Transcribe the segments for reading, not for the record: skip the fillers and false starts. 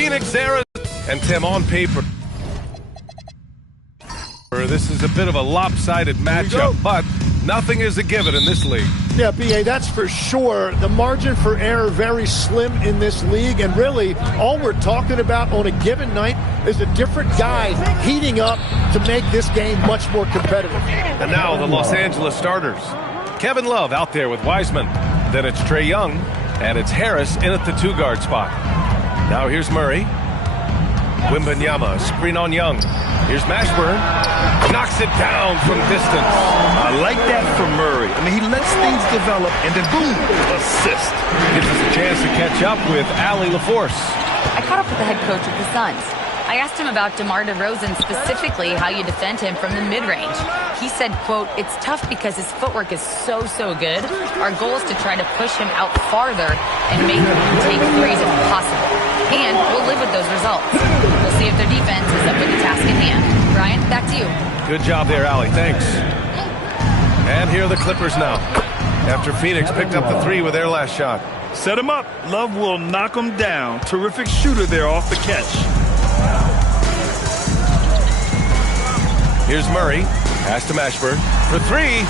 Phoenix, Arizona. And Tim, on paper, this is a bit of a lopsided matchup, but nothing is a given in this league. Yeah, B.A., that's for sure. The margin for error very slim in this league, and really all we're talking about on a given night is a different guy heating up to make this game much more competitive. And now the Los Angeles starters. Kevin Love out there with Wiseman. Then it's Trae Young, and it's Harris in at the two-guard spot. Now here's Murray. Wembanyama, screen on Young. Here's Mashburn. Knocks it down from distance. I like that from Murray. I mean, he lets things develop, and then boom, assist. Gives us a chance to catch up with Allie LaForce. I caught up with the head coach of the Suns. I asked him about DeMar DeRozan, specifically how you defend him from the mid-range. He said, quote, "It's tough because his footwork is so good. Our goal is to try to push him out farther and make him take threes if possible. And we'll live with those results. We'll see if their defense is up to the task at hand." Brian, back to you. Good job there, Allie. Thanks. And here are the Clippers now. After Phoenix picked up the three with their last shot. Set him up. Love will knock him down. Terrific shooter there off the catch. Here's Murray. Pass to Mashburn. For three.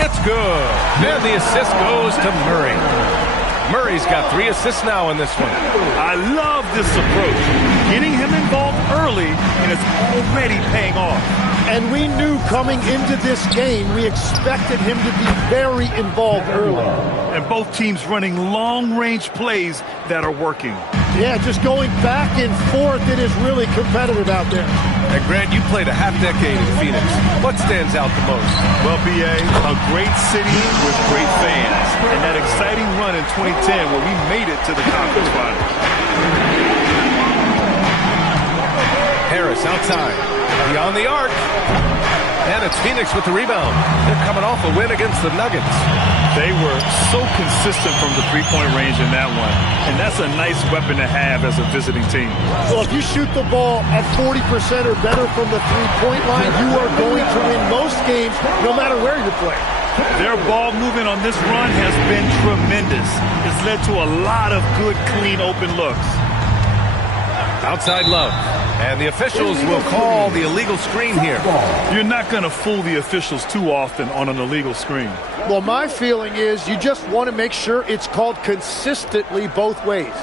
It's good. And the assist goes to Murray. Murray's got 3 assists now in this one. I love this approach. Getting him involved early, and it's already paying off. And we knew coming into this game, we expected him to be very involved early. And both teams running long-range plays that are working. Yeah, just going back and forth, it is really competitive out there. And Grant, you played a half-decade in Phoenix. What stands out the most? Well, B.A., a great city with great fans. And that exciting run in 2010 where we made it to the conference final. Harris outside. Beyond the arc. And it's Phoenix with the rebound. They're coming off a win against the Nuggets. They were so consistent from the three-point range in that one. And that's a nice weapon to have as a visiting team. Well, if you shoot the ball at 40% or better from the three-point line, you are going to win most games no matter where you're playing. Their ball movement on this run has been tremendous. It's led to a lot of good, clean, open looks. Outside Love. And the officials will call the illegal screen here. You're not going to fool the officials too often on an illegal screen. Well, my feeling is you just want to make sure it's called consistently both ways.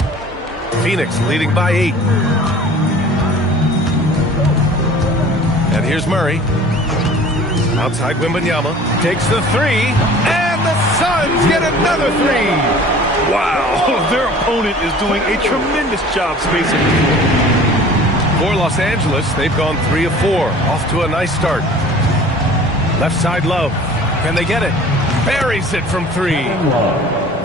Phoenix leading by 8. And here's Murray. Outside Wembanyama. Takes the three. And the Suns get another three. Wow, their opponent is doing a tremendous job spacing the floor. For Los Angeles, they've gone 3 of 4. Off to a nice start. Left side Love. Can they get it? Buries it from 3.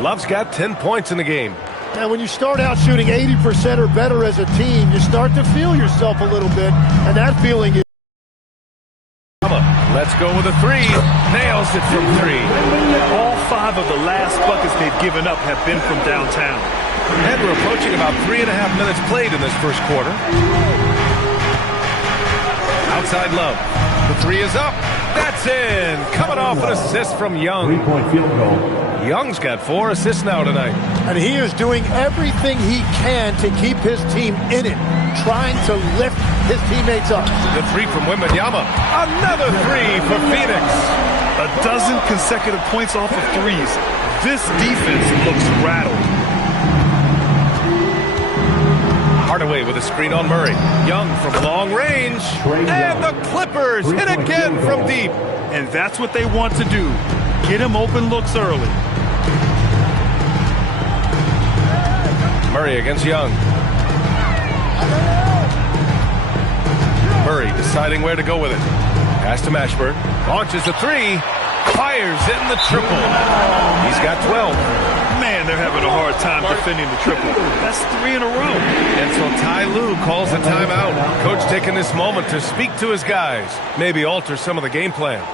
Love's got 10 points in the game. And when you start out shooting 80% or better as a team, you start to feel yourself a little bit. And that feeling is... Let's go with a 3. Nails it from 3. All 5 of the last buckets they've given up have been from downtown. And we're approaching about 3.5 minutes played in this first quarter. Outside Love. The 3 is up. That's in. Coming off an assist from Young. 3-point field goal. Young's got 4 assists now tonight. And he is doing everything he can to keep his team in it, trying to lift his teammates up. The 3 from Wembanyama. Another 3 for Phoenix. A dozen consecutive points off of threes. This defense looks rattled. Hardaway with a screen on Murray. Young from long range. And the Clippers hit again from deep. And that's what they want to do. Get him open looks early. Murray against Young. Murray deciding where to go with it. Pass to Mashburn. Launches a 3. Fires in the triple. He's got 12. Man, they're having a hard time defending the triple. That's 3 in a row. And so Ty Lue calls a timeout. Coach taking this moment to speak to his guys. Maybe alter some of the game plan.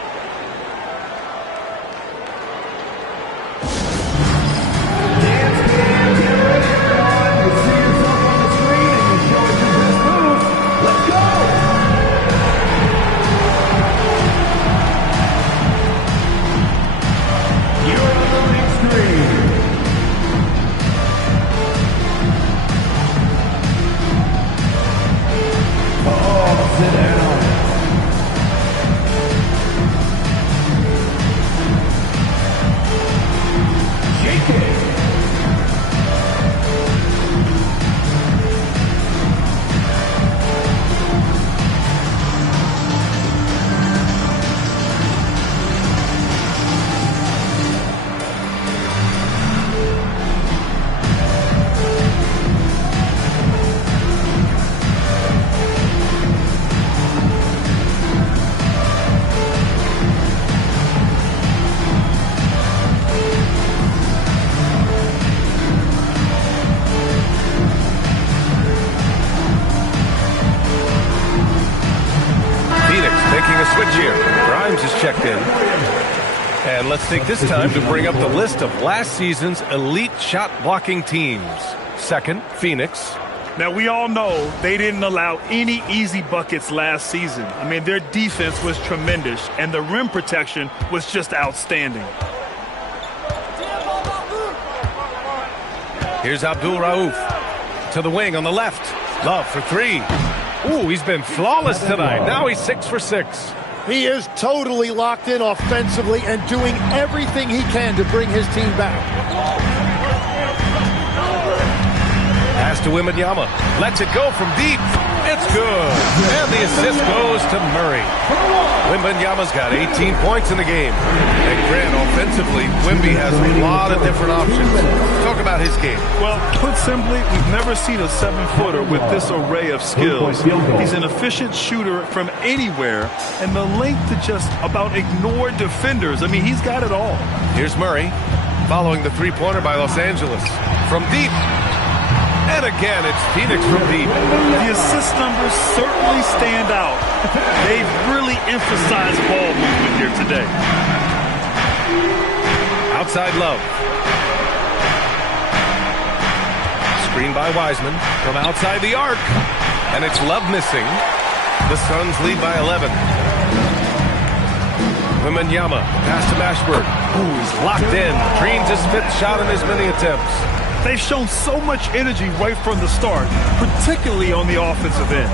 Grimes is checked in. And let's take this time to bring up the list of last season's elite shot blocking teams. Second, Phoenix. Now, we all know they didn't allow any easy buckets last season. I mean, their defense was tremendous, and the rim protection was just outstanding. Here's Abdul Rauf to the wing on the left. Love for three. Ooh, he's been flawless tonight. Now he's 6 for 6. He is totally locked in offensively and doing everything he can to bring his team back. Pass to Wembanyama. Lets it go from deep. It's good. And the assist goes to Murray. Wembanyama's got 18 points in the game. And Grant, offensively, Wemby has a lot of different options. Talk about his game. Well, put simply, we've never seen a 7-footer with this array of skills. He's an efficient shooter from anywhere, and the length to just about ignore defenders. I mean, he's got it all. Here's Murray, following the three-pointer by Los Angeles. From deep. And again, it's Phoenix from deep. The assist numbers certainly stand out. They've really emphasized ball movement here today. Outside Love. Screen by Wiseman from outside the arc. And it's Love missing. The Suns lead by 11. Wembanyama, pass to Mashburn. Ooh, he's locked in. Dreams his 5th shot in as many attempts. They've shown so much energy right from the start, particularly on the offensive end.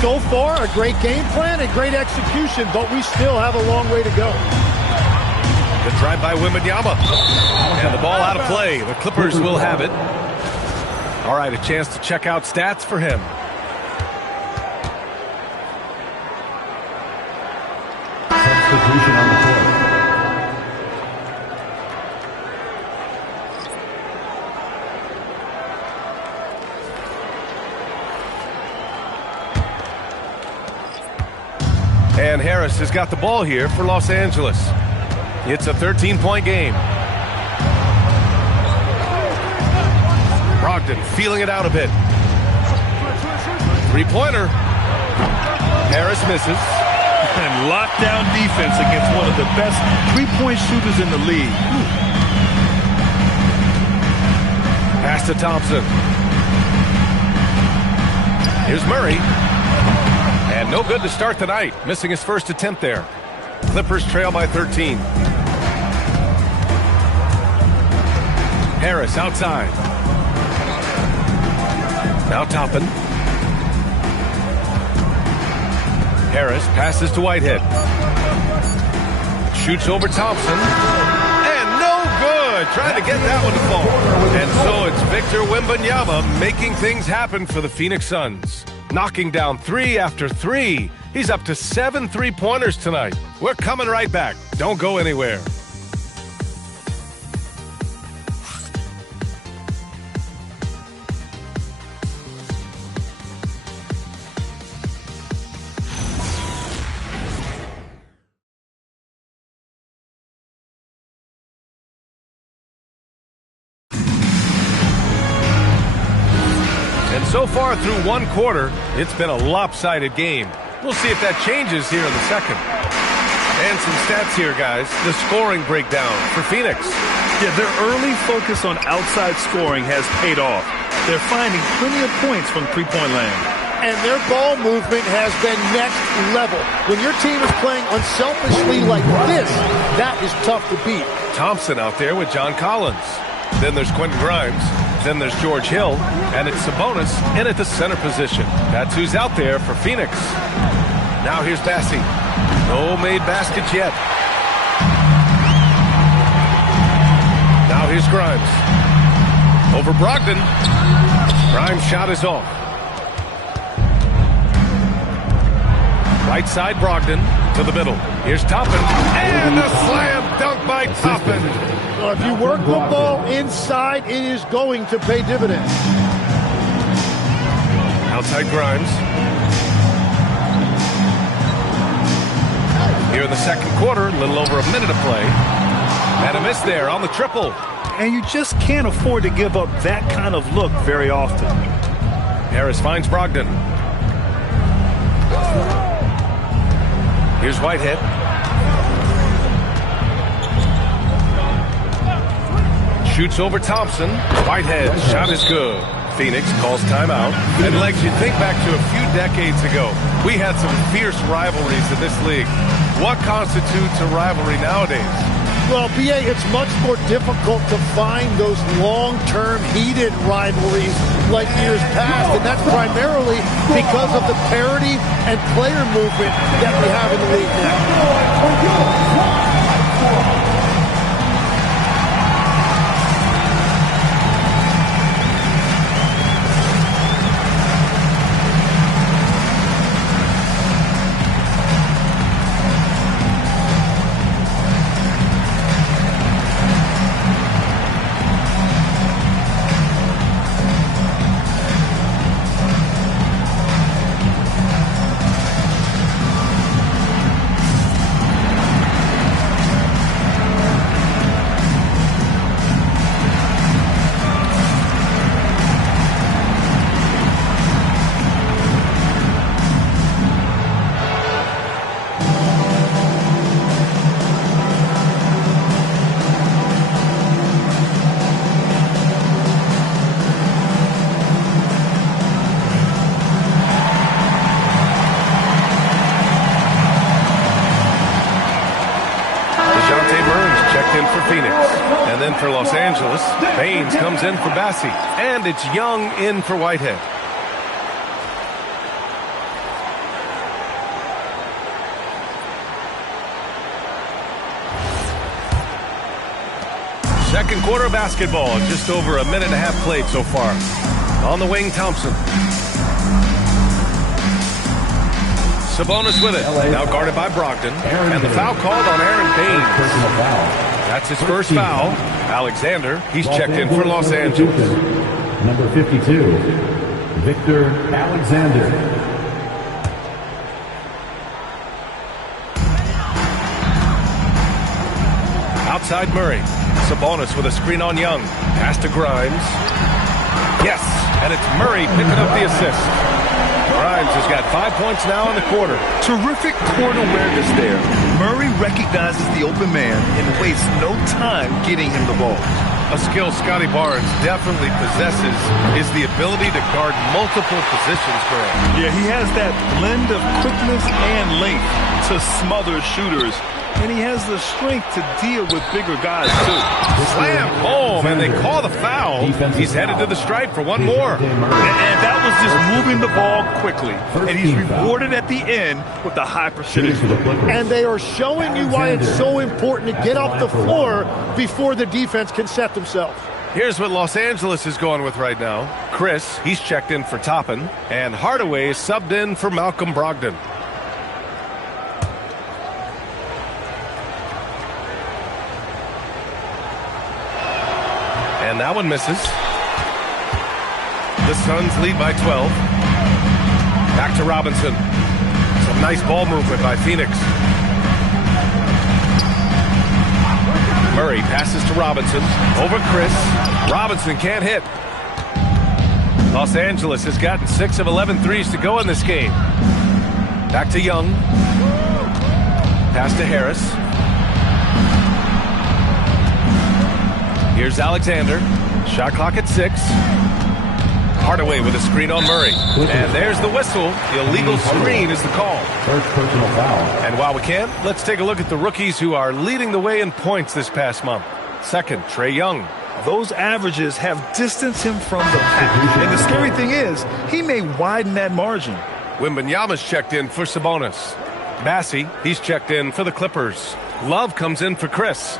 So far, a great game plan and great execution, but we still have a long way to go. The drive by Wembanyama. And the ball out of play. The Clippers will have it. All right, a chance to check out stats for him. Substitution on the court. And Harris has got the ball here for Los Angeles. It's a 13-point game. Brogdon feeling it out a bit. Three-pointer. Harris misses. And lockdown defense against one of the best three-point shooters in the league. Pass to Thompson. Here's Murray. And no good to start the night, missing his first attempt there. Clippers trail by 13. Harris outside. Now Toppin. Harris passes to Whitehead. Shoots over Thompson. And no good. Trying to get that one to fall. And so it's Victor Wembanyama making things happen for the Phoenix Suns. Knocking down 3 after 3. He's up to 7 three-pointers tonight. We're coming right back. Don't go anywhere. So far through one quarter, it's been a lopsided game. We'll see if that changes here in the second. And some stats here, guys. The scoring breakdown for Phoenix. Yeah, their early focus on outside scoring has paid off. They're finding plenty of points from three-point land. And their ball movement has been next level. When your team is playing unselfishly like this, that is tough to beat. Thompson out there with John Collins. Then there's Quentin Grimes. Then there's George Hill, and it's Sabonis in at the center position. That's who's out there for Phoenix. Now here's Bassi. No made baskets yet. Now here's Grimes. Over Brogdon. Grimes' shot is off. Right side Brogdon to the middle. Here's Toppin. And a slam dunk by Toppin. If you work the ball inside, it is going to pay dividends. Outside Grimes. Here in the second quarter, a little over a minute of play. And a miss there on the triple. And you just can't afford to give up that kind of look very often. Harris finds Brogdon. Here's Whitehead. Shoots over Thompson. Whitehead, shot is good. Phoenix calls timeout. And Legs, you think back to a few decades ago, we had some fierce rivalries in this league. What constitutes a rivalry nowadays? Well, BA, it's much more difficult to find those long-term heated rivalries like years past, and that's primarily because of the parity and player movement that we have in the league now. And then for Los Angeles, Baines comes in for Bassi. And it's Young in for Whitehead. Second quarter basketball, just over a minute and a half played so far. On the wing, Thompson. Sabonis with it. Now guarded by Brogdon. And the foul called on Aaron Baines. That's his first foul. Alexander, he's checked in for Los Angeles. Number 52, Victor Alexander. Outside Murray. Sabonis with a screen on Young. Pass to Grimes. Yes, and it's Murray picking up the assist. Grimes has got 5 points now in the quarter. Terrific court awareness there. Murray recognizes the open man and wastes no time getting him the ball. A skill Scotty Barnes definitely possesses is the ability to guard multiple positions for him. Yeah, he has that blend of quickness and length to smother shooters. And he has the strength to deal with bigger guys, too. Slam home, and they call the foul. He's headed to the stripe for one more. And that was just moving the ball quickly. And he's rewarded at the end with a high percentage. And they are showing you why it's so important to get off the floor before the defense can set themselves. Here's what Los Angeles is going with right now. Chris, he's checked in for Toppin. And Hardaway is subbed in for Malcolm Brogdon. And that one misses. The Suns lead by 12. Back to Robinson. Some nice ball movement by Phoenix. Murray passes to Robinson. Over Chris. Robinson can't hit. Los Angeles has gotten 6 of 11 threes to go in this game. Back to Young. Pass to Harris. Here's Alexander. Shot clock at 6. Hardaway with a screen on Murray. And there's the whistle. The illegal screen is the call. First personal foul. And while we can, let's take a look at the rookies who are leading the way in points this past month. Second, Trae Young. Those averages have distanced him from the pack. And the scary thing is, he may widen that margin. Wembanyama's checked in for Sabonis. Bassi, he's checked in for the Clippers. Love comes in for Chris.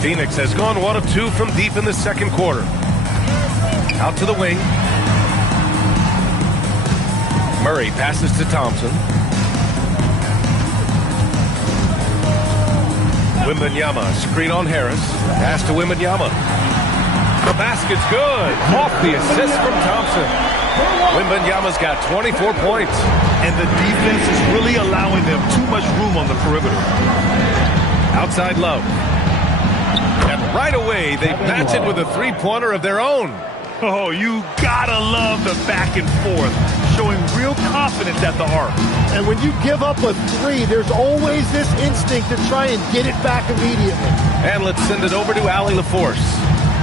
Phoenix has gone 1 of 2 from deep in the second quarter. Out to the wing. Murray passes to Thompson. Wembanyama, screen on Harris. Pass to Wembanyama. The basket's good. Off the assist from Thompson. Wembanyama's got 24 points. And the defense is really allowing them too much room on the perimeter. Outside Love. And right away, they match it with a three-pointer of their own. Oh, you gotta love the back and forth. showing real confidence at the arc. And when you give up a three, there's always this instinct to try and get it back immediately. And let's send it over to Ali LaForce.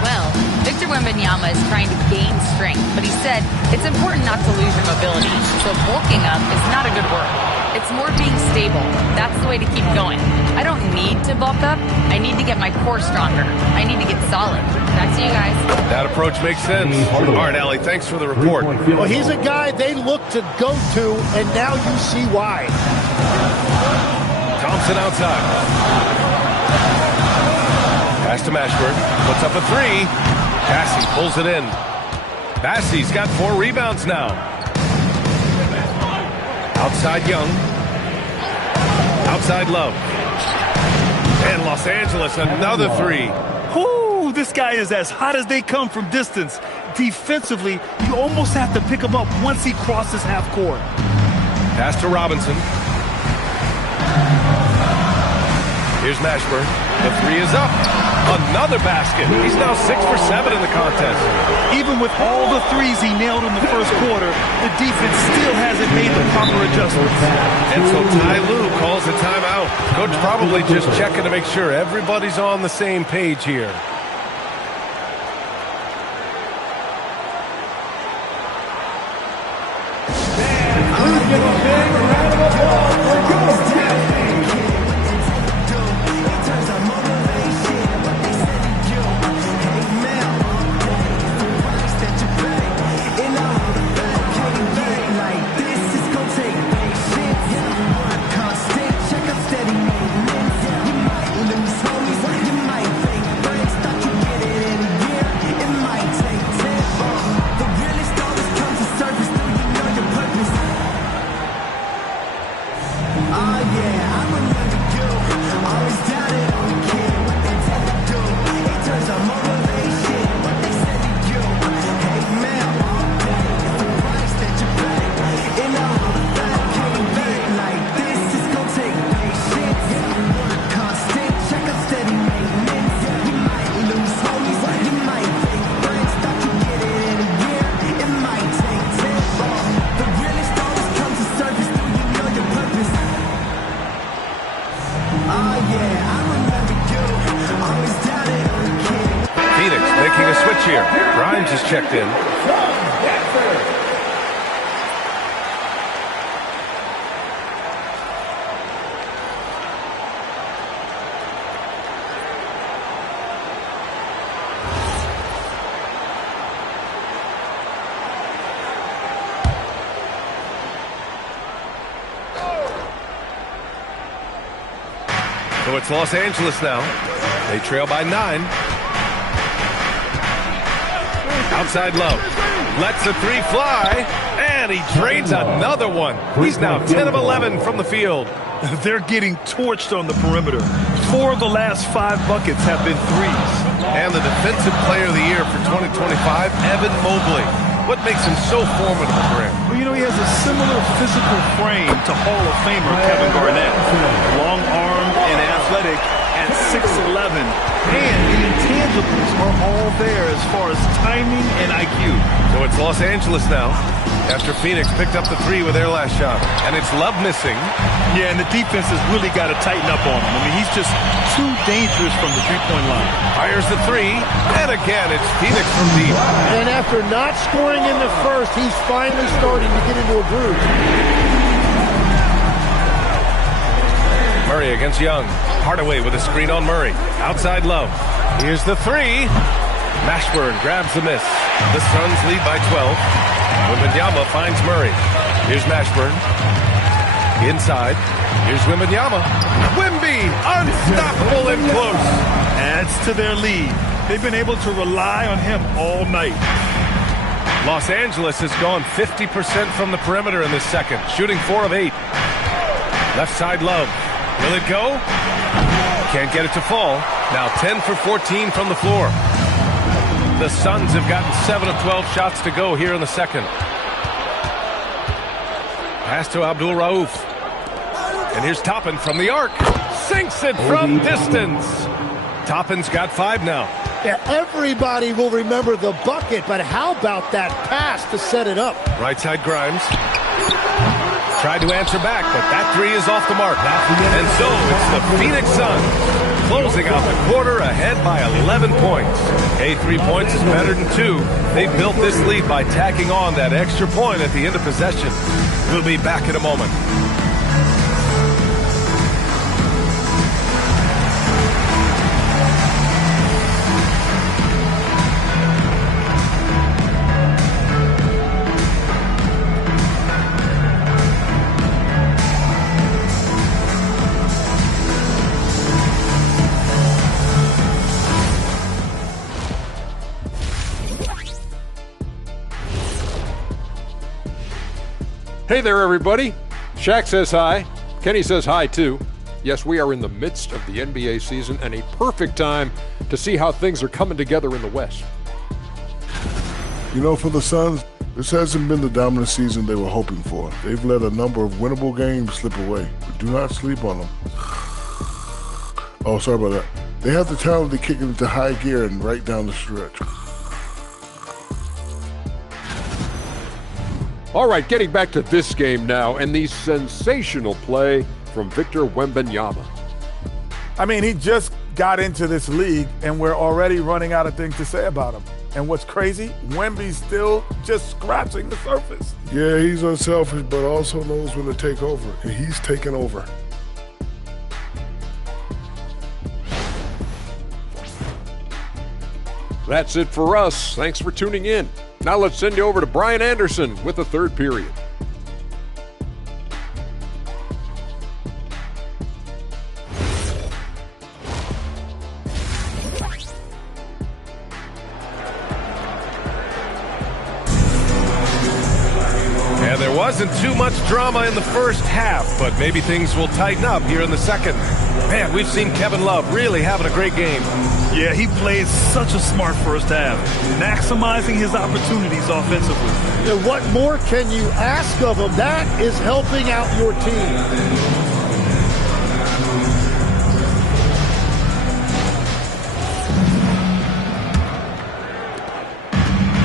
Well, Victor Wembanyama is trying to gain strength, but he said it's important not to lose your mobility. So bulking up is not a good word. It's more being stable. That's the way to keep going. I don't need to bulk up. I need to get my core stronger. I need to get solid. Back to you guys. That approach makes sense. All right, Allie, thanks for the report. Well, he's a guy they look to go to, and now you see why. Thompson outside. Pass to Mashburn. Puts up a three. Bassey pulls it in. Bassey's got 4 rebounds now. Outside Young. Outside Love. And Los Angeles, another three. Whoo, this guy is as hot as they come from distance. Defensively, you almost have to pick him up once he crosses half court. Pass to Robinson. Here's Mashburn. The three is up. Another basket. He's now 6 for 7 in the contest. Even with all the threes he nailed in the first quarter, the defense still hasn't made the proper adjustments. And so Ty Lue calls a timeout. Coach probably just checking to make sure everybody's on the same page here. Checked in. So it's Los Angeles now. They trail by 9. Outside Love. Lets the three fly. And he drains another one. He's now 10 of 11 from the field. They're getting torched on the perimeter. 4 of the last 5 buckets have been threes. And the Defensive Player of the Year for 2025, Evan Mobley. What makes him so formidable, Graham? Well, you know, he has a similar physical frame to Hall of Famer Kevin Garnett. Long-armed and athletic at 6'11". And the intangibles are all there as far as timing and IQ. So it's Los Angeles now, after Phoenix picked up the three with their last shot. And it's Love missing. Yeah, and the defense has really got to tighten up on him. I mean, he's just too dangerous from the three-point line. Fires the three, and again, it's Phoenix from deep. And after not scoring in the first, he's finally starting to get into a groove. Murray against Young. Hardaway with a screen on Murray. Outside Love. Here's the three. Mashburn grabs the miss. The Suns lead by 12. Wembanyama finds Murray. Here's Mashburn. Inside. Here's Wembanyama. Wemby, unstoppable and close. Adds to their lead. They've been able to rely on him all night. Los Angeles has gone 50% from the perimeter in this second, shooting 4 of 8. Left side Love. Will it go? Can't get it to fall. Now 10 for 14 from the floor. The Suns have gotten 7 of 12 shots to go here in the second. Pass to Abdul Rauf. And here's Toppin from the arc. Sinks it from distance. Toppin's got 5 now. Yeah, everybody will remember the bucket, but how about that pass to set it up? Right side Grimes. Tried to answer back, but that three is off the mark. And so it's the Phoenix Suns closing out the quarter ahead by 11 points. 3 points is better than 2. They built this lead by tacking on that extra point at the end of possession. We'll be back in a moment. Hey there, everybody. Shaq says hi. Kenny says hi, too. Yes, we are in the midst of the NBA season and a perfect time to see how things are coming together in the West. You know, for the Suns, this hasn't been the dominant season they were hoping for. They've let a number of winnable games slip away, but do not sleep on them. Oh, sorry about that. They have the talent to kick it into high gear and right down the stretch. All right, getting back to this game now and the sensational play from Victor Wembanyama. I mean, he just got into this league, and we're already running out of things to say about him. And what's crazy, Wemby's still just scratching the surface. Yeah, he's unselfish, but also knows when to take over, and he's taking over. That's it for us. Thanks for tuning in. Now let's send you over to Brian Anderson with the third period. And there wasn't too much drama in the first half, but maybe things will tighten up here in the second. Man, we've seen Kevin Love really having a great game. Yeah, he played such a smart first half, maximizing his opportunities offensively. And what more can you ask of him? That is helping out your team.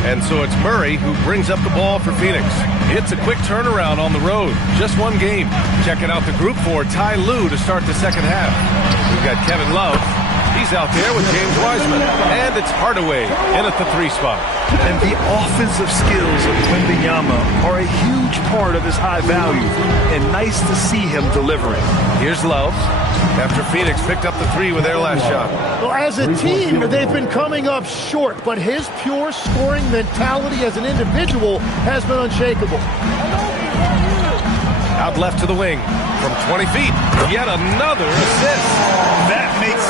And so it's Murray who brings up the ball for Phoenix. It's a quick turnaround on the road. Just one game. Checking out the group for Ty Lue to start the second half. We've got Kevin Love. He's out there with James Wiseman. And it's Hardaway in at the 3 spot. And the offensive skills of Wembanyama are a huge part of his high value. And nice to see him delivering. Here's Love. After Phoenix picked up the 3 with their last shot. Well, as a team, they've been coming up short, but his pure scoring mentality as an individual has been unshakable. Out left to the wing from 20 feet. Yet another assist. That makes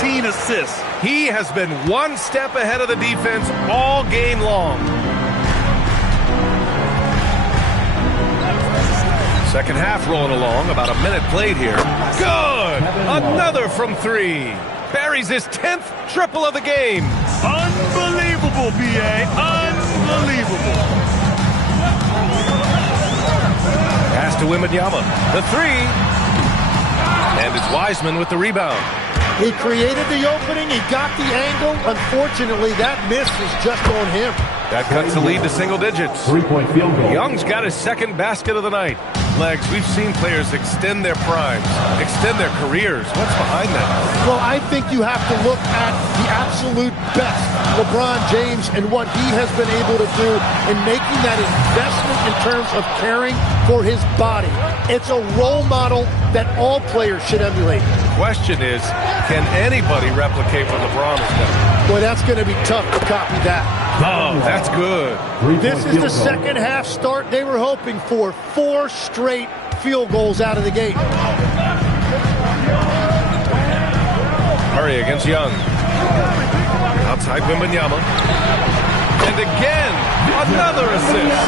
15 assists. He has been one step ahead of the defense all game long. Second half rolling along, about a minute played here. Good! Another from 3. Buries his 10th triple of the game. Unbelievable, B.A. Unbelievable. Pass to Wembanyama. The 3. And it's Wiseman with the rebound. He created the opening. He got the angle. Unfortunately, that miss is just on him. That cuts the lead to single digits. 3-point field goal. Young's got his second basket of the night. Legs, we've seen players extend their primes, extend their careers. What's behind that? Well, I think you have to look at the absolute best, LeBron James, and what he has been able to do in making that investment in terms of caring for his body. It's a role model that all players should emulate. The question is, can anybody replicate what LeBron has done? Boy, that's going to be tough to copy that. Oh, that's good. This is the second half start they were hoping for. 4 straight field goals out of the gate. Murray against Young. Outside Wembanyama. And again, another assist.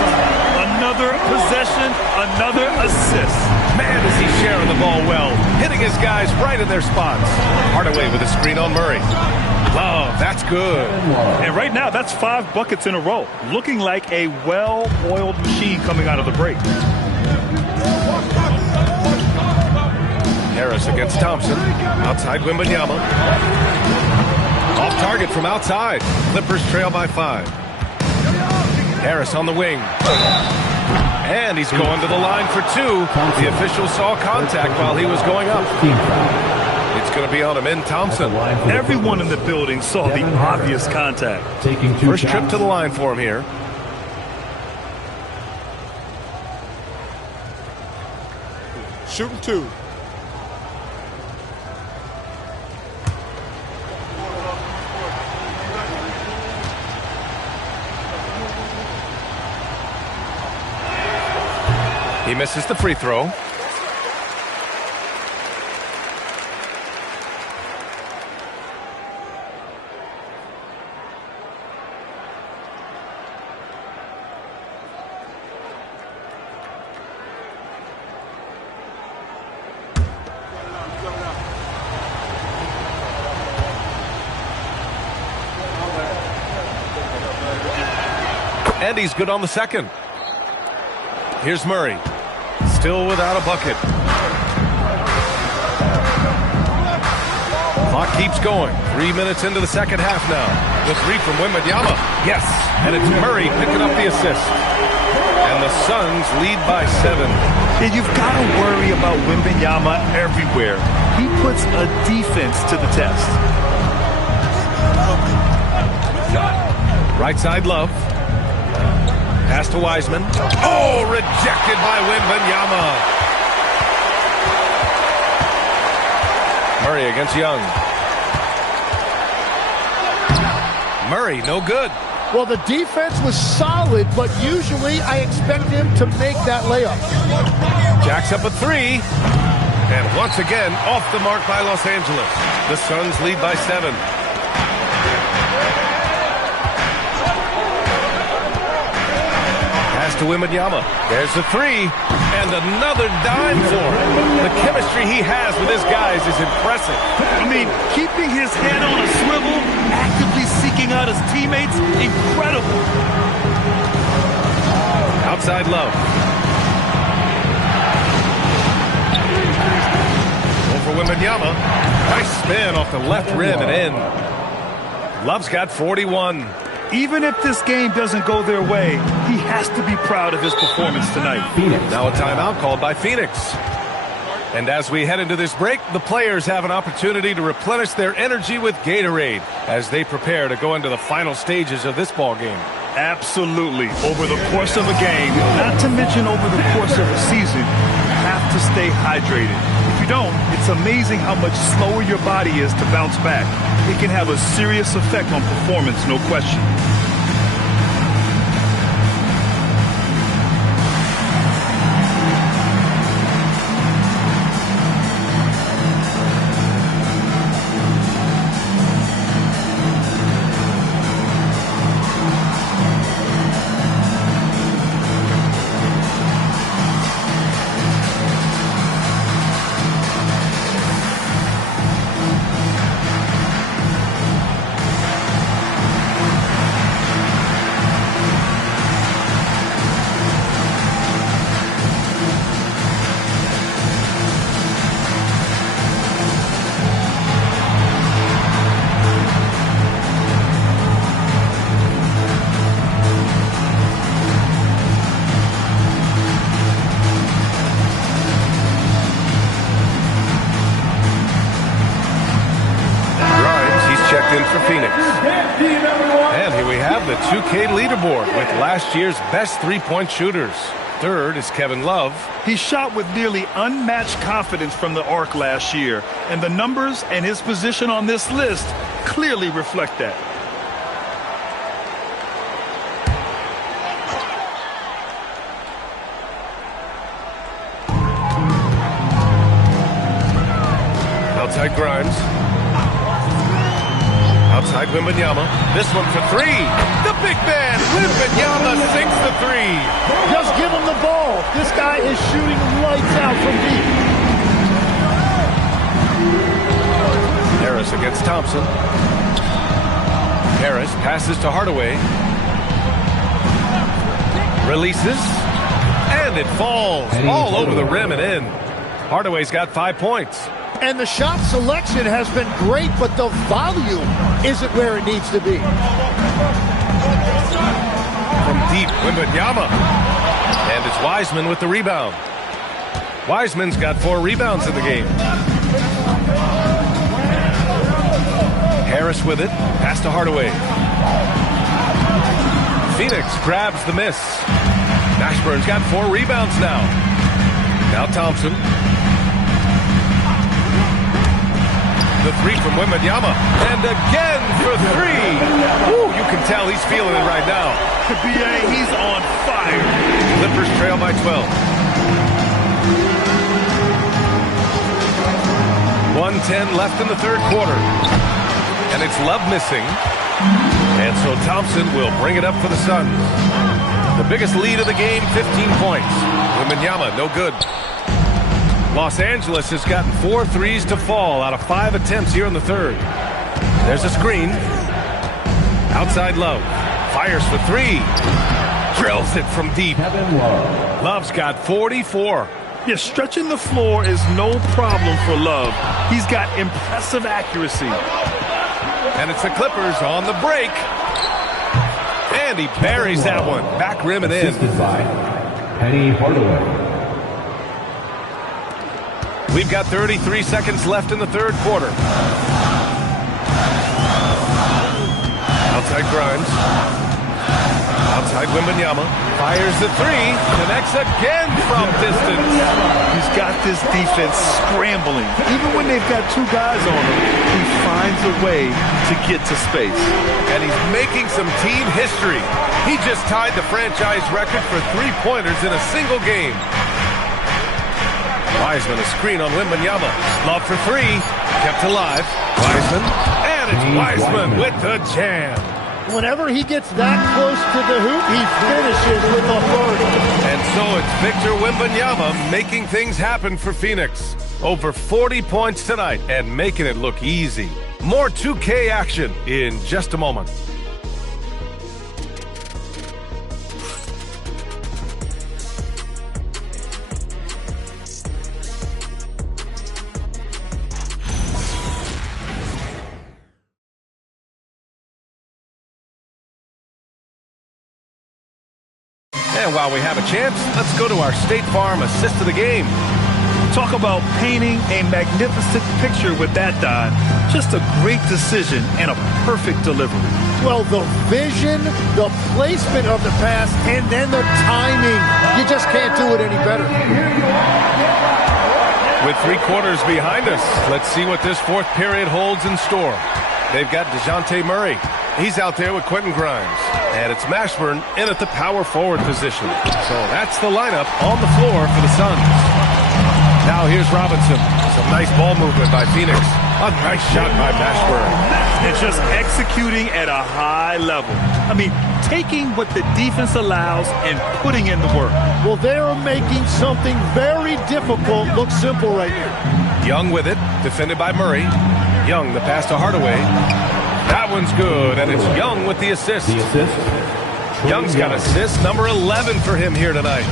Another possession, another assist. Man, is he sharing the ball well. Hitting his guys right in their spots. Hardaway with a screen on Murray. Love, that's good. And right now, that's 5 buckets in a row. Looking like a well-oiled machine coming out of the break. Harris against Thompson. Outside Wembanyama. Off target from outside. Clippers trail by 5. Harris on the wing. And he's going to the line for 2. The official saw contact while he was going up. It's going to be on Amin Thompson. Everyone in the building saw the obvious contact. First trip to the line for him here. Shooting 2. He misses the free throw. And he's good on the second. Here's Murray. Still without a bucket. Clock keeps going. 3 minutes into the second half now. The 3 from Wembanyama. Yes. And it's Murray picking up the assist. And the Suns lead by 7. Yeah, you've got to worry about Wembanyama everywhere. He puts a defense to the test. Right side, Love. Pass to Wiseman. Oh, rejected by Wembanyama. Murray against Young. Murray, no good. Well, the defense was solid, but usually I expect him to make that layup. Jacks up a 3. And once again, off the mark by Los Angeles. The Suns lead by 7. To Wembanyama. There's the 3. And another dime for him. The chemistry he has with his guys is impressive. I mean, keeping his head on a swivel, actively seeking out his teammates, incredible. Outside Love. Over Wembanyama. Nice spin off the left rim and in. Love's got 41. Even if this game doesn't go their way, he has to be proud of his performance tonight. Now a timeout called by Phoenix. And as we head into this break, the players have an opportunity to replenish their energy with Gatorade as they prepare to go into the final stages of this ball game. Absolutely. Over the course of a game, not to mention over the course of a season, you have to stay hydrated. If you don't, it's amazing how much slower your body is to bounce back. It can have a serious effect on performance, no question. In for Phoenix. And here we have the 2K leaderboard with last year's best three-point shooters. Third is Kevin Love. He shot with nearly unmatched confidence from the arc last year, and the numbers and his position on this list clearly reflect that. Outside Grimes. Outside Wembanyama. This one for 3. The big man, Wembanyama, sinks the 3. Just give him the ball. This guy is shooting lights out from deep. Harris against Thompson. Harris passes to Hardaway. Releases. And it falls all over the rim and in. Hardaway's got 5 points. And the shot selection has been great, but the volume isn't where it needs to be. From deep, Wembanyama. And it's Wiseman with the rebound. Wiseman's got 4 rebounds in the game. Harris with it. Pass to Hardaway. Phoenix grabs the miss. Mashburn's got 4 rebounds now. Now Thompson. The 3 from Wembanyama. And again for 3. Woo, you can tell he's feeling it right now. BA, he's on fire. Clippers trail by 12. 1:10 left in the third quarter. And it's Love missing. And so Thompson will bring it up for the Suns. The biggest lead of the game, 15 points. Wembanyama, no good. Los Angeles has gotten 4 threes to fall out of 5 attempts here in the third. There's a screen. Outside Love. Fires for 3. Drills it from deep. Love's got 44. Yeah, stretching the floor is no problem for Love. He's got impressive accuracy. And it's the Clippers on the break. And he buries that one. Back rim and in. Assisted by Penny Hardaway. We've got 33 seconds left in the third quarter. Outside Grimes. Outside Wembanyama. Fires the 3. Connects again from distance. He's got this defense scrambling. Even when they've got 2 guys on him, he finds a way to get to space. And he's making some team history. He just tied the franchise record for 3-pointers in a single game. Wiseman a screen on Wembanyama. Love for 3. Kept alive. Wiseman. And it's Wiseman with the jam. Whenever he gets that close to the hoop, he finishes with authority. And so it's Victor Wembanyama making things happen for Phoenix. Over 40 points tonight and making it look easy. More 2K action in just a moment. And while we have a chance, let's go to our State Farm assist of the game. Talk about painting a magnificent picture with that dive. Just a great decision and a perfect delivery. Well, the vision, the placement of the pass, and then the timing. You just can't do it any better. With 3 quarters behind us, let's see what this fourth period holds in store. They've got DeJounte Murray. He's out there with Quentin Grimes. And it's Mashburn in at the power forward position. So that's the lineup on the floor for the Suns. Now here's Robinson. Some nice ball movement by Phoenix. A nice shot by Mashburn. And just executing at a high level. I mean, taking what the defense allows and putting in the work. Well, they're making something very difficult look simple right here. Young with it, defended by Murray. Young, the pass to Hardaway. That one's good, and it's Young with the assist. Young's got assist number 11 for him here tonight.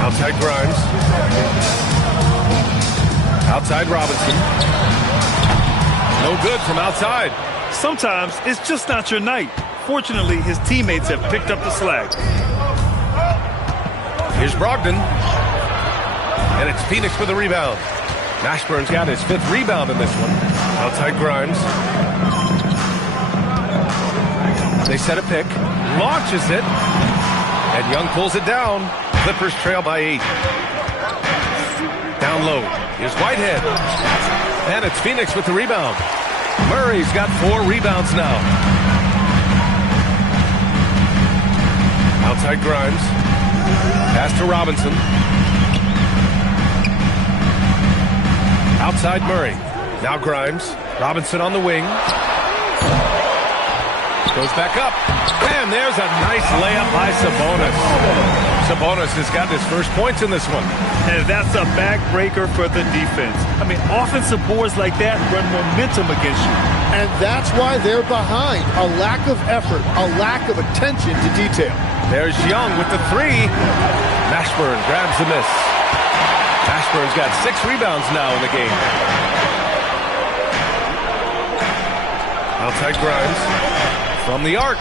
Outside Grimes. Outside Robinson. No good from outside. Sometimes it's just not your night. Fortunately, his teammates have picked up the slack. Here's Brogdon. And it's Phoenix for the rebound. Mashburn's got his 5th rebound in this one. Outside Grimes. They set a pick. Launches it. And Young pulls it down. Clippers trail by 8. Down low. Here's Whitehead. And it's Phoenix with the rebound. Murray's got 4 rebounds now. Outside Grimes. Pass to Robinson. Outside Murray. Now Grimes. Robinson on the wing. Goes back up. And there's a nice layup by Sabonis. Sabonis has got his first points in this one. And that's a backbreaker for the defense. I mean, offensive boards like that run momentum against you. And that's why they're behind. A lack of effort, a lack of attention to detail. There's Young with the 3. Mashburn grabs the miss. Mashburn's got 6 rebounds now in the game. Outside Grimes. From the arc.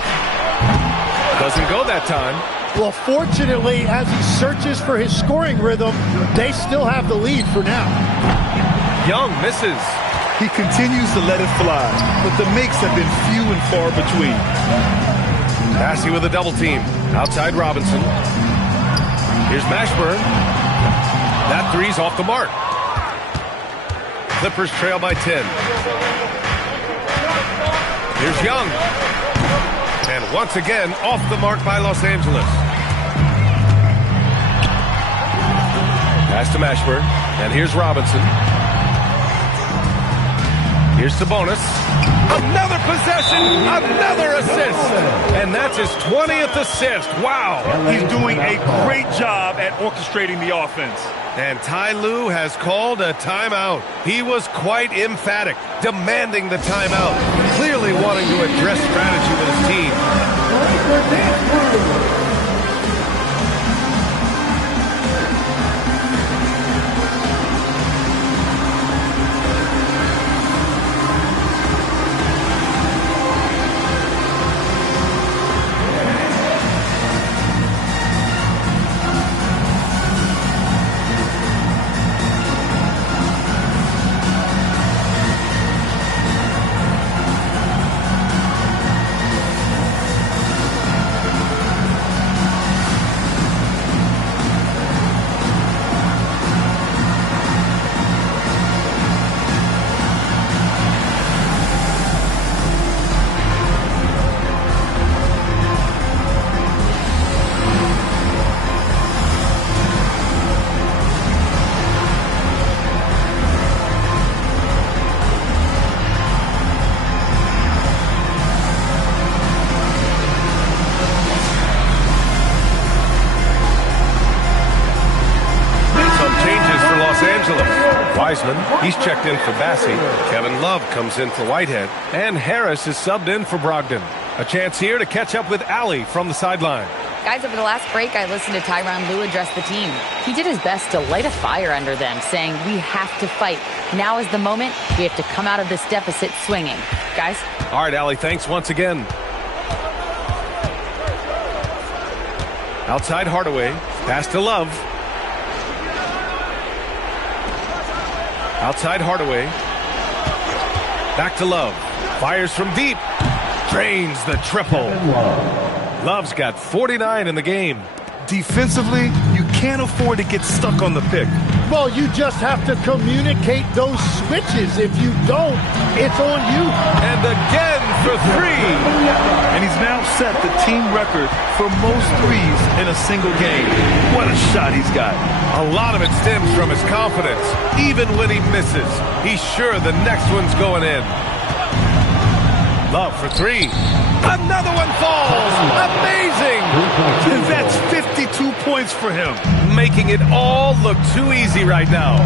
Doesn't go that time. Well, fortunately, as he searches for his scoring rhythm, they still have the lead for now. Young misses. He continues to let it fly, but the makes have been few and far between. Massey with a double team. Outside Robinson. Here's Mashburn. That three's off the mark. Clippers trail by 10. Here's Young. And once again, off the mark by Los Angeles. Pass to Mashburn. And here's Robinson. Here's Sabonis. Another possession, another assist. And that's his 20th assist. Wow. He's doing a great job at orchestrating the offense. And Ty Lue has called a timeout. He was quite emphatic, demanding the timeout, clearly wanting to address strategy with his team. Wiseman, he's checked in for Bassey. Kevin Love comes in for Whitehead. And Harris is subbed in for Brogdon. A chance here to catch up with Allie from the sideline. Guys, over the last break, I listened to Tyronn Lue address the team. He did his best to light a fire under them, saying, we have to fight. Now is the moment. We have to come out of this deficit swinging. Guys? All right, Allie, thanks once again. Outside Hardaway. Pass to Love. Outside Hardaway. Back to Love. Fires from deep. Drains the triple. Love's got 49 in the game. Defensively, you can't afford to get stuck on the pick. Well, you just have to communicate those switches. If you don't, it's on you. And again for three. And he's now set the team record for most threes in a single game. What a shot he's got. A lot of it stems from his confidence. Even when he misses, he's sure the next one's going in. Love for three. Another one falls. Amazing. And that's 52 points for him. Making it all look too easy right now.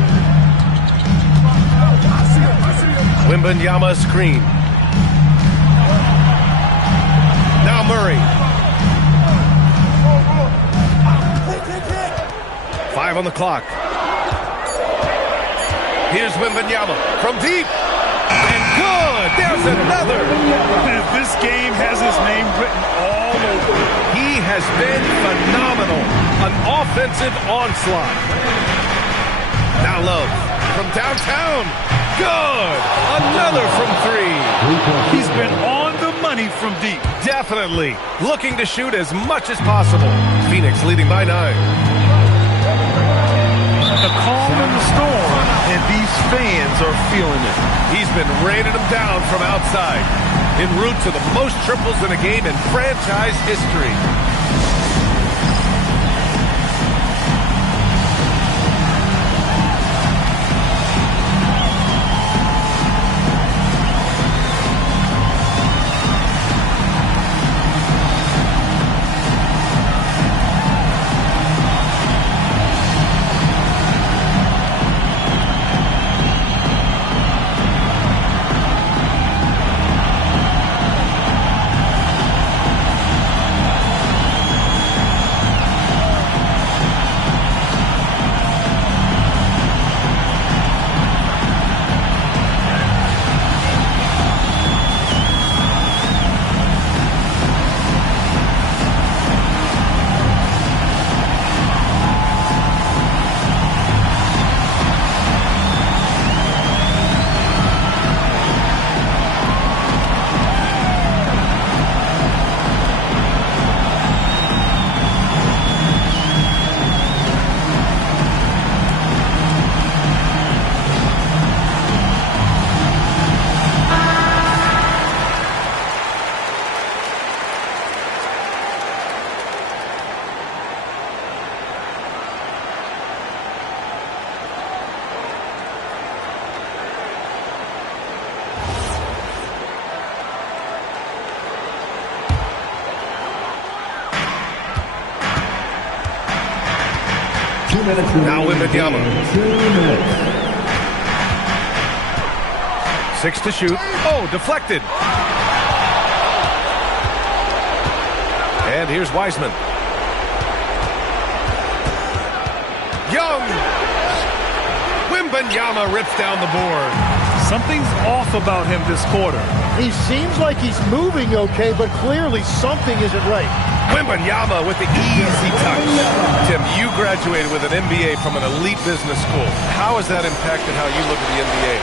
Wembanyama screen. Now Murray. 5 on the clock. Here's Wembanyama from deep. And good. There's another. This game has his name written all over it. He has been phenomenal. An offensive onslaught. Now Love from downtown. Good. Another from three. He's been on the money from deep. Definitely. Looking to shoot as much as possible. Phoenix leading by 9. A calm in the storm, and these fans are feeling it. He's been raining them down from outside. En route to the most triples in a game in franchise history. Now Wembanyama. 6 to shoot. Oh, deflected. And here's Wiseman. Young. Wembanyama rips down the board. Something's off about him this quarter. He seems like he's moving okay, but clearly something isn't right. Wembanyama with the easy touch. Tim, you graduated with an MBA from an elite business school. How has that impacted how you look at the NBA?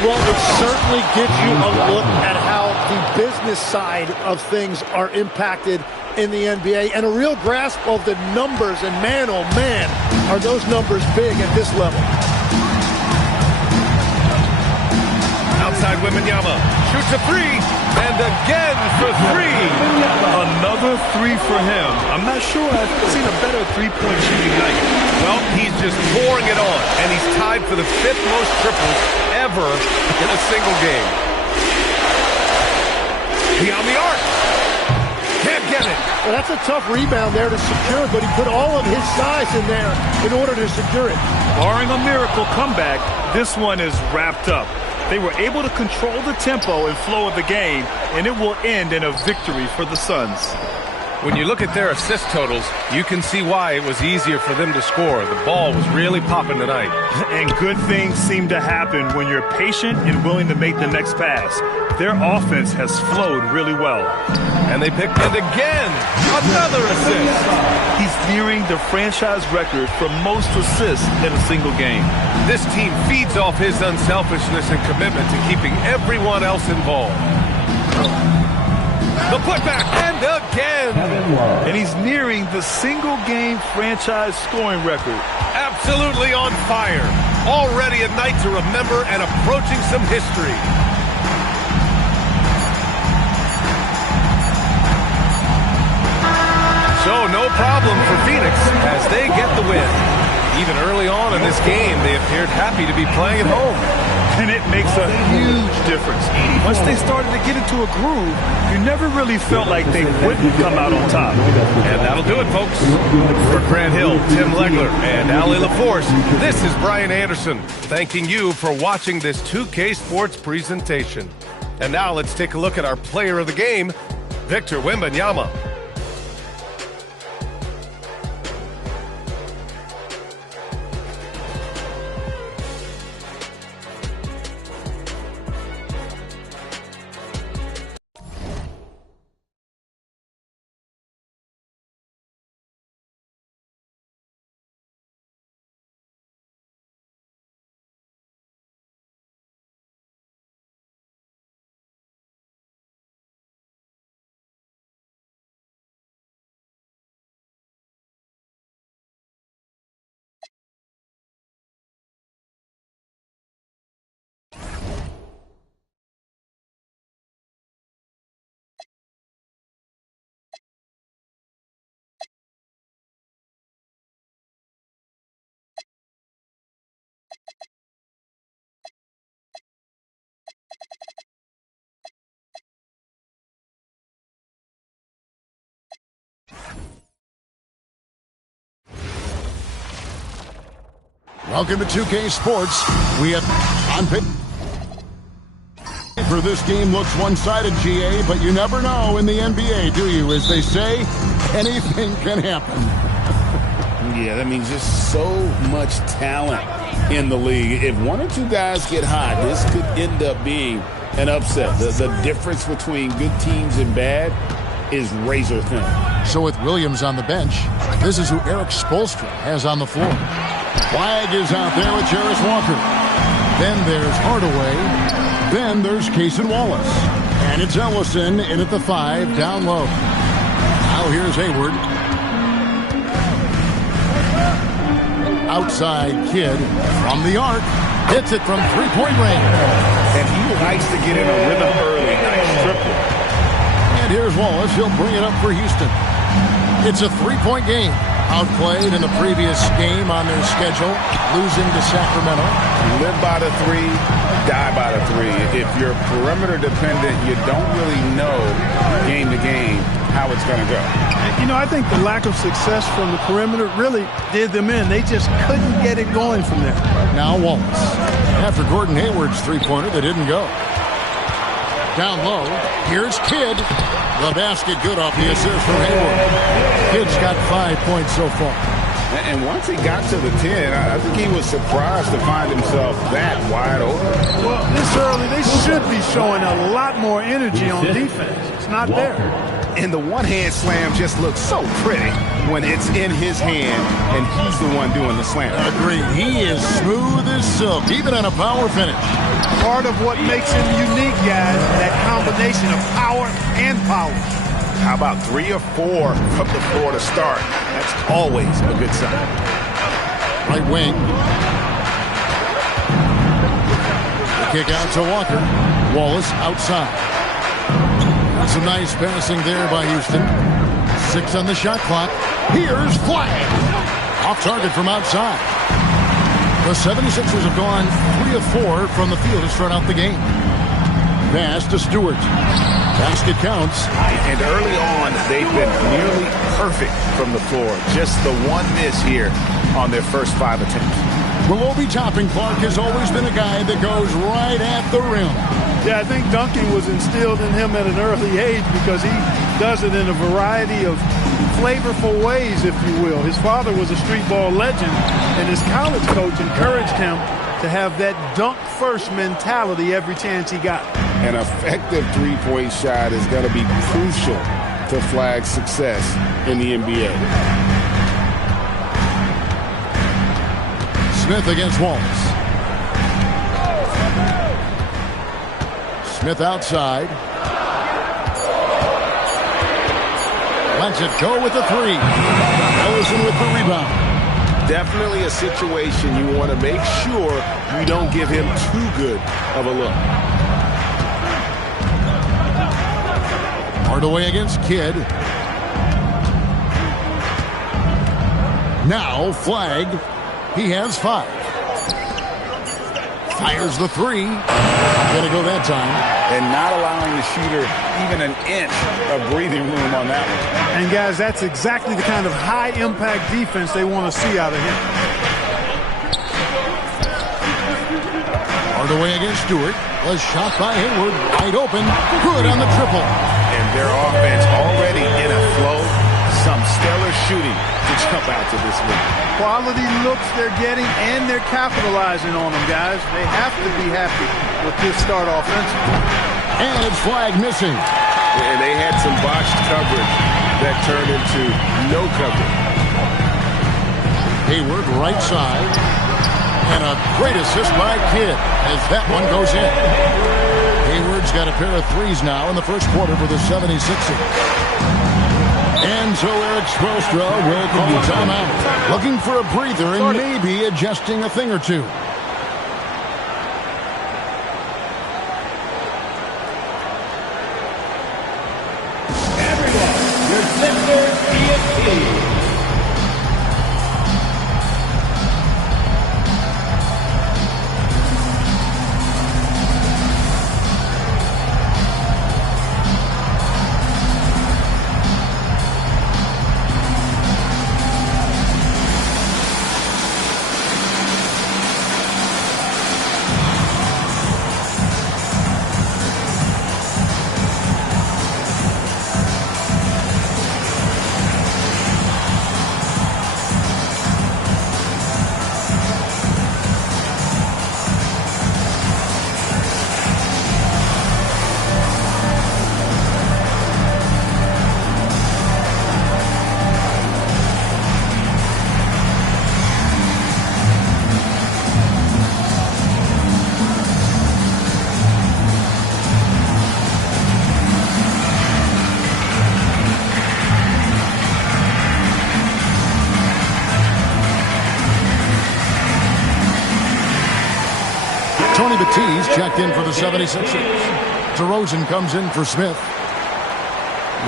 Well, it certainly gives you a look at how the business side of things are impacted in the NBA and a real grasp of the numbers. And man, oh man, are those numbers big at this level. Outside Wembanyama shoots a three, and again for three. Another three for him. I'm not sure I've seen a better three-point shooting night. Well, he's just pouring it on, and he's tied for the 5th most triples ever in a single game. Beyond the arc. Can't get it. Well, that's a tough rebound there to secure, but he put all of his size in there in order to secure it. Barring a miracle comeback, this one is wrapped up. They were able to control the tempo and flow of the game, and it will end in a victory for the Suns. When you look at their assist totals, you can see why it was easier for them to score. The ball was really popping tonight. And good things seem to happen when you're patient and willing to make the next pass. Their offense has flowed really well. And they picked it again. Another assist. He's nearing the franchise record for most assists in a single game. This team feeds off his unselfishness and commitment to keeping everyone else involved. The putback, and again. And he's nearing the single-game franchise scoring record. Absolutely on fire. Already a night to remember and approaching some history. So no problem for Phoenix as they get the win. Even early on in this game, they appeared happy to be playing at home. And it makes a huge difference. Once they started to get into a groove, you never really felt like they wouldn't come out on top. And that'll do it, folks. For Grant Hill, Tim Legler, and Ali LaForce, this is Brian Anderson, thanking you for watching this 2K Sports presentation. And now let's take a look at our player of the game, Victor Wembanyama. Welcome to 2K Sports. We have on pick for this game looks one-sided, GA, but you never know in the NBA, do you? As they say, anything can happen. Yeah, that means just so much talent in the league. If one or two guys get hot, this could end up being an upset. The difference between good teams and bad is razor thin. So with Williams on the bench, this is who Eric Spoelstra has on the floor. Flag is out there with Jarris Walker. Then there's Hardaway. Then there's Cason Wallace. And it's Ellison in at the 5, down low. Now here's Hayward. Outside Kidd from the arc. Hits it from three-point range. And he likes to get in a rhythm early. Nice triple. And here's Wallace. He'll bring it up for Houston. It's a three-point game. Outplayed in the previous game on their schedule, losing to Sacramento. Live by the three, die by the three. If you're perimeter dependent, you don't really know game to game how it's going to go. You know, I think the lack of success from the perimeter really did them in. They just couldn't get it going from there. Now Wallace. After Gordon Hayward's three-pointer, they didn't go. Down low, here's Kidd. The basket good off the assist from Hayward. Kidd's got 5 points so far. And once he got to the 10, I think he was surprised to find himself that wide open. Well, this early, they should be showing a lot more energy on defense. It's not there. And the one-hand slam just looks so pretty when it's in his hand and he's the one doing the slam. Agreed. He is smooth as silk, even on a power finish. Part of what makes him unique, guys, that combination of power and power. How about 3 or 4 from the floor to start? That's always a good sign. Right wing. The kick out to Walker. Wallace outside. Some nice passing there by Houston. 6 on the shot clock. Here's Flag. Off target from outside. The 76ers have gone 3 of 4 from the field to start out the game. Pass to Stewart. Basket counts. And early on, they've been nearly perfect from the floor. Just the one miss here on their first 5 attempts. Willoughby Topping Clark has always been a guy that goes right at the rim. Yeah, I think dunking was instilled in him at an early age because he does it in a variety of flavorful ways, if you will. His father was a street ball legend, and his college coach encouraged him to have that dunk-first mentality every chance he got. An effective three-point shot is going to be crucial to Flag's success in the NBA. Smith against Wallace. Smith outside. Lets it go with the 3. Ellison with the rebound. Definitely a situation you want to make sure you don't give him too good of a look. Hardaway against Kidd. Now Flag. He has 5. Fires the 3. Gonna go that time. And not allowing the shooter even an inch of breathing room on that one. And guys, that's exactly the kind of high-impact defense they want to see out of him. Hardaway against Stewart. A shot by Hayward. Wide open. Good on the triple. And their offense already in a flow. Some stellar shooting to jump out to this league. Quality looks they're getting, and they're capitalizing on them, guys. They have to be happy with this start offensively. And it's Flag missing. And they had some botched coverage that turned into no coverage. Hayward right side. And a great assist by Kidd as that one goes in. Hayward's got a pair of 3s now in the first quarter for the 76ers. And so Eric Spoelstra will call a timeout. Looking for a breather and maybe adjusting a thing or two. Everyone, your Sixers ESP. Tony Batiste checked in for the 76ers. DeRozan comes in for Smith.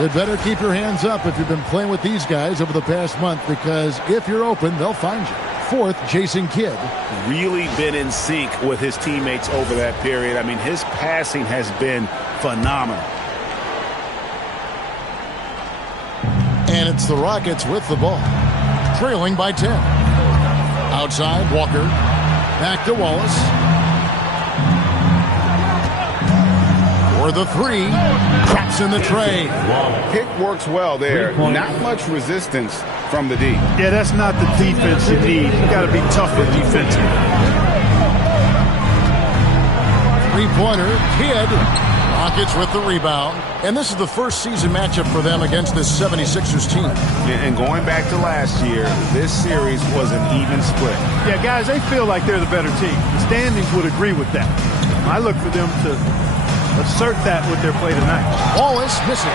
You'd better keep your hands up if you've been playing with these guys over the past month, because if you're open, they'll find you. fourth, Jason Kidd. Really been in sync with his teammates over that period. I mean, his passing has been phenomenal. And it's the Rockets with the ball, trailing by 10. Outside, Walker. Back to Wallace. For the three. Traps in the tray. Pick works well there. Not much resistance from the D. Yeah, that's not the defense you need. You got to be tougher defensively. Three-pointer, Kidd. Rockets with the rebound. And this is the first season matchup for them against this 76ers team. And going back to last year, this series was an even split. Yeah, guys, they feel like they're the better team. The standings would agree with that. I look for them to assert that with their play tonight. Wallace misses.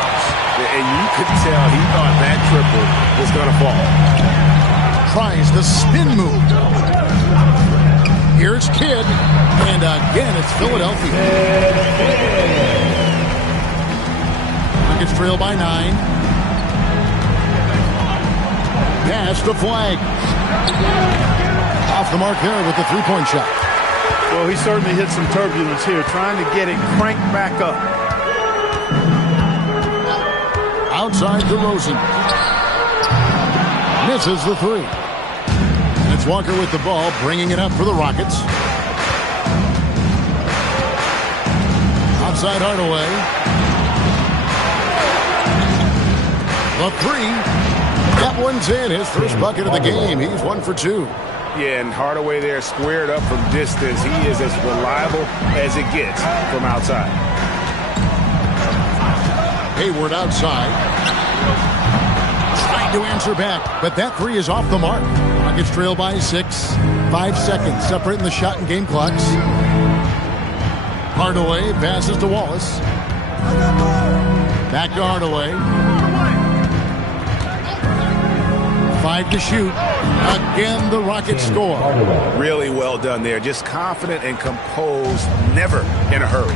And you could tell he thought that triple was going to fall. Tries the spin move. Here's Kidd. And again, it's Philadelphia. Rockets trail by 9. Pass to Flag. Off the mark there with the three-point shot. Well, he certainly hit some turbulence here, trying to get it cranked back up. Outside DeRozan. Misses the three. And it's Walker with the ball, bringing it up for the Rockets. Outside Hardaway. The three. That one's in. His first bucket of the game. He's 1 for 2. Yeah, and Hardaway there squared up from distance. He is as reliable as it gets from outside. Hayward outside. Trying to answer back, but that three is off the mark. Rockets trail by 6. 5 seconds separating the shot and game clocks. Hardaway passes to Wallace. Back to Hardaway. 5 to shoot. Again, the Rockets score. Really well done there. Just confident and composed, never in a hurry.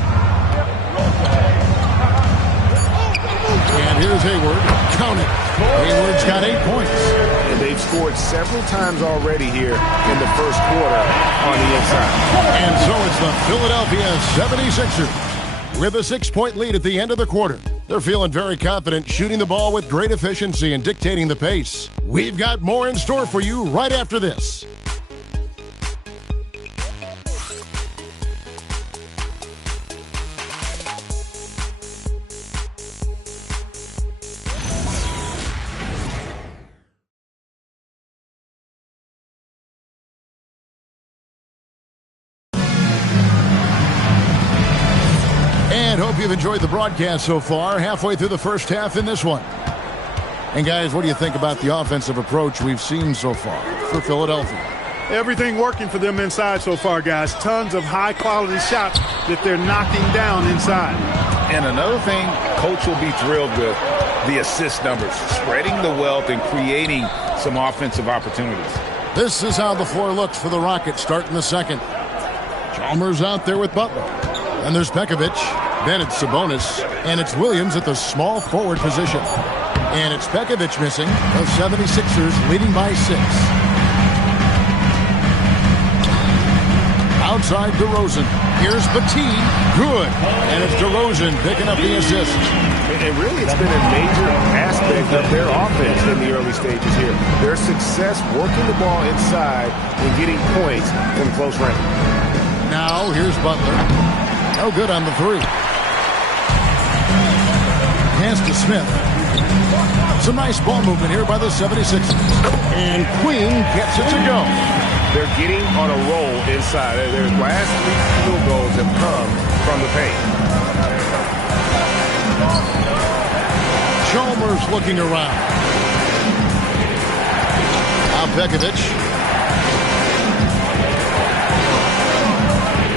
And here's Hayward. Count it. Hayward's got 8 points. And they've scored several times already here in the first quarter on the inside. And so it's the Philadelphia 76ers with a 6-point lead at the end of the quarter. They're feeling very confident, shooting the ball with great efficiency and dictating the pace. We've got more in store for you right after this. Hope you've enjoyed the broadcast so far. Halfway through the first half in this one. And guys, what do you think about the offensive approach we've seen so far for Philadelphia? Everything working for them inside so far, guys. Tons of high-quality shots that they're knocking down inside. And another thing Coach will be thrilled with, the assist numbers, spreading the wealth and creating some offensive opportunities. This is how the floor looks for the Rockets starting the second. Chalmers out there with Butler. And there's Pekovic. Then it's Sabonis, and it's Williams at the small forward position. And it's Pekovic missing. The 76ers leading by 6. Outside DeRozan. Here's Petit. Good. And it's DeRozan picking up the assist. And really, it's been a major aspect of their offense in the early stages here. Their success working the ball inside and getting points from close range. Now, here's Butler. No good on the three. Pass to Smith. Some nice ball movement here by the 76ers. And Queen gets it to go. They're getting on a roll inside. Their last 3 field goals have come from the paint. Chalmers looking around. Now Pekovic.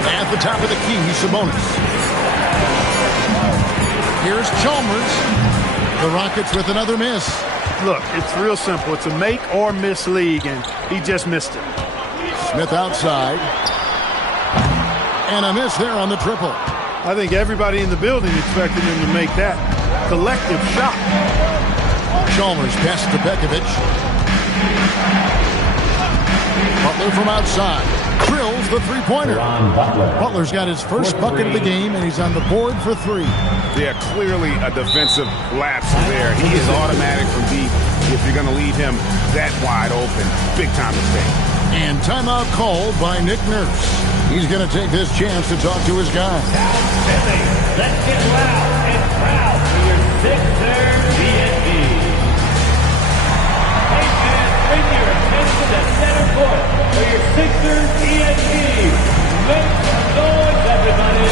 At the top of the key, Sabonis. Here's Chalmers. The Rockets with another miss. Look, it's real simple. It's a make or miss league, and he just missed it. Smith outside. And a miss there on the triple. I think everybody in the building expected him to make that collective shot. Chalmers passes to Pekovic. Butler from outside. Drills the three-pointer. Butler's got his first bucket of the game, and he's on the board for 3. Yeah, clearly a defensive lapse there. He is automatic from deep if you're going to leave him that wide open. Big-time mistake. And timeout called by Nick Nurse. He's going to take this chance to talk to his guys. Let's get loud and proud for your Sixers D&D. Hey fans, bring your attention to center court for your Sixers D&D. Make some noise, everybody.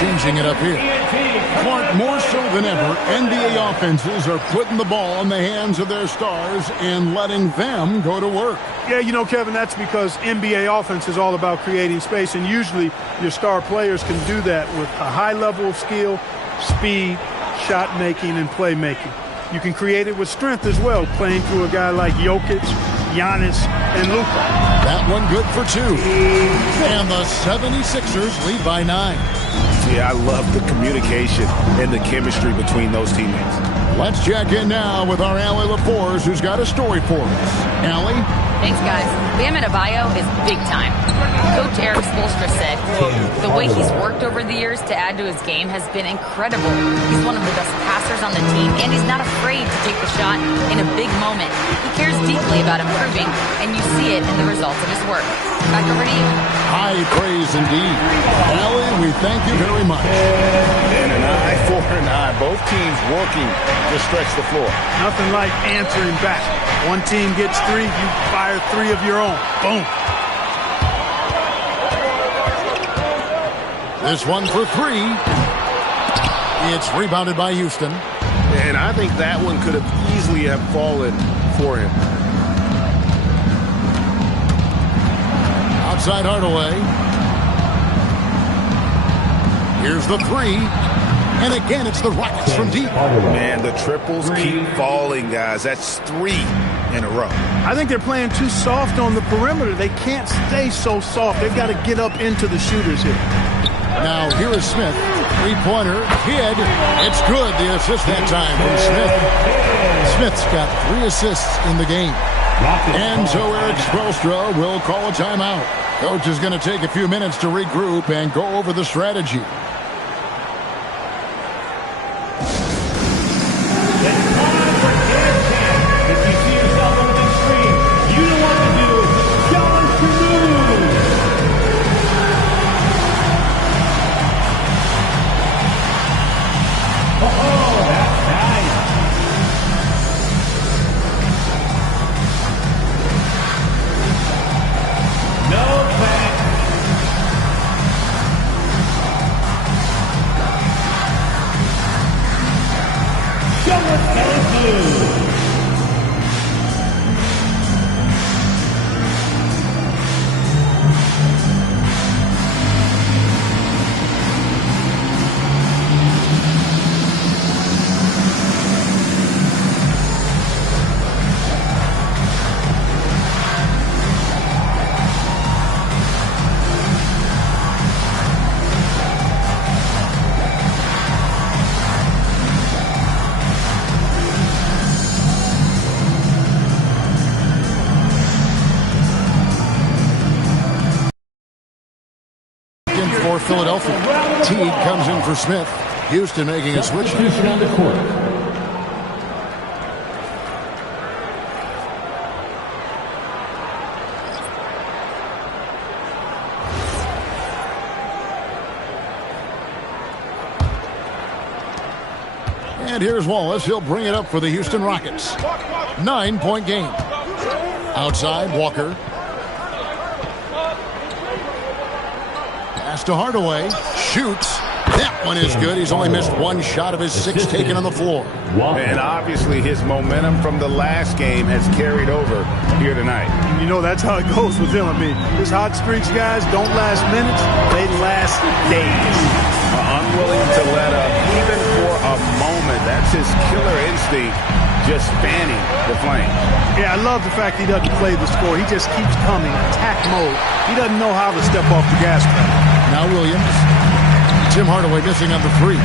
Changing it up here. Clark, more so than ever, NBA offenses are putting the ball in the hands of their stars and letting them go to work. Yeah, you know, Kevin, that's because NBA offense is all about creating space, and usually your star players can do that with a high level of skill, speed, shot making, and playmaking. You can create it with strength as well, playing through a guy like Jokic, Giannis, and Luka. That one good for 2. And the 76ers lead by 9. Yeah, I love the communication and the chemistry between those teammates. Let's check in now with our Allie LaForce, who's got a story for us. Allie? Thanks, guys. Bam Adebayo is big time. Coach Eric Spoelstra said, quote, the way he's worked over the years to add to his game has been incredible. He's one of the best passers on the team, and he's not afraid to take the shot in a big moment. He cares deeply about improving, and you see it in the results of his work. Back over to you. High praise indeed. Allie, we thank you very much. And an eye for an eye. Both teams working to stretch the floor. Nothing like answering back. One team gets 3, you fire 3 of your own. Boom. This one for 3. It's rebounded by Houston. And I think that one could have easily have fallen for him. Outside Hardaway. Here's the 3. And again, it's the Rockets from deep. Man, the triples keep falling, guys. That's 3 in a row. I think they're playing too soft on the perimeter. They can't stay so soft. They've got to get up into the shooters here. Now, here is Smith. Three-pointer. Hid. It's good. The assist that time from Smith. Smith's got 3 assists in the game. And so Eric Spoelstra will call a timeout. Coach is going to take a few minutes to regroup and go over the strategy. For Philadelphia. Teague comes in for Smith. Houston making a switch. Houston on the court. And here's Wallace. He'll bring it up for the Houston Rockets. 9-point game. Outside, Walker. Pass to Hardaway. Shoots. That one is good. He's only missed one shot of his 6 taken on the floor. And obviously his momentum from the last game has carried over here tonight. You know, that's how it goes with him. I mean, his hot streaks, guys, don't last minutes. They last days. Unwilling to let up even for a moment. That's his killer instinct, just fanning the flame. Yeah, I love the fact he doesn't play the score. He just keeps coming, attack mode. He doesn't know how to step off the gas pedal. Now Williams. Tim Hardaway missing on the 3.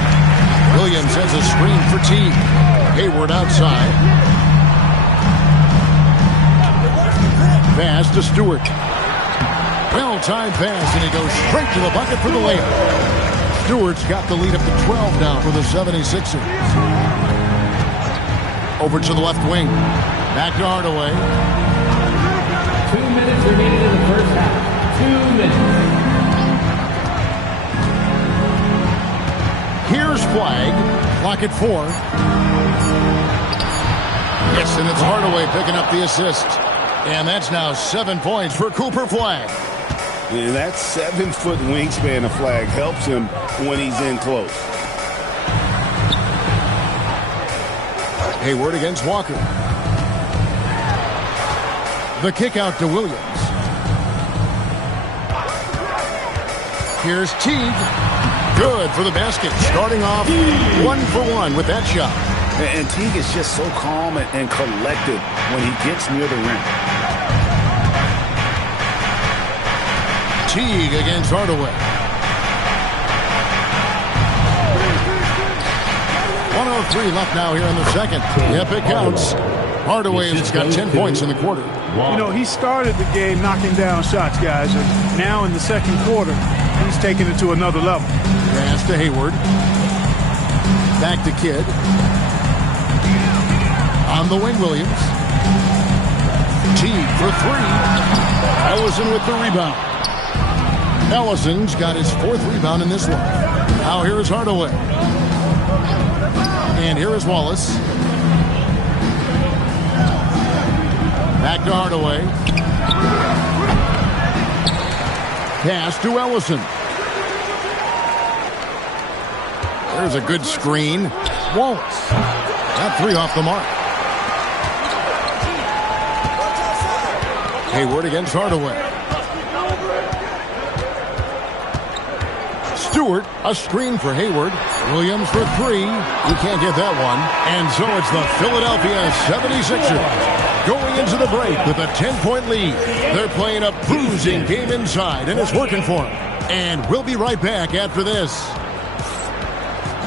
Williams has a screen for Teague. Hayward outside. Pass to Stewart. Well-timed pass, and he goes straight to the bucket for the layup. Stewart's got the lead up to 12 now for the 76ers. Over to the left wing. Back to Hardaway. 2 minutes remaining in the first half. 2 minutes. Here's Flag. Clock at 4. Yes, and it's Hardaway picking up the assist. And that's now 7 points for Cooper Flag. And that 7-foot wingspan of Flag helps him when he's in close. Hayward against Walker. The kick out to Williams. Here's Teague. Good for the basket. Starting off 1 for 1 with that shot. And Teague is just so calm and collected when he gets near the rim. Teague against Hardaway. 1:03 left now here in the second. Yep, it counts. Hardaway's got 10 points in the quarter. You know, he started the game knocking down shots, guys, and now in the second quarter, he's taking it to another level. Pass to Hayward. Back to Kidd. On the wing, Williams. Teague for 3. Ellison with the rebound. Ellison's got his 4th rebound in this one. Now here is Hardaway. And here is Wallace. Back to Hardaway. Pass to Ellison. There's a good screen. Wallace. That 3 off the mark. Hayward against Hardaway. Stewart, a screen for Hayward. Williams for 3. You can't get that one. And so it's the Philadelphia 76ers going into the break with a 10-point lead. They're playing a bruising game inside, and it's working for them. And we'll be right back after this.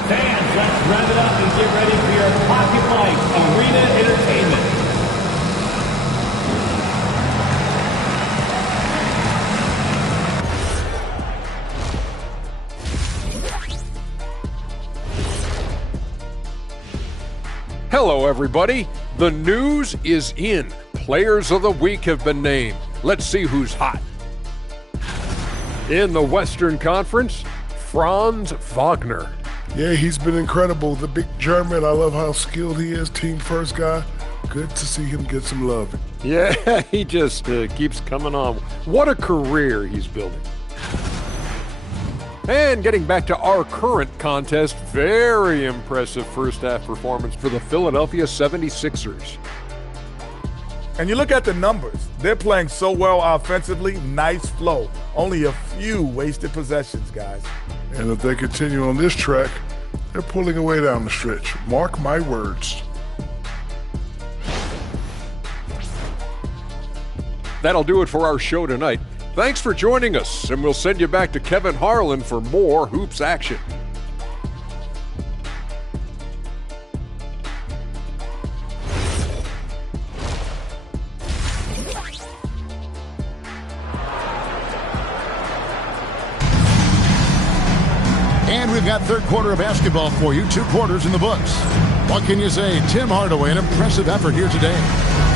Fans, let's rev it up and get ready for your Pocket Mike Arena Entertainment. Hello, everybody. The news is in. Players of the week have been named. Let's see who's hot. In the Western Conference, Franz Wagner. Yeah, he's been incredible. The big German, I love how skilled he is. Team first guy. Good to see him get some love. Yeah, he just keeps coming on. What a career he's building. And getting back to our current contest, very impressive first half performance for the Philadelphia 76ers. And you look at the numbers. They're playing so well offensively. Nice flow. Only a few wasted possessions, guys. And if they continue on this track, they're pulling away down the stretch. Mark my words. That'll do it for our show tonight. Thanks for joining us, and we'll send you back to Kevin Harlan for more hoops action. And we've got third quarter of basketball for you. 2 quarters in the books. What can you say? Tim Hardaway, an impressive effort here today.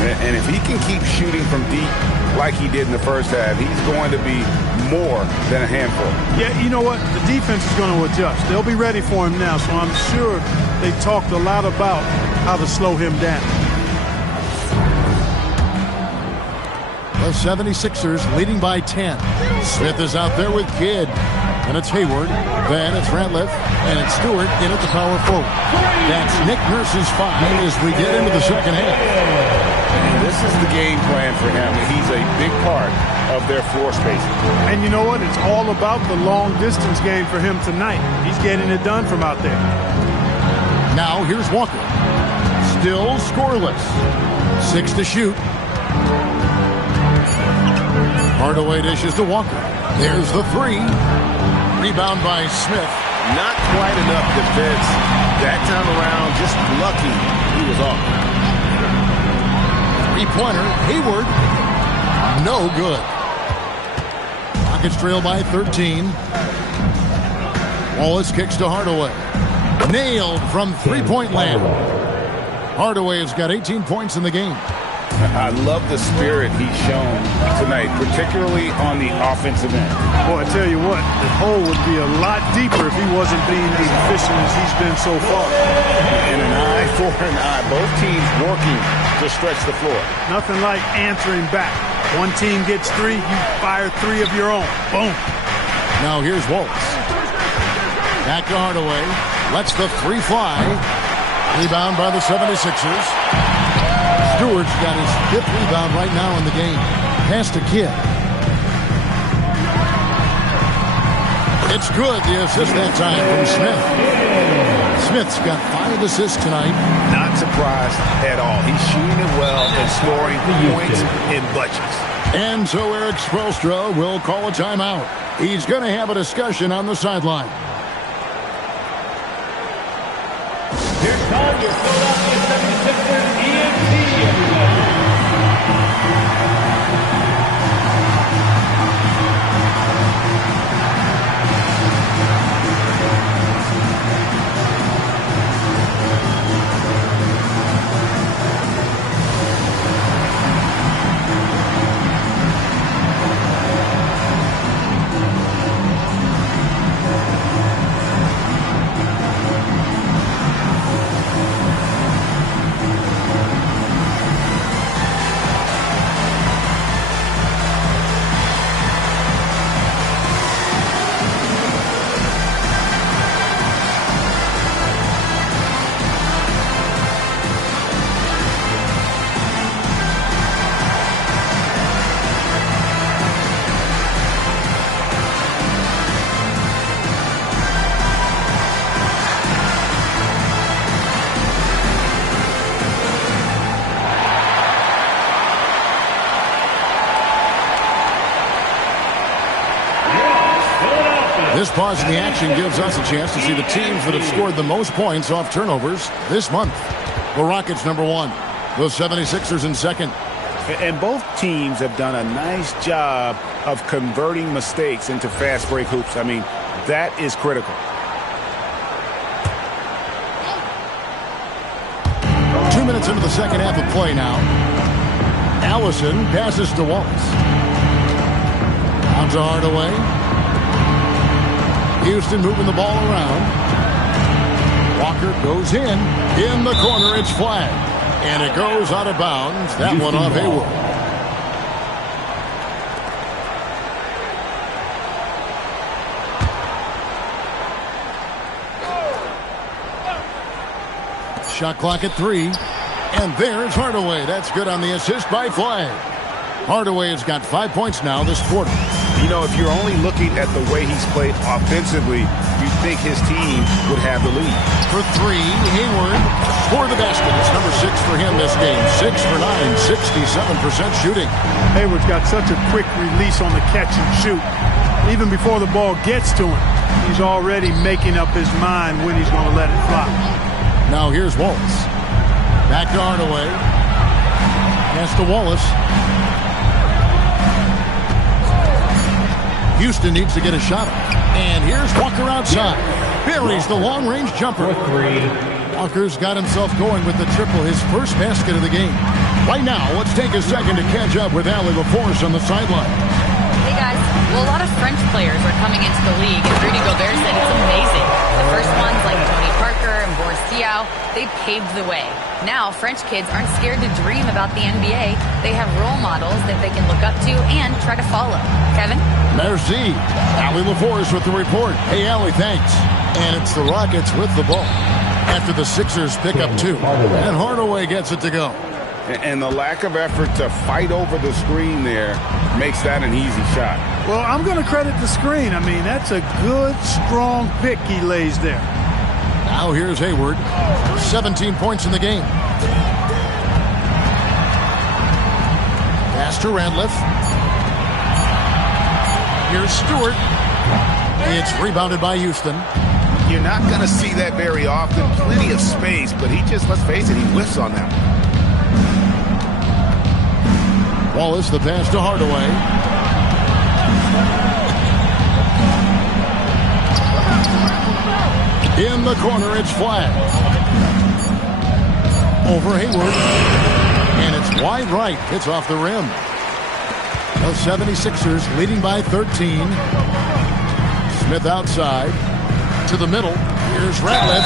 And if he can keep shooting from deep like he did in the first half, he's going to be more than a handful. Yeah, you know what? The defense is going to adjust. They'll be ready for him now, so I'm sure they talked a lot about how to slow him down. The 76ers leading by 10. Smith is out there with Kidd. And it's Hayward. Then it's Ratliff. And it's Stewart in at the power forward. That's Nick Nurse's 5 as we get into the second half. And this is the game plan for him. He's a big part of their floor spacing. And you know what? It's all about the long distance game for him tonight. He's getting it done from out there. Now here's Walker. Still scoreless. 6 to shoot. Hardaway dishes to Walker. There's the 3. Rebound by Smith. Not quite enough defense that time around. Just lucky he was off. 3-pointer. Hayward. No good. Rockets trail by 13. Wallace kicks to Hardaway. Nailed from three-point land. Hardaway has got 18 points in the game. I love the spirit he's shown tonight, particularly on the offensive end. Boy, I tell you what, the hole would be a lot deeper if he wasn't being as efficient as he's been so far. And an eye for an eye. Both teams working to stretch the floor. Nothing like answering back. One team gets 3, you fire 3 of your own. Boom. Now here's Wallace. Back to Hardaway. Lets the 3 fly. Rebound by the 76ers. Stewart's got his 5th rebound right now in the game. Pass to Kidd. It's good, the assist that time from Smith. Smith's got 5 assists tonight. Not surprised at all. He's shooting it well and scoring points in bunches. And so Eric Spoelstra will call a timeout. He's going to have a discussion on the sideline. Here's time your Philadelphia 76ers EMT, everybody. This pause in the action gives us a chance to see the teams that have scored the most points off turnovers this month. The Rockets number 1. The 76ers in second. And both teams have done a nice job of converting mistakes into fast break hoops. I mean, that is critical. 2 minutes into the second half of play now. Allison passes to Wallace. Out to Hardaway. Houston moving the ball around. Walker goes in. In the corner, it's flagged. And it goes out of bounds. That one off Hayward. Shot clock at 3. And there's Hardaway. That's good on the assist by Flag. Hardaway has got 5 points now this quarter. You know, if you're only looking at the way he's played offensively, you'd think his team would have the lead. For 3, Hayward for the basket. It's number 6 for him this game. 6 for 9, 67% shooting. Hayward's got such a quick release on the catch and shoot. Even before the ball gets to him, he's already making up his mind when he's going to let it fly. Now here's Wallace. Back to Hardaway. Pass to Wallace. Houston needs to get a shot up. And here's Walker outside. Buries the long-range jumper. Walker's got himself going with the triple, his first basket of the game. Right now, let's take a second to catch up with Allie LaForce on the sideline. Hey guys, well, a lot of French players are coming into the league, and Rudy Gobert said it's amazing. The first ones like Tony Parker and Boris Diaw, they paved the way. Now, French kids aren't scared to dream about the NBA. They have role models that they can look up to and try to follow. Kevin? Merci. Allie LaForce with the report. Hey, Allie, thanks. And it's the Rockets with the ball after the Sixers pick up 2. And Hardaway gets it to go. And the lack of effort to fight over the screen there makes that an easy shot. Well, I'm going to credit the screen. I mean, that's a good, strong pick he lays there. Now here's Hayward. 17 points in the game. Pass to Radliff. Here's Stewart. It's rebounded by Houston. You're not going to see that very often. Plenty of space, but he just, let's face it, he whiffs on that one. Wallace, the pass to Hardaway. In the corner, it's flat. Over Hayward. And it's wide right. It's off the rim. The 76ers leading by 13. Smith outside. To the middle. Here's Ratliff.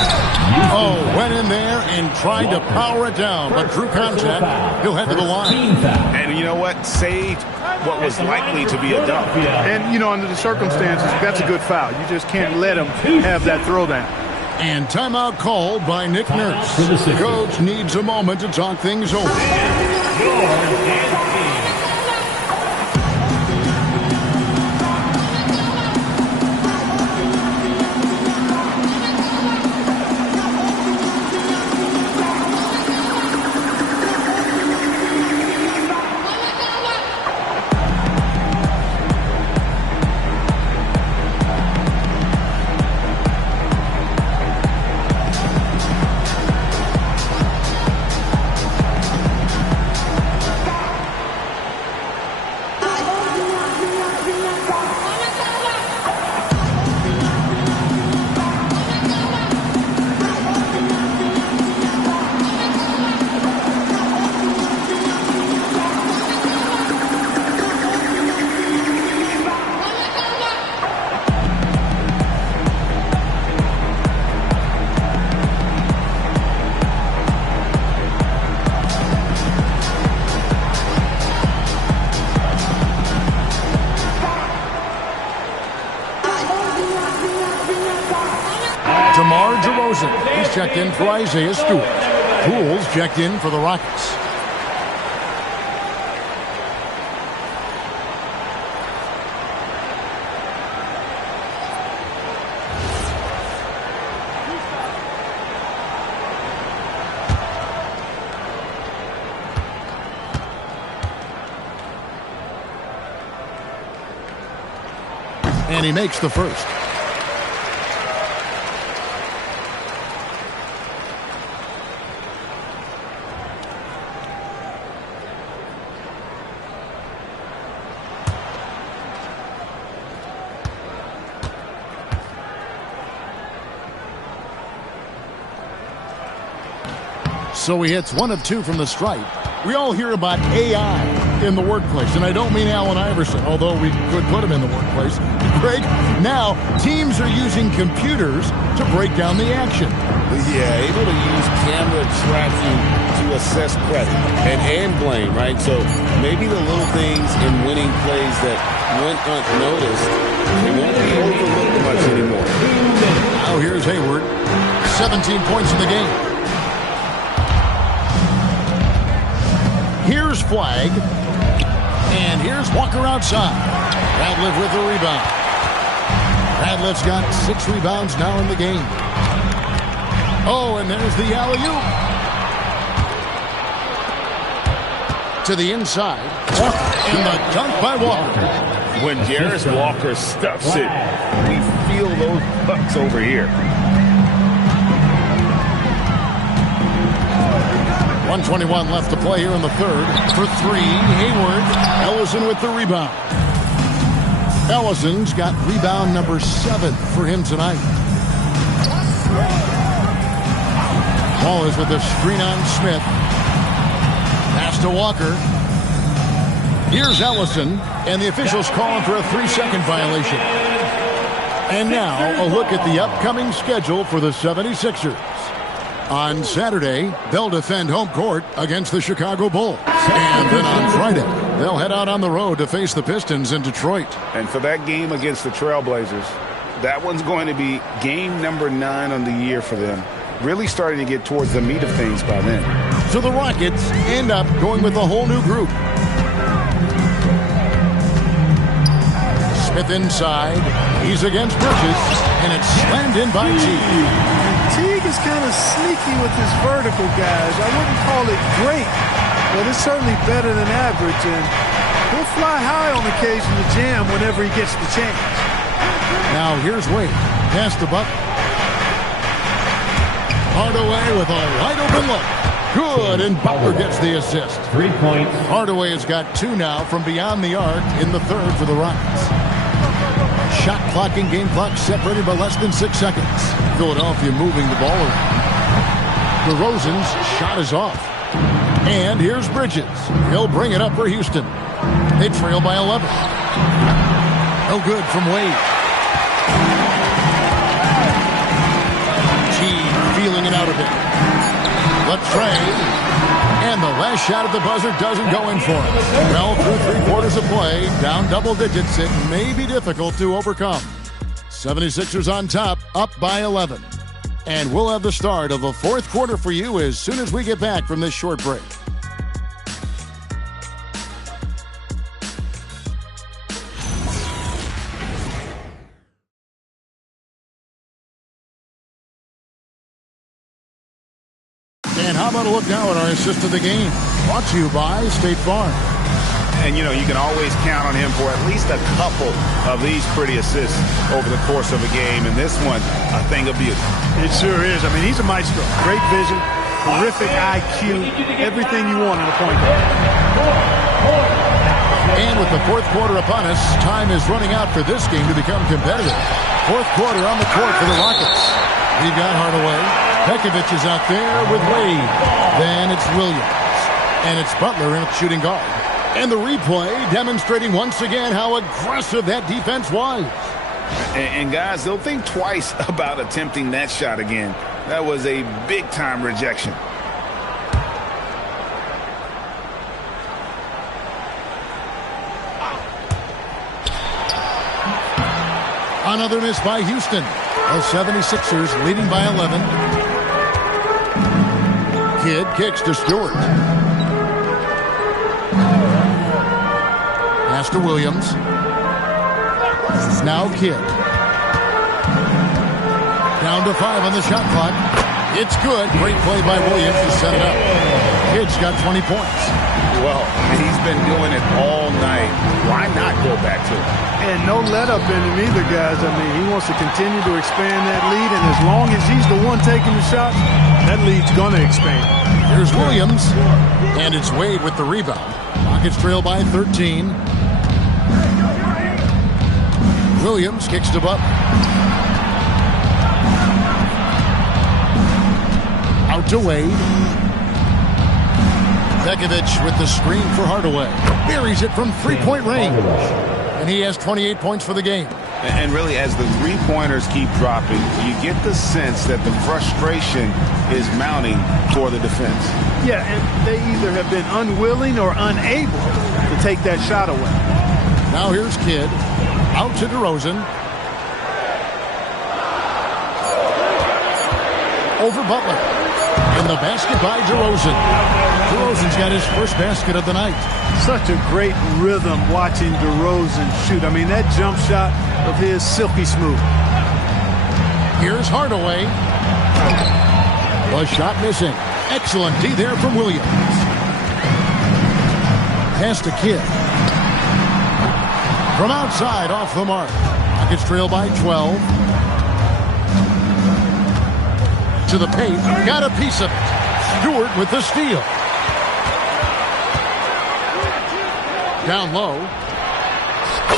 Oh, went in there and tried to power it down, but drew contact. He'll head to the line. And you know what? Saved what was likely to be a dunk. And, you know, under the circumstances, that's a good foul. You just can't let him have that throwdown. And timeout called by Nick Nurse. Coach needs a moment to talk things over. He's checked in for Isaiah Stewart. Pools checked in for the Rockets. And he makes the first. So he hits 1 of 2 from the stripe. We all hear about AI in the workplace, and I don't mean Allen Iverson, although we could put him in the workplace. Greg, now teams are using computers to break down the action. Yeah, able to use camera tracking to assess credit and blame, right? So maybe the little things in winning plays that went unnoticed, they won't be overlooked much anymore. Now here's Hayward. 17 points in the game. Here's Flag. And here's Walker outside. Radliff with the rebound. Radliff's got 6 rebounds now in the game. Oh, and there's the alley-oop. To the inside. And the dunk by Walker. When Jarris Walker stuffs it, we feel those bucks over here. 1:21 left to play here in the third. For 3, Hayward. Ellison with the rebound. Ellison's got rebound number 7 for him tonight. Ball is with the screen on Smith. Pass to Walker. Here's Ellison, and the officials calling for a 3-second violation. And now, a look at the upcoming schedule for the 76ers. On Saturday, they'll defend home court against the Chicago Bulls. And then on Friday, they'll head out on the road to face the Pistons in Detroit. And for that game against the Trailblazers, that one's going to be game number 9 on the year for them. Really starting to get towards the meat of things by then. So the Rockets end up going with a whole new group. Smith inside. He's against Bridges, and it's slammed in by Teague. Teague is kind of sneaky with his vertical, guys. I wouldn't call it great, but it's certainly better than average, and he'll fly high on occasion to jam whenever he gets the chance. Now here's Wade. Pass to Butler. Hardaway with a wide open look. Good, and Butler gets the assist. 3 points. Hardaway has got 2 now from beyond the arc in the third for the Rockets. Shot clock and game clock separated by less than 6 seconds. Philadelphia moving the ball around. DeRozan's shot is off. And here's Bridges. He'll bring it up for Houston. They trail by 11. No good from Wade. Feeling it out a bit. Latrey. And the last shot at the buzzer doesn't go in for him. Well, through 3 quarters of play, down double digits, it may be difficult to overcome. 76ers on top, up by 11. And we'll have the start of the 4th quarter for you as soon as we get back from this short break. And how about a look now at our assist of the game? Brought to you by State Farm. And, you know, you can always count on him for at least a couple of these pretty assists over the course of a game. And this one, a thing of beauty. It sure is. I mean, he's a maestro. Great vision, terrific IQ, everything you want in a point guard. And with the 4th quarter upon us, time is running out for this game to become competitive. 4th quarter on the court for the Rockets. We've got Hardaway. Pekovic is out there with Wade. Then it's Williams. And it's Butler in at shooting guard. And the replay demonstrating once again how aggressive that defense was. And guys, they'll think twice about attempting that shot again. That was a big-time rejection. Another miss by Houston. The 76ers leading by 11. Kidd kicks to Stewart. Pass to Williams. Now Kidd. Down to 5 on the shot clock. It's good. Great play by Williams to set it up. Kidd's got 20 points. Well, he's been doing it all night. Why not go back to it? And no let up in him either, guys. I mean, he wants to continue to expand that lead, and as long as he's the one taking the shots, that lead's going to expand. Here's Williams, and it's Wade with the rebound. Rockets trail by 13. Williams kicks to Butler. Out to Wade. Pekovic with the screen for Hardaway. Buries it from 3-point range. And he has 28 points for the game. And really, as the 3-pointers keep dropping, you get the sense that the frustration is mounting for the defense. Yeah, and they either have been unwilling or unable to take that shot away. Now here's Kidd. Out to DeRozan. Over Butler. And the basket by DeRozan. DeRozan's got his first basket of the night. Such a great rhythm watching DeRozan shoot. I mean, that jump shot of his silky smooth. Here's Hardaway. The shot missing. Excellent D there from Williams. Pass to Kidd. From outside, off the mark. Rockets trail by 12. To the paint. Got a piece of it. Stewart with the steal. Down low.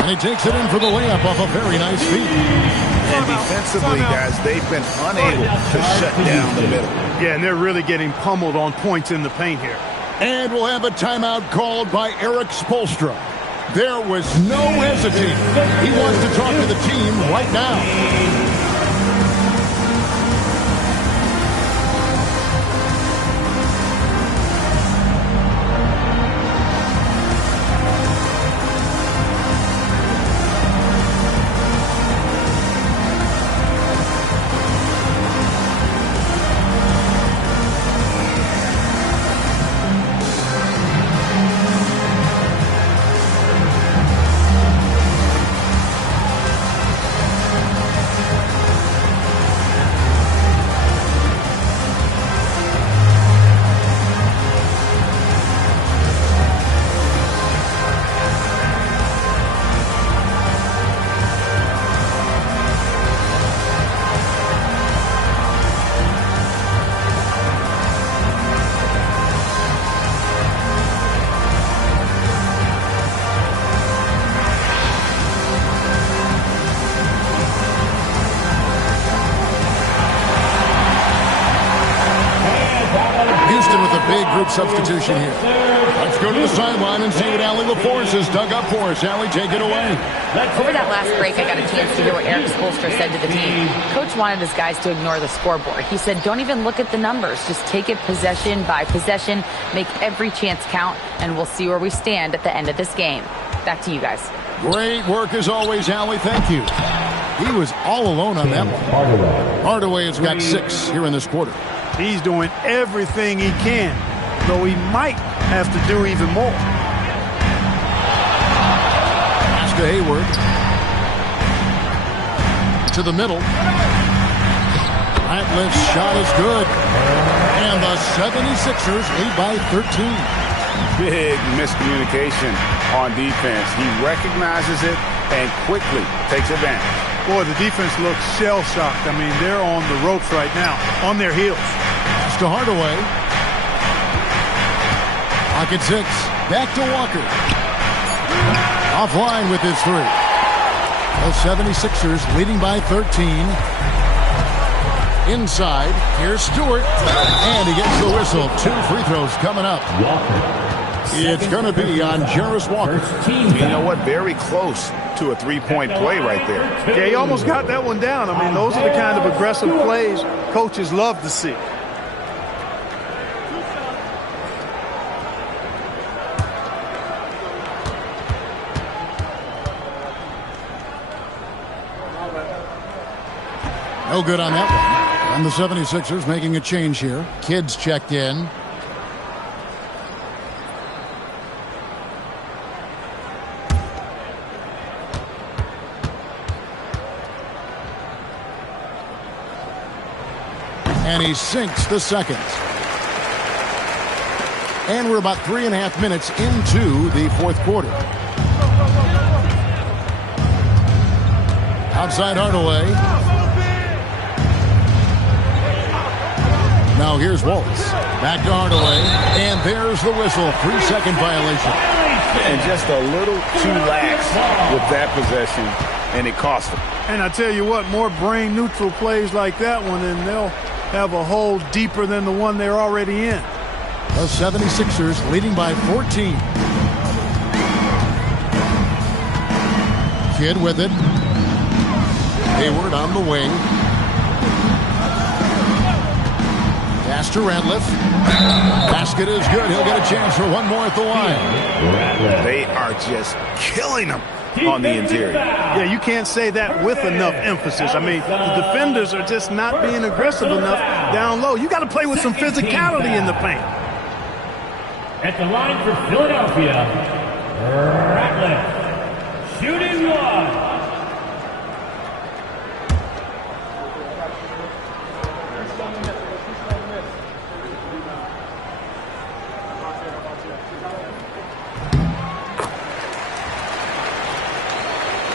And he takes it in for the layup off a very nice feed. And defensively, guys, they've been unable to shut down the middle. Yeah, and they're really getting pummeled on points in the paint here. And we'll have a timeout called by Eric Spoelstra. There was no hesitating. He wants to talk to the team right now. Substitution here. Let's go to the sideline and see what Allie LaForce has dug up for us. Allie, take it away. Over that last break, I got a chance to hear what Eric Spoelstra said to the team. Coach wanted his guys to ignore the scoreboard. He said, don't even look at the numbers. Just take it possession by possession, make every chance count, and we'll see where we stand at the end of this game. Back to you guys. Great work as always, Allie. Thank you. He was all alone on that one. Hardaway has got 6 here in this quarter. He's doing everything he can, though he might have to do even more. Pass to Hayward. To the middle. Ratliff's shot is good. And the 76ers lead by 13. Big miscommunication on defense. He recognizes it and quickly takes advantage. Boy, the defense looks shell-shocked. I mean, they're on the ropes right now, on their heels. Pass to Hardaway. Pocket 6. Back to Walker. Offline with his 3. The 76ers leading by 13. Inside. Here's Stewart. And he gets the whistle. 2 free throws coming up. It's going to be on Jarris Walker. You know what? Very close to a three-point play right there. Yeah, he almost got that one down. I mean, those are the kind of aggressive plays coaches love to see. No good on that one. And the 76ers making a change here. Kids checked in. And he sinks the second. And we're about 3.5 minutes into the fourth quarter. Outside Hardaway. Now here's Wallace. Back to Hardaway. And there's the whistle. 3-second violation. And just a little too lax with that possession, and it cost him. And I tell you what, more brain-neutral plays like that one, and they'll have a hole deeper than the one they're already in. The 76ers leading by 14. Kidd with it. Hayward on the wing. Pass to Ratliff. Basket is good. He'll get a chance for one more at the line. They are just killing him on the interior. Yeah, you can't say that with enough emphasis. I mean, the defenders are just not being aggressive enough down low. You got to play with some physicality in the paint. At the line for Philadelphia, Ratliff, shooting one.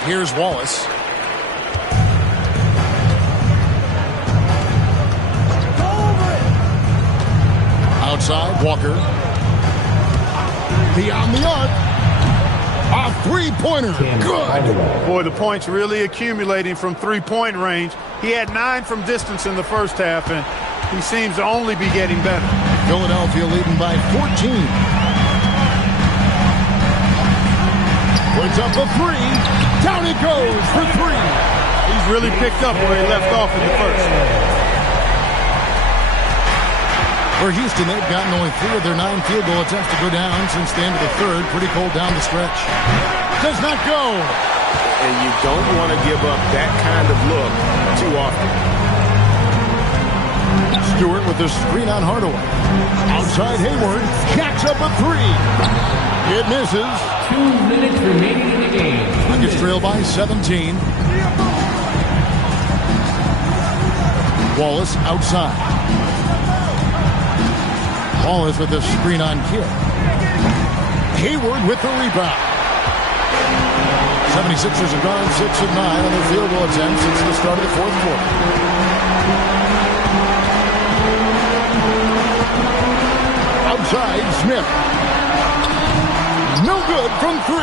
Here's Wallace. Outside, Walker. Beyond the arc. A three-pointer. Good. Boy, the points really accumulating from three-point range. He had 9 from distance in the first half, and he seems to only be getting better. Philadelphia leading by 14. Puts up a three. Down it goes for three. He's really picked up where he left off in the first. For Houston, they've gotten only 3 of their 9 field goal attempts to go down since the end of the third. Pretty cold down the stretch. Does not go. And you don't want to give up that kind of look too often. Stewart with the screen on Hardaway. Outside Hayward. Jacks up a three. It misses. 2 minutes remaining in the game. Nuggets trail by 17. Wallace outside. Wallace with the screen on Kidd. Hayward with the rebound. 76ers have gone 6 of 9 on their field goal attempts since the start of the fourth quarter. Outside, Smith. No good from 3.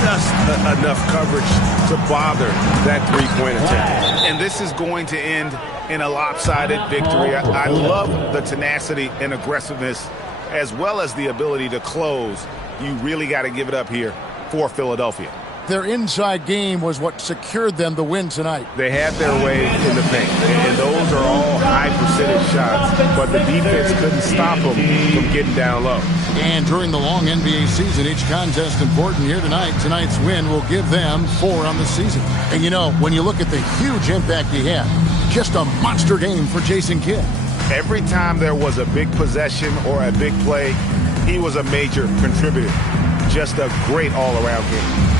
Just enough coverage to bother that three-point attempt. And this is going to end in a lopsided victory. I love the tenacity and aggressiveness as well as the ability to close. You really got to give it up here for Philadelphia. Their inside game was what secured them the win tonight. They had their way in the paint, and those are all high percentage shots, but the defense couldn't stop them from getting down low. And during the long NBA season, each contest important here tonight. Tonight's win will give them 4 on the season. And you know, when you look at the huge impact he had, just a monster game for Jason Kidd. Every time there was a big possession or a big play, he was a major contributor. Just a great all-around game.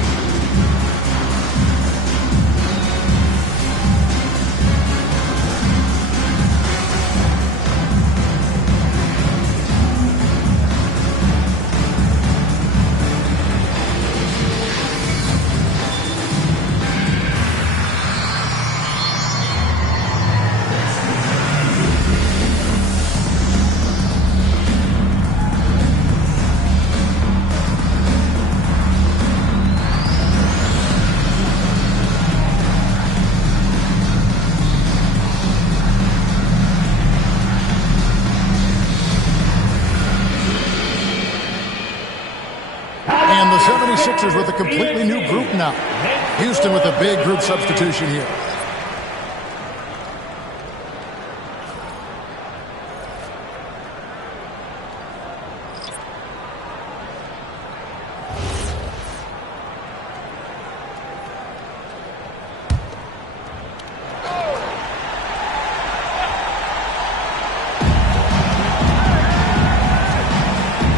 With a completely new group now. Houston with a big group substitution here.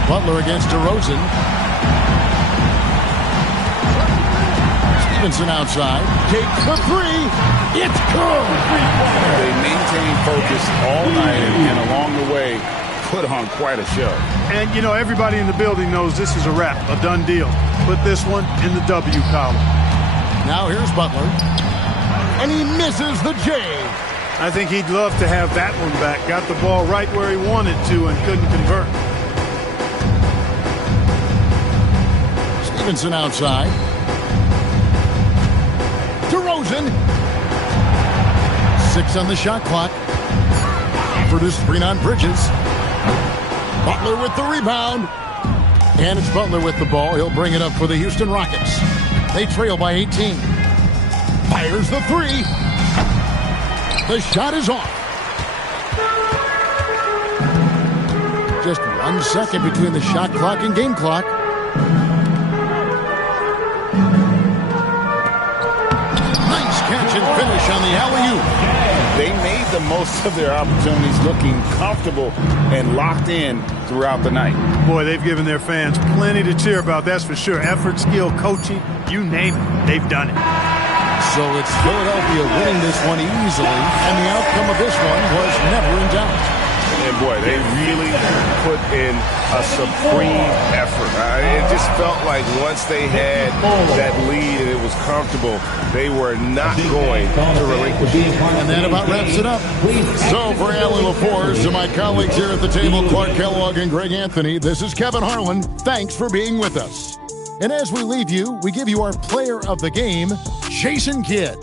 Butler against DeRozan. Stevenson outside. Takes the three. It's good. They maintained focus all night and along the way put on quite a show. And, you know, everybody in the building knows this is a wrap, a done deal. Put this one in the W column. Now here's Butler. And he misses the J. I think he'd love to have that one back. Got the ball right where he wanted to and couldn't convert. Stevenson outside. DeRozan. 6 on the shot clock. For this screen on Bridges. Butler with the rebound. And it's Butler with the ball. He'll bring it up for the Houston Rockets. They trail by 18. Fires the three. The shot is off. Just 1 second between the shot clock and game clock. Nice catch and finish on the alley-oop. They made the most of their opportunities, looking comfortable and locked in throughout the night. Boy, they've given their fans plenty to cheer about, that's for sure. Effort, skill, coaching, you name it, they've done it. So it's Philadelphia winning this one easily, and the outcome of this one was never in doubt. And boy, they really put in a supreme effort. It just felt like once they had that lead and it was comfortable, they were not going to relinquish it. And that about wraps it up. So for Allie LaForce and my colleagues here at the table, Clark Kellogg and Greg Anthony, this is Kevin Harlan. Thanks for being with us. And as we leave you, we give you our player of the game, Jason Kidd.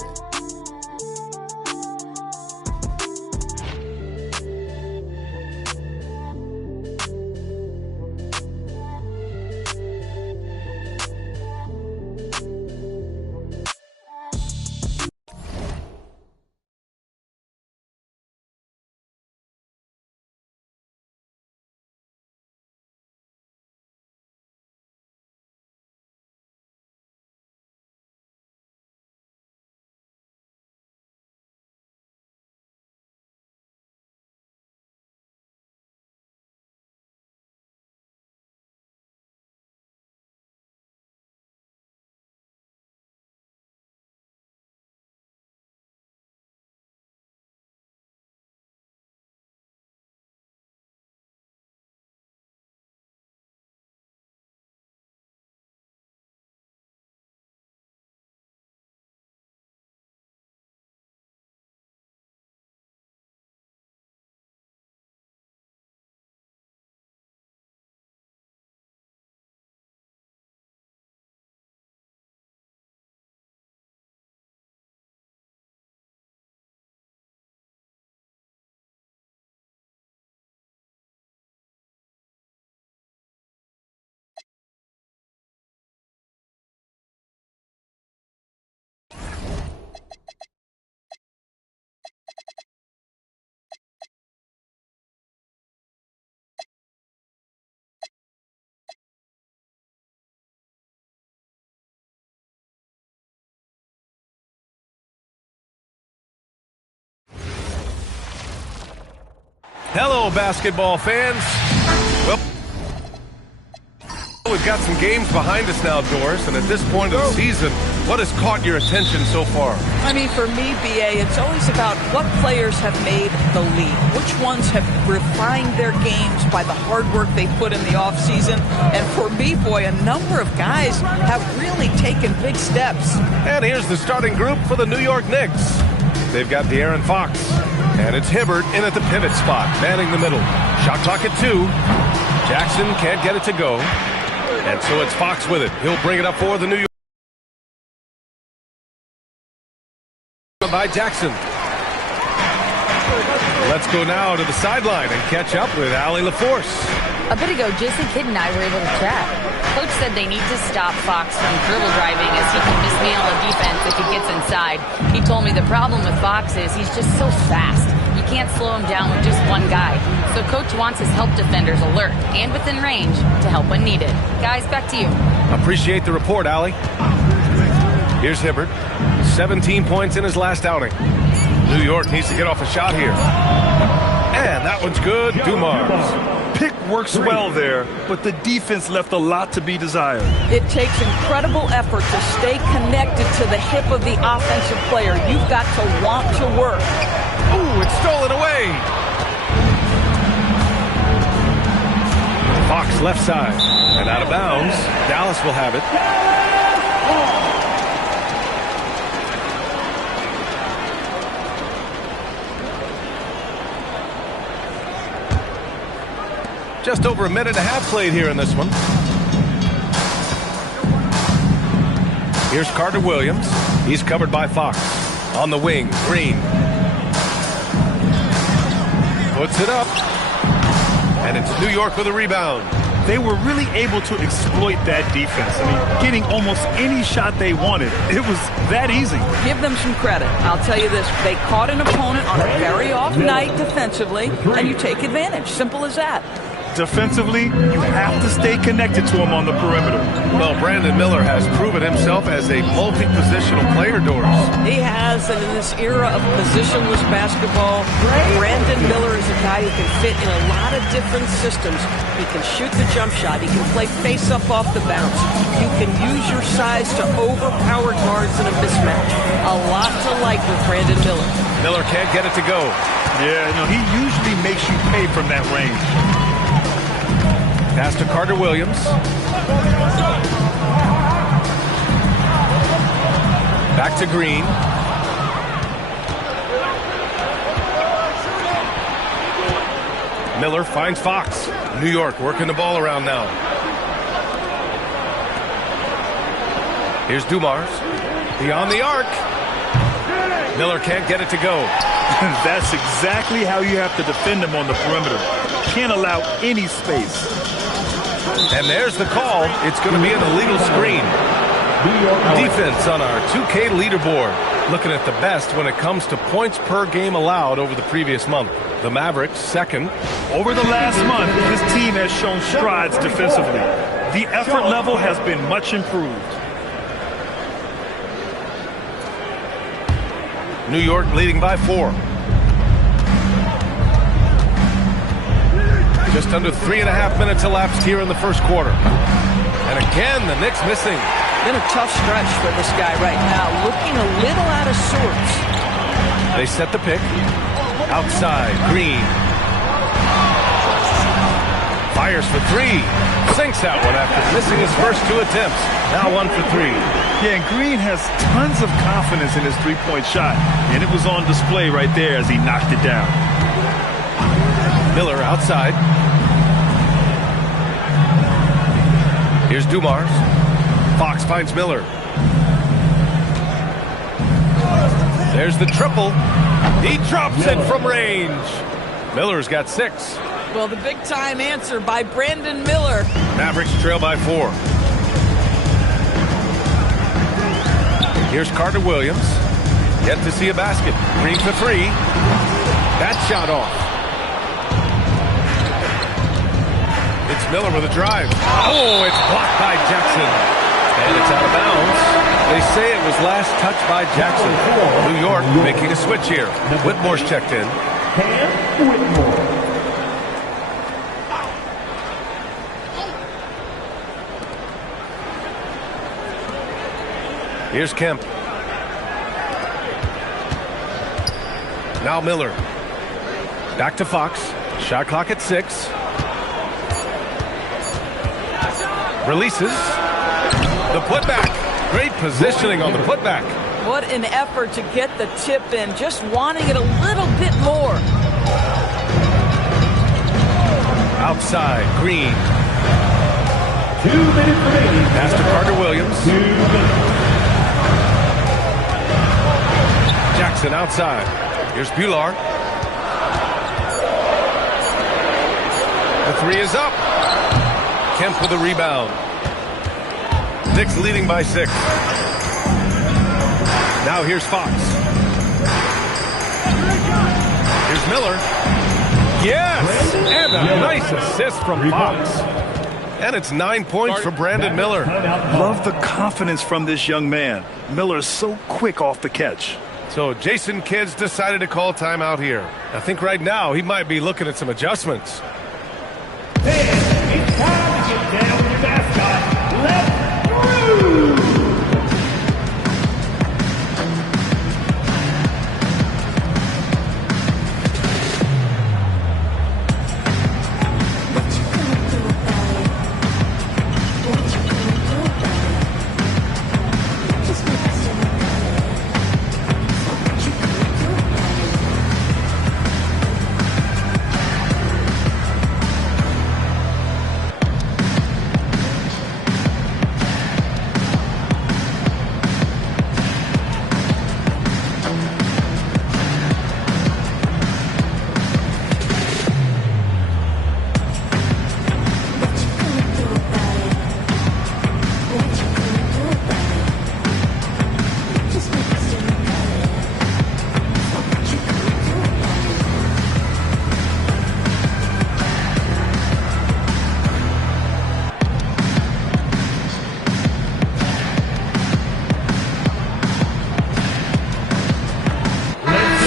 Hello, basketball fans. Well, we've got some games behind us now, Doris, and at this point of the season, what has caught your attention so far? I mean, for me, BA, it's always about what players have made the leap. Which ones have refined their games by the hard work they put in the offseason. And for me, boy, a number of guys have really taken big steps. And here's the starting group for the New York Knicks. They've got De'Aaron Fox, and it's Hibbert in at the pivot spot, manning the middle. Shot clock at 2. Jackson can't get it to go. And so it's Fox with it. He'll bring it up for the New York. By Jackson. Let's go now to the sideline and catch up with Allie LaForce. A bit ago, Jason Kidd and I were able to chat. Coach said they need to stop Fox from dribble driving as he can mishandle a defense if he gets inside. He told me the problem with Fox is he's just so fast. You can't slow him down with just one guy. So Coach wants his help defenders alert and within range to help when needed. Guys, back to you. Appreciate the report, Allie. Here's Hibbert. 17 points in his last outing. New York needs to get off a shot here. And that one's good. Dumars. Pick works well there, but the defense left a lot to be desired. It takes incredible effort to stay connected to the hip of the offensive player. You've got to want to work. Ooh, it's stolen away. Fox left side and out of bounds. Dallas will have it. Just over a minute and a half played here in this one. Here's Carter Williams. He's covered by Fox. On the wing, Green. Puts it up. And it's New York with a rebound. They were really able to exploit that defense. I mean, getting almost any shot they wanted. It was that easy. Give them some credit. I'll tell you this. They caught an opponent on a very off night defensively, and you take advantage. Simple as that. Defensively, you have to stay connected to him on the perimeter. Well, Brandon Miller has proven himself as a multi-positional player, Doris. He has, and in this era of positionless basketball, Brandon Miller is a guy who can fit in a lot of different systems. He can shoot the jump shot. He can play face-up off the bounce. You can use your size to overpower guards in a mismatch. A lot to like with Brandon Miller. Miller can't get it to go. Yeah, no, he usually makes you pay from that range. Pass to Carter Williams. Back to Green. Miller finds Fox. New York working the ball around now. Here's Dumars. Beyond the arc. Miller can't get it to go. That's exactly how you have to defend him on the perimeter. Can't allow any space. And there's the call. It's going to be an illegal screen. Defense on our 2K leaderboard. Looking at the best when it comes to points per game allowed over the previous month. The Mavericks second. Over the last month, this team has shown strides defensively. The effort level has been much improved. New York leading by 4. Just under 3.5 minutes elapsed here in the first quarter. And again, the Knicks missing. Been a tough stretch for this guy right now. Looking a little out of sorts. They set the pick. Outside, Green. Fires for 3. Sinks that one after missing his first 2 attempts. Now 1 for 3. Yeah, and Green has tons of confidence in his three-point shot. And it was on display right there as he knocked it down. Miller outside. Here's Dumars. Fox finds Miller. There's the triple. He drops it from range. Miller's got 6. Well, the big-time answer by Brandon Miller. Mavericks trail by 4. Here's Carter Williams. Yet to see a basket. Green for 3. That shot off. It's Miller with a drive. Oh, it's blocked by Jackson. And it's out of bounds. They say it was last touched by Jackson. New York making a switch here. Whitmore's checked in. Here's Kemp. Now Miller. Back to Fox. Shot clock at 6. Releases. The putback. Great positioning on the putback. What an effort to get the tip in, just wanting it a little bit more. Outside, Green. 2 minutes remaining. Pass to Carter Williams. 2 minutes. Jackson outside. Here's Bular. The 3 is up. Kemp with the rebound. Knicks leading by 6. Now here's Fox. Here's Miller. Yes! And a nice assist from Fox. And it's 9 points for Brandon Miller. Love the confidence from this young man. Miller is so quick off the catch. So Jason Kidd's decided to call timeout here. I think right now he might be looking at some adjustments. It's time to get down with your mascot. Let's groove!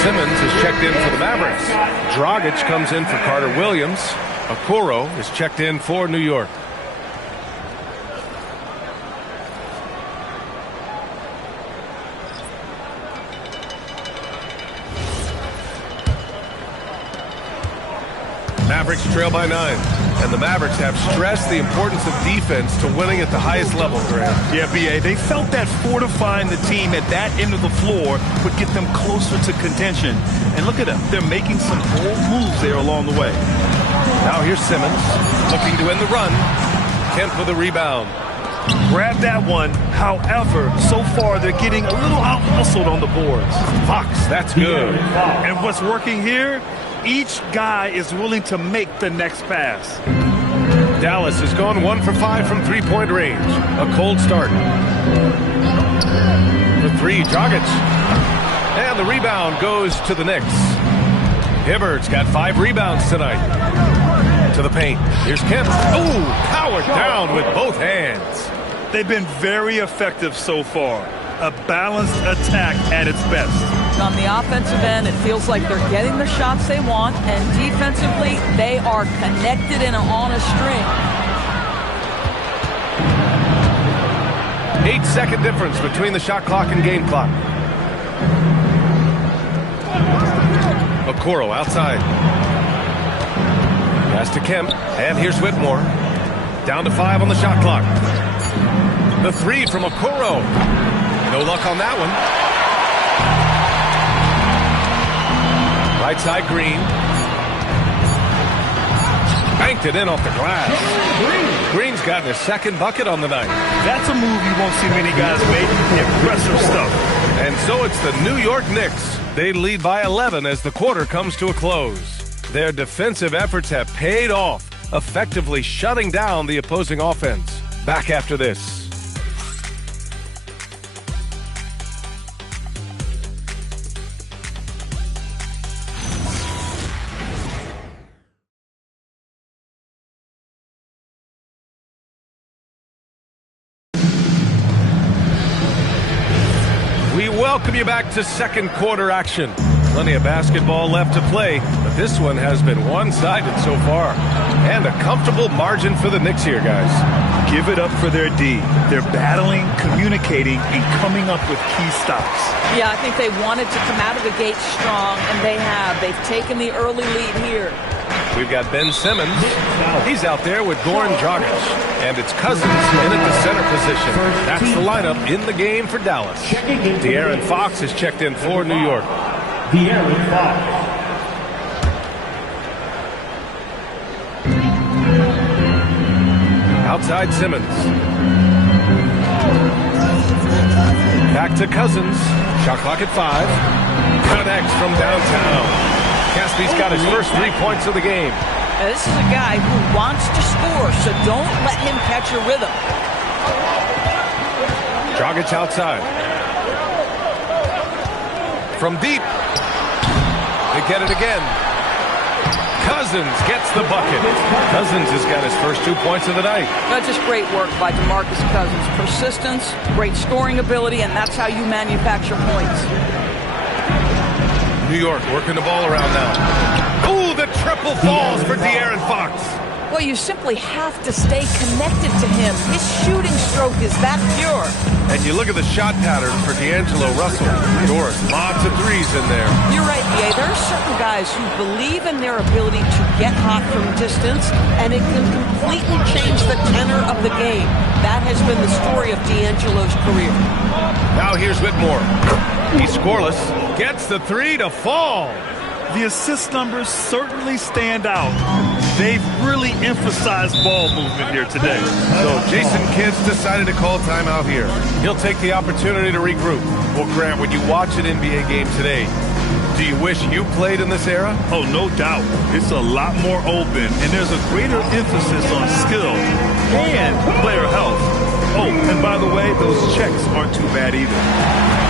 Simmons is checked in for the Mavericks. Dragic comes in for Carter Williams. Okoro is checked in for New York. Mavericks trail by 9. And the Mavericks have stressed the importance of defense to winning at the highest level, Graham. Yeah, B.A., they felt that fortifying the team at that end of the floor would get them closer to contention. And look at them. They're making some bold moves there along the way. Now here's Simmons looking to win the run. Kemp with a rebound. Grab that one. However, so far they're getting a little out-hustled on the boards. Fox, that's good. And what's working here? Each guy is willing to make the next pass. Dallas has gone 1 for 5 from three-point range. A cold start. The 3, Dragic. And the rebound goes to the Knicks. Hibbert's got 5 rebounds tonight. To the paint. Here's Kemp. Ooh, powered down with both hands. They've been very effective so far. A balanced attack at its best. On the offensive end, it feels like they're getting the shots they want, and defensively, they are connected and on a string. 8-second difference between the shot clock and game clock. Okoro outside. Pass to Kemp, and here's Whitmore. Down to 5 on the shot clock. The 3 from Okoro. No luck on that one. Right side, Green. Banked it in off the glass. Green's gotten his second bucket on the night. That's a move you won't see many guys make. Impressive stuff. And so it's the New York Knicks. They lead by 11 as the quarter comes to a close. Their defensive efforts have paid off, effectively shutting down the opposing offense. Back after this. Welcome you back to second quarter action. Plenty of basketball left to play, but this one has been one-sided so far. And a comfortable margin for the Knicks here, guys. give it up for their D. They're battling, communicating, and coming up with key stops. Yeah, I think they wanted to come out of the gate strong, and they have. They've taken the early lead here. We've got Ben Simmons. He's out there with Goran Dragic. And it's Cousins in at the center position. That's the lineup in the game for Dallas. De'Aaron Fox has checked in for New York. De'Aaron Fox. Outside Simmons. Back to Cousins. Shot clock at 5. Connects from downtown. Cassidy's got his first 3 points of the game. Now, this is a guy who wants to score, so don't let him catch a rhythm. Dragic outside. From deep. They get it again. Cousins gets the bucket. Cousins has got his first 2 points of the night. That's just great work by DeMarcus Cousins. Persistence, great scoring ability, and that's how you manufacture points. New York working the ball around now. Ooh, the triple falls for De'Aaron Fox. Well, you simply have to stay connected to him. His shooting stroke is that pure. And you look at the shot pattern for D'Angelo Russell. Doris, lots of threes in there. You're right, B.A. There are certain guys who believe in their ability to get hot from distance, and it can completely change the tenor of the game. That has been the story of D'Angelo's career. Now here's Whitmore. He's scoreless. Gets the 3 to fall. The assist numbers certainly stand out. They've really emphasized ball movement here today. So Jason Kidd's decided to call timeout here. He'll take the opportunity to regroup. Well, Grant, when you watch an NBA game today, do you wish you played in this era? Oh, no doubt. It's a lot more open, and there's a greater emphasis on skill and player health. Oh, and by the way, those checks aren't too bad either.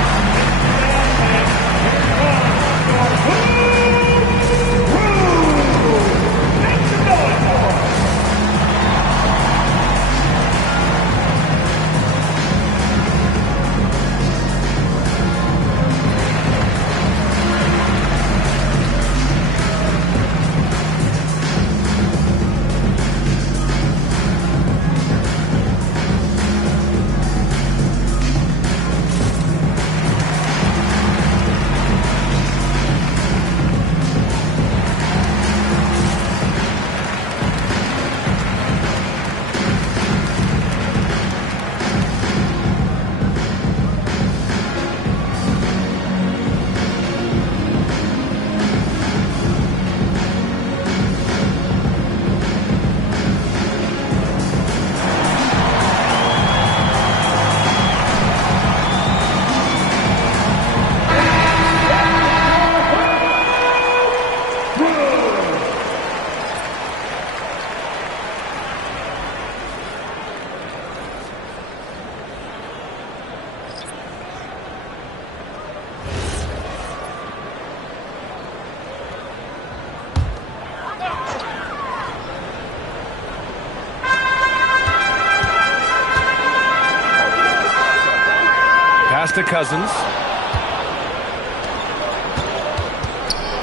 To Cousins.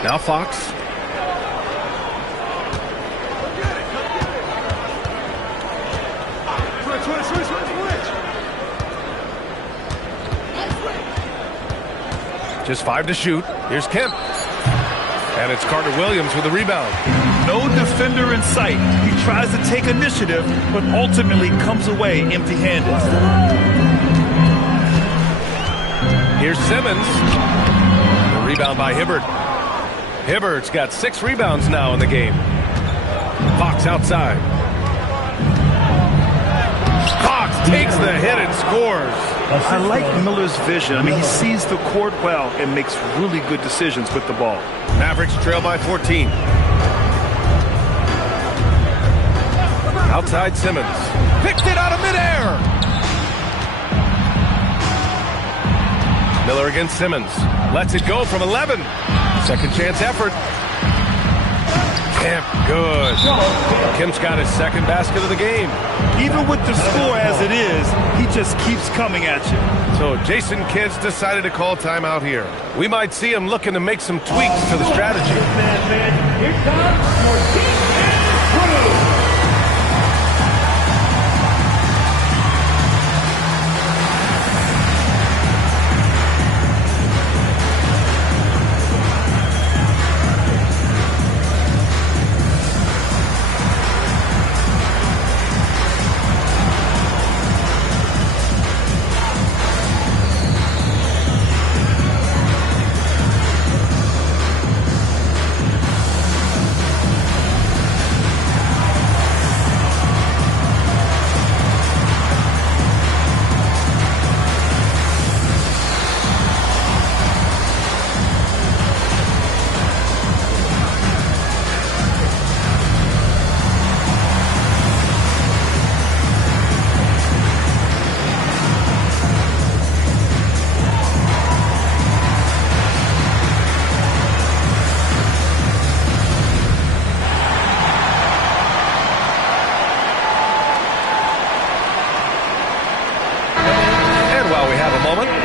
Now Fox. Just 5 to shoot. Here's Kemp. And it's Carter Williams with the rebound. No defender in sight. He tries to take initiative, but ultimately comes away empty-handed. Here's Simmons. The rebound by Hibbert. Hibbert's got 6 rebounds now in the game. Fox outside. Fox takes the hit and scores. I like Miller's vision. I mean, he sees the court well and makes really good decisions with the ball. Mavericks trail by 14. Outside Simmons. Picked it out of midair. Miller against Simmons. Lets it go from 11. Second chance effort. Kemp, good. Kemp's got his second basket of the game. Even with the score as it is, he just keeps coming at you. So Jason Kidd's decided to call timeout here. We might see him looking to make some tweaks to the strategy. Here comes your defense crew.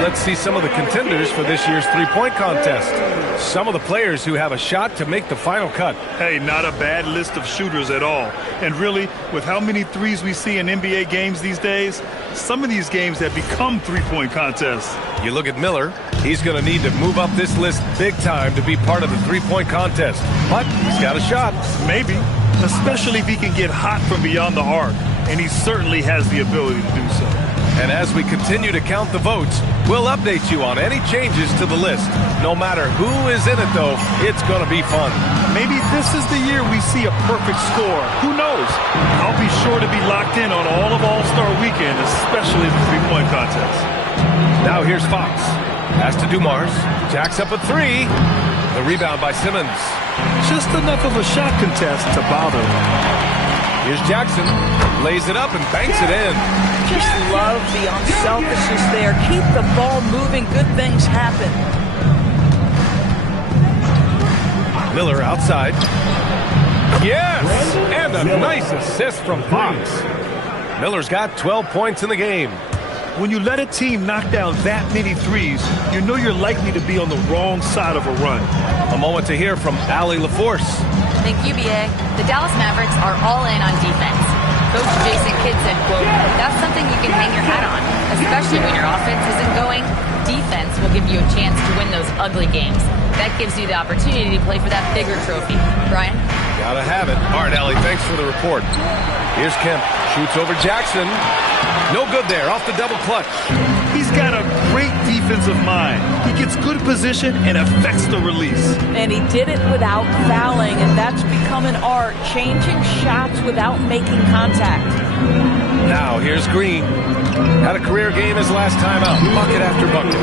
let's see some of the contenders for this year's three-point contest. Some of the players who have a shot to make the final cut. Hey, not a bad list of shooters at all. And really, with how many threes we see in NBA games these days, some of these games have become three-point contests. You look at Miller, he's going to need to move up this list big time to be part of the three-point contest. But he's got a shot. Maybe, especially if he can get hot from beyond the arc. And he certainly has the ability to do so. And as we continue to count the votes, we'll update you on any changes to the list. No matter who is in it, though, it's going to be fun. Maybe this is the year we see a perfect score. Who knows? I'll be sure to be locked in on all of All-Star Weekend, especially the three-point contest. Now here's Fox. Pass to Dumars. Jacks up a three. The rebound by Simmons. Just enough of a shot contest to bother. Here's Jackson. Lays it up and banks it in. Just love the unselfishness there. Keep the ball moving. Good things happen. Miller outside. Yes! And a nice assist from Fox. Miller's got 12 points in the game. When you let a team knock down that many threes, you know you're likely to be on the wrong side of a run. A moment to hear from Allie LaForce. Thank you, BA. The Dallas Mavericks are all in on defense. Coach Jason Kidd said, quote, "That's something you can hang your hat on, especially when your offense isn't going. Defense will give you a chance to win those ugly games. That gives you the opportunity to play for that bigger trophy." Brian? Gotta have it. All right, Allie, thanks for the report. Here's Kemp. Shoots over Jackson. No good there. Off the double clutch. He's got a great defensive mind. He gets good position and affects the release. And he did it without fouling, and that's become an art, changing shots without making contact. Now, here's Green. Had a career game his last time out. Bucket after bucket.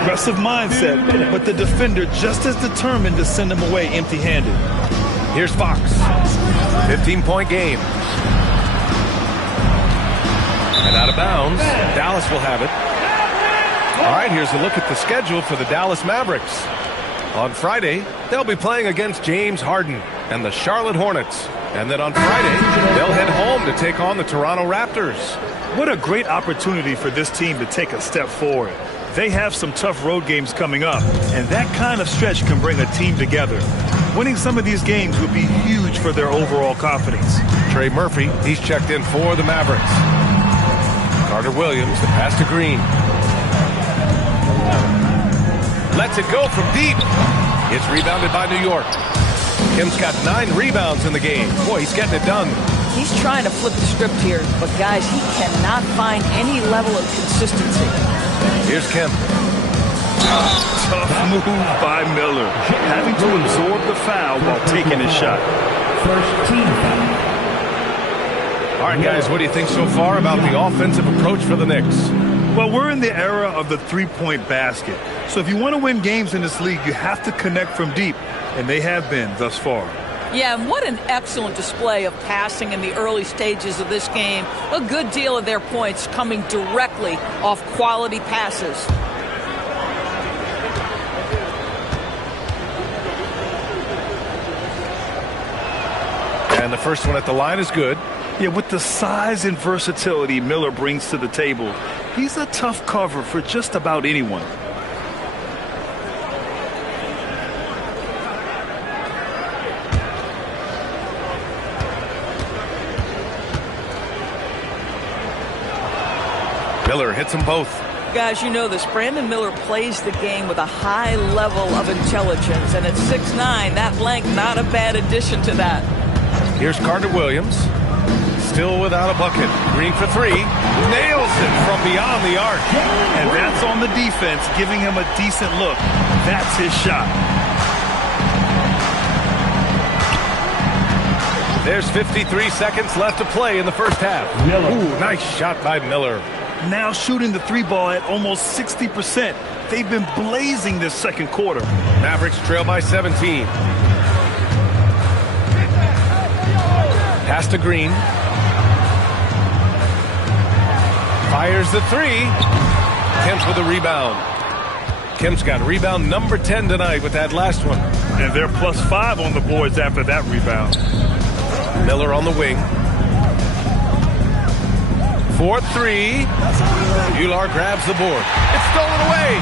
Aggressive mindset, but the defender just as determined to send him away empty-handed. Here's Fox. 15-point game. And out of bounds. Dallas will have it. All right, here's a look at the schedule for the Dallas Mavericks. On Friday, they'll be playing against James Harden and the Charlotte Hornets. And then on Friday, they'll head home to take on the Toronto Raptors. What a great opportunity for this team to take a step forward. They have some tough road games coming up, and that kind of stretch can bring a team together. Winning some of these games would be huge for their overall confidence. Trey Murphy, he's checked in for the Mavericks. Carter Williams, the pass to Green. Lets it go from deep. It's rebounded by New York. Kim's got 9 rebounds in the game. Boy, he's getting it done. He's trying to flip the script here, but guys, he cannot find any level of consistency. Here's Kim. Tough move by Miller, having to absorb the foul while taking his shot. First team foul. All right, guys, what do you think so far about the offensive approach for the Knicks? Well, we're in the era of the three-point basket. So if you want to win games in this league, you have to connect from deep, and they have been thus far. Yeah, and what an excellent display of passing in the early stages of this game. A good deal of their points coming directly off quality passes. And the first one at the line is good. Yeah, with the size and versatility Miller brings to the table, he's a tough cover for just about anyone. Miller hits them both. Guys, you know this. Brandon Miller plays the game with a high level of intelligence, and at 6'9", that length, not a bad addition to that. Here's Carter Williams. Still without a bucket. Green for 3. Nails it from beyond the arc. And that's on the defense, giving him a decent look. That's his shot. There's 53 seconds left to play in the first half. Ooh, nice shot by Miller. Now shooting the 3-ball at almost 60%. They've been blazing this second quarter. Mavericks trail by 17. Pass to Green. Fires the 3. Kemp with a rebound. Kemp's got rebound number 10 tonight with that last one. And they're +5 on the boards after that rebound. Miller on the wing. for three. Ular grabs the board. It's stolen away.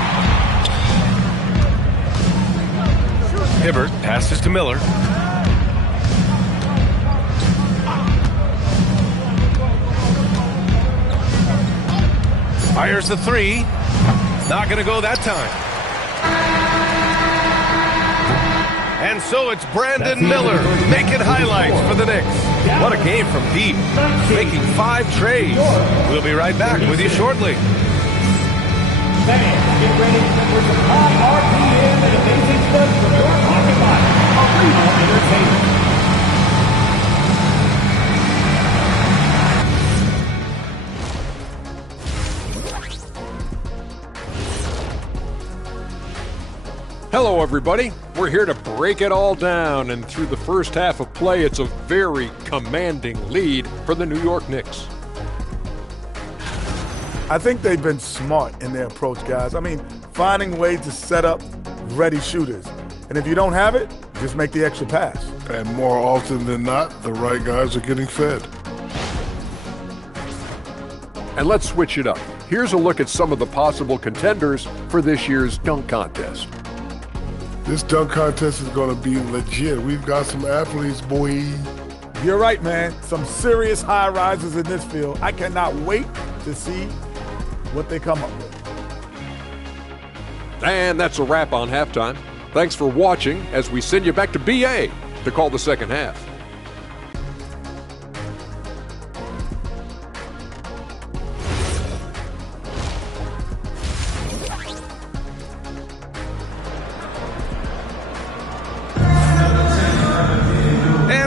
Hibbert passes to Miller. Fires the three. Not going to go that time. And so it's Brandon Miller making highlights for the Knicks. What a game from deep, making 5 trades. We'll be right back with you shortly. Fans, get ready for some high RPM and amazing stuff from your pocket line. Arena Entertainment. Hello, everybody. We're here to break it all down, and through the first half of play, it's a very commanding lead for the New York Knicks. I think they've been smart in their approach, guys. I mean, finding ways to set up ready shooters. And if you don't have it, just make the extra pass. And more often than not, the right guys are getting fed. And let's switch it up. Here's a look at some of the possible contenders for this year's dunk contest. This dunk contest is going to be legit. We've got some athletes, boy. You're right, man. Some serious high risers in this field. I cannot wait to see what they come up with. And that's a wrap on halftime. Thanks for watching as we send you back to BA to call the second half.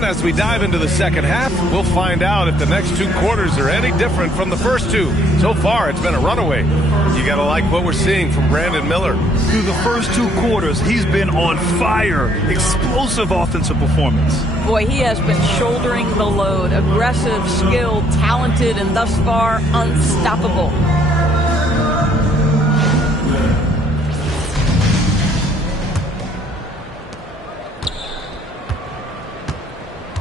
As we dive into the second half, we'll find out if the next 2 quarters are any different from the first 2. So far, it's been a runaway. You got to like what we're seeing from Brandon Miller. Through the first 2 quarters, he's been on fire. Explosive offensive performance. Boy, he has been shouldering the load. Aggressive, skilled, talented, and thus far, unstoppable.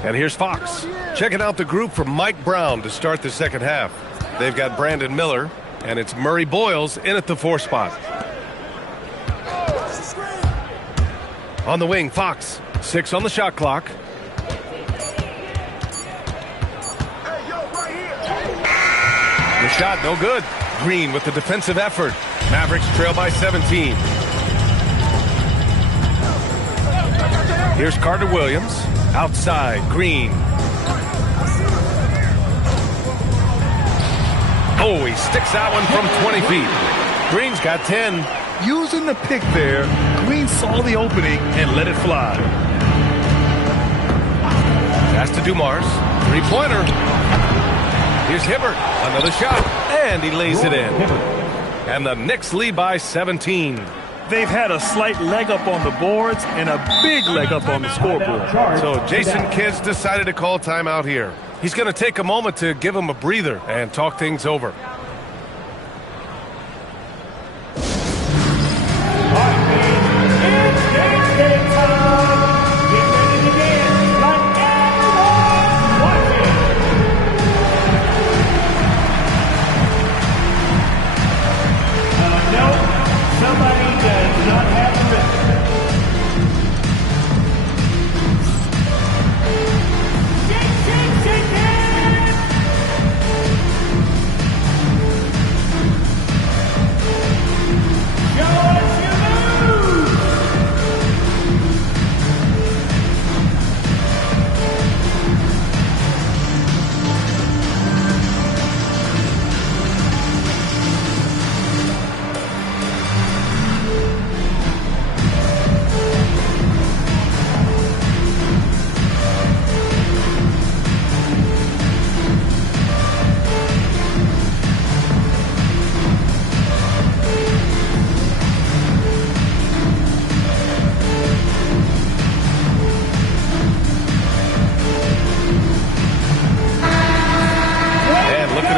And here's Fox. Checking out the group from Mike Brown to start the second half. They've got Brandon Miller, and it's Murray Boyles in at the 4 spot. On the wing, Fox. 6 on the shot clock. The shot, no good. Green with the defensive effort. Mavericks trail by 17. Here's Carter Williams. Outside, Green. Oh, he sticks that one from 20 feet. Green's got 10. Using the pick there, Green saw the opening and let it fly. Pass to Dumars. 3-pointer. Here's Hibbert. Another shot. And he lays it in. And the Knicks lead by 17. They've had a slight leg up on the boards and a big leg up on the scoreboard. So Jason Kidd's decided to call timeout here. He's going to take a moment to give him a breather and talk things over.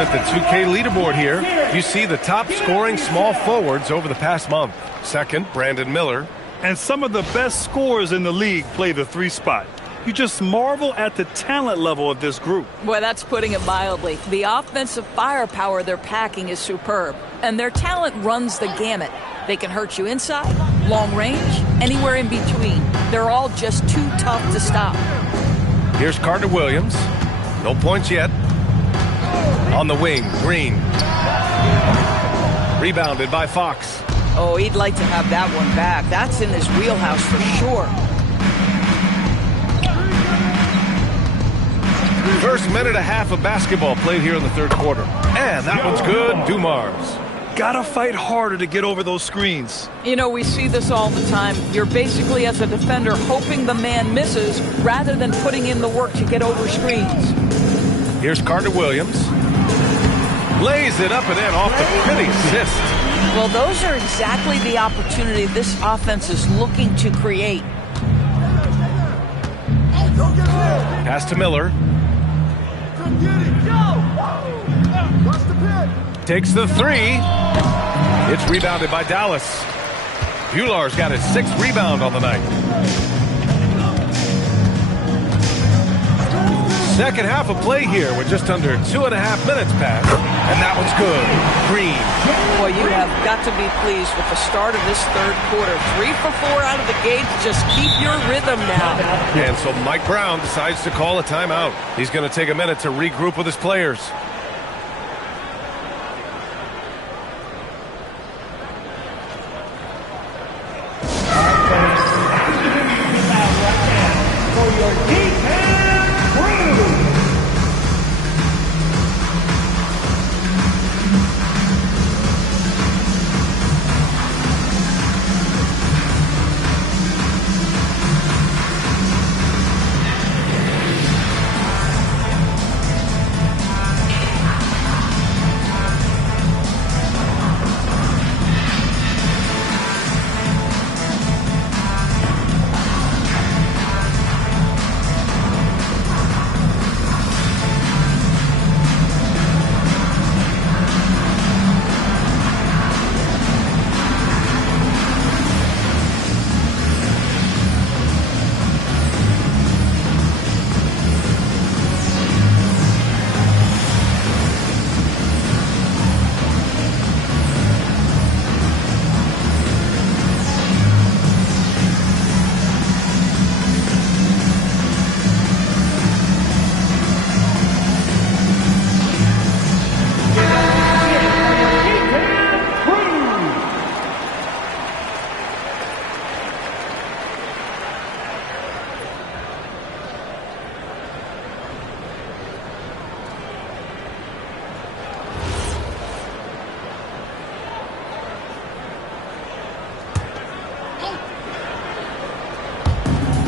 The 2K leaderboard here, you see the top scoring small forwards over the past month. Second, Brandon Miller. And some of the best scorers in the league play the 3 spot. You just marvel at the talent level of this group. Well, that's putting it mildly. The offensive firepower they're packing is superb, and their talent runs the gamut. They can hurt you inside, long range, anywhere in between. They're all just too tough to stop. Here's Carter Williams. No points yet. On the wing, Green. Rebounded by Fox. Oh, he'd like to have that one back. That's in his wheelhouse for sure. First minute and a half of basketball played here in the third quarter. And that one's good. Dumars. Gotta fight harder to get over those screens. You know, we see this all the time. You're basically, as a defender, hoping the man misses rather than putting in the work to get over screens. Here's Carter Williams. Lays it up and in off the pretty assist. Well, those are exactly the opportunity this offense is looking to create. Pass to Miller. Takes the three. It's rebounded by Dallas. Bular's got his 6th rebound on the night. Second half of play here with just under 2.5 minutes passed. And that one's good. Green. Boy, you have got to be pleased with the start of this third quarter. 3 for 4 out of the gate. Just keep your rhythm now. And so Mike Brown decides to call a timeout. He's going to take a minute to regroup with his players.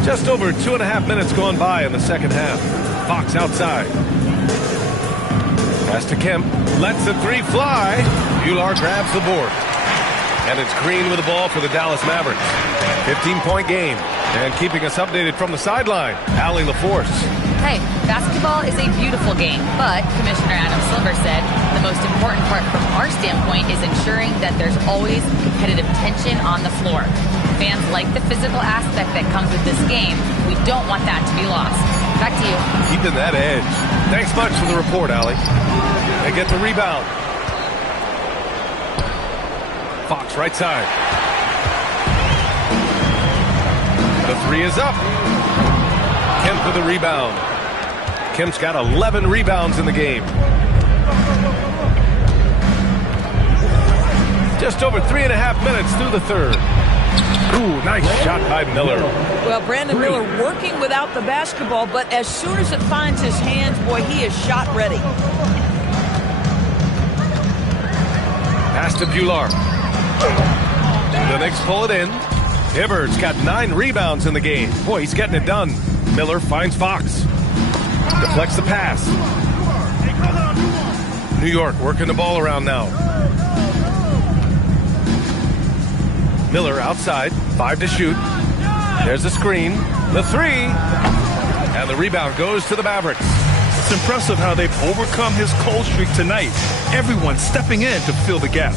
Just over 2.5 minutes gone by in the second half. Fox outside. Pass to Kemp. Lets the three fly. Bular grabs the board. And it's Green with the ball for the Dallas Mavericks. 15-point game. And keeping us updated from the sideline, Allie LaForce. Hey, basketball is a beautiful game, but Commissioner Adam Silver said the most important part from our standpoint is ensuring that there's always competitive tension on the floor. Fans like the physical aspect that comes with this game. We don't want that to be lost. Back to you. Keeping that edge. Thanks much for the report, Allie. They get the rebound. Fox right side. The three is up. Kemp with the rebound. Kemp's got 11 rebounds in the game. Just over 3.5 minutes through the third. Ooh, nice shot by Miller. Well, Brandon Miller working without the basketball, but as soon as it finds his hands, boy, he is shot ready. Pass to Bular. The Knicks pull it in. Hibbard's got 9 rebounds in the game. Boy, he's getting it done. Miller finds Fox. Deflects the pass. New York working the ball around now. Miller outside, 5 to shoot. There's the screen, the three, and the rebound goes to the Mavericks. It's impressive how they've overcome his cold streak tonight. Everyone stepping in to fill the gap.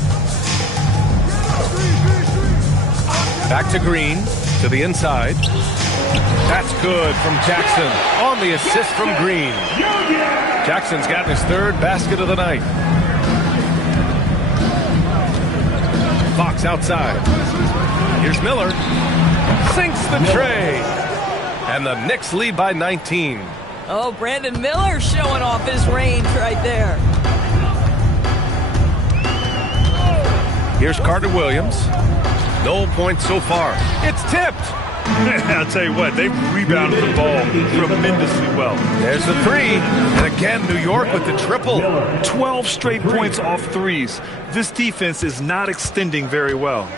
Back to Green, to the inside. That's good from Jackson on the assist from Green. Jackson's gotten his third basket of the night. Fox outside. Here's Miller. Sinks the tray. And the Knicks lead by 19. Oh, Brandon Miller showing off his range right there. Here's Carter Williams. No points so far. It's tipped. I'll tell you what, they've rebounded the ball tremendously well. There's the three. And again, New York with the triple. 12 straight points off threes. This defense is not extending very well.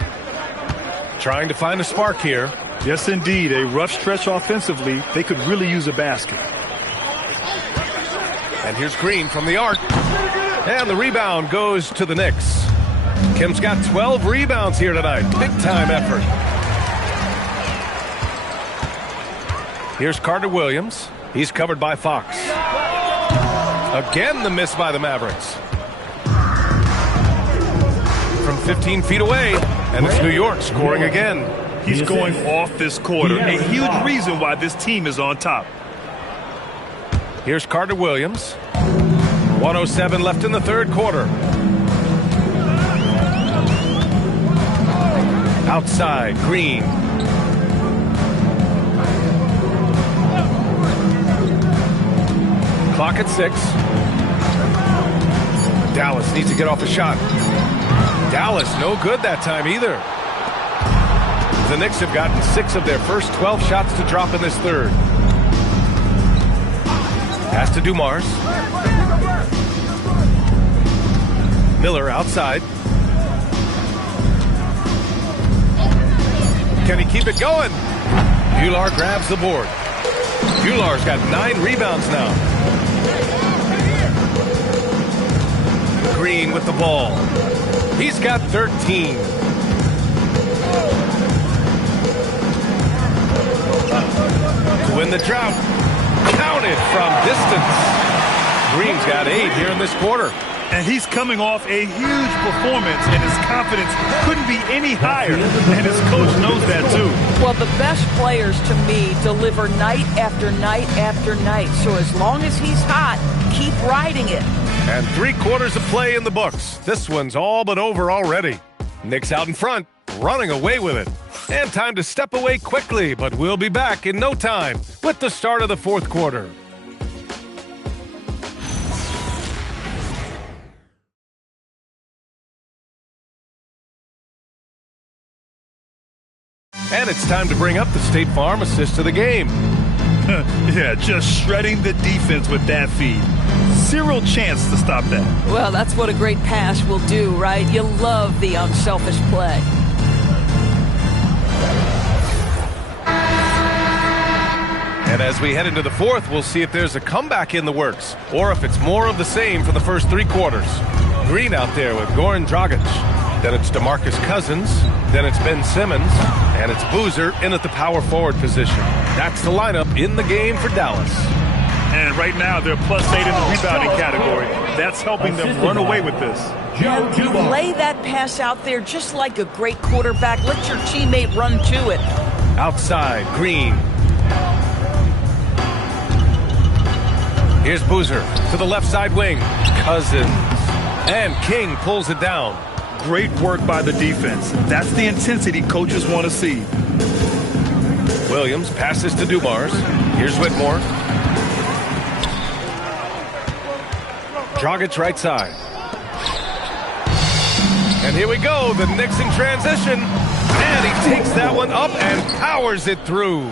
Trying to find a spark here. Yes, indeed. A rough stretch offensively. They could really use a basket. And here's Green from the arc. And the rebound goes to the Knicks. Kim's got 12 rebounds here tonight. Big time effort. Here's Carter Williams. He's covered by Fox. Again, the miss by the Mavericks. From 15 feet away, and it's New York scoring again. He's going off this quarter. A huge reason why this team is on top. Here's Carter Williams. 1:07 left in the third quarter. Outside, Green. Clock at 6. Dallas needs to get off a shot. Dallas, no good that time either. The Knicks have gotten 6 of their first 12 shots to drop in this third. Pass to Dumars. Miller outside. Can he keep it going? Bular grabs the board. Bular's got 9 rebounds now. Green with the ball. He's got 13. To win the drought. Counted from distance. Green's got 8 here in this quarter. And he's coming off a huge performance, and his confidence couldn't be any higher. And his coach knows that, too. Well, the best players, to me, deliver night after night after night. So as long as he's hot, keep riding it. And 3 quarters of play in the books. This one's all but over already. Knicks out in front, running away with it. And time to step away quickly, but we'll be back in no time with the start of the fourth quarter. And it's time to bring up the State Farm assist of the game. Yeah, just shredding the defense with that feed. Zero chance to stop that. Well, that's what a great pass will do, right? You love the unselfish play. And as we head into the fourth, we'll see if there's a comeback in the works or if it's more of the same for the first 3 quarters. Green out there with Goran Dragic. Then it's DeMarcus Cousins. Then it's Ben Simmons. And it's Boozer in at the power forward position. That's the lineup in the game for Dallas. And right now they're +8 in the rebounding category. That's helping them run away with this. And lay that pass out there just like a great quarterback. Let your teammate run to it. Outside, Green. Here's Boozer to the left side wing. Cousins. And King pulls it down. Great work by the defense. That's the intensity coaches want to see. Williams passes to Dumars. Here's Whitmore. Dragic right side. And here we go. The Knicks in transition. And he takes that one up and powers it through.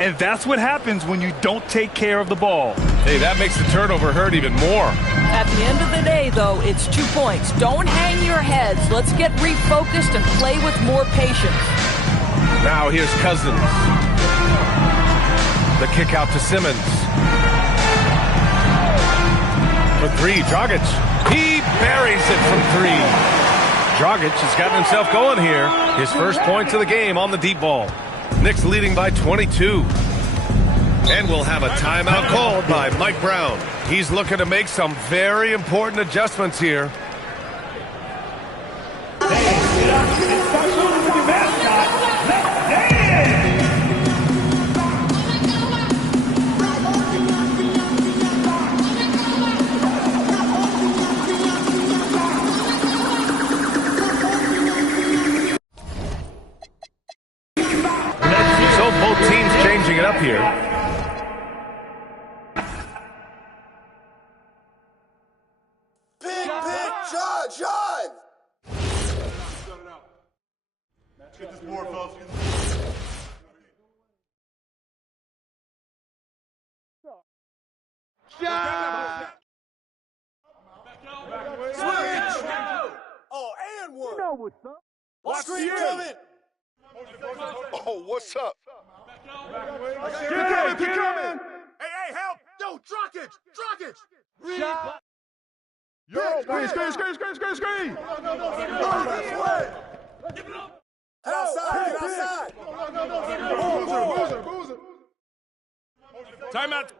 And that's what happens when you don't take care of the ball. Hey, that makes the turnover hurt even more. At the end of the day, though, it's 2 points. Don't hang your heads. Let's get refocused and play with more patience. Now here's Cousins. The kick out to Simmons. For 3, Dragic. He buries it from 3. Dragic has gotten himself going here. His first points of the game on the deep ball. Knicks leading by 22. And we'll have a timeout called by Mike Brown. He's looking to make some very important adjustments here. here. John! Get this board, fellas. Oh, and one. You know what's up. Watch screen coming. Oh, what's up? Keep coming. Hey, help! Yo, Drockage! Yo, screen. Get outside! Boozer. Timeout.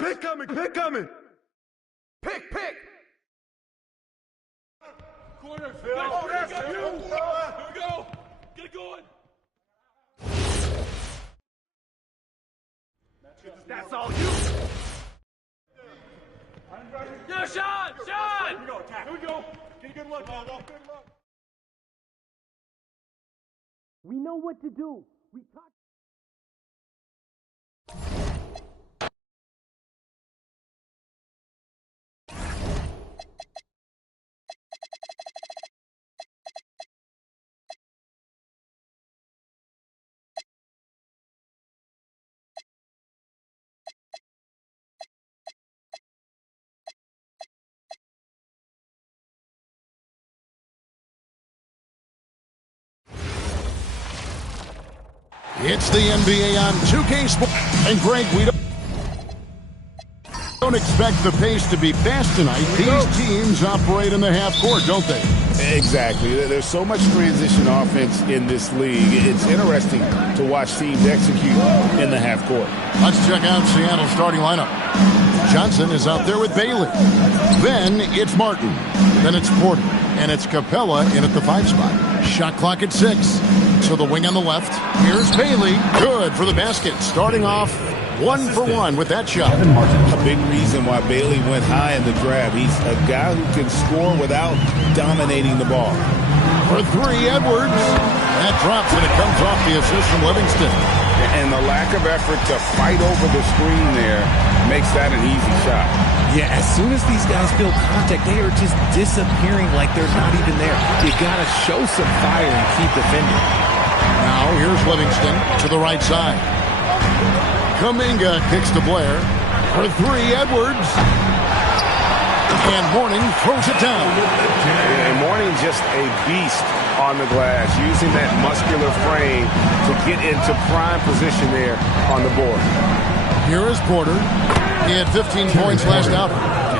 Pick coming. Pick. Corner. Oh, that's you. Here we go. Get it going. That's all you. Yeah, shot. Here we go. Attack. Here we go. Get a good look. We know what to do. We talk. It's the NBA on 2K Sports. And Greg, we don't expect the pace to be fast tonight. These teams operate in the half court, don't they? Exactly. There's so much transition offense in this league. It's interesting to watch teams execute in the half court. Let's check out Seattle's starting lineup. Johnson is out there with Bailey. Then it's Martin. Then it's Porter. And it's Capella in at the 5 spot. Shot clock at 6. To the wing on the left. Here's Bailey. Good for the basket. Starting off 1 for 1 with that shot. A big reason why Bailey went high in the grab. He's a guy who can score without dominating the ball. For 3, Edwards. That drops and it comes off the assist from Livingston. And the lack of effort to fight over the screen there makes that an easy shot. Yeah, as soon as these guys feel contact, they are just disappearing like they're not even there. You gotta show some fire and keep defending. Now here's Livingston to the right side. Kuminga kicks to Blair. For 3, Edwards. And Mourning throws it down. And Mourning just a beast on the glass, using that muscular frame to get into prime position there on the board. Here is Porter. He had 15 points last out.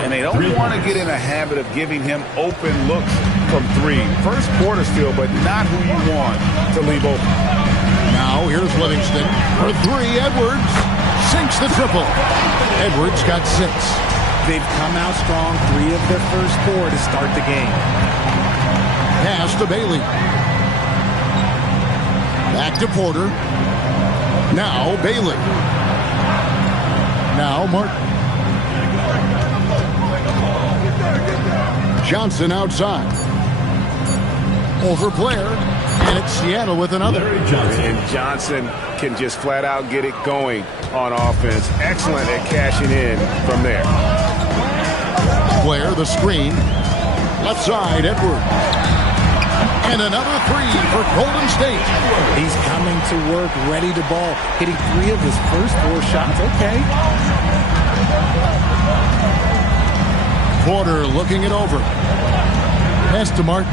And they don't want to get in a habit of giving him open looks from 3. First quarter still, but not who you want to leave open. Now here's Livingston. For 3, Edwards sinks the triple. Edwards got 6. They've come out strong 3 of their first 4 to start the game. Pass to Bailey. Back to Porter. Now Bailey. Now Martin. Johnson outside. Over Blair. And it's Seattle with another. And Johnson can just flat out get it going on offense. Excellent at cashing in from there. Blair, the screen. Left side, Edwards. And another 3 for Golden State. He's coming to work, ready to ball. Hitting 3 of his first 4 shots. Okay. Porter looking it over. Pass to Martin.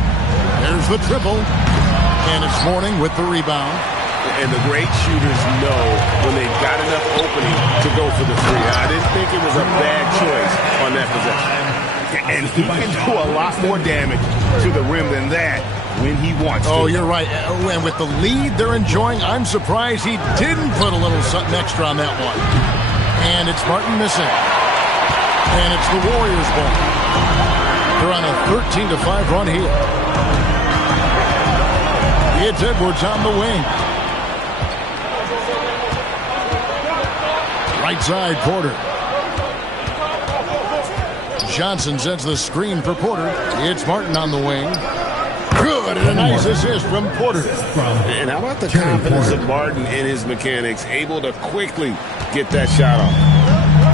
There's the triple. And it's Mourning with the rebound. And the great shooters know when they've got enough opening to go for the 3. I didn't think it was a bad choice on that possession. And he can do a lot more damage to the rim than that when he wants to. Oh, you're right. And with the lead they're enjoying, I'm surprised he didn't put a little something extra on that one. And it's Martin missing. And it's the Warriors ball. They're on a 13-5 run here. It's Edwards on the wing. Right side, Porter. Johnson sends the screen for Porter. It's Martin on the wing. Good, and a nice assist from Porter. And how about the confidence of Martin in his mechanics, able to quickly get that shot off.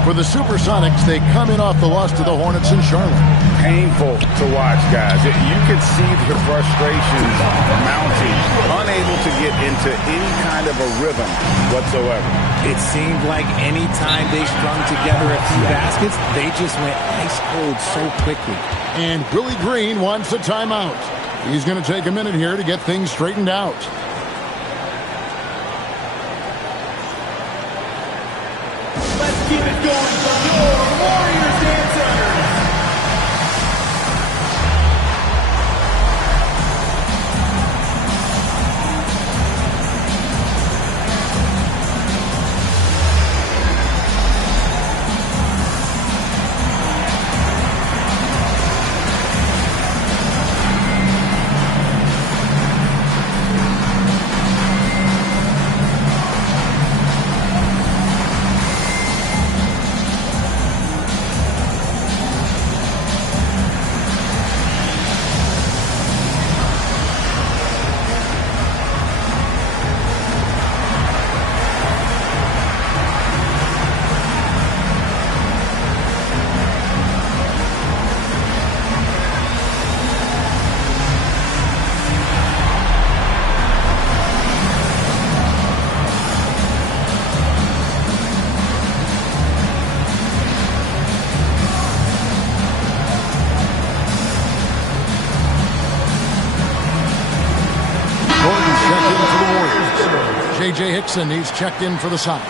For the Supersonics, they come in off the loss to the Hornets in Charlotte. Painful to watch, guys. You can see the frustrations mounting, unable to get into any kind of a rhythm whatsoever. It seemed like any time they strung together a few baskets, they just went ice cold so quickly. And Willie Green wants a timeout. He's going to take a minute here to get things straightened out. Let's keep it going from your Warriors dancers. J.J. Hickson, he's checked in for the Sox.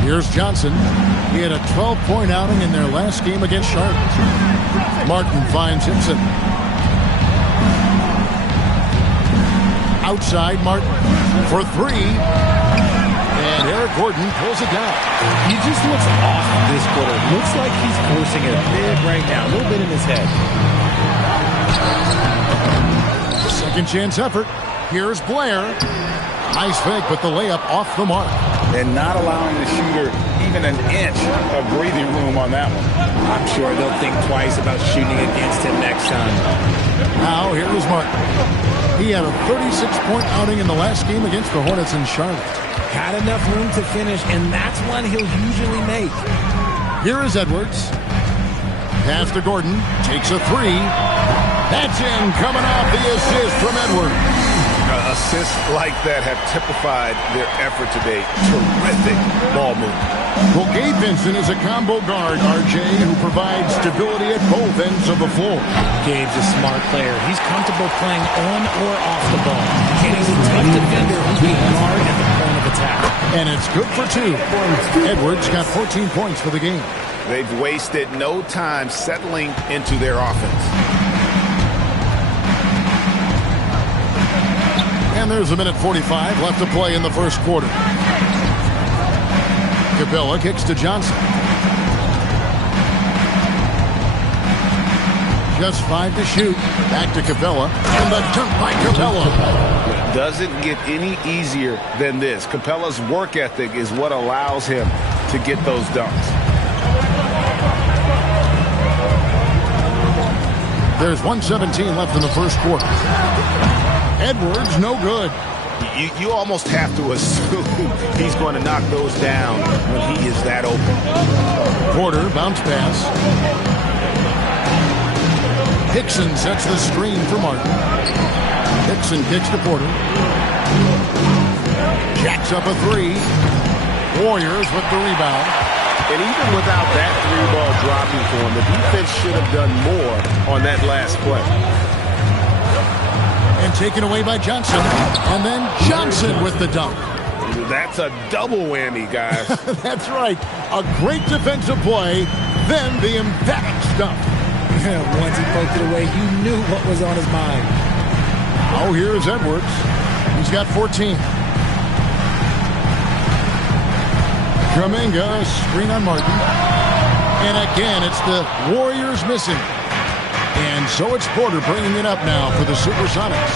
Here's Johnson. He had a 12-point outing in their last game against Charlotte. Martin finds Hickson. Outside Martin for three. And Eric Gordon pulls it down. He just looks off this quarter. Looks like he's forcing it a bit right now. A little bit in his head. Second chance effort. Here's Blair. Nice fake, but the layup off the mark. And not allowing the shooter even an inch of breathing room on that one. I'm sure they'll think twice about shooting against him next time. Now here is Martin. He had a 36-point outing in the last game against the Hornets in Charlotte. Had enough room to finish, and that's one he'll usually make. Here is Edwards. Pass to Gordon. Takes a three. That's in. Coming off the assist from Edwards. Assists like that have typified their effort today. Terrific ball movement. Well, Gabe Vincent is a combo guard, RJ, who provides stability at both ends of the floor. Gabe's a smart player. He's comfortable playing on or off the ball. And he's a tough defender who can guard at the point of attack. And it's good for two. Edwards got 14 points for the game. They've wasted no time settling into their offense. And there's a minute 45 left to play in the first quarter. Capella kicks to Johnson. Just 5 to shoot. Back to Capella. And the dunk by Capella. It doesn't get any easier than this. Capella's work ethic is what allows him to get those dunks. There's 1:17 left in the first quarter. Edwards, no good. You almost have to assume he's going to knock those down when he is that open. Porter, bounce pass. Hickson sets the screen for Martin. Hickson kicks to Porter. Jacks up a three. Warriors with the rebound. And even without that three ball dropping for him, the defense should have done more on that last play. And taken away by Johnson. And then Johnson with the dunk. That's a double whammy, guys. That's right. A great defensive play, then the emphatic stuff. Once he poked it away, you knew what was on his mind. Oh, here's Edwards. He's got 14. Kuminga, screen on Martin. And again, it's the Warriors missing. And so it's Porter bringing it up now for the Supersonics.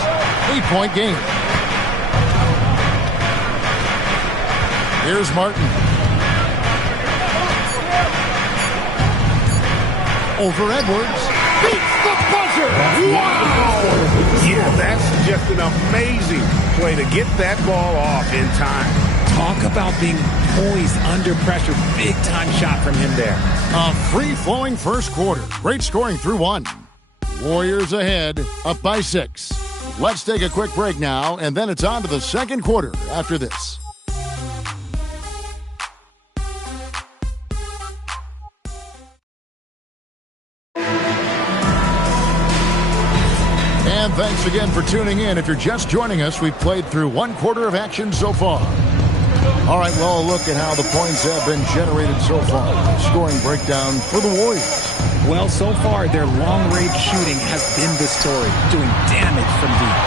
8-point game. Here's Martin. Over Edwards. Beats the buzzer. Wow! Yeah, that's just an amazing play to get that ball off in time. Talk about being poised under pressure. Big time shot from him there. A free-flowing first quarter. Great scoring through one. Warriors ahead, up by 6. Let's take a quick break now, and then it's on to the second quarter after this. And thanks again for tuning in. If you're just joining us, we've played through one quarter of action so far. All right, well, look at how the points have been generated so far. Scoring breakdown for the Warriors. Well, so far, their long-range shooting has been the story, doing damage from deep.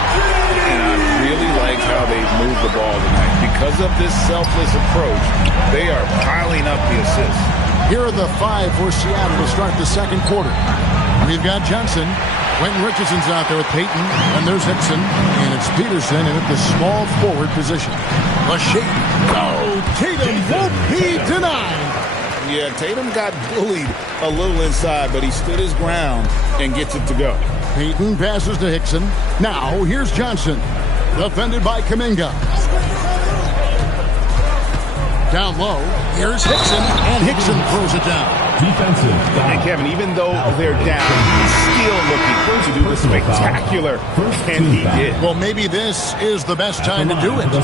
And I really like how they've moved the ball tonight. Because of this selfless approach, they are piling up the assists. Here are the 5 for Seattle to start the second quarter. We've got Johnson. Quentin Richardson's out there with Payton, and there's Hickson, and it's Peterson in at the small forward position. A shake. Oh, Tatum won't be denied. Yeah, Tatum got bullied a little inside, but he stood his ground and gets it to go. Payton passes to Hickson. Now, here's Johnson. Defended by Kuminga. Down low, here's Hickson, and Hickson throws it down. Defensive. And Kevin, even though they're down, he's still looking to do the spectacular, and he did. Well, maybe this is the best time to do it. The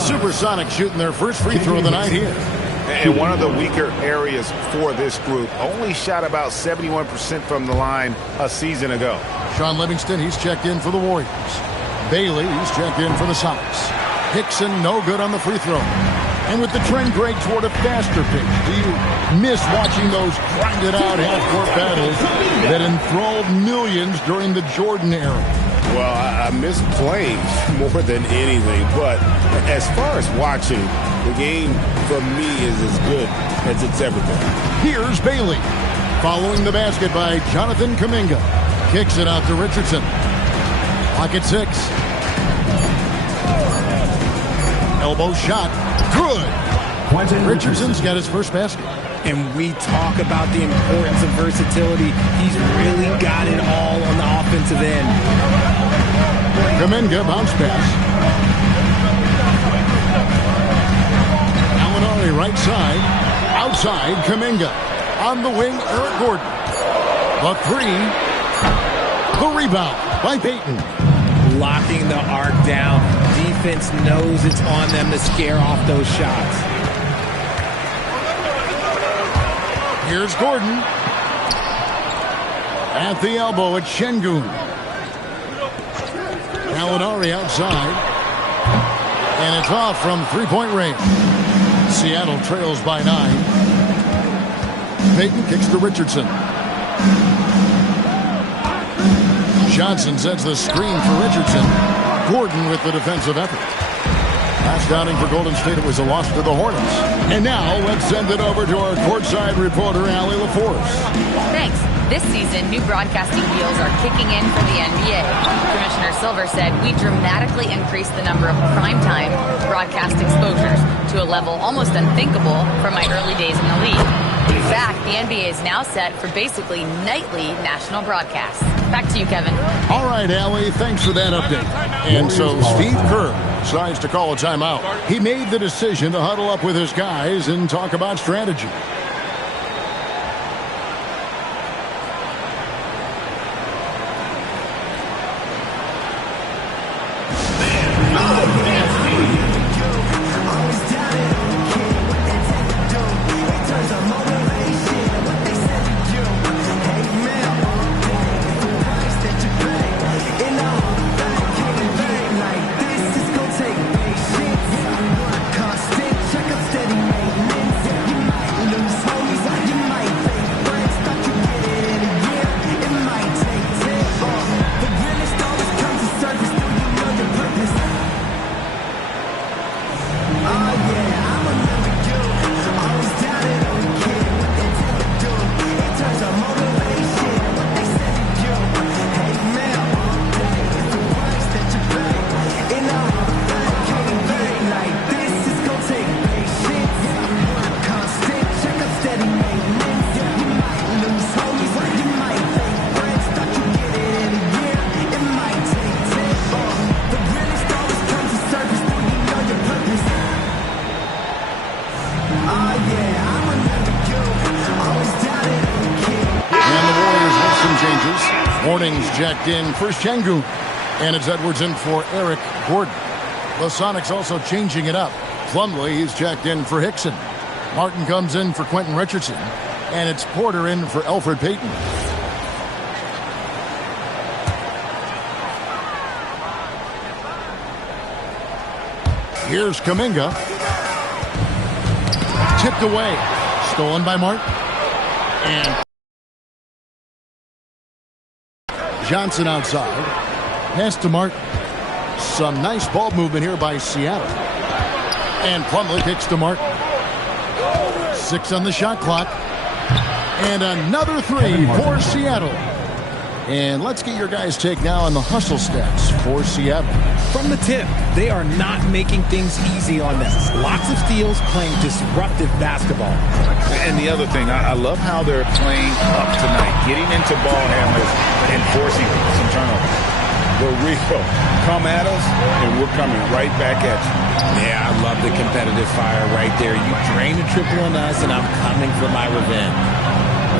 Supersonics shooting their first free throw of the night here. And one of the weaker areas for this group, only shot about 71% from the line a season ago. Sean Livingston, he's checked in for the Warriors. Bailey, he's checked in for the Sonics. Hickson, no good on the free throw. And with the trend break toward a faster pace, do you miss watching those grinded-out half-court battles that enthralled millions during the Jordan era? Well, I miss playing more than anything, but as far as watching, the game for me is as good as it's ever been. Here's Bailey, following the basket by Jonathan Kuminga. Kicks it out to Richardson. Pocket 6. Elbow shot. Good. Richardson's got his first basket. And we talk about the importance of versatility. He's really got it all on the offensive end. Kuminga bounce pass. Alinari right side. Outside, Kuminga. On the wing, Eric Gordon. The 3. The rebound by Payton. Locking the arc down. Defense knows it's on them to scare off those shots. Here's Gordon. At the elbow, it's Şengün. Alinari outside. And it's off from three-point range. Seattle trails by 9. Payton kicks to Richardson. Johnson sets the screen for Richardson. Gordon with the defensive effort. Last downing for Golden State, it was a loss to the Hornets. And now let's send it over to our courtside reporter, Allie LaForce. Thanks. This season, new broadcasting deals are kicking in for the NBA. Commissioner Silver said we dramatically increased the number of primetime broadcast exposures to a level almost unthinkable from my early days in the league. In fact, the NBA is now set for basically nightly national broadcasts. Back to you, Kevin. All right, Allie, thanks for that update. And so Steve Kerr decides to call a timeout. He made the decision to huddle up with his guys and talk about strategy. changes. Warnings checked in for Şengün. And it's Edwards in for Eric Gordon. The Sonics also changing it up. Plumlee, he's checked in for Hickson. Martin comes in for Quentin Richardson. And it's Porter in for Elfrid Payton. Here's Kuminga. Tipped away. Stolen by Martin. And Johnson outside. Pass to Martin. Some nice ball movement here by Seattle. And Plumlee kicks to Martin. 6 on the shot clock. And another 3 for Seattle. And let's get your guys' take now on the hustle stats for Seattle. From the tip, they are not making things easy on them. Lots of steals, playing disruptive basketball. And the other thing, I love how they're playing up tonight, getting into ball handlers and forcing some turnovers. The real come at us, and we're coming right back at you. Yeah, I love the competitive fire right there. You drain a triple on us, and I'm coming for my revenge.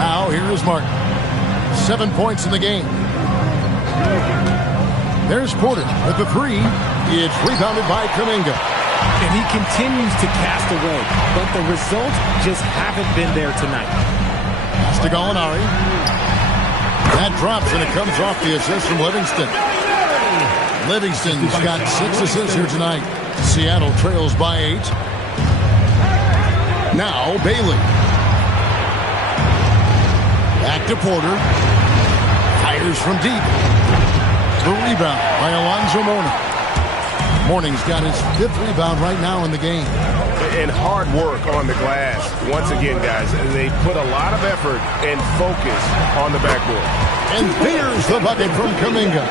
Now, here is Martin. 7 points in the game. There's Porter with the 3. It's rebounded by Kuminga. And he continues to cast away, but the results just haven't been there tonight. Pass to Gallinari. That drops, and it comes off the assist from Livingston. Livingston's got 6 assists here tonight. Seattle trails by 8. Now, Bailey. Back to Porter. Fires from deep. The rebound by Alonzo Mourning. Mourning's got his 5th rebound right now in the game. And hard work on the glass. Once again, guys, they put a lot of effort and focus on the backboard. And there's the bucket from Kuminga.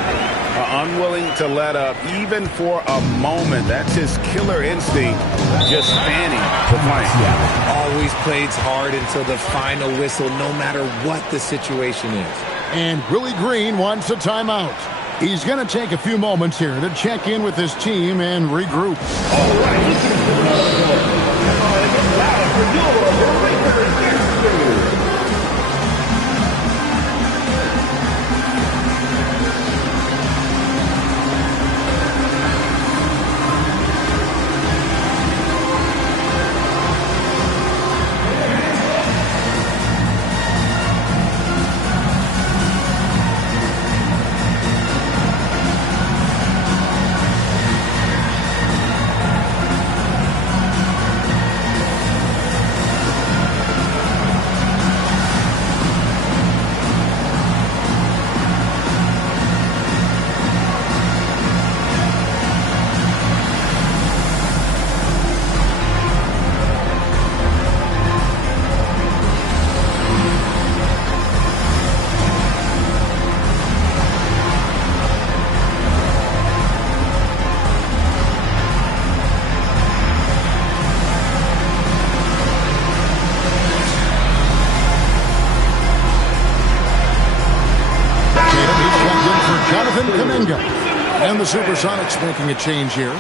Unwilling to let up even for a moment. That's his killer instinct, just fanning the flank. Always plays hard until the final whistle, no matter what the situation is. And Willie Green wants a timeout. He's going to take a few moments here to check in with his team and regroup. All right. Kuminga. And the Supersonics making a change here.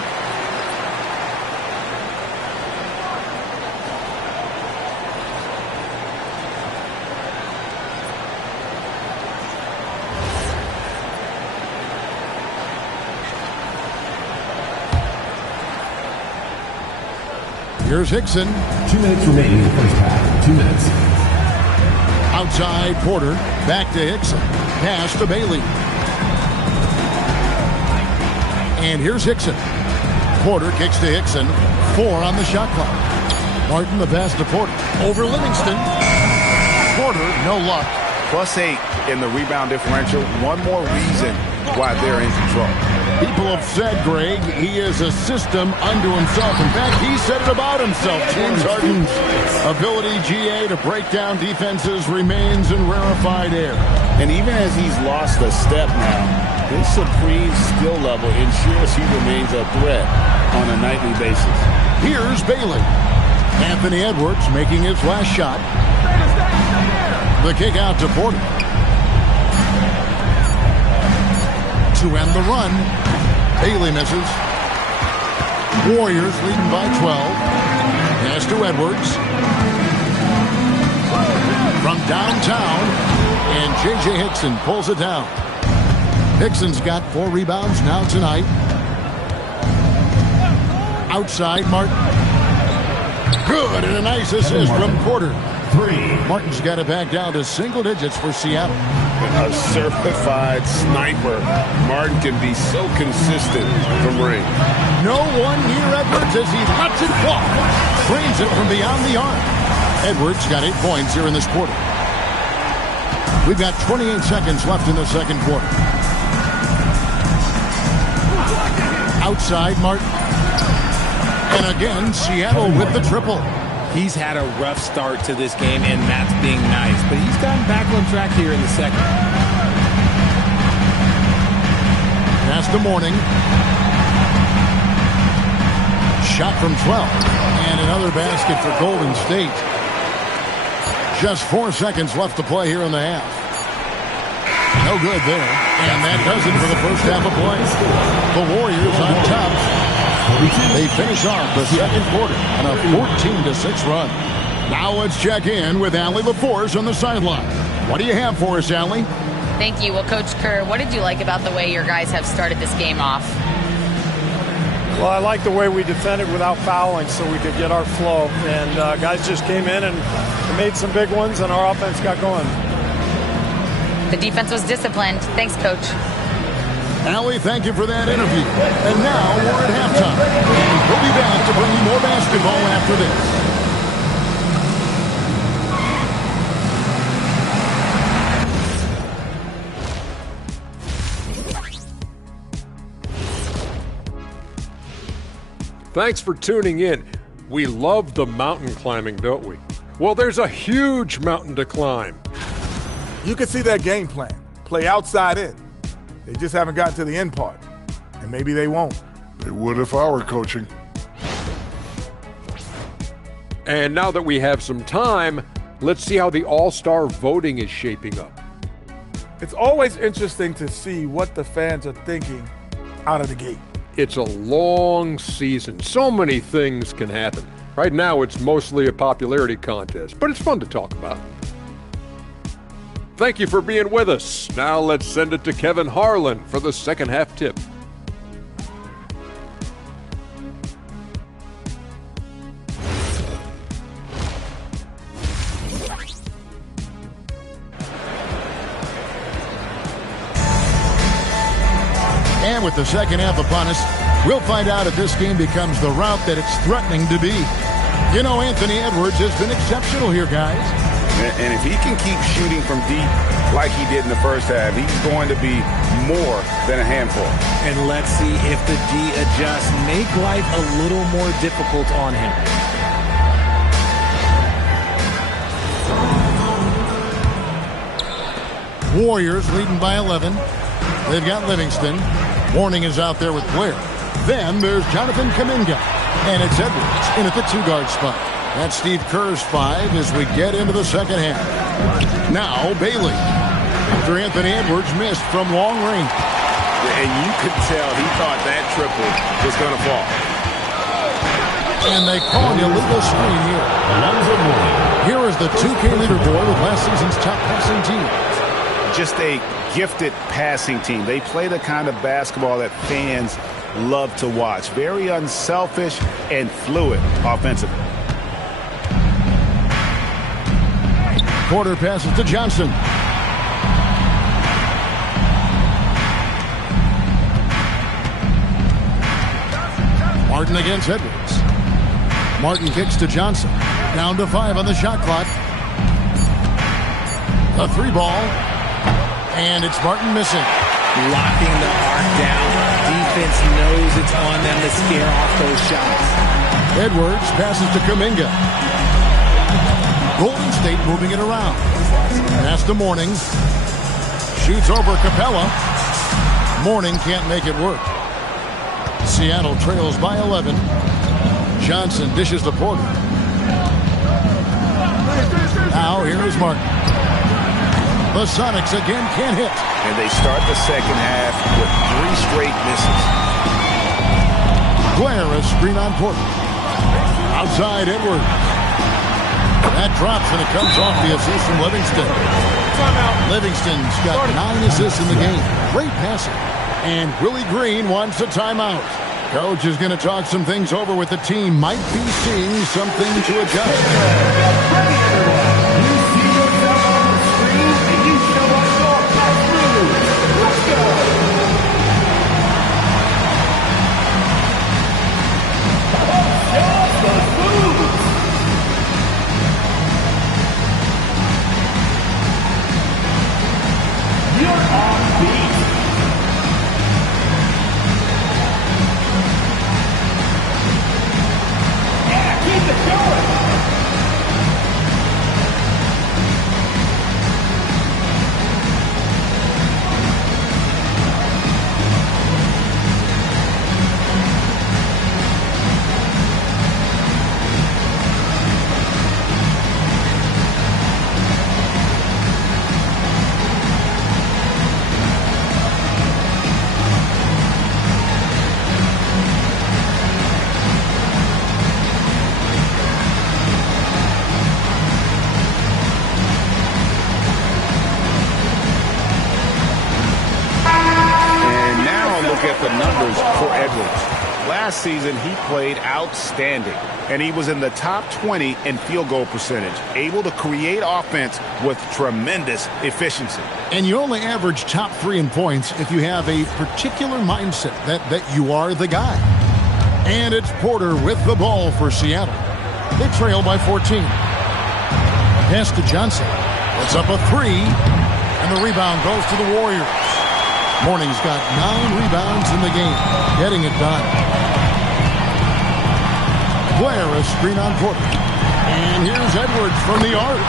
Here's Hickson. 2 minutes remaining in the first half. 2 minutes. Outside Porter. Back to Hickson. Pass to Bailey. And here's Hickson. Porter kicks to Hickson. 4 on the shot clock. Martin the pass to Porter. Over Livingston. Porter, no luck. +8 in the rebound differential. One more reason why they're in control. People have said, Greg, he is a system unto himself. In fact, he said it about himself. James Harden's ability, GA, to break down defenses remains in rarefied air. And even as he's lost a step now, his supreme skill level ensures he remains a threat on a nightly basis. Here's Bailey. Anthony Edwards making his last shot. The kick out to Porter. To end the run. Bailey misses. Warriors leading by 12. Pass to Edwards. From downtown, And J.J. Hickson pulls it down. Hickson's got 4 rebounds now tonight. Outside, Martin. Good, and a nice assist from Porter. Martin's got it back down to single digits for Seattle. A certified sniper. Martin can be so consistent from range. No one near Edwards as he lets it fall. Frames it from beyond the arc. Edwards got 8 points here in this quarter. We've got 28 seconds left in the second quarter. Outside, Martin. And again, Seattle with the triple. He's had a rough start to this game, and that's being nice. But he's gotten back on track here in the second. Pass to Mourning. Shot from 12. And another basket for Golden State. Just 4 seconds left to play here in the half. No good there. And that does it for the first half of play. The Warriors on top. They finish off the second quarter on a 14-6 run. Now let's check in with Allie LaForce on the sideline. What do you have for us, Allie? Thank you. Well, Coach Kerr, what did you like about the way your guys have started this game off? Well, I like the way we defended without fouling so we could get our flow. And guys just came in and made some big ones, and our offense got going. The defense was disciplined. Thanks, Coach. Allie, thank you for that interview. And now we're at halftime. We'll be back to bring you more basketball after this. Thanks for tuning in. We love the mountain climbing, don't we? Well, there's a huge mountain to climb. You can see that game plan. Play outside in. They just haven't gotten to the end part. And maybe they won't. They would if I were coaching. And now that we have some time, let's see how the All-Star voting is shaping up. It's always interesting to see what the fans are thinking out of the gate. It's a long season. So many things can happen. Right now, it's mostly a popularity contest, but it's fun to talk about. Thank you for being with us. Now let's send it to Kevin Harlan for the second half tip. And with the second half upon us, we'll find out if this game becomes the route that it's threatening to be. You know, Anthony Edwards has been exceptional here, guys. And if he can keep shooting from deep like he did in the first half, he's going to be more than a handful. And let's see if the D adjusts, make life a little more difficult on him. Warriors leading by 11. They've got Livingston. Mourning is out there with Blair. Then there's Jonathan Kuminga. And it's Edwards in at the 2-guard spot. That's Steve Kerr's 5 as we get into the second half. Now Bailey. After Anthony Edwards missed from long range. And you could tell he thought that triple was going to fall. And they call an illegal screen here. Here is the 2K leaderboard with last season's top passing team. Just a gifted passing team. They play the kind of basketball that fans love to watch. Very unselfish and fluid offensively. Porter passes to Johnson. Martin against Edwards. Martin kicks to Johnson. Down to 5 on the shot clock. A 3-ball. And it's Martin missing. Locking the arc down. Defense knows it's on them to scare off those shots. Edwards passes to Kuminga. Golden State moving it around. Pass to Mourning. Shoots over Capella. Mourning can't make it work. Seattle trails by 11. Johnson dishes to Porter. Now here is Martin. The Sonics again can't hit. And they start the second half with 3 straight misses. Blair, a screen on Porter. Outside Edwards. That drops, and it comes off the assist from Livingston. Livingston's got 9 assists in the game. Great passing. And Willie Green wants a timeout. Coach is going to talk some things over with the team. Might be seeing something to adjust. You see yourself on the screen, and you show us your best move. Let's go. Just the moves. You're on beat. Yeah, keep it going. Last season, he played outstanding, and he was in the top 20 in field goal percentage, able to create offense with tremendous efficiency. And you only average top 3 in points if you have a particular mindset that you are the guy. And it's Porter with the ball for Seattle. They trail by 14. Pass to Johnson. It's up a 3, and the rebound goes to the Warriors. Morning's got 9 rebounds in the game, getting it done. Blair, a screen on Porter. And here's Edwards from the arc.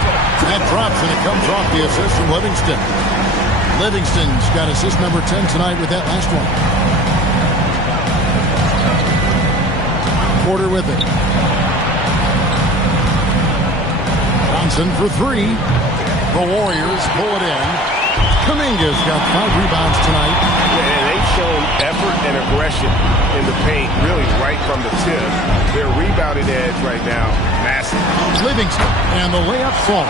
That drops, and it comes off the assist from Livingston. Livingston's got assist number 10 tonight with that last one. Porter with it. Johnson for 3. The Warriors pull it in. Kuminga's got 5 rebounds tonight. Yeah, they've shown effort and aggression in the paint, really right from the tip. Their rebounding edge right now, massive. Livingston, and the layup fall.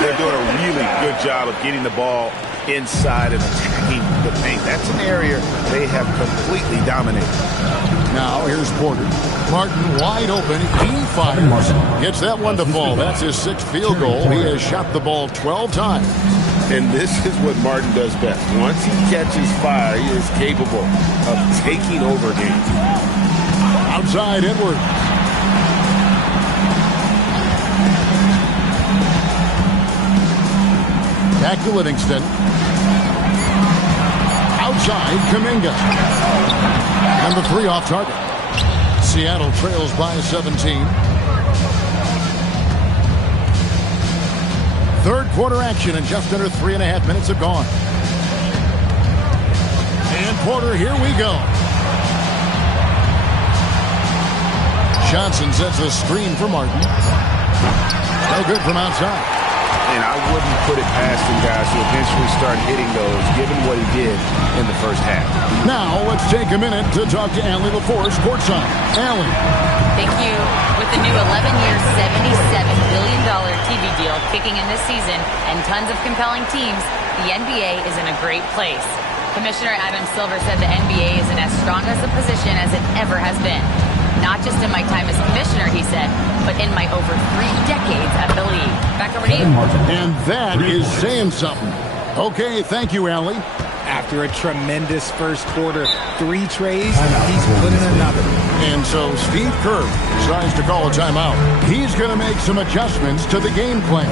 They're doing a really good job of getting the ball inside and attacking the paint. That's an area they have completely dominated. Now here's Porter. Martin wide open. He fires. Gets that one to fall. That's his 6th field goal. He has shot the ball 12 times. And this is what Martin does best. Once he catches fire, he is capable of taking over games. Outside Edwards. Back to Livingston. Outside Kuminga. And the 3 off target. Seattle trails by 17. Third quarter action, and just under 3.5 minutes have gone. And Porter, here we go. Johnson sets a screen for Martin. No good from outside. And I wouldn't put it past him, guys, to eventually start hitting those, given what he did in the first half. Now, let's take a minute to talk to Allie LaForce, courtside. Allie. Thank you. With the new 11-year, $77 billion TV deal kicking in this season and tons of compelling teams, the NBA is in a great place. Commissioner Adam Silver said the NBA is in as strong as a position as it ever has been. Not just in my time as commissioner, he said, but in my over 3 decades at the league. Back over to you. And that is saying something. Okay, thank you, Allie. After a tremendous first quarter, 3 trays, he's put in another. And so Steve Kerr decides to call a timeout. He's going to make some adjustments to the game plan.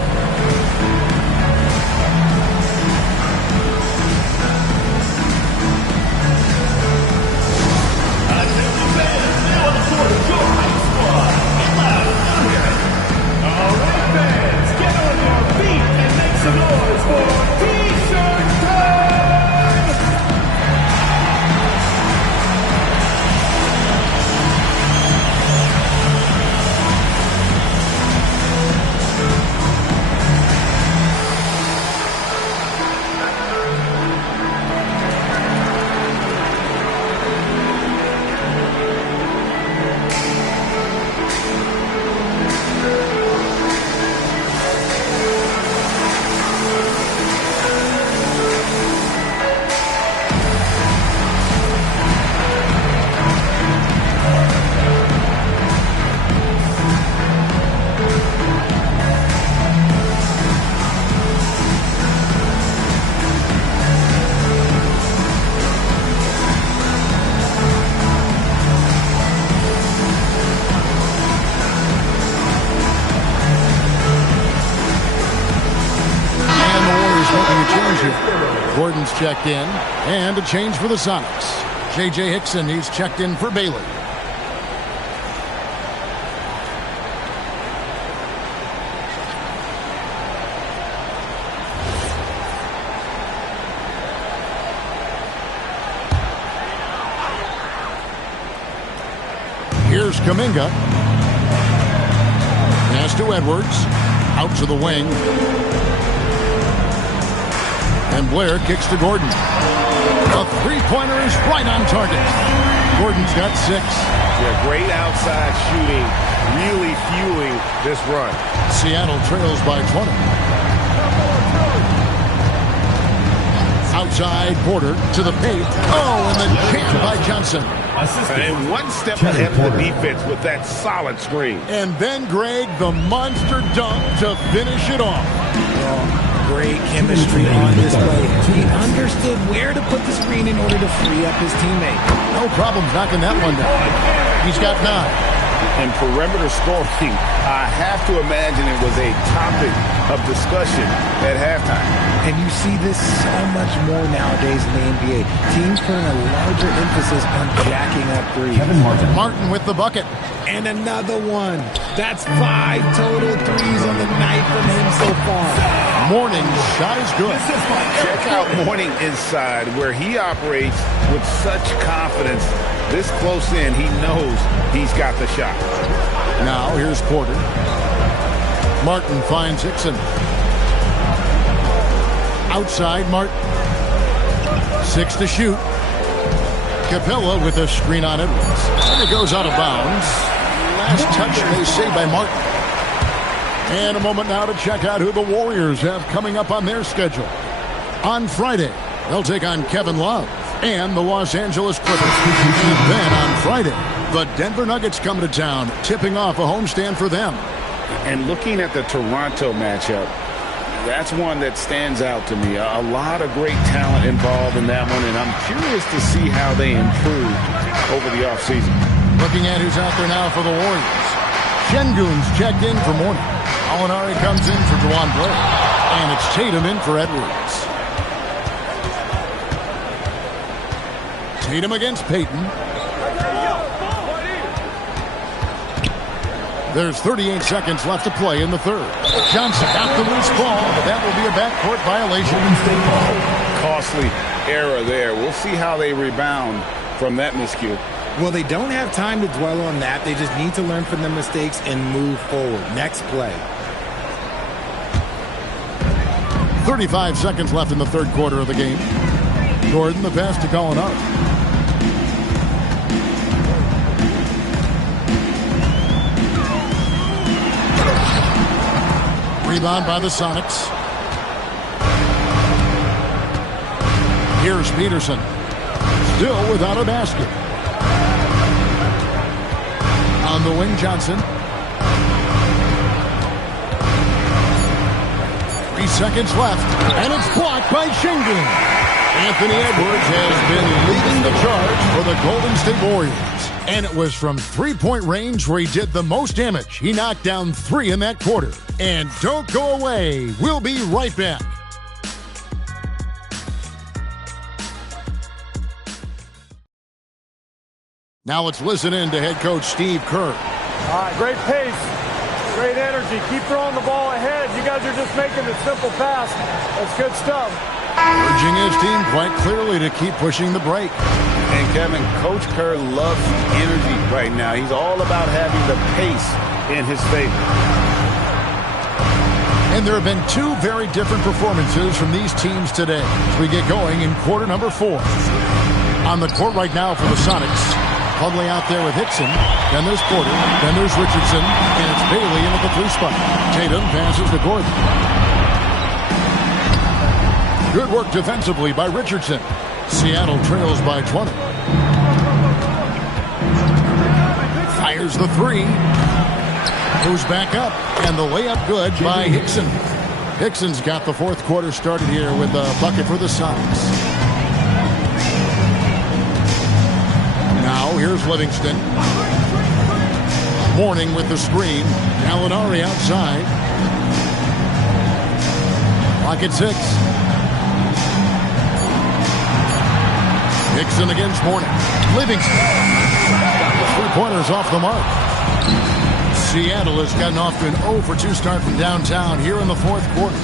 change here. Gordon's checked in, and a change for the Sonics. J.J. Hickson, he's checked in for Bailey. Here's Kuminga. Pass to Edwards. Out to the wing. And Blair kicks to Gordon. A three-pointer is right on target. Gordon's got 6. Yeah, great outside shooting, really fueling this run. Seattle trails by 20. Outside, Porter to the paint. Oh, and the jam by Johnson. And one step ahead of the defense with that solid screen. And then Greg, the monster dunk to finish it off. Great chemistry on display. He understood where to put the screen in order to free up his teammate. No problem knocking that one down. He's got 9. And perimeter scoring, I have to imagine it was a topic of discussion at halftime. And you see this so much more nowadays in the NBA. Teams putting a larger emphasis on jacking up threes. Kevin Martin with the bucket. And another one. That's 5 total threes on the night from him so far. Morning's shot is good. Check out Morning inside where he operates with such confidence. This close in, he knows he's got the shot. Now here's Porter. Martin finds Hickson. Outside Martin. 6 to shoot. Capella with a screen on Edwards. And it goes out of bounds. Last touch, they say, by Martin. And a moment now to check out who the Warriors have coming up on their schedule. On Friday, they'll take on Kevin Love and the Los Angeles Clippers. And then on Friday, the Denver Nuggets come to town, tipping off a homestand for them. And looking at the Toronto matchup, that's one that stands out to me. A lot of great talent involved in that one, and I'm curious to see how they improve over the offseason. Looking at who's out there now for the Warriors. Şengün's checked in for Morning. Alinari comes in for Juwan Blair. And it's Tatum in for Edwards. Tatum against Payton. There's 38 seconds left to play in the third. Johnson got the loose ball, but that will be a backcourt violation. Costly error there. We'll see how they rebound from that miscue. Well, they don't have time to dwell on that. They just need to learn from their mistakes and move forward. Next play. 35 seconds left in the third quarter of the game. Gordon, the pass to Gallinari. Rebound by the Sonics. Here's Peterson. Still without a basket. On the wing, Johnson. 3 seconds left, and it's blocked by Şengün. Anthony Edwards has been leading the charge for the Golden State Warriors. And it was from three-point range where he did the most damage. He knocked down 3 in that quarter. And don't go away. We'll be right back. Now let's listen in to head coach Steve Kerr. All right, great pace, great energy. Keep throwing the ball ahead. You guys are just making the simple pass. That's good stuff. Urging his team quite clearly to keep pushing the break. And Kevin, Coach Kerr loves energy right now. He's all about having the pace in his favor. And there have been 2 very different performances from these teams today as we get going in quarter number 4. On the court right now for the Sonics, Hudley out there with Hickson. Then there's Porter. Then there's Richardson. And it's Bailey in at the 3 spot. Tatum passes to Gordon. Good work defensively by Richardson. Seattle trails by 20. Fires the 3. Goes back up. And the layup good by Hickson. Hickson's got the fourth quarter started here with a bucket for the Sonics. Now here's Livingston. Morning with the screen. Gallinari outside. Clock at 6. Hickson against Mourning. Livingston. Got the three-pointers off the mark. Seattle has gotten off to an 0 for 2 start from downtown here in the fourth quarter.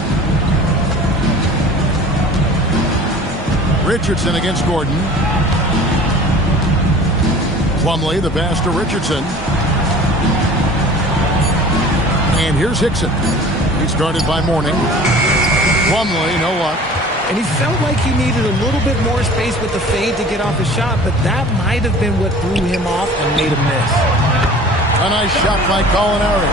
Richardson against Gordon. Plumlee, the pass to Richardson. And here's Hickson. He started by Mourning. Plumlee, no luck. And he felt like he needed a little bit more space with the fade to get off his shot, but that might have been what threw him off and made him miss. A nice shot by Gallinari.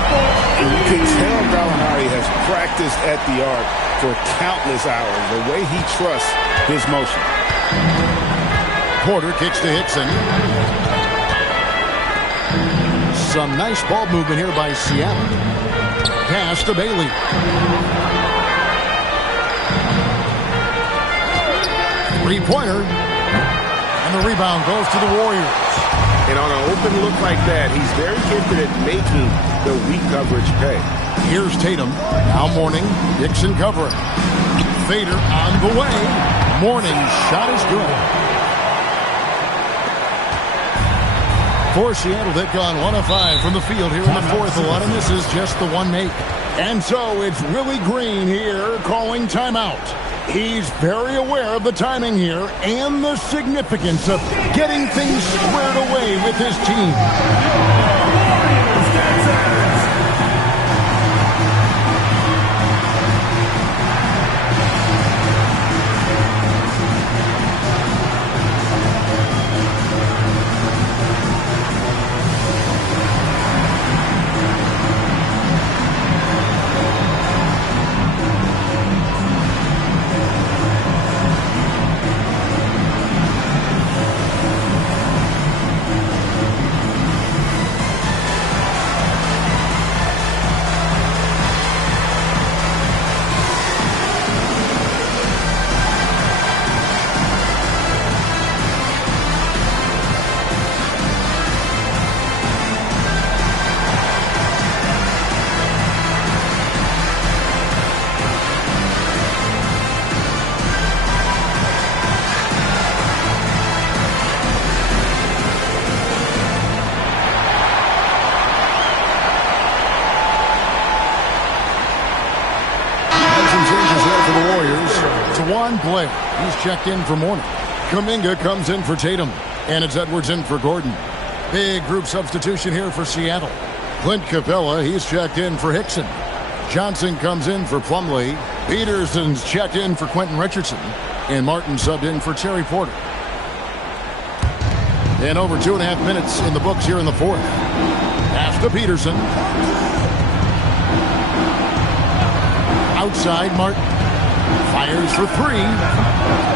And you can tell Gallinari has practiced at the arc for countless hours, the way he trusts his motion. Porter kicks to Hickson. Some nice ball movement here by Seattle. Pass to Bailey. Three-pointer. And the rebound goes to the Warriors. And on an open look like that, he's very gifted at making the weak coverage pay. Here's Tatum. Now Mourning. Hickson covering. Fader on the way. Mourning's shot is good. For Seattle, they've gone 1 of 5 from the field here in the fourth. A lot of misses, just the one make. And so it's Willie Green here calling timeout. He's very aware of the timing here and the significance of getting things squared away with his team. Blair. He's checked in for Mourning. Kuminga comes in for Tatum. And it's Edwards in for Gordon. Big group substitution here for Seattle. Clint Capella, he's checked in for Hickson. Johnson comes in for Plumlee. Peterson's checked in for Quentin Richardson. And Martin subbed in for Terry Porter. And over 2.5 minutes in the books here in the fourth. Pass to Peterson. Outside, Martin. Fires for 3.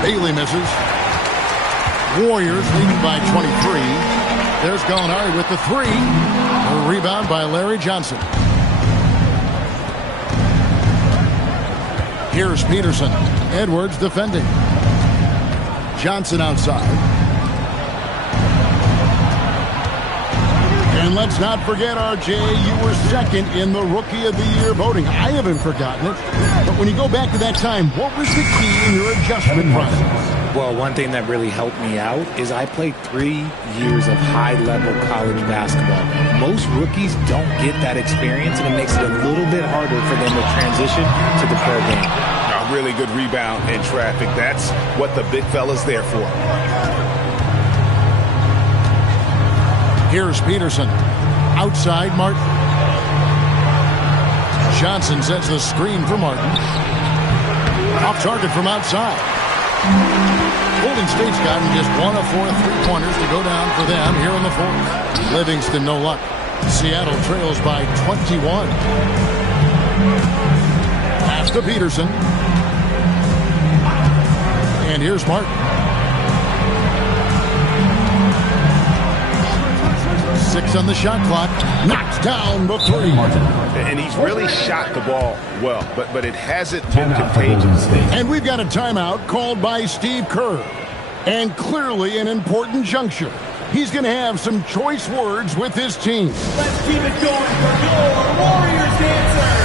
Bailey misses. Warriors leading by 23. There's Gallinari with the 3. A rebound by Larry Johnson. Here's Peterson. Edwards defending. Johnson outside. And let's not forget, RJ, you were second in the Rookie of the Year voting. I haven't forgotten it. But when you go back to that time, what was the key in your adjustment process? Well, one thing that really helped me out is I played 3 years of high-level college basketball. Most rookies don't get that experience, and it makes it a little bit harder for them to transition to the pro game. A really good rebound in traffic. That's what the big fella's there for. Here's Peterson. Outside, Martin. Johnson sets the screen for Martin. Off target from outside. Golden State's gotten just 1 of 4 3-pointers to go down for them here in the fourth. Livingston, no luck. Seattle trails by 21. Pass to Peterson. And here's Martin. 6 on the shot clock. Knocks down the 3. And he's really shot the ball well, but it hasn't been contagious. And we've got a timeout called by Steve Kerr. And clearly an important juncture. He's going to have some choice words with his team. Let's keep it going for your Warriors dancers.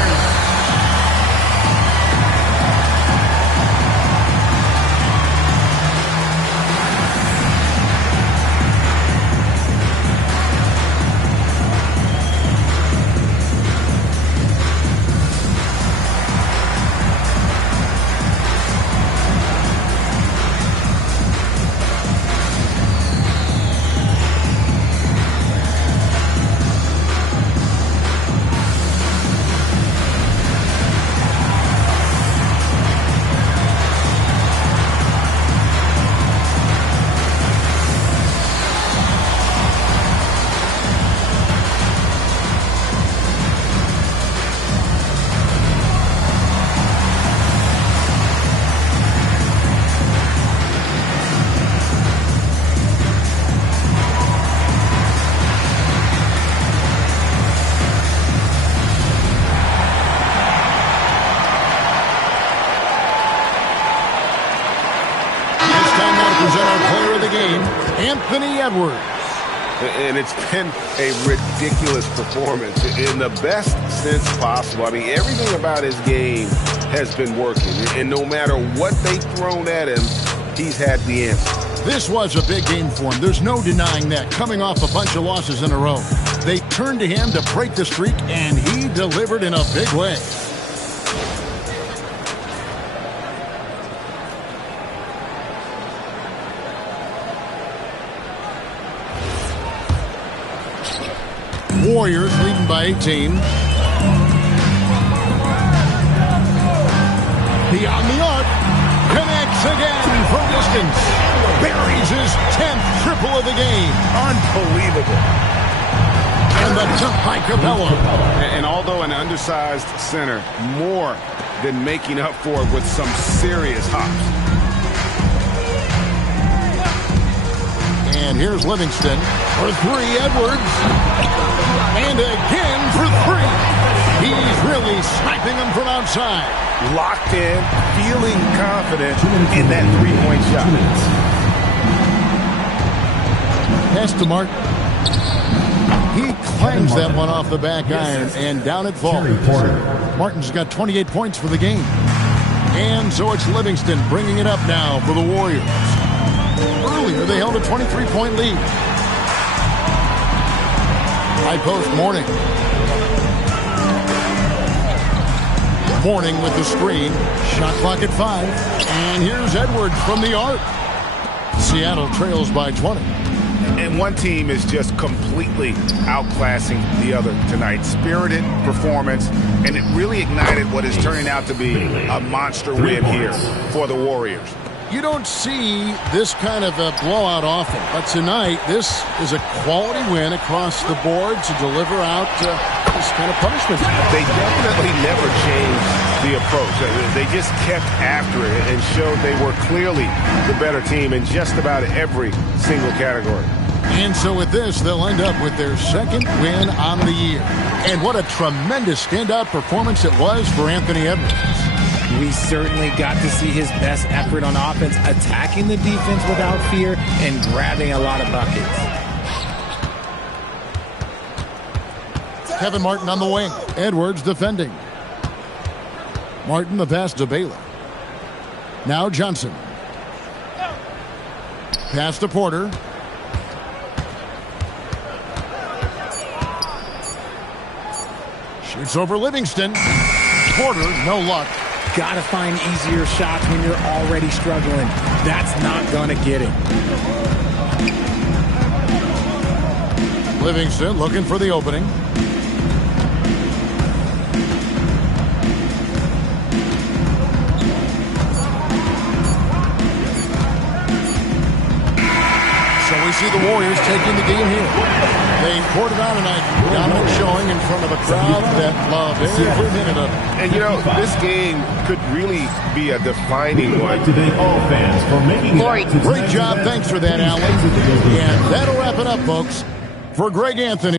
present our player of the game, Anthony Edwards. And it's been a ridiculous performance in the best sense possible. I mean, everything about his game has been working. And no matter what they've thrown at him, he's had the answer. This was a big game for him. There's no denying that. Coming off a bunch of losses in a row. They turned to him to break the streak, and he delivered in a big way. Warriors leading by 18. Beyond the arc. Connects again from distance. Buries his 10th triple of the game. Unbelievable. And the jump by Capella. And although an undersized center, more than making up for it with some serious hops. And here's Livingston for three. Edwards. And again for three. He's really sniping them from outside. Locked in, feeling confident in that three-point shot. Pass to Martin. He clangs that one off the back iron, and down it falls. Martin's got 28 points for the game. And so it's Livingston bringing it up now for the Warriors. Earlier, they held a 23-point lead. High post Mourning. Mourning with the screen. Shot clock at 5. And here's Edwards from the arc. Seattle trails by 20. And one team is just completely outclassing the other tonight. Spirited performance, and it really ignited what is turning out to be a monster win here for the Warriors. You don't see this kind of a blowout often, but tonight this is a quality win across the board to deliver out this kind of punishment. They definitely never changed the approach. They just kept after it and showed they were clearly the better team in just about every single category. And so with this, they'll end up with their second win on the year. And what a tremendous standout performance it was for Anthony Edwards. We certainly got to see his best effort on offense, attacking the defense without fear and grabbing a lot of buckets. Kevin Martin on the wing. Edwards defending. Martin the pass to Baylor. Now Johnson. Pass to Porter. Shoots over Livingston. Porter, no luck. Got to find easier shots when you're already struggling. That's not going to get it. Livingston looking for the opening. So we see the Warriors taking the game here. They poured it on tonight. Dominant showing in front of a crowd that loved every minute of it. And, you know, this game could really be a defining one. Great job. Thanks for that, Alan. And that'll wrap it up, folks. For Greg Anthony.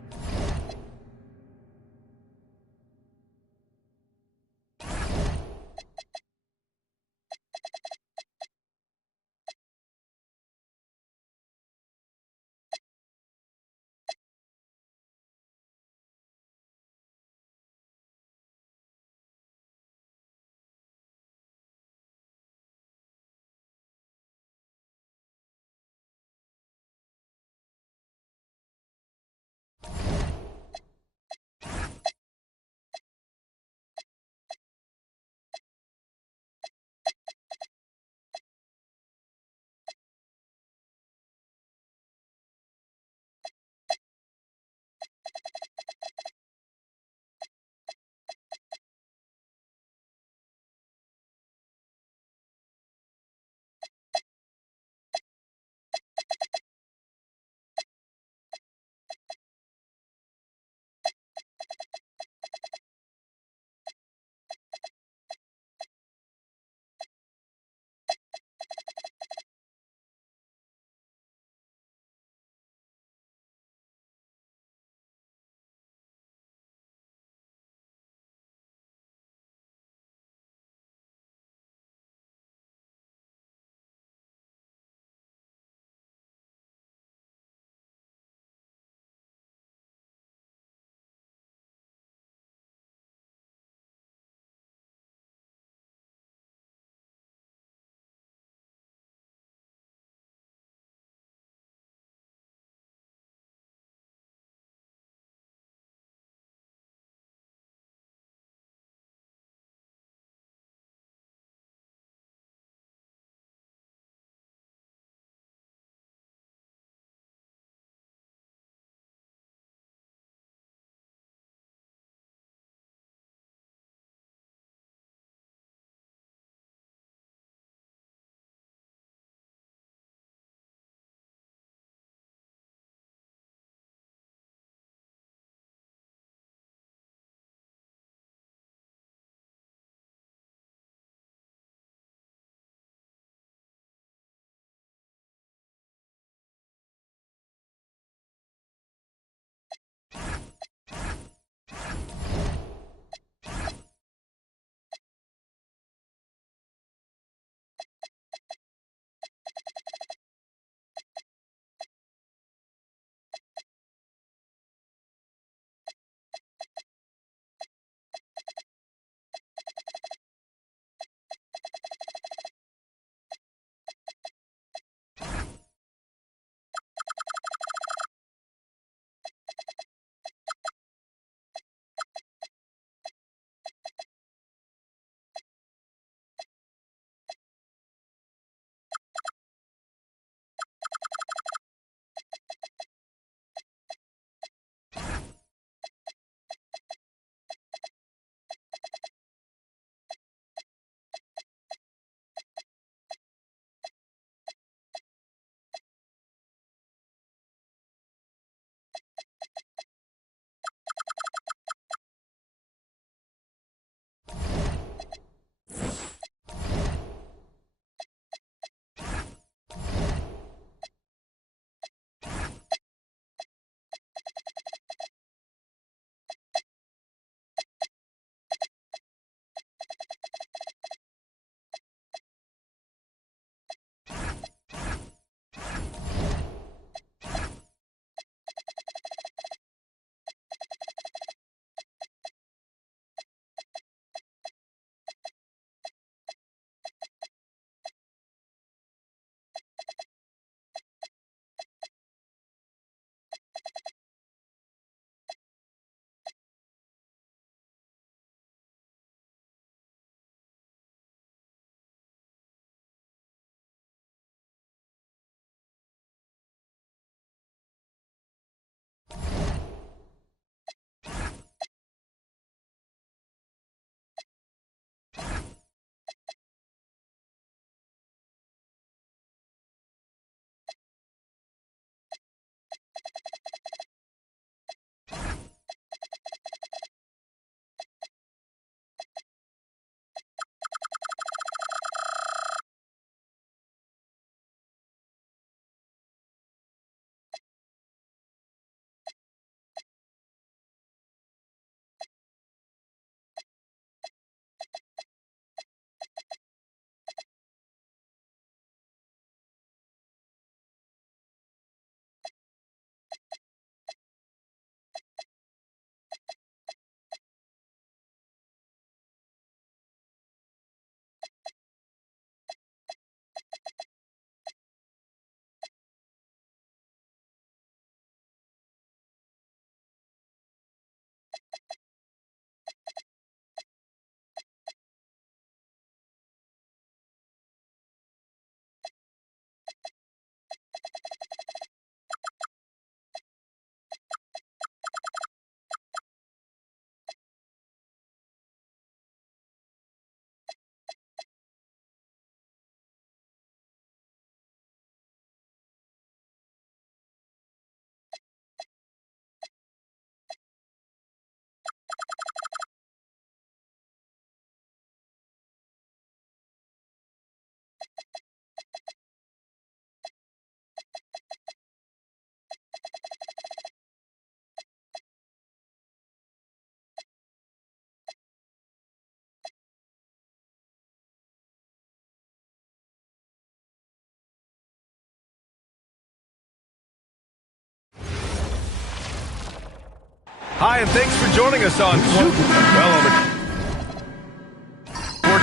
Hi, and thanks for joining us on for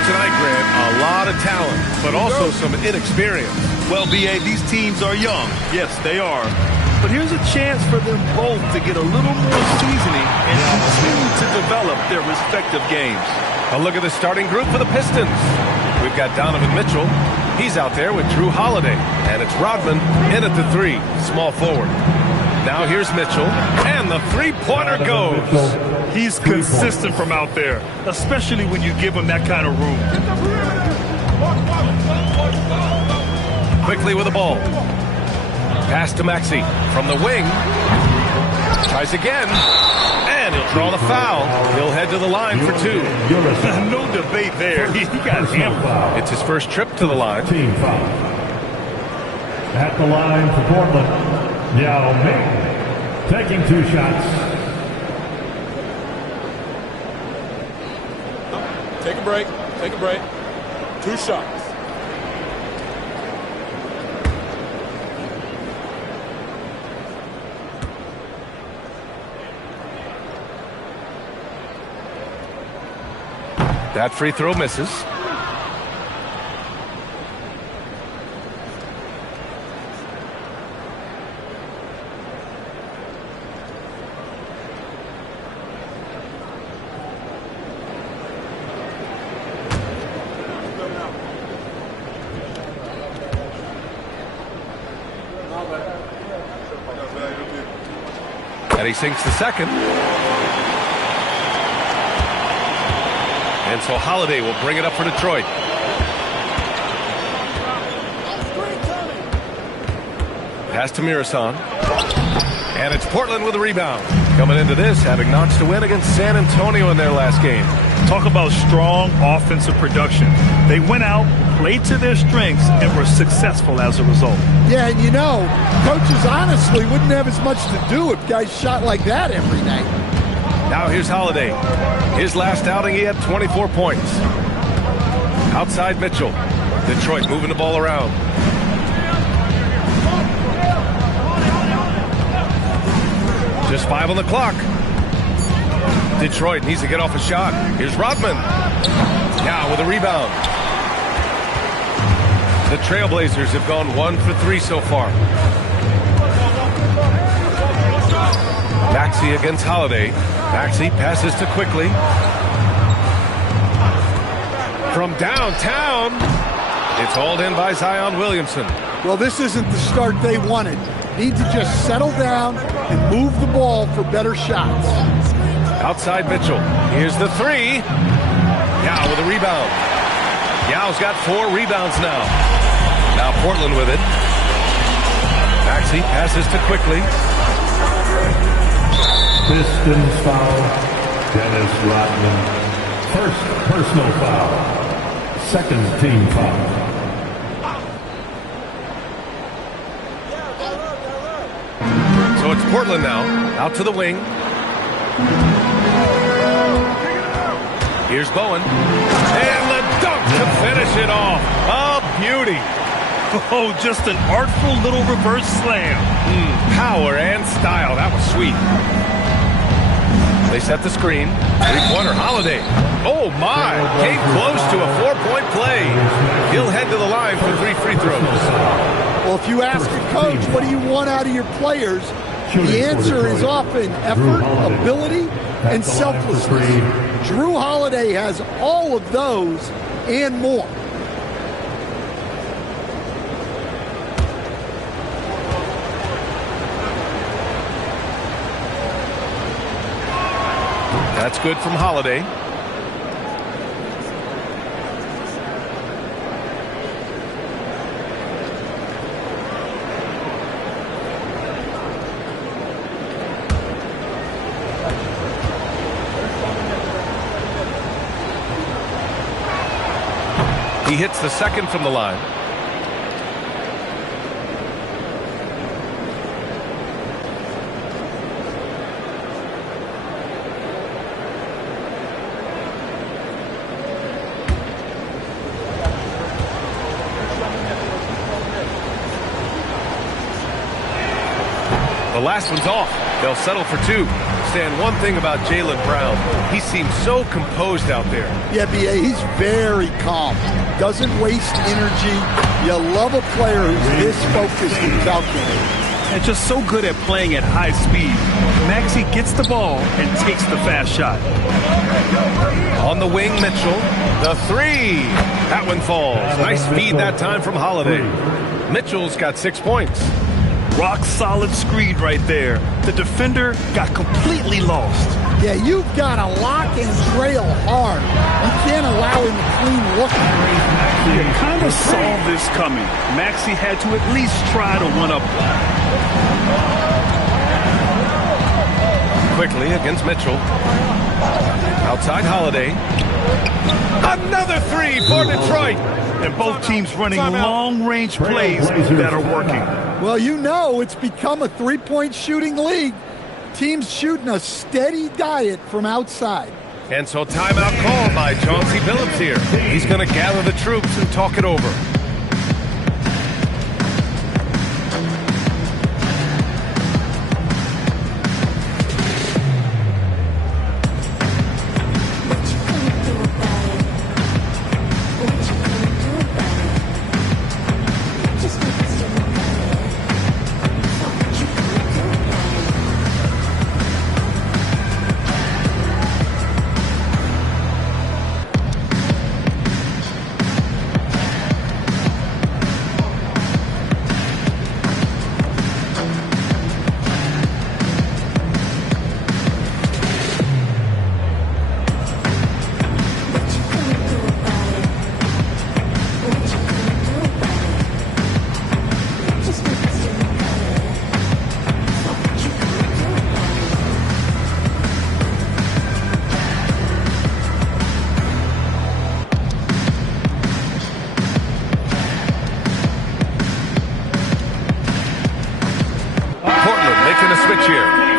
tonight, Grant. A lot of talent, but also some inexperience. Well, B.A., these teams are young. Yes, they are. But here's a chance for them both to get a little more seasoning and continue to develop their respective games. A look at the starting group for the Pistons. We've got Donovan Mitchell. He's out there with Drew Holiday. And it's Rodman in at the 3, small forward. Now here's Mitchell, and the three-pointer goes. He's consistent from out there, especially when you give him that kind of room. Quickly with the ball. Pass to Maxey from the wing. Tries again, and he'll draw the foul. He'll head to the line for 2. No debate there. He got hammered. It's his first trip to the line. Team foul. At the line for Portland, Yao Ming, taking 2 shots. Take a break. Take a break. 2 shots. That free throw misses. And he sinks the second. And so Holiday will bring it up for Detroit. Pass to Mirasan. And it's Portland with a rebound. Coming into this, having notched a win against San Antonio in their last game. Talk about strong offensive production. They went out, played to their strengths, and were successful as a result. Yeah, and you know, coaches honestly wouldn't have as much to do if guys shot like that every night. Now here's Holiday. His last outing, he had 24 points. Outside Mitchell. Detroit moving the ball around. Just 5 on the clock. Detroit needs to get off a shot. Here's Rodman. Now with a rebound. The Trailblazers have gone 1 for 3 so far. Maxey against Holiday. Maxey passes to Quickly. From downtown, it's hauled in by Zion Williamson. Well, this isn't the start they wanted. Need to just settle down and move the ball for better shots. Outside Mitchell. Here's the 3. Yao with a rebound. Yao's got 4 rebounds now. Now Portland with it. Maxey passes to Quickly. Pistons foul. Dennis Rodman. First personal foul. Second team foul. So it's Portland now. Out to the wing. Here's Bowen. And the dunk to finish it off. A beauty. Oh, just an artful little reverse slam. Power and style. That was sweet. They set the screen. Three-pointer Holiday. Oh, my. Came close to a 4-point play. He'll head to the line for 3 free throws. Well, if you ask a coach, what do you want out of your players? The answer is often effort, ability, and selflessness. Drew Holiday has all of those and more. That's good from Holiday. He hits the second from the line. The last one's off. They'll settle for 2. understand one thing about Jaylen Brown. He seems so composed out there. Yeah, B.A., he's very calm. Doesn't waste energy. You love a player who's this focused and calculated. And just so good at playing at high speed. Maxey gets the ball and takes the fast shot. On the wing, Mitchell. The three. That one falls. Nice feed that time from Holiday. Mitchell's got 6 points. Rock solid screen right there. The defender got completely lost. Yeah, you've got to lock and trail hard. You can't allow him to clean look. You kind of saw this coming. Maxey had to at least try to one-up. Quickly against Mitchell. Outside Holiday. Another three for Detroit. And both teams running long-range plays that are working. Well, you know it's become a three-point shooting league. Teams shooting a steady diet from outside. And so timeout called by Chauncey Billups here. He's going to gather the troops and talk it over.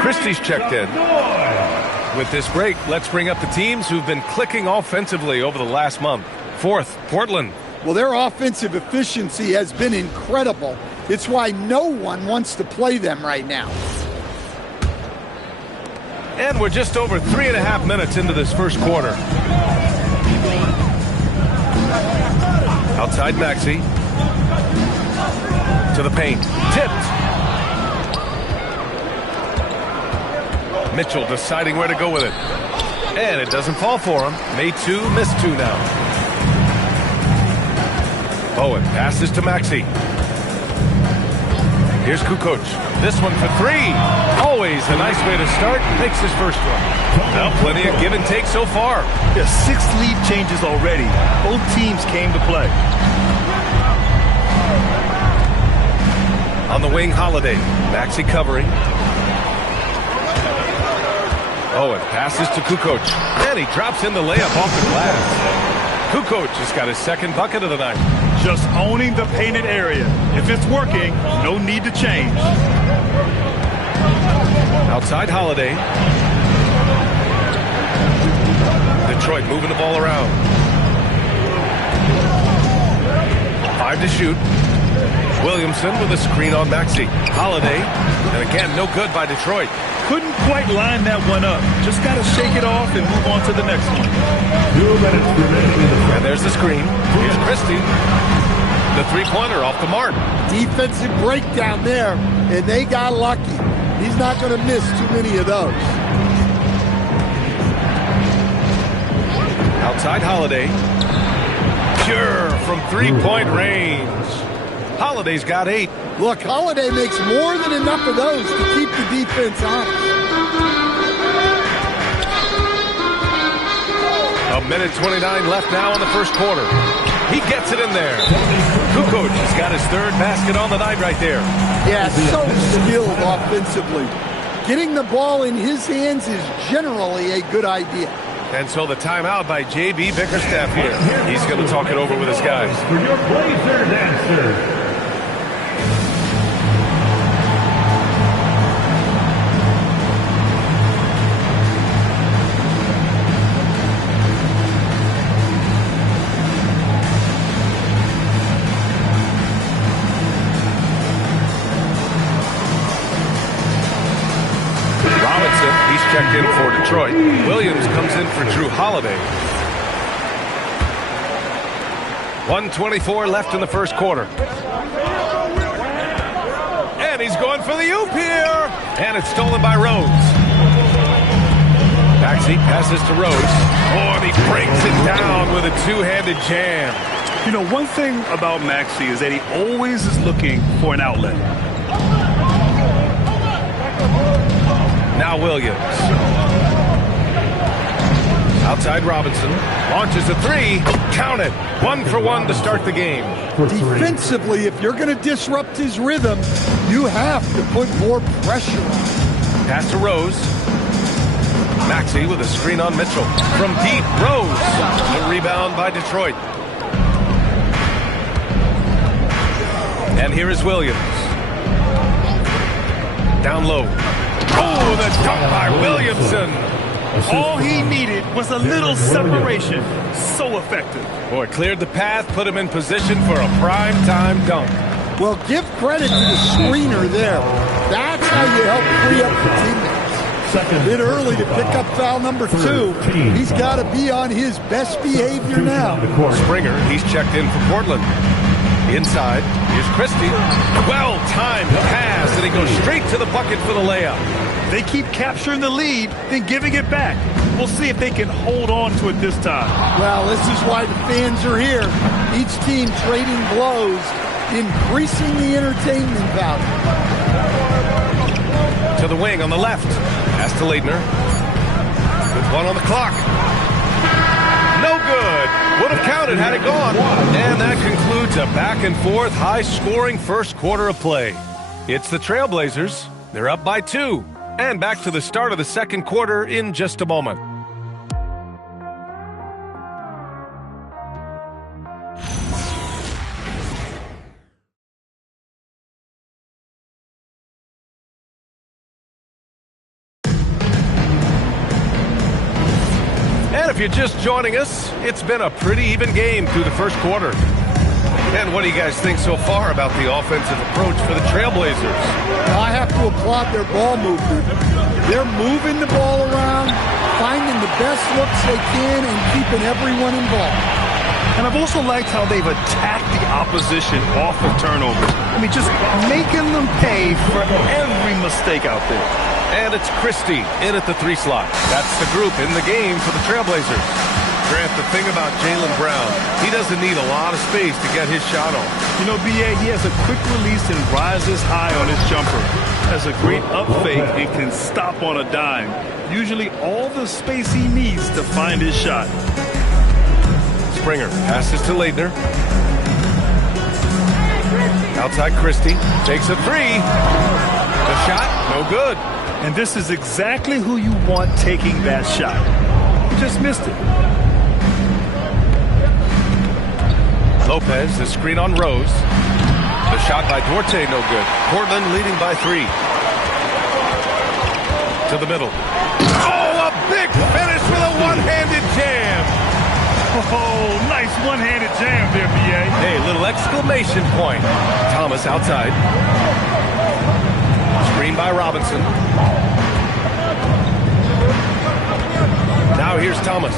Christie's checked in. With this break, let's bring up the teams who've been clicking offensively over the last month. Fourth, Portland. Well, their offensive efficiency has been incredible. It's why no one wants to play them right now. And we're just over 3.5 minutes into this first quarter. Outside Maxey. To the paint. Tipped. Mitchell deciding where to go with it. And it doesn't fall for him. Made two, missed two now. Owen passes to Maxey. Here's Kukoc. This one for three. Always a nice way to start. Makes his first one. Well, plenty of give and take so far. Yeah, 6 lead changes already. Both teams came to play. On the wing, Holiday. Maxey covering. Owen passes to Kukoc. And he drops in the layup off the glass. Kukoc has got his second bucket of the night. Just owning the painted area. If it's working, no need to change. Outside Holiday. Detroit moving the ball around. 5 to shoot. Williamson with a screen on Maxey. Holiday. And again, no good by Detroit. Couldn't quite line that one up. Just got to shake it off and move on to the next one. And there's the screen. Here's Christie. The three-pointer off the mark. Defensive breakdown there, and they got lucky. He's not going to miss too many of those. Outside Holiday. Pure from three-point range. Holiday's got 8. Look, Holiday makes more than enough of those to keep the defense honest. A minute 29 left now in the first quarter. He gets it in there. Kukoc has got his third basket on the night right there. Yeah, so skilled offensively. Getting the ball in his hands is generally a good idea. And so the timeout by J.B. Bickerstaff here. He's going to talk it over with his guys. For your Blazers answer. He's checked Detroit. Williams comes in for Drew Holiday. 1:24 left in the first quarter. And he's going for the oop here. And it's stolen by Rose. Maxey passes to Rose. Oh, and he brings it down with a two-handed jam. You know, one thing about Maxey is that he always is looking for an outlet. Now Williams. Outside Robinson. Launches a three. Count it. 1 for 1 to start the game. Defensively, if you're going to disrupt his rhythm, you have to put more pressure on him. Pass to Rose. Maxey with a screen on Mitchell. From deep, Rose. A rebound by Detroit. And here is Williams. Down low. Oh, the dunk by Williamson. All he needed was a little separation. So effective. Boy, cleared the path, put him in position for a prime-time dunk. Well, give credit to the screener there. That's how you help free up the teammates. A bit early to pick up foul number 2. He's got to be on his best behavior now. Springer, he's checked in for Portland. Inside, here's Christie. Well-timed pass, and he goes straight to the bucket for the layup. They keep capturing the lead, then giving it back. We'll see if they can hold on to it this time. Well, this is why the fans are here. Each team trading blows, increasing the entertainment value. To the wing on the left. Pass to Leitner. With 1 on the clock. No good. Would have counted had it gone. And that concludes a back-and-forth, high-scoring first quarter of play. It's the Trailblazers. They're up by 2. And back to the start of the second quarter in just a moment. And if you're just joining us, it's been a pretty even game through the first quarter. And what do you guys think so far about the offensive approach for the Trailblazers? I have to applaud their ball movement. They're moving the ball around, finding the best looks they can, and keeping everyone involved. And I've also liked how they've attacked the opposition off of turnovers. I mean, just making them pay for every mistake out there. And it's Christie in at the 3 slot. That's the group in the game for the Trailblazers. Grant, the thing about Jaylen Brown, he doesn't need a lot of space to get his shot on. You know, B.A., he has a quick release and rises high on his jumper. Has a great up fake and can stop on a dime. Usually all the space he needs to find his shot. Springer passes to Leitner. Outside Christie, takes a 3. The shot, no good. And this is exactly who you want taking that shot. He just missed it. Lopez, the screen on Rose. The shot by Duarte, no good. Portland leading by 3. To the middle. Oh, a big finish with a one-handed jam. Oh, nice one-handed jam there, B.A. Hey, little exclamation point. Thomas outside. Screen by Robinson. Now here's Thomas.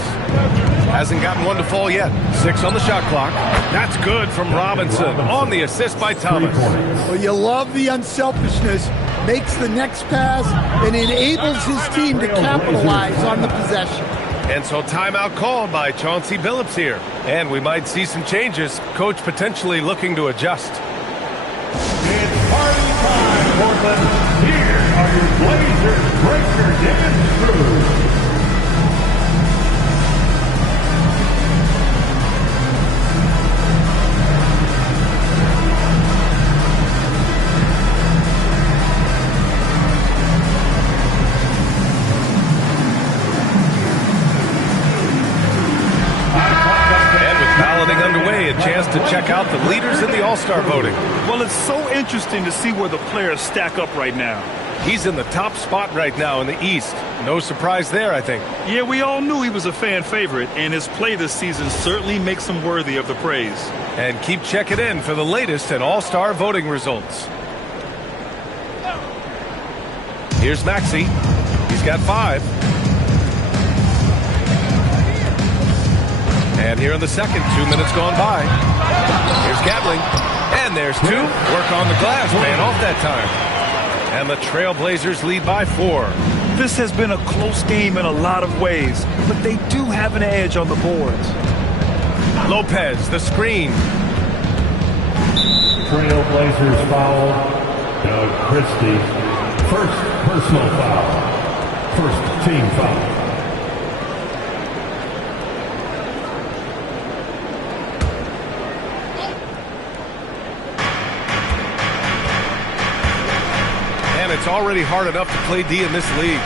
Hasn't gotten one to fall yet. 6 on the shot clock. That's good from Robinson on the assist by Thomas. Well, you love the unselfishness. Makes the next pass and enables his team to capitalize on the possession. And so timeout called by Chauncey Billups here. And we might see some changes. Coach potentially looking to adjust. It's party time, Portland. Here are your Blazers breakers and screws. Underway, a chance to check out the leaders in the All-Star voting. Well, it's so interesting to see where the players stack up right now. He's in the top spot right now in the East. No surprise there, I think. Yeah, we all knew he was a fan favorite, and his play this season certainly makes him worthy of the praise. And keep checking in for the latest in All-Star voting results. Here's Maxey. He's got 5. And here in the second, 2 minutes gone by. Here's Gatling. And there's two. Work on the glass, man, off that time. And the Trailblazers lead by 4. This has been a close game in a lot of ways, but they do have an edge on the boards. Lopez, the screen. Trailblazers foul. Doug Christie. First personal foul. First team foul. It's already hard enough to play D in this league.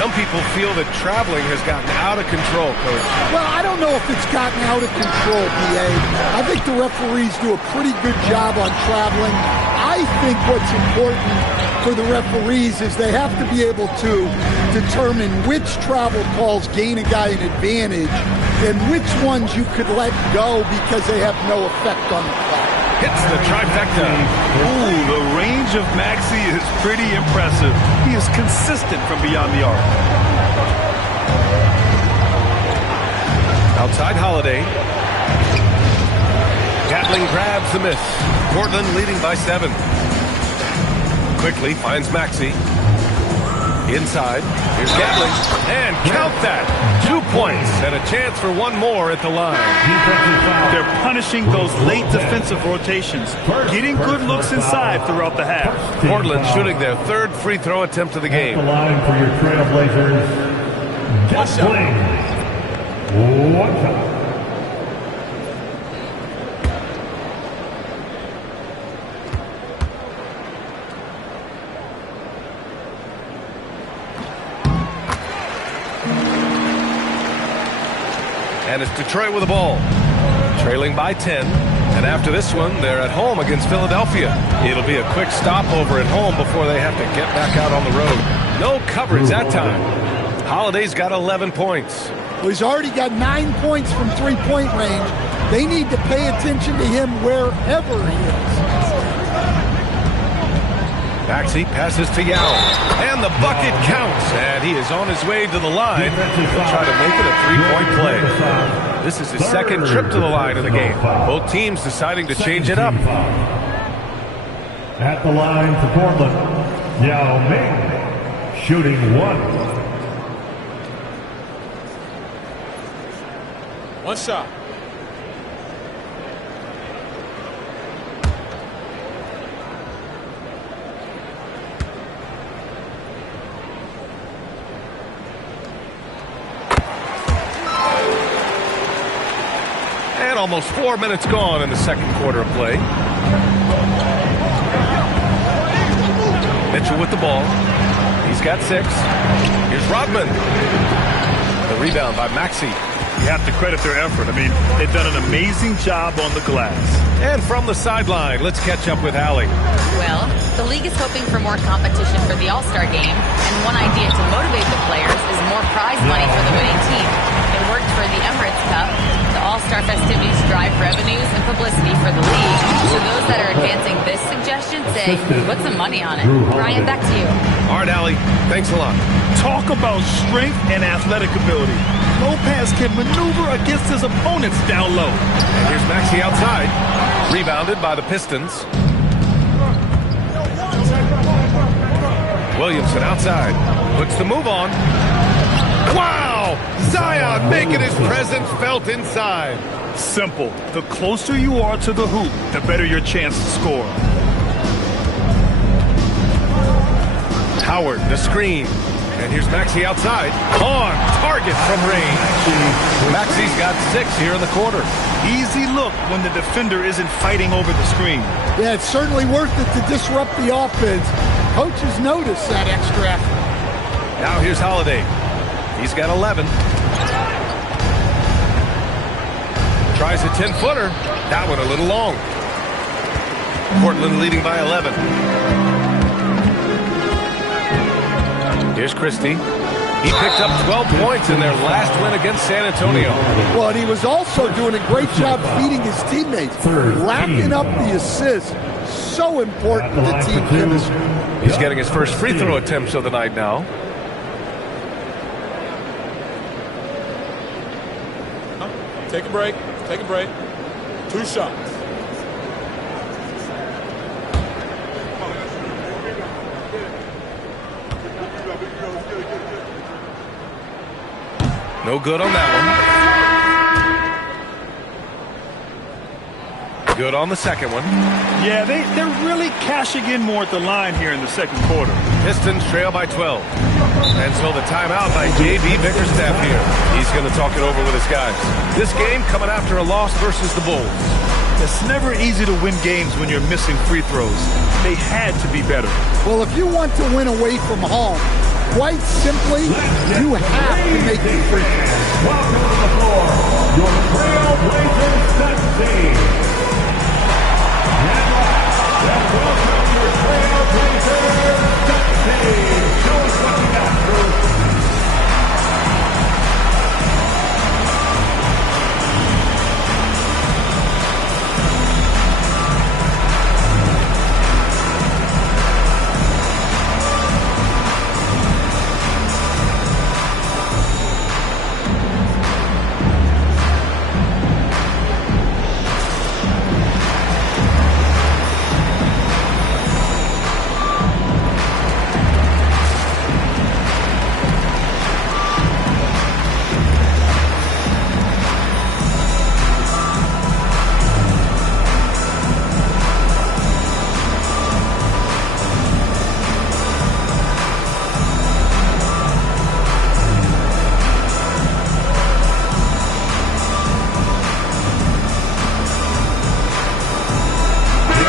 Some people feel that traveling has gotten out of control, Coach. Well, I don't know if it's gotten out of control, B.A. I think the referees do a pretty good job on traveling. I think what's important for the referees is they have to be able to determine which travel calls gain a guy an advantage and which ones you could let go because they have no effect on the clock. Hits the trifecta. Ooh, the range of Maxey is pretty impressive. He is consistent from beyond the arc. Outside Holiday. Gatling grabs the miss. Portland leading by 7. Quickly finds Maxey. Inside. Here's Gatling. And count that. 2 points and a chance for one more at the line. They're punishing those late defensive rotations, getting good looks inside throughout the half. Portland shooting their 3rd free throw attempt of the game. The line for your Trailblazers. Gatling. One time. And it's Detroit with the ball. Trailing by 10. And after this one, they're at home against Philadelphia. It'll be a quick stopover at home before they have to get back out on the road. No coverage that time. Holiday's got 11 points. Well, he's already got 9 points from three-point range. They need to pay attention to him wherever he is. Maxey passes to Yao. And the bucket counts. And he is on his way to the line to try to make it a 3-point play. This is his 2nd trip to the line in the game. Both teams deciding to change it up. At the line for Portland, Yao Ming, shooting 1. One shot. And almost 4 minutes gone in the second quarter of play. Mitchell with the ball. He's got 6. Here's Rodman. The rebound by Maxey. You have to credit their effort. I mean, they've done an amazing job on the glass. And from the sideline, let's catch up with Allie. Well, the league is hoping for more competition for the All-Star game, and one idea to motivate the players is more prize money for the winning team. It worked for the Emirates Cup. The All-Star festivities drive revenues and publicity for the league. So those that are advancing this suggestion say, put some money on it. Ryan, back to you. All right, Allie. Thanks a lot. Talk about strength and athletic ability. Lopez can maneuver against his opponents down low. And here's Maxey outside. Rebounded by the Pistons. Williamson outside. Puts the move on. Wow! Zion making his presence felt inside. Simple. The closer you are to the hoop, the better your chance to score. Howard, the screen. And here's Maxey outside. On target from range. Maxey's got 6 here in the quarter. Easy look when the defender isn't fighting over the screen. Yeah, it's certainly worth it to disrupt the offense. Coaches notice that extra effort. Now here's Holiday. He's got 11. Tries a 10-footer. That one a little long. Portland leading by 11. Here's Christie. He picked up 12 points in their last win against San Antonio. Well, and he was also doing a great job feeding his teammates, racking up the assists. So important to team chemistry. He's getting his first free throw attempts of the night now. Take a break. Take a break. 2 shots. No good on that one. Good on the second one. Yeah, they're really cashing in more at the line here in the second quarter. Pistons trail by 12. And so the timeout by J.B. Bickerstaff here. He's going to talk it over with his guys. This game coming after a loss versus the Bulls. It's never easy to win games when you're missing free throws. They had to be better. Well, if you want to win away from home, quite simply, you have to make it free. Welcome to the floor, your Trailblazers set team. And welcome your Trailblazers set team. Show us what you got, Bruce.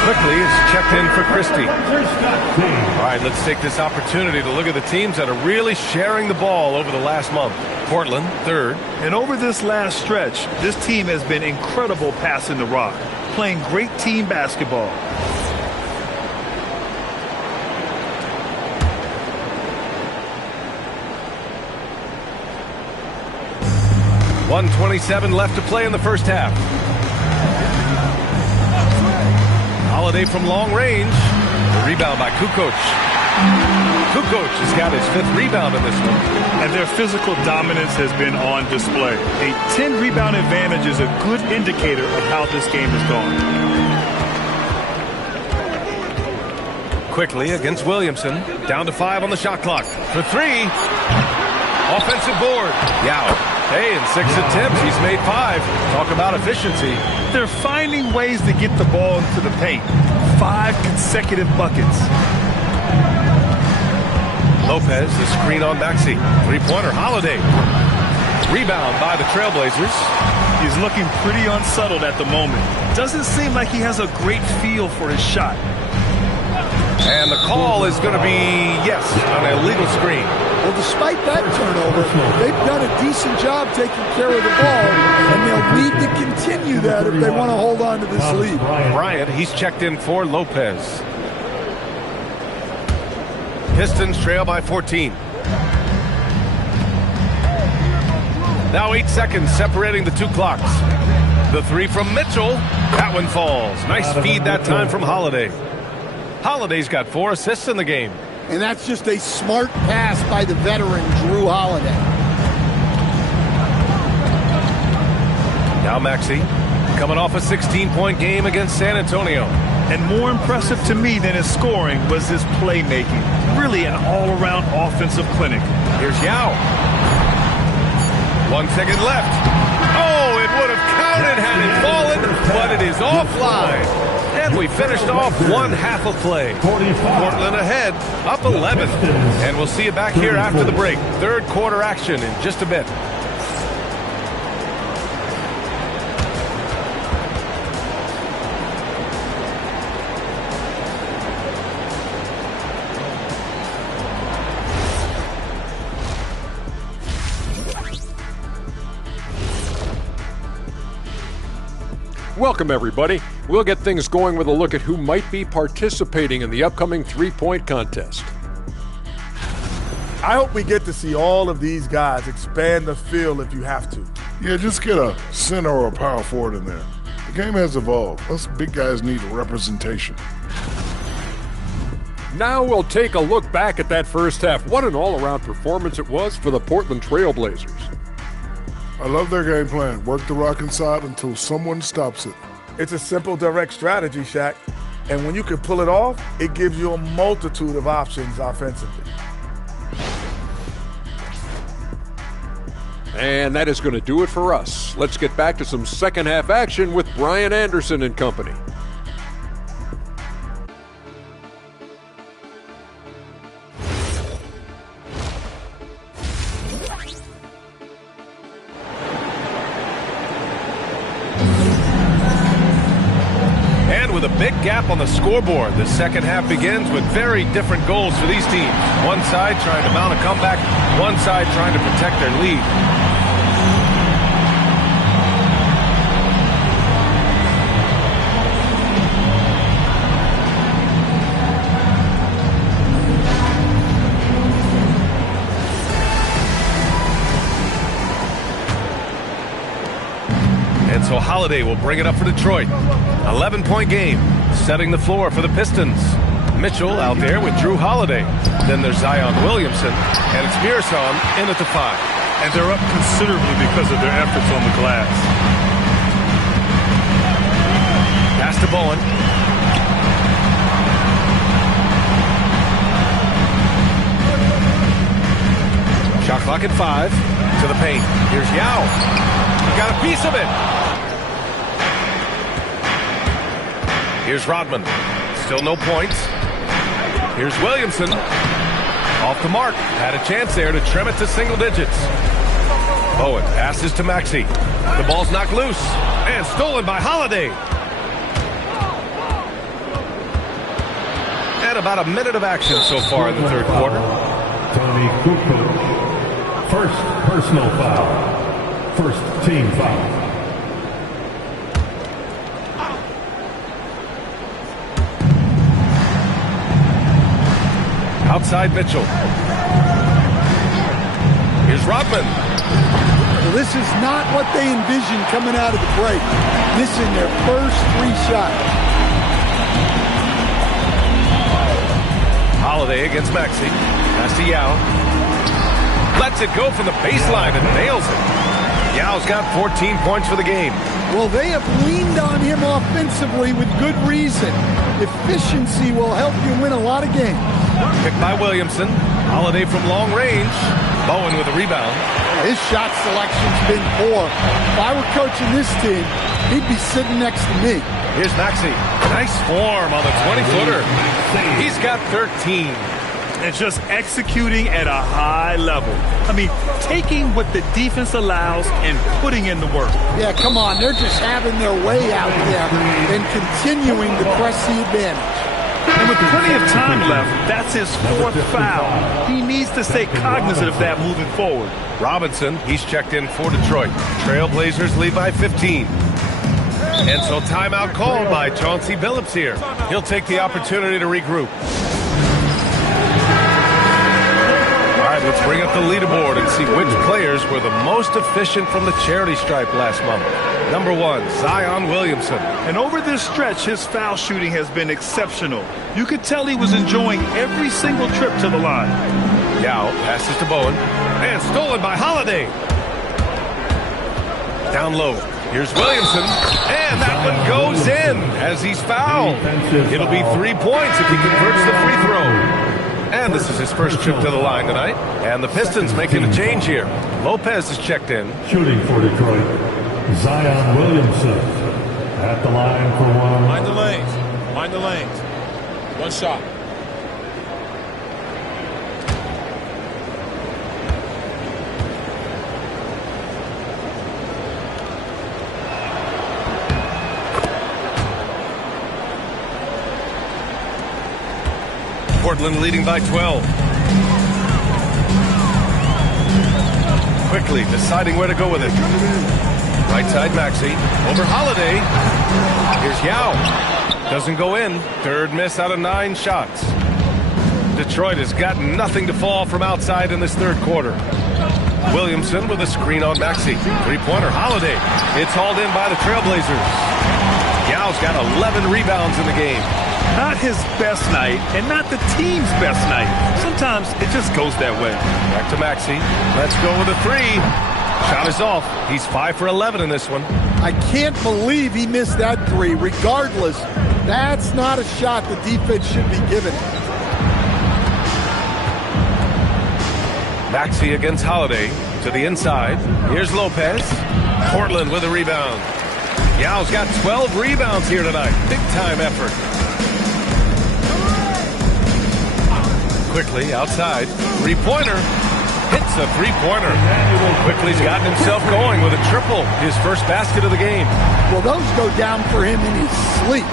Quickly is checked in for Christie. All right, let's take this opportunity to look at the teams that are really sharing the ball over the last month. Portland, third. And over this last stretch, this team has been incredible passing the rock, playing great team basketball. .127 left to play in the first half. Holiday from long range. The rebound by Kukoc. Kukoc has got his 5th rebound in this one. And their physical dominance has been on display. A 10-rebound advantage is a good indicator of how this game has gone. Quickly against Williamson. Down to 5 on the shot clock. For 3. Offensive board. Yao. Hey, in 6 attempts, he's made 5. Talk about efficiency. They're finding ways to get the ball into the paint. 5 consecutive buckets. Lopez, the screen on Maxey. 3-pointer, Holiday. Rebound by the Trailblazers. He's looking pretty unsettled at the moment. Doesn't seem like he has a great feel for his shot. And the call is going to be, yes, an illegal screen. Well, despite that turnover, they've done a decent job taking care of the ball, and they'll need to continue that if they want to hold on to this lead. Bryant, he's checked in for Lopez. Pistons trail by 14. Now 8 seconds separating the 2 clocks. The 3 from Mitchell. That one falls. Nice feed that time from Holiday. Holiday's got 4 assists in the game. And that's just a smart pass by the veteran, Drew Holiday. Now Maxey, coming off a 16-point game against San Antonio. And more impressive to me than his scoring was his playmaking. Really an all-around offensive clinic. Here's Yao. 1 second left. Oh, it would have counted had it fallen, but it is offline. And we finished off 1 half of play. Portland ahead, up 11. And we'll see you back here after the break. 3rd quarter action in just a bit. Welcome, everybody. We'll get things going with a look at who might be participating in the upcoming 3-point contest. I hope we get to see all of these guys expand the field if you have to. Yeah, just get a center or a power forward in there. The game has evolved. Us big guys need representation. Now we'll take a look back at that first half. What an all-around performance it was for the Portland Trailblazers. I love their game plan. Work the rock inside until someone stops it. It's a simple, direct strategy, Shaq. And when you can pull it off, it gives you a multitude of options offensively. And that is going to do it for us. Let's get back to some second half action with Brian Anderson and company. With a big gap on the scoreboard, the second half begins with very different goals for these teams. One side trying to mount a comeback, one side trying to protect their lead. And so Holiday will bring it up for Detroit. 11-point game, setting the floor for the Pistons. Mitchell out there with Drew Holiday. Then there's Zion Williamson, and it's Mearson in at the 5. And they're up considerably because of their efforts on the glass. Pass to Bowen. Shot clock at 5. To the paint. Here's Yao. Got a piece of it. Here's Rodman. Still no points. Here's Williamson. Off the mark. Had a chance there to trim it to single digits. Bowen passes to Maxey. The ball's knocked loose. And stolen by Holiday. And about a minute of action so far in the third quarter. Tony Kukoc. First personal foul. First team foul. Outside Mitchell. Here's Rodman. Well, this is not what they envisioned coming out of the break. Missing their first 3 shots. Holiday against Maxey. Pass to Yao. Lets it go from the baseline and nails it. Yao's got 14 points for the game. Well, they have leaned on him offensively with good reason. Efficiency will help you win a lot of games. Picked by Williamson. Holiday from long range. Bowen with a rebound. His shot selection's been poor. If I were coaching this team, he'd be sitting next to me. Here's Maxey. Nice form on the 20-footer. He's got 13. And just executing at a high level. I mean, taking what the defense allows and putting in the work. Yeah, come on. They're just having their way out there and continuing to press the advantage. And with plenty of time left, that's his 4th foul. He needs to stay cognizant of that moving forward. Robinson, he's checked in for Detroit. Trailblazers lead by 15. And so timeout called by Chauncey Billups here. He'll take the opportunity to regroup. All right, let's bring up the leaderboard and see which players were the most efficient from the charity stripe last month. Number 1, Zion Williamson. And over this stretch, his foul shooting has been exceptional. You could tell he was enjoying every single trip to the line. Yao passes to Bowen. And stolen by Holiday. Down low. Here's Williamson. And that one goes in as he's fouled. It'll be 3 points if he converts the free throw. And this is his first trip to the line tonight. And the Pistons making a change here. Lopez is checked in. Shooting for Detroit, Zion Williamson at the line for 1. Mind the lanes. Mind the lanes. 1 shot. Portland leading by 12. Quickly deciding where to go with it. Right side Maxey. Over Holiday. Here's Yao. Doesn't go in. 3rd miss out of 9 shots. Detroit has got nothing to fall from outside in this 3rd quarter. Williamson with a screen on Maxey. 3-pointer Holiday. It's hauled in by the Trailblazers. Yao's got 11 rebounds in the game. Not his best night, and not the team's best night. Sometimes it just goes that way. Back to Maxey. Let's go with a 3. Shot is off. He's 5 for 11 in this one. I can't believe he missed that three. Regardless, that's not a shot the defense should be giving. Maxey against Holiday to the inside. Here's Lopez. Portland with a rebound. Yao's got 12 rebounds here tonight. Big time effort. Quickly outside. Three-pointer. Hits a three-pointer. Quickly's gotten himself going with a triple. His first basket of the game. Well, those go down for him in his sleep.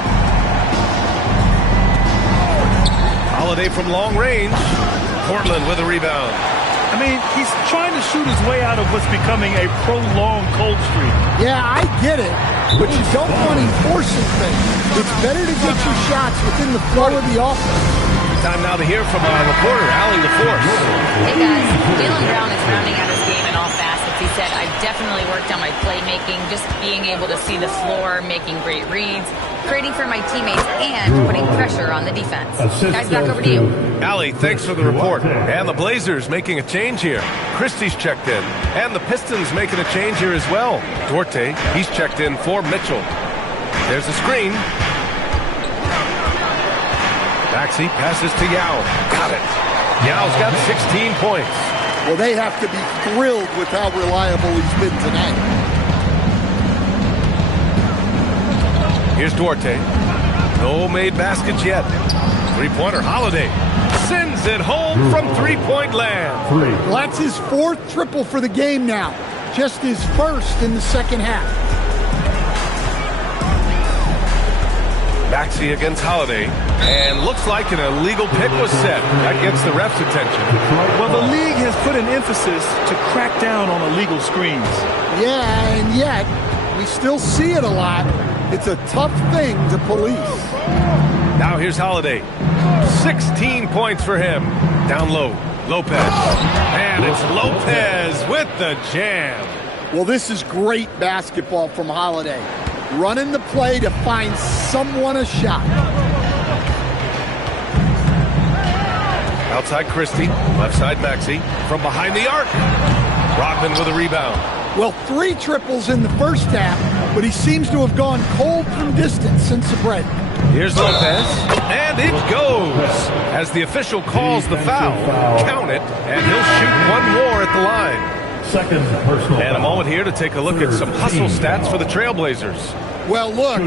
Holiday from long range. Portland with a rebound. I mean, he's trying to shoot his way out of what's becoming a prolonged cold streak. Yeah, I get it, but you don't want him forcing things. It's better to get your shots within the flow of the offense. Time now to hear from our reporter, Allie LaForce. Hey guys, Jaylen Brown is rounding out his game in all facets. He said, I've definitely worked on my playmaking, just being able to see the floor, making great reads, creating for my teammates, and putting pressure on the defense. Guys, back over to you. Allie, thanks for the report. And the Blazers making a change here. Christie's checked in. And the Pistons making a change here as well. Duarte, he's checked in for Mitchell. There's a screen. Maxey passes to Yao. Got it. Yao's got 16 points. Well, they have to be thrilled with how reliable he's been tonight. Here's Duarte. No made baskets yet. Three-pointer, Holiday. Sends it home from three-point land. Well, that's his fourth triple for the game now. Just his first in the second half. Maxey against Holiday. And looks like an illegal pick was set. That gets the ref's attention. Well, the league has put an emphasis to crack down on illegal screens. Yeah, and yet, we still see it a lot. It's a tough thing to police. Now here's Holiday. 16 points for him. Down low, Lopez. And it's Lopez with the jam. Well, this is great basketball from Holiday. Running the play to find someone a shot. Outside Christie, left side Maxey. From behind the arc. Rodman with a rebound. Well, 3 triples in the first half, but he seems to have gone cold from distance since the break. Here's Lopez, and it goes. As the official calls the foul, count it, and he'll shoot one more at the line. Second personal. And a moment here to take a look at some hustle stats for the Trailblazers. Well, look,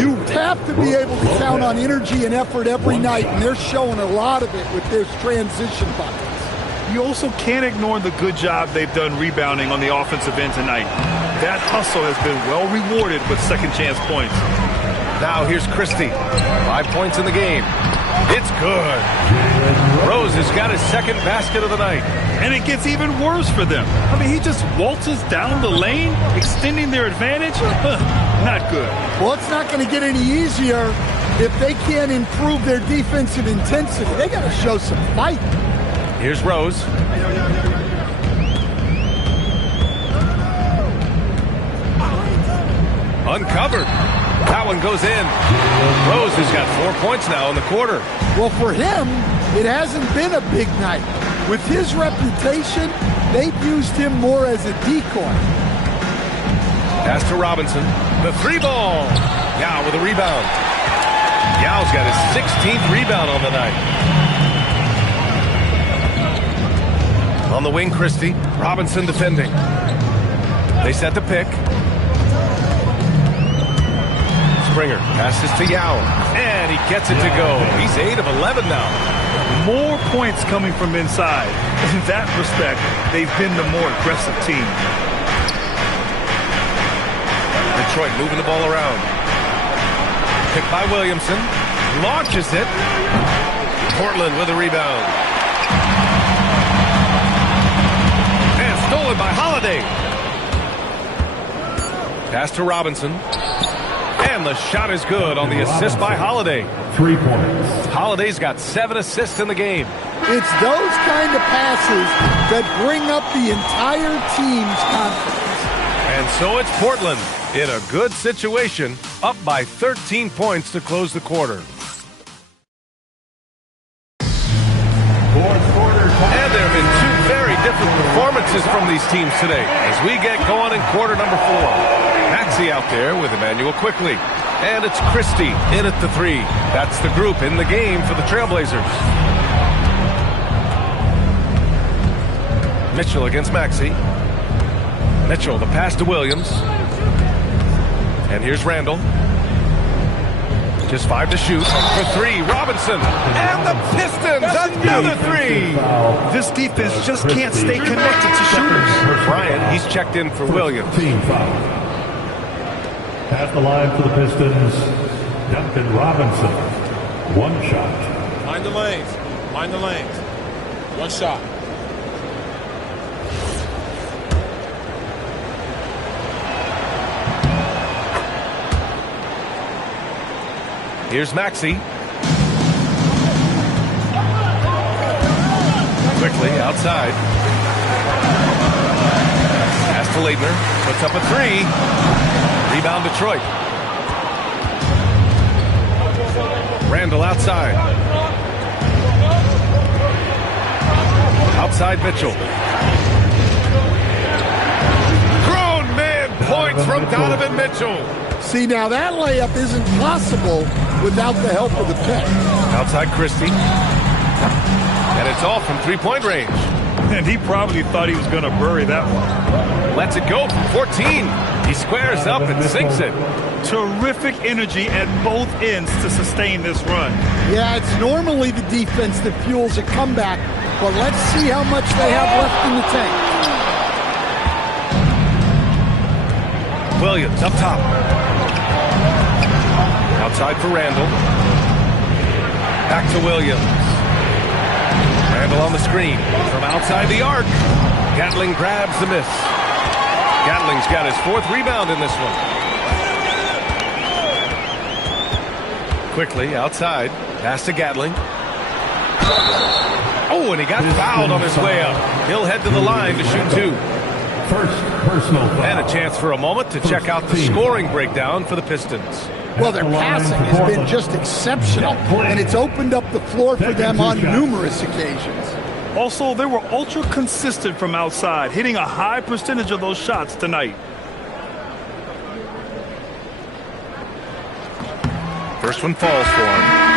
you have to be able to count on energy and effort every night, and they're showing a lot of it with their transition buckets. You also can't ignore the good job they've done rebounding on the offensive end tonight. That hustle has been well rewarded with second chance points. Now here's Christie. 5 points in the game. It's good. Rose has got his second basket of the night. And it gets even worse for them. I mean, he just waltzes down the lane, extending their advantage. Not good. Well, it's not going to get any easier if they can't improve their defensive intensity. They got to show some fight. Here's Rose. Uncovered. That one goes in. Rose has got 4 points now in the quarter. Well, for him, it hasn't been a big night. With his reputation, they've used him more as a decoy. Pass to Robinson. The 3-ball. Yao with a rebound. Yao's got his 16th rebound on the night. On the wing, Christie. Robinson defending. They set the pick. Springer passes to Yao. And he gets it to go. He's 8 of 11 now. More points coming from inside. In that respect, they've been the more aggressive team. Detroit moving the ball around. Picked by Williamson. Launches it. Portland with a rebound. And stolen by Holiday. Pass to Robinson. And the shot is good on the assist by Holiday. 3 points. Holiday's got 7 assists in the game. It's those kind of passes that bring up the entire team's confidence. And so it's Portland in a good situation, up by 13 points to close the quarter. And there have been 2 very different terrific performances from these teams today as we get going in quarter number 4. Maxey out there with Emmanuel quickly. And it's Christie in at the 3. That's the group in the game for the Trailblazers. Mitchell against Maxey. Mitchell, the pass to Williams. And here's Randall. Just 5 to shoot. For 3, Robinson. And the Pistons, another 3. This defense just can't stay connected to shooters. Bryant, he's checked in for Williams. Team foul. At the line for the Pistons, Duncan Robinson. 1 shot. Mind the lanes. Mind the lanes. 1 shot. Here's Maxey. Quickly outside. Pass to Leitner. Puts up a 3. Rebound Detroit. Randall outside. Outside Mitchell. Grown man points from Donovan Mitchell. See, now that layup isn't possible without the help of the pick. Outside Christie. And it's off from 3-point range. And he probably thought he was going to bury that one. Lets it go from 14. He squares up and sinks it. Terrific energy at both ends to sustain this run. Yeah, it's normally the defense that fuels a comeback, but let's see how much they have left in the tank. Williams up top. Outside for Randall. Back to Williams. Randall on the screen. From outside the arc. Gatling grabs the miss. Gatling's got his 4th rebound in this one. Quickly outside. Pass to Gatling. Oh, and he got fouled on his way up. He'll head to the line to shoot 2. First personal foul. And a chance for a moment to check out the scoring breakdown for the Pistons. Well, their passing has been just exceptional, and it's opened up the floor for them on numerous occasions. Also, they were ultra consistent from outside, hitting a high percentage of those shots tonight. First one falls for him.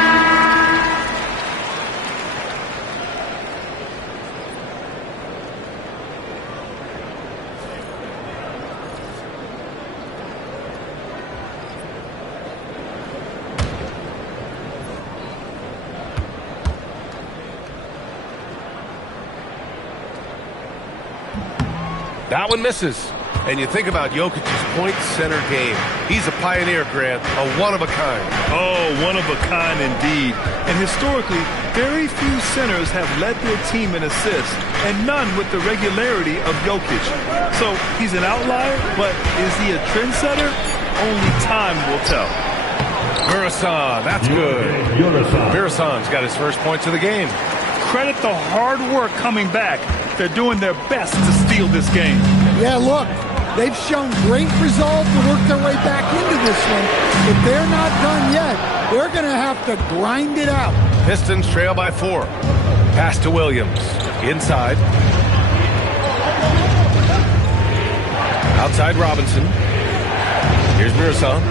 That one misses. And you think about Jokic's point center game. He's a pioneer, Grant, a one-of-a-kind. Oh, one-of-a-kind indeed. And historically, very few centers have led their team in assists, and none with the regularity of Jokic. So he's an outlier, but is he a trendsetter? Only time will tell. Murasan, that's good. Murasan's got his first points of the game. Credit the hard work coming back. They're doing their best to steal this game. Yeah, look, they've shown great resolve to work their way back into this one, but they're not done yet. They're going to have to grind it out. Pistons trail by 4. Pass to Williams. Inside. Outside Robinson. Here's Murasan.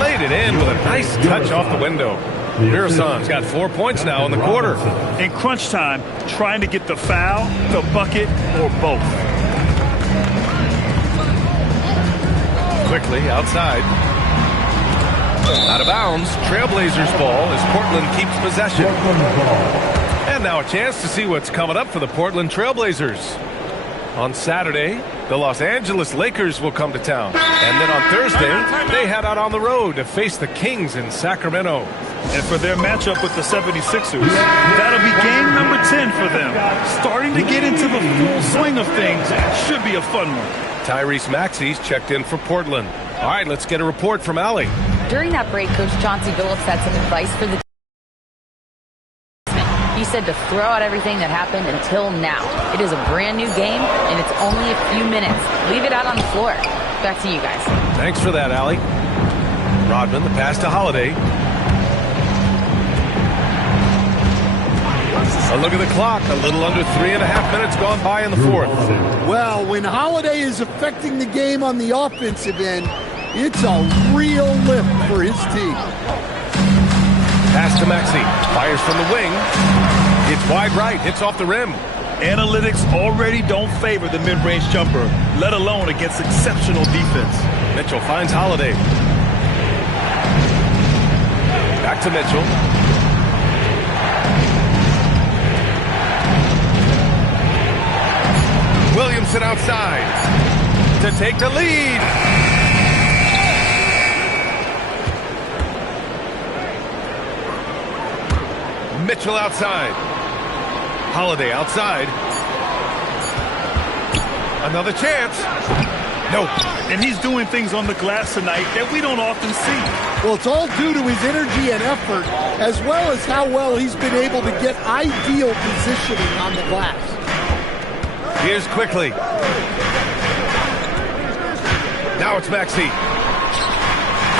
Laid it in with a nice touch off the window. Murasan's got 4 points now in the quarter. In crunch time, trying to get the foul, the bucket, or both. Quickly outside. Out of bounds. Trailblazers ball as Portland keeps possession. And now a chance to see what's coming up for the Portland Trailblazers. On Saturday, the Los Angeles Lakers will come to town. And then on Thursday, they head out on the road to face the Kings in Sacramento. And for their matchup with the 76ers, that'll be game number 10 for them. Starting to get into the full swing of things. Should be a fun one. Tyrese Maxey's checked in for Portland. All right, let's get a report from Allie. During that break, Coach Chauncey Billups had some advice for the team. He said to throw out everything that happened until now. It is a brand new game, and it's only a few minutes. Leave it out on the floor. Back to you guys. Thanks for that, Allie. Rodman, the pass to Holiday. A look at the clock. A little under 3.5 minutes gone by in the fourth. Well, when Holiday is affecting the game on the offensive end, it's a real lift for his team. Pass to Maxey. Fires from the wing. It's wide right. Hits off the rim. Analytics already don't favor the mid-range jumper, let alone against exceptional defense. Mitchell finds Holiday. Back to Mitchell. Williamson outside to take the lead. Mitchell outside. Holiday outside. Another chance. Nope. And he's doing things on the glass tonight that we don't often see. Well, it's all due to his energy and effort, as well as how well he's been able to get ideal positioning on the glass. Here's Quickly. Now it's Maxey.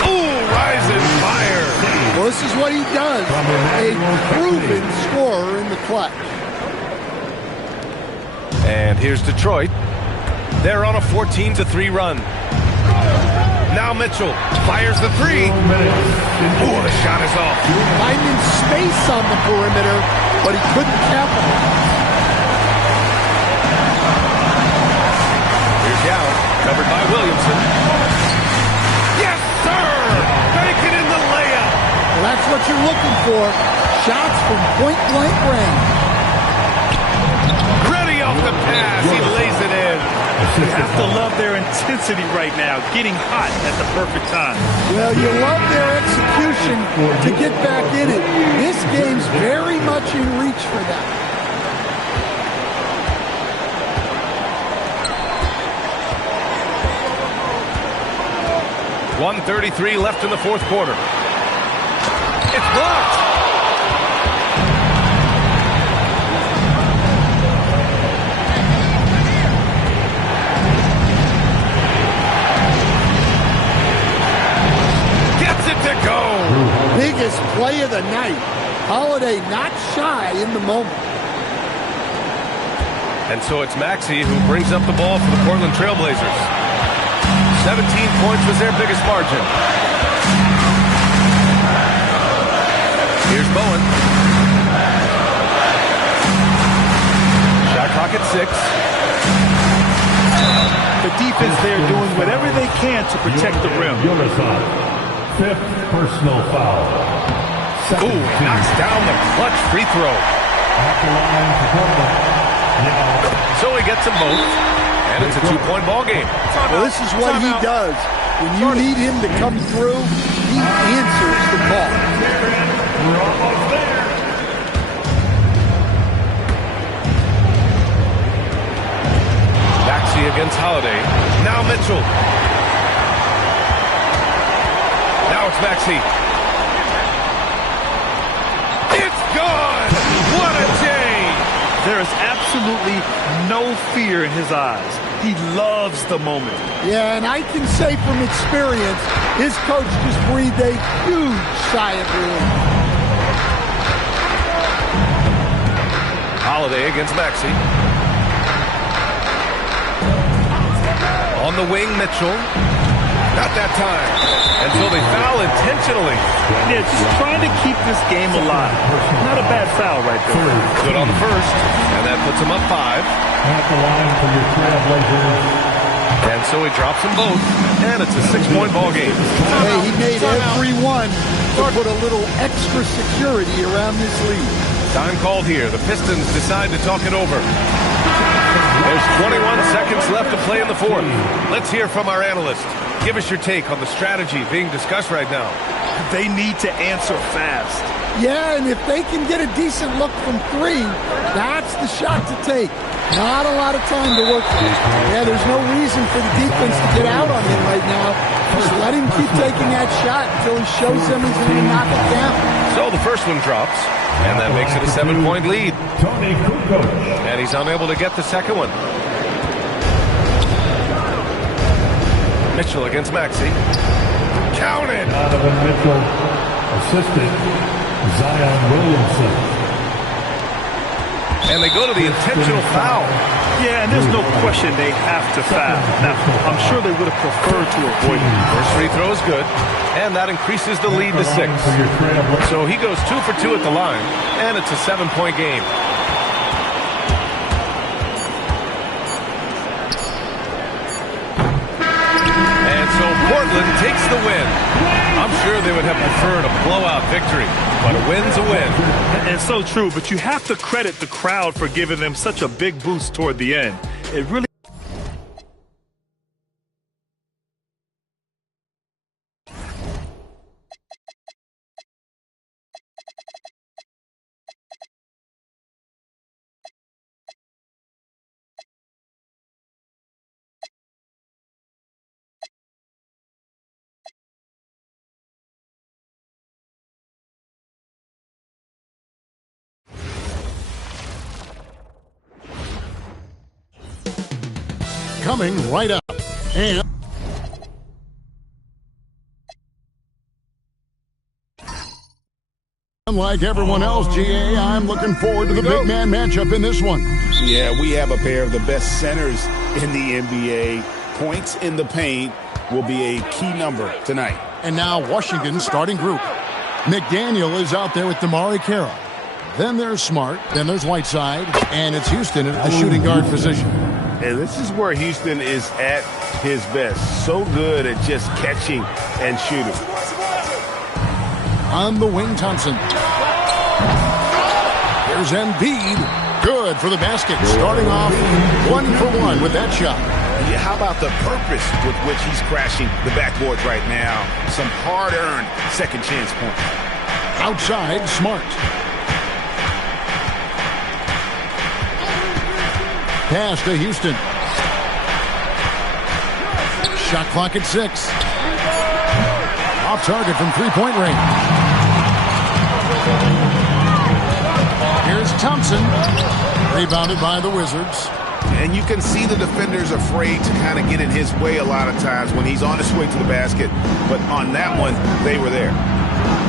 Ooh, rise and fire. Well, this is what he does. A proven scorer in the clutch. And here's Detroit. They're on a 14-3 run. Now Mitchell fires the three. Ooh, the shot is off. Finding space on the perimeter, but he couldn't capitalize. Here's Yao, covered by Williamson. Yes, sir! Make it in the layup. Well, that's what you're looking for. Shots from point-blank range. Ready off the pass. He lays it in. You have to love their intensity right now, getting hot at the perfect time. Well, you love their execution to get back in it. This game's very much in reach for them. .133 left in the fourth quarter. It's blocked. Biggest play of the night. Holiday not shy in the moment. And so it's Maxey who brings up the ball for the Portland Trailblazers. 17 points was their biggest margin. Here's Bowen. Shot clock at 6. The defense there doing whatever they can to protect the rim. Fifth personal foul. Ooh, knocks down the clutch free throw. So he gets them both, and it's a 2-point ball game. Well, this is what he does. When you need him to come through, he answers the call. We're almost there. Maxey against Holiday. Now Mitchell. Now it's Maxey. It's gone! What a change! There is absolutely no fear in his eyes. He loves the moment. Yeah, and I can say from experience, his coach just breathed a huge sigh of relief. Holiday against Maxey. On the wing, Mitchell. Not that time. And so they foul intentionally. Yeah, just trying to keep this game alive. Not a bad foul right there. Good on the first. And that puts him up 5. At the line for your Trailblazers. And so he drops them both. And it's a 6-point ball game. Hey, he made every one to put a little extra security around this lead. Time called here. The Pistons decide to talk it over. There's 21 seconds left to play in the fourth. Let's hear from our analyst. Give us your take on the strategy being discussed right now. They need to answer fast. Yeah, and if they can get a decent look from 3, that's the shot to take. Not a lot of time to work with. Yeah, there's no reason for the defense to get out on him right now. Just let him keep taking that shot until he shows them he's going to knock it down. So the first one drops, and that makes it a 7-point lead. And he's unable to get the second one. Mitchell against Maxey. Counted! Donovan Mitchell, assistant Zion Williamson. And they go to the intentional foul. Yeah, and there's no question they have to foul. Now, I'm sure they would have preferred to avoid it. First free throw is good, and that increases the lead to 6. So he goes 2 for 2 at the line, and it's a 7-point game. And so Portland takes the win. I'm sure they would have preferred a blowout victory, but a win's a win. And so true, but you have to credit the crowd for giving them such a big boost toward the end. It really... Coming right up. And unlike everyone else, GA, I'm looking forward to the big man matchup in this one. Yeah, we have a pair of the best centers in the NBA. Points in the paint will be a key number tonight. And now Washington's starting group. McDaniel is out there with Damari Carroll. Then there's Smart. Then there's Whiteside. And it's Houston at the shooting guard position. And this is where Houston is at his best. So good at just catching and shooting. On the wing, Thompson. Here's Embiid. Good for the basket. Starting off 1 for 1 with that shot. Yeah, how about the purpose with which he's crashing the backboards right now? Some hard-earned second chance points. Outside, Smart. Pass to Houston. Shot clock at 6. Off target from three-point range. Here's Thompson. Rebounded by the Wizards. And you can see the defenders afraid to kind of get in his way a lot of times when he's on his way to the basket. But on that one, they were there.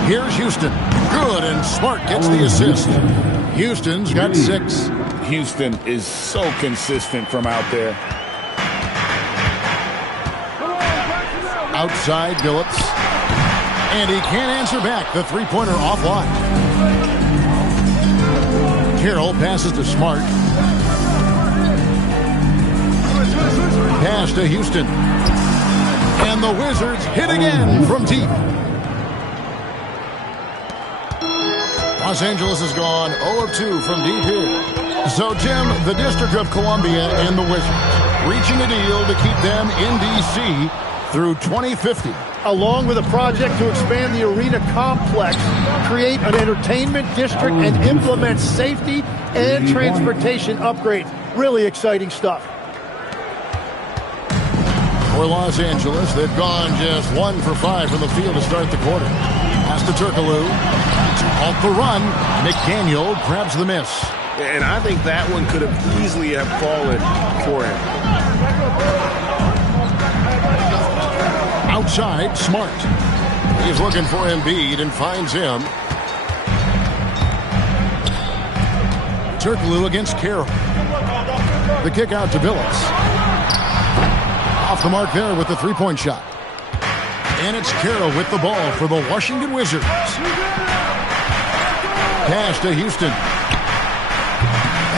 Here's Houston. Good, and Smart gets the assist. Houston's got 6. Houston is so consistent from out there. Outside, Billups. And he can't answer back. The three-pointer offline. Carroll passes to Smart. Pass to Houston. And the Wizards hit again from deep. Los Angeles has gone 0 of 2 from deep here. So, Jim, the District of Columbia and the Wizards reaching a deal to keep them in D.C. through 2050. Along with a project to expand the arena complex, create an entertainment district, and implement safety and transportation upgrades. Really exciting stuff. For Los Angeles, they've gone just 1 for 5 from the field to start the quarter. Pass to Turkoglu. Off the run, McDaniel grabs the miss. And I think that one could have easily have fallen for him. Outside, Smart. He's looking for Embiid and finds him. Turkoglu against Carroll. The kick out to Billups. Off the mark there with the three-point shot. And it's Carroll with the ball for the Washington Wizards. Pass to Houston.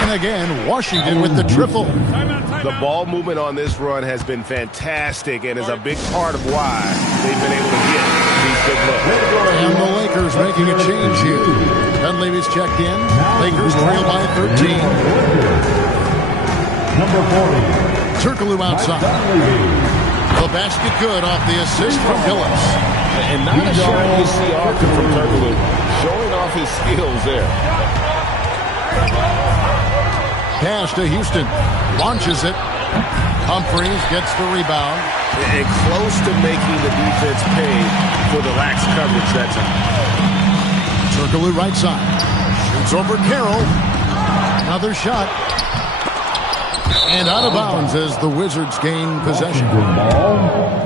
And again, Washington with the triple. The ball movement on this run has been fantastic and is a big part of why they've been able to get these good looks. And the Lakers making a change here. Dunleavy's checked in. Lakers trail by 13. Number 40. Turkoglu outside. The basket good off the assist from Billups. And not a shot you see often from Turkoglu, showing off his skills there. Pass to Houston. Launches it. Humphries gets the rebound. And close to making the defense pay for the lax coverage that time. Turkoglu right side. Shoots over Carroll. Another shot. And out of bounds as the Wizards gain possession.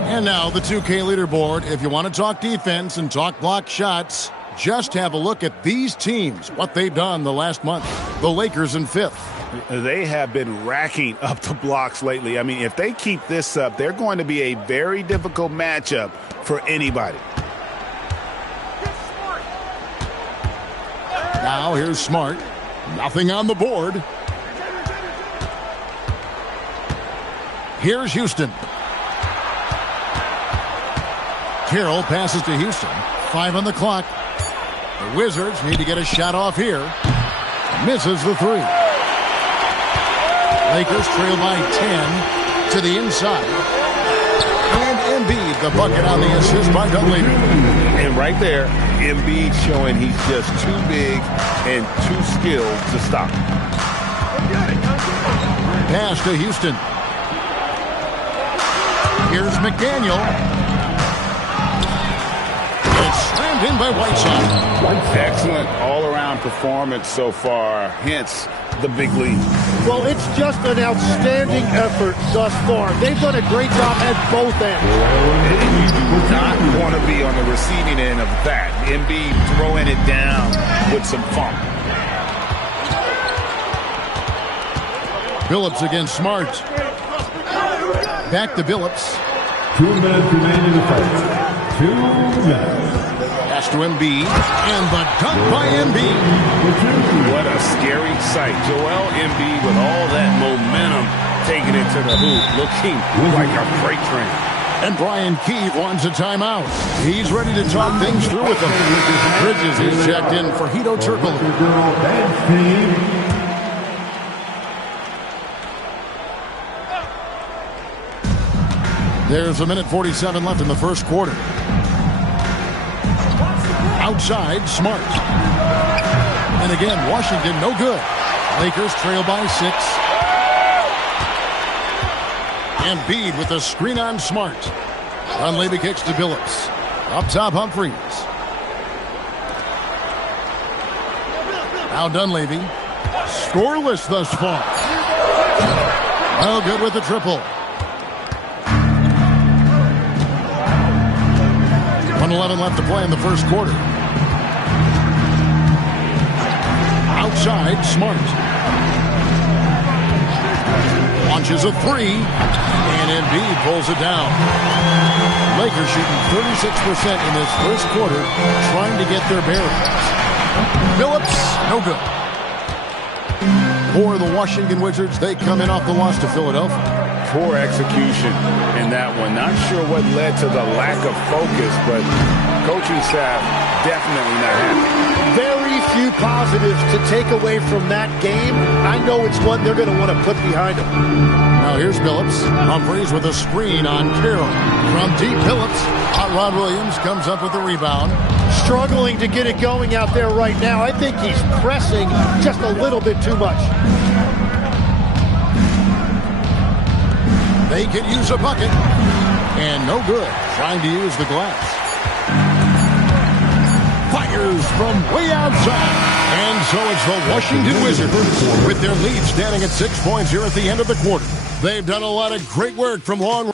And now the 2K leaderboard. If you want to talk defense and talk block shots, Just have a look at these teams, what they've done the last month. The Lakers in 5th. They have been racking up the blocks lately. I mean, if they keep this up, they're going to be a very difficult matchup for anybody. Now here's Smart. Nothing on the board. Here's Houston. Carroll passes to Houston. 5 on the clock. The Wizards need to get a shot off here. Misses the 3. Lakers trail by 10 to the inside. And Embiid, the bucket on the assist by Dunleavy. And right there, Embiid showing he's just too big and too skilled to stop. Pass to Houston. Here's McDaniel. It's slammed in by Whiteside. Excellent all-around performance so far, hence the big lead. Well, it's just an outstanding effort thus far. They've done a great job at both ends. You do not want to be on the receiving end of that. Embiid throwing it down with some funk. Billups against Smart. Back to Billups. 2 minutes remaining in the fight. 2 minutes. Pass to Embiid. And the dunk by Embiid. What a scary sight. Joel Embiid with all that momentum taking it to the hoop, looking like a freight train. And Brian Keefe wants a timeout. He's ready to talk things through with them. Bridges is checked in for Hedo Turkoglu. There's 1:47 left in the first quarter. Outside, Smart. And again, Washington no good. Lakers trail by 6. Embiid with a screen on Smart. Dunleavy kicks to Billups. Up top, Humphries. Now Dunleavy. Scoreless thus far. Well, good with the triple. 1:11 left to play in the first quarter. Outside, Smart. Launches a 3, and Embiid pulls it down. Lakers shooting 36% in this first quarter, trying to get their bearings. Billups, no good. For the Washington Wizards, they come in off the loss to Philadelphia. Poor execution in that one. Not sure what led to the lack of focus, but coaching staff definitely not happy. Very few positives to take away from that game. I know it's one they're going to want to put behind them. Now here's Billups. Humphries with a screen on Carroll. From deep, Billups. Hot Rod Williams comes up with the rebound. Struggling to get it going out there right now. I think he's pressing just a little bit too much. They could use a bucket. And no good. Trying to use the glass. Fires from way outside. And so it's the Washington Wizards with their lead standing at 6 points here at the end of the quarter. They've done a lot of great work from long.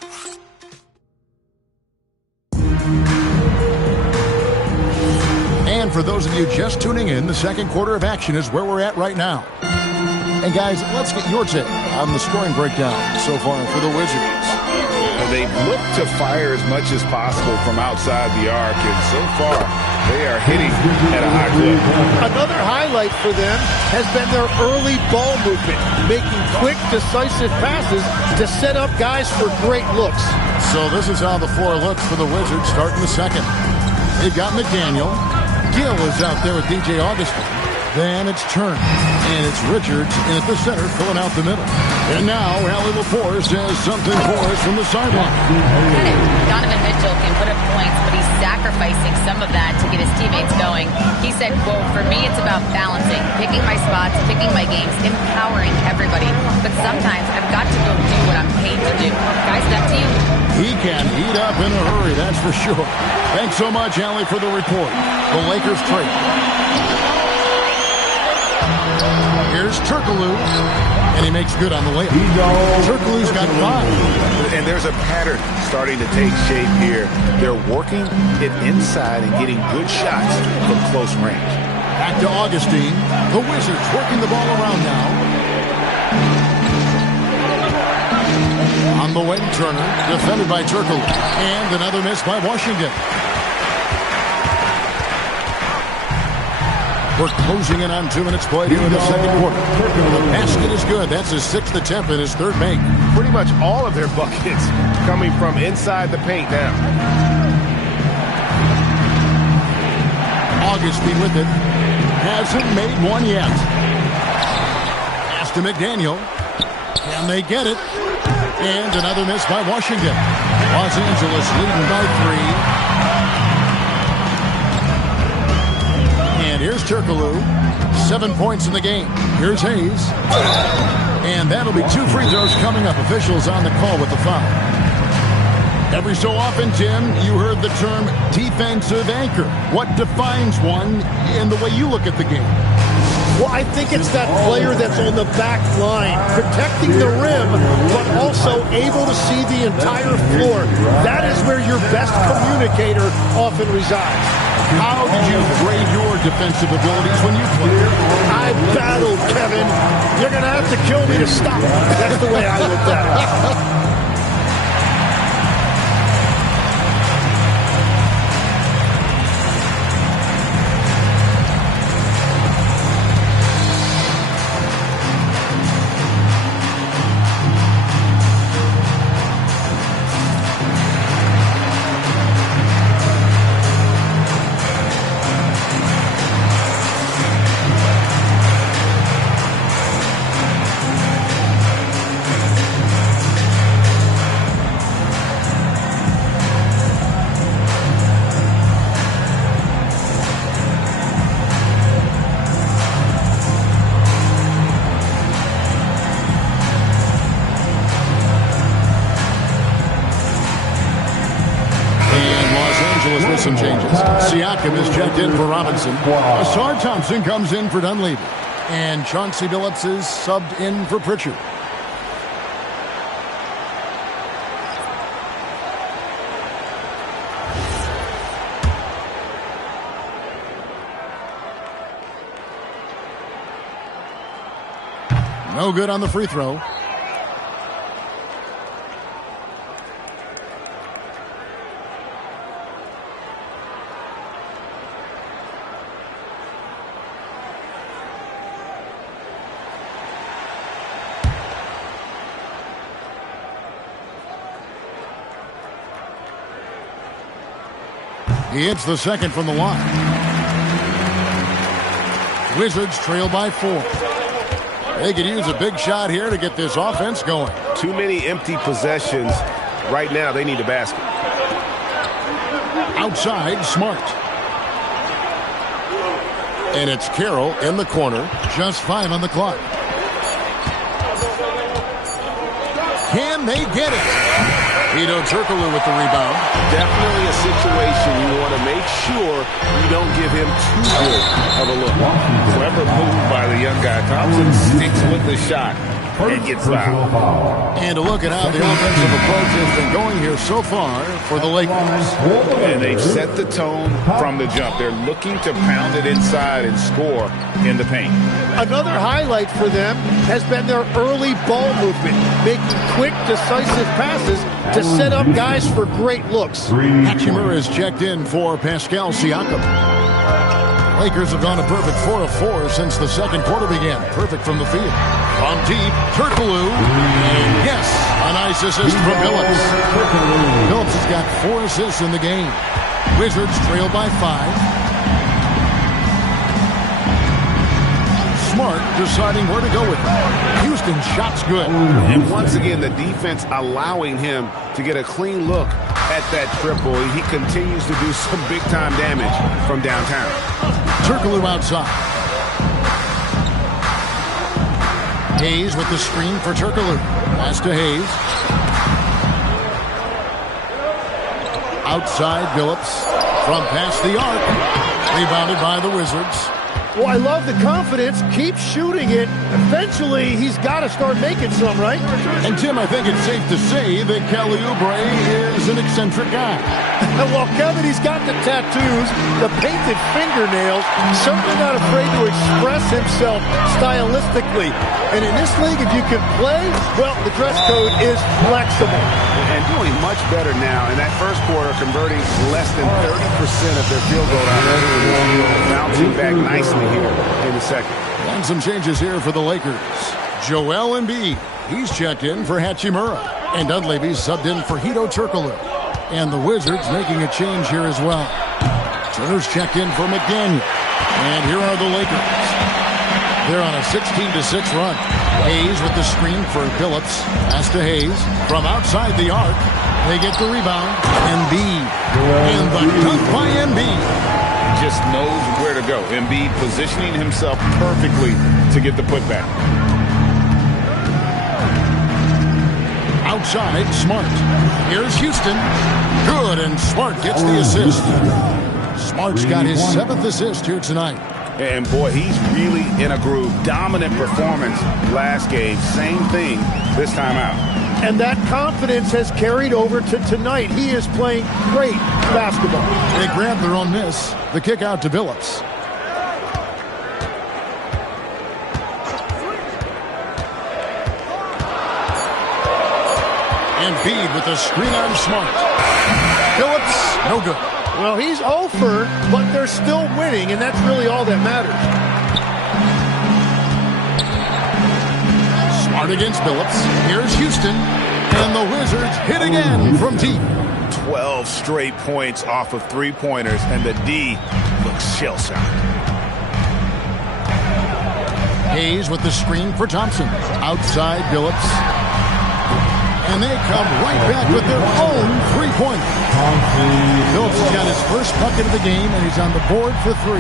And for those of you just tuning in, the second quarter of action is where we're at right now. And guys, let's get your take on the scoring breakdown so far for the Wizards. They've looked to fire as much as possible from outside the arc, and so far they are hitting at a high clip. Another highlight for them has been their early ball movement, making quick, decisive passes to set up guys for great looks. So this is how the floor looks for the Wizards starting the second. They've got McDaniel. Gill is out there with DJ Augustin. Then it's Turner, and it's Richards in at the center, filling out the middle. And now, Allie LaForce has something for us from the sideline. Donovan Mitchell can put up points, but he's sacrificing some of that to get his teammates going. He said, quote, "For me, it's about balancing, picking my spots, picking my games, empowering everybody. But sometimes I've got to go do what I'm paid to do." Guys, back to you. He can heat up in a hurry, that's for sure. Thanks so much, Allie, for the report. The Lakers trade. Here's Turkoglu. And he makes good on the layup. Turkoglu's got 5. And there's a pattern starting to take shape here. They're working it inside and getting good shots from close range. Back to Augustine. The Wizards working the ball around now. On the wing, Turner, defended by Turkoglu. And another miss by Washington. We're closing in on 2 minutes played here in the second quarter. The basket is good. That's his 6th attempt and his 3rd make. Pretty much all of their buckets coming from inside the paint now. Augustine with it. Hasn't made one yet. Pass to McDaniel. Can they get it? And another miss by Washington. Los Angeles leading by 3. And here's Turkoglu. 7 points in the game. Here's Hayes. And that'll be 2 free throws coming up. Officials on the call with the foul. Every so often, Tim, you heard the term defensive anchor. What defines one in the way you look at the game? Well, I think it's that player that's on the back line, protecting the rim, but also able to see the entire floor. That is where your best communicator often resides. How did you grade your defensive abilities when you played? I battled, Kevin. You're going to have to kill me to stop. That's the way I looked at it. Some changes. Siakam is checked in for Robinson. Asar Thompson comes in for Dunleavy. And Chauncey Billups is subbed in for Pritchard. No good on the free throw. He hits the second from the line. Wizards trail by 4. They could use a big shot here to get this offense going. Too many empty possessions. Right now, they need a basket. Outside, Smart. And it's Carroll in the corner. Just 5 on the clock. Can they get it? Hedo Turkoglu with the rebound. Definitely a situation you want to make sure you don't give him too good of a look. Clever move by the young guy. Thompson sticks with the shot and gets fouled. And a look at how the offensive approach has been going here so far for the Lakers. And they've set the tone from the jump. They're looking to pound it inside and score in the paint. Another highlight for them has been their early ball movement, making quick, decisive passes to set up guys for great looks. Hachimura is checked in for Pascal Siakam. Lakers have gone a perfect 4 of 4 since the second quarter began. Perfect from the field. From deep, Turkoglu. And yes, a nice assist from Billups. Billups has got 4 assists in the game. Wizards trail by 5. Smart deciding where to go with it. Houston shot's good. And once again, the defense allowing him to get a clean look at that triple. He continues to do some big-time damage from downtown. Turkoglu outside. Hayes with the screen for Turkoglu. Pass to Hayes. Outside Billups from past the arc. Rebounded by the Wizards. Well, I love the confidence. Keep shooting it. Eventually, he's got to start making some, right? And, Tim, I think it's safe to say that Kelly Oubre is an eccentric guy. Well, Kevin, he's got the tattoos, the painted fingernails, certainly not afraid to express himself stylistically. And in this league, if you can play, well, the dress code is flexible. And doing much better now in that first quarter, converting less than 30% of their field goal opportunities, bouncing back nicely here in the second. And some changes here for the Lakers. Joel Embiid, he's checked in for Hachimura. And Dunleavy's subbed in for Hedo Turkoglu. And the Wizards making a change here as well. Turner's checked in for McDaniel. And here are the Lakers. They're on a 16-6 run. Hayes with the screen for Phillips. Pass to Hayes. From outside the arc, they get the rebound. Embiid. And the dunk by Embiid. Just knows where to go. Embiid positioning himself perfectly to get the putback. Outside, Smart. Here's Houston. Good, and Smart gets the assist. Smart's got his 7th assist here tonight. And, boy, he's really in a groove. Dominant performance last game. Same thing this time out. And that confidence has carried over to tonight. He is playing great basketball. They grab their own miss. The kick out to Phillips. Embiid with a screen on Smart. Phillips, no good. Well, he's over, but they're still winning, and that's really all that matters. Smart against Phillips. Here's Houston, and the Wizards hit again from deep. 12 straight points off of three-pointers, and the D looks shell-shocked. Hayes with the screen for Thompson. Outside Phillips. And they come right back with their own three-pointer. Phillips has got his first bucket of the game, and he's on the board for 3.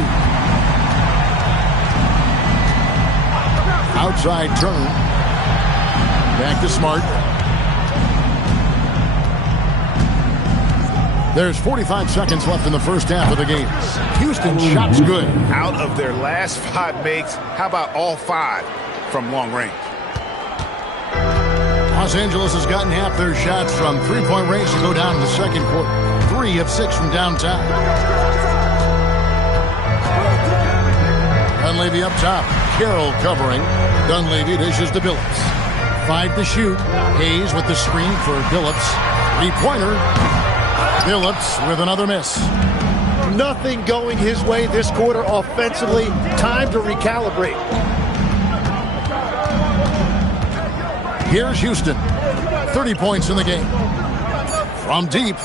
Outside Turner. Back to Smart. There's 45 seconds left in the first half of the game. Houston shot's good. Out of their last 5 makes, how about all 5 from long range? Los Angeles has gotten half their shots from three-point range to go down in the second quarter. 3 of 6 from downtown. Dunleavy up top. Carroll covering. Dunleavy dishes to Phillips. 5 to shoot. Hayes with the screen for Phillips. Three-pointer. Phillips with another miss. Nothing going his way this quarter offensively. Time to recalibrate. Here's Houston. 30 points in the game. From deep.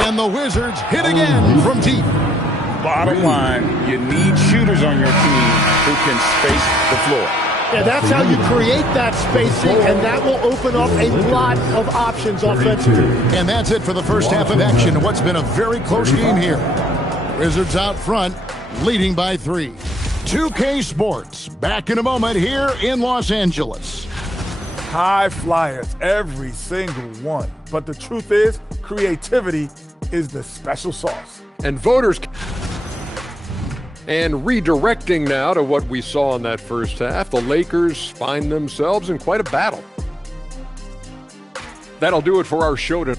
And the Wizards hit again from deep. Bottom line, you need shooters on your team who can space the floor. Yeah, that's how you create that spacing, and that will open up a lot of options offensively. And that's it for the first half of action. What's been a very close game here. Wizards out front, leading by 3. 2K Sports, back in a moment here in Los Angeles. High flyers, every single one. But the truth is, creativity is the special sauce. And voters... And redirecting now to what we saw in that first half, the Lakers find themselves in quite a battle. That'll do it for our show today.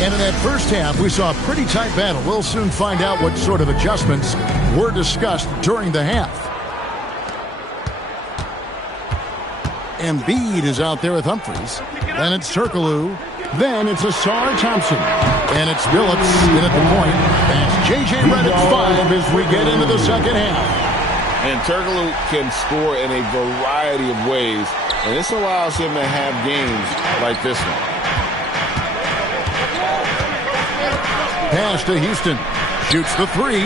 And in that first half, we saw a pretty tight battle. We'll soon find out what sort of adjustments were discussed during the half. Embiid is out there with Humphries. Then it's Turkoglu. Then it's Asar Thompson. And it's Phillips in at the point. That's J.J. Redick 5 as we get into the second half. And Turkoglu can score in a variety of ways. And this allows him to have games like this one. Pass to Houston. Shoots the 3.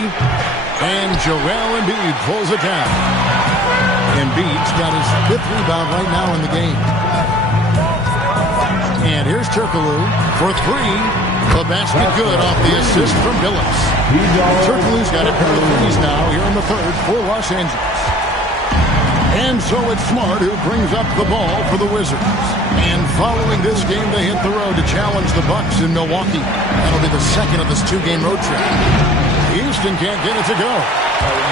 And Joel Embiid pulls it down. Embiid's got his 5th rebound right now in the game. And here's Turkoglu for 3. The basket good off the assist from Phillips. Turkoglu's got a pair of threes now here in the third for Los Angeles. And so it's Smart who brings up the ball for the Wizards. And following this game, they hit the road to challenge the Bucks in Milwaukee. That'll be the second of this 2-game road trip. Houston can't get it to go.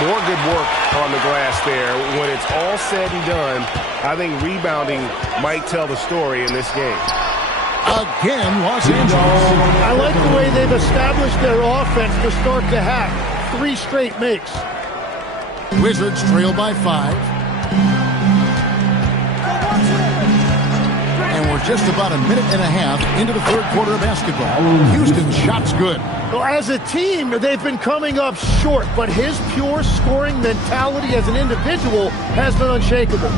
More good work on the glass there. When it's all said and done, I think rebounding might tell the story in this game. Again, Los Angeles. I like the way they've established their offense to start the half. 3 straight makes. Wizards trail by 5. And we're just about a minute and a half into the third quarter of basketball. Houston's shot's good. Well, as a team, they've been coming up short, but his pure scoring mentality as an individual has been unshakable.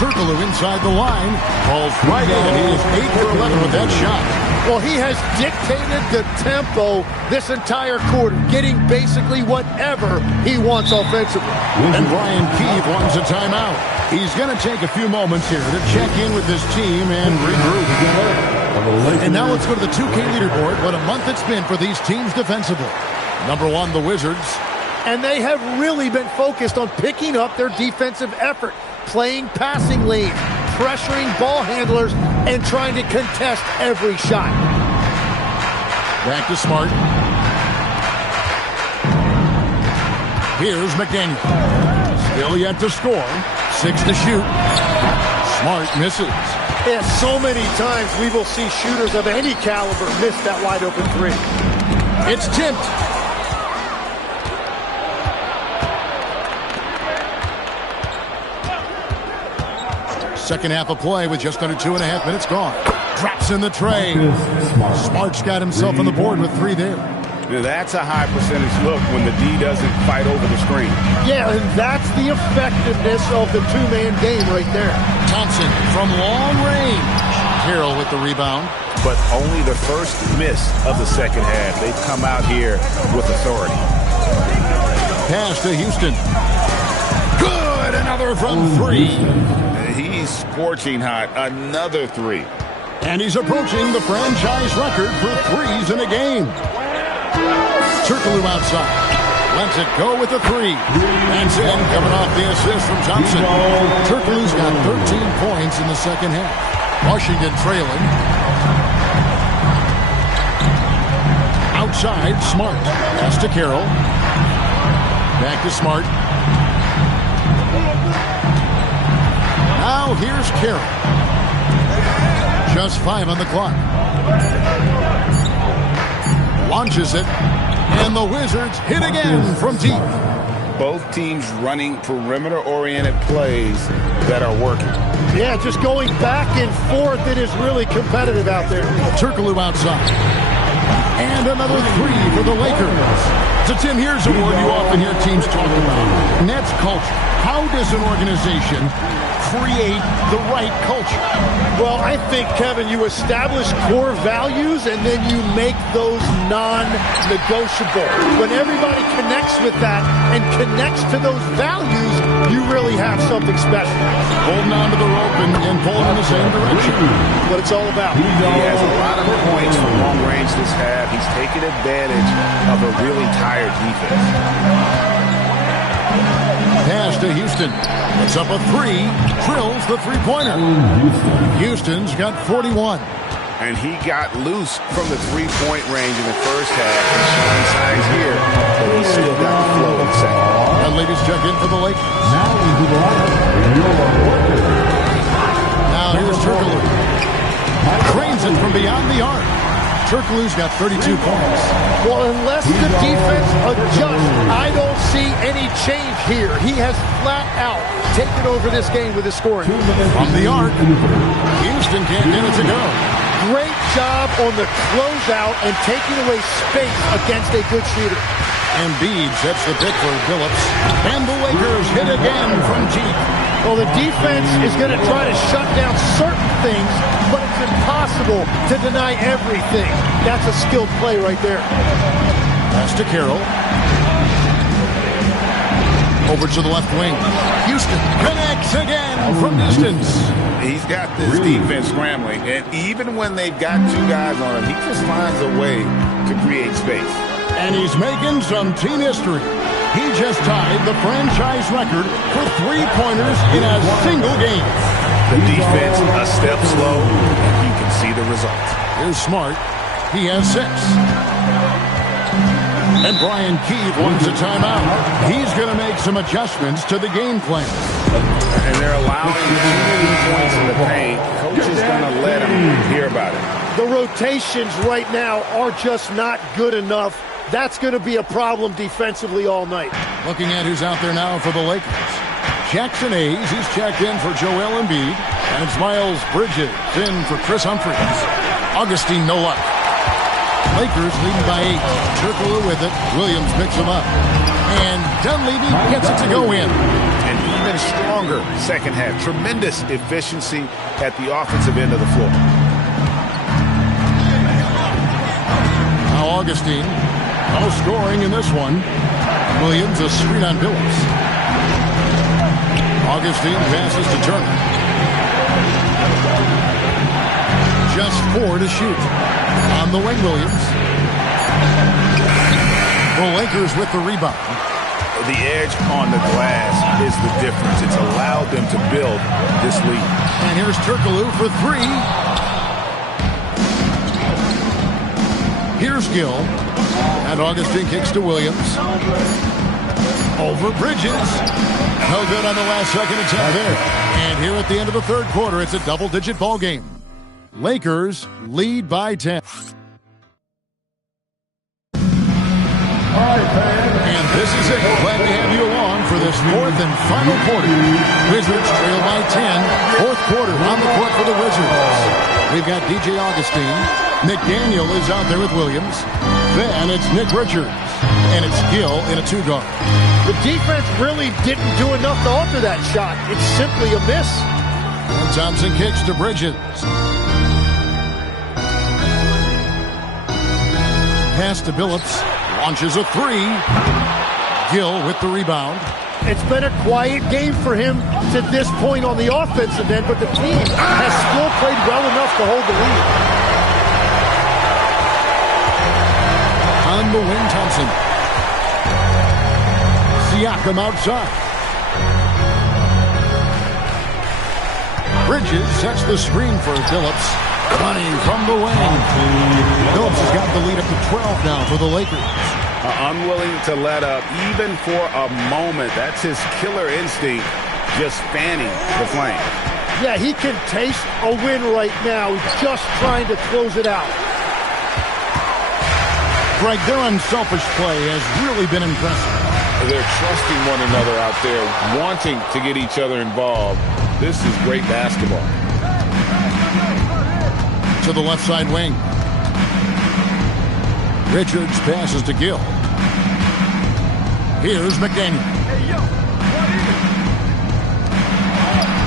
Turkoglu inside the line. Falls right in. He is 8 for 11 with that shot. Well, he has dictated the tempo this entire quarter, getting basically whatever he wants offensively. And Brian Keefe wants a timeout. He's going to take a few moments here to check in with his team and regroup. And now let's go to the 2K leaderboard. What a month it's been for these teams defensively. Number 1, the Wizards. And they have really been focused on picking up their defensive effort, playing passing lanes, pressuring ball handlers, and trying to contest every shot. Back to Smart. Here's McDaniel. Still yet to score. 6 to shoot. Smart misses. Yeah, so many times we will see shooters of any caliber miss that wide open 3. It's tipped. Second half of play with just under 2.5 minutes gone. Drops in the tray. Smart's got himself on the board with 3 there. Yeah, that's a high percentage look when the D doesn't fight over the screen. Yeah, and that's the effectiveness of the 2-man game right there. Thompson from long range. Carroll with the rebound. But only the first miss of the second half. They've come out here with authority. Pass to Houston. Good, another from 3. He's scorching hot. Another 3. And he's approaching the franchise record for 3s in a game. Turkoglu outside. Lets it go with a 3. That's in, coming off the assist from Thompson. Turkoglu's got 13 points in the second half. Washington trailing. Outside, Smart. Pass to Carroll. Back to Smart. Now here's Carroll. Just 5 on the clock. Launches it. And the Wizards hit again from deep. Both teams running perimeter-oriented plays that are working. Yeah, just going back and forth. It is really competitive out there. Turkoglu outside. And another 3 for the Lakers. So, Tim, here's a word you often hear teams talk about. Nets culture. How does an organization create the right culture? Well, I think, Kevin, you establish core values and then you make those non-negotiable. When everybody connects with that and connects to those values, you really have something special. Holding on to the rope and pulling in the same direction. What it's all about. He has a lot of points from long range this half. He's taken advantage of a really tired defense. Pass to Houston. It's up a 3. Drills the 3-pointer. Houston's got 41. And he got loose from the 3-point range in the first half. He's showing signs here, but he's still got the flow in the second. And ladies check in for the Lakers. Now here's Turkoglu. Cranes it from beyond the arc. Turkoglu's got 32 points. Well, unless the defense adjusts, I don't see any change here. He has flat out taken over this game with his scoring. From the arc, Houston can't get it to go. Great job on the closeout and taking away space against a good shooter. Embiid sets the pick for Phillips. And the Lakers hit again from deep. Well, the defense is going to try to shut down certain things, but it's impossible to deny everything. That's a skilled play right there. Pass to Carroll. Over to the left wing. Houston connects again from distance. He's got this defense scrambling, and even when they've got 2 guys on him, he just finds a way to create space. And he's making some team history. He just tied the franchise record for 3-pointers in a single game. The defense a step slow, and you can see the results. Here's Smart. He has 6. And Brian Keith wants a timeout. He's going to make some adjustments to the game plan. And they're allowing too many points in the paint. Coach is going to let them hear about it. The rotations right now are just not good enough. That's going to be a problem defensively all night. Looking at who's out there now for the Lakers. Jackson Hayes, he's checked in for Joel Embiid. And it's Miles Bridges in for Chris Humphries. Augustine, no luck. Lakers leading by 8. Turkoglu with it. Williams picks him up. And Dunleavy gets it to go in. An even stronger second half. Tremendous efficiency at the offensive end of the floor. Now Augustine. No scoring in this one. Williams a screen on Billups. Augustine passes to Turner. Just 4 to shoot. On the wing, Williams. The Lakers with the rebound. The edge on the glass is the difference. It's allowed them to build this lead. And here's Turkoglu for 3. Here's Gill. And Augustine kicks to Williams. Over Bridges. No good on the last second attempt there. And here at the end of the third quarter, it's a double-digit ball game. Lakers lead by 10. And this is it. Glad to have you along for this fourth and final quarter. Wizards trail by 10. Fourth quarter on the court for the Wizards. We've got DJ Augustine. McDaniel is out there with Williams. Then it's Nick Richards. And it's Gill in a 2-guard. The defense really didn't do enough to alter that shot. It's simply a miss. And Thompson kicks to Bridges. Pass to Billups. Launches a 3. Gill with the rebound. It's been a quiet game for him to this point on the offensive end, but the team has still played well enough to hold the lead. On the wing, Thompson. Siakam outside. Bridges sets the screen for Billups. Running from the wing. Billups has got the lead up to 12 now for the Lakers. Unwilling to let up even for a moment. That's his killer instinct, just fanning the flame. Yeah, he can taste a win right now. He's just trying to close it out. Greg, their unselfish play has really been impressive. They're trusting one another out there, wanting to get each other involved. This is great basketball. To the left side wing. Richards passes to Gill. Here's McDaniel.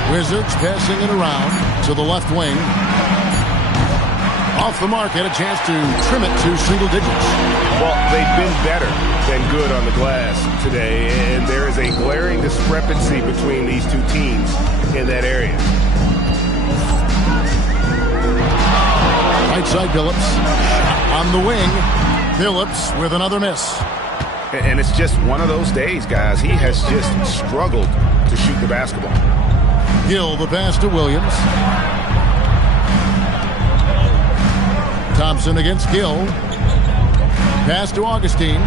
Wizards passing it around to the left wing. Off the mark, had a chance to trim it to single digits. Well, they've been better than good on the glass today, and there is a glaring discrepancy between these two teams in that area. Right side, Billups. On the wing, Billups with another miss. And it's just one of those days, guys. He has just struggled to shoot the basketball. Gill, the pass to Williams. Thompson against Gill. Pass to Augustine.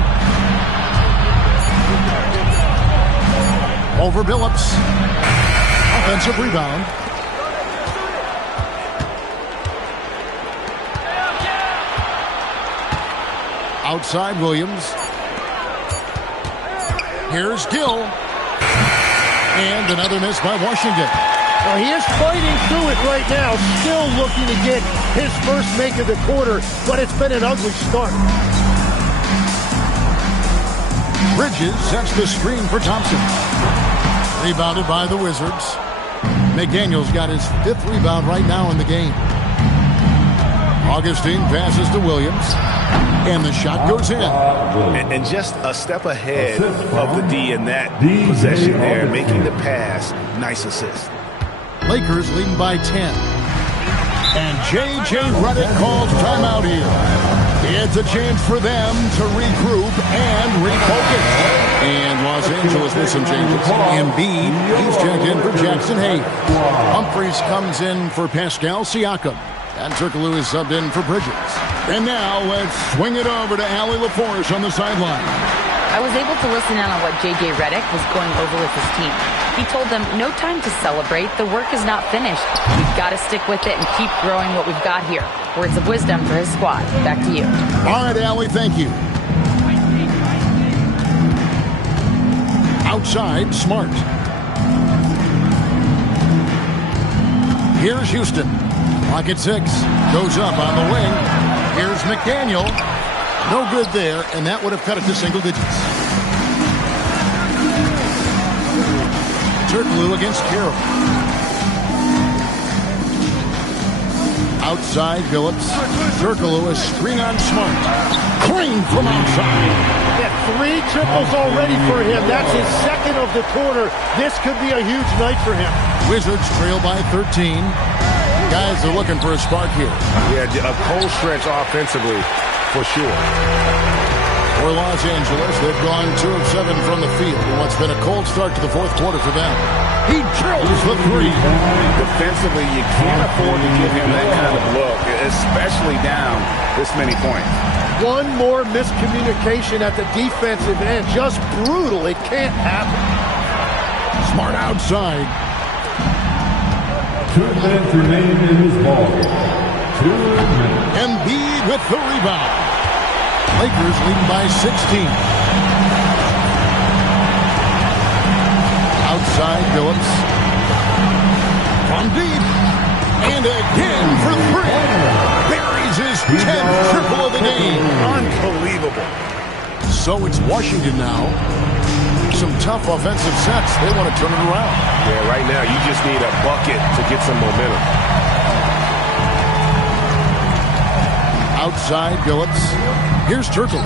Over Billups. Offensive rebound. Outside Williams. Here's Gill. And another miss by Washington. Well, he is fighting through it right now, still looking to get his first make of the quarter, but it's been an ugly start. Bridges sets the screen for Thompson. Rebounded by the Wizards. McDaniel's got his 5th rebound right now in the game. Augustine passes to Williams. And the shot goes in. And just a step ahead of the D in that possession there, making the pass. Nice assist. Lakers leading by 10. And J.J. Redick calls timeout here. It's a chance for them to regroup and refocus. And Los Angeles with some changes. Embiid, he's checked in for Jackson Hayes. Humphries comes in for Pascal Siakam. And Turkoglu is subbed in for Bridges. And now let's swing it over to Allie LaForge on the sideline. I was able to listen in on what J.J. Redick was going over with his team. He told them, no time to celebrate. The work is not finished. We've got to stick with it and keep growing what we've got here. Words of wisdom for his squad. Back to you. All right, Allie, thank you. Outside, Smart. Here's Houston. Clock at 6. Goes up on the wing. Here's McDaniel. No good there, and that would have cut it to single digits. Turkoglu against Carroll. Outside, Phillips. Turkoglu, a screen on Smart. Clean from outside. Yeah, 3 triples already for him. That's his second of the quarter. This could be a huge night for him. Wizards trail by 13. Guys are looking for a spark here. Yeah, a cold stretch offensively, for sure. For Los Angeles, they've gone 2 of 7 from the field in what's been a cold start to the fourth quarter for them. He drills the 3. Defensively, you can't afford to give him that kind of look, especially down this many points. One more miscommunication at the defensive end. Just brutal. It can't happen. Smart outside. 2 minutes remaining in this ball game. 2 minutes. Embiid with the rebound. Lakers leading by 16. Outside, Phillips. From deep. And again for 3. Buries his 10th triple of the game. Unbelievable. So it's Washington now. Some tough offensive sets. They want to turn it around. Yeah, right now you just need a bucket to get some momentum. Outside, Phillips. Here's Turkoglu.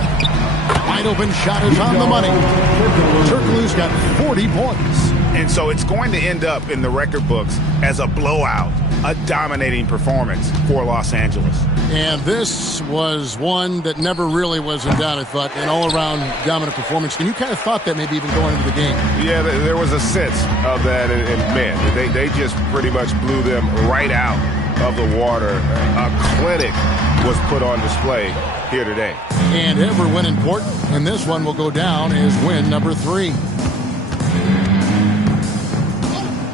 Wide open shot is on the money. Turkoglu's got 40 points. And so it's going to end up in the record books as a blowout, a dominating performance for Los Angeles. And this was one that never really was in doubt, I thought, an all-around dominant performance. And you kind of thought that maybe even going into the game. Yeah, there was a sense of that, and man, they just pretty much blew them right out of the water. A clinic was put on display here today. And every win important, and this one will go down as win number 3.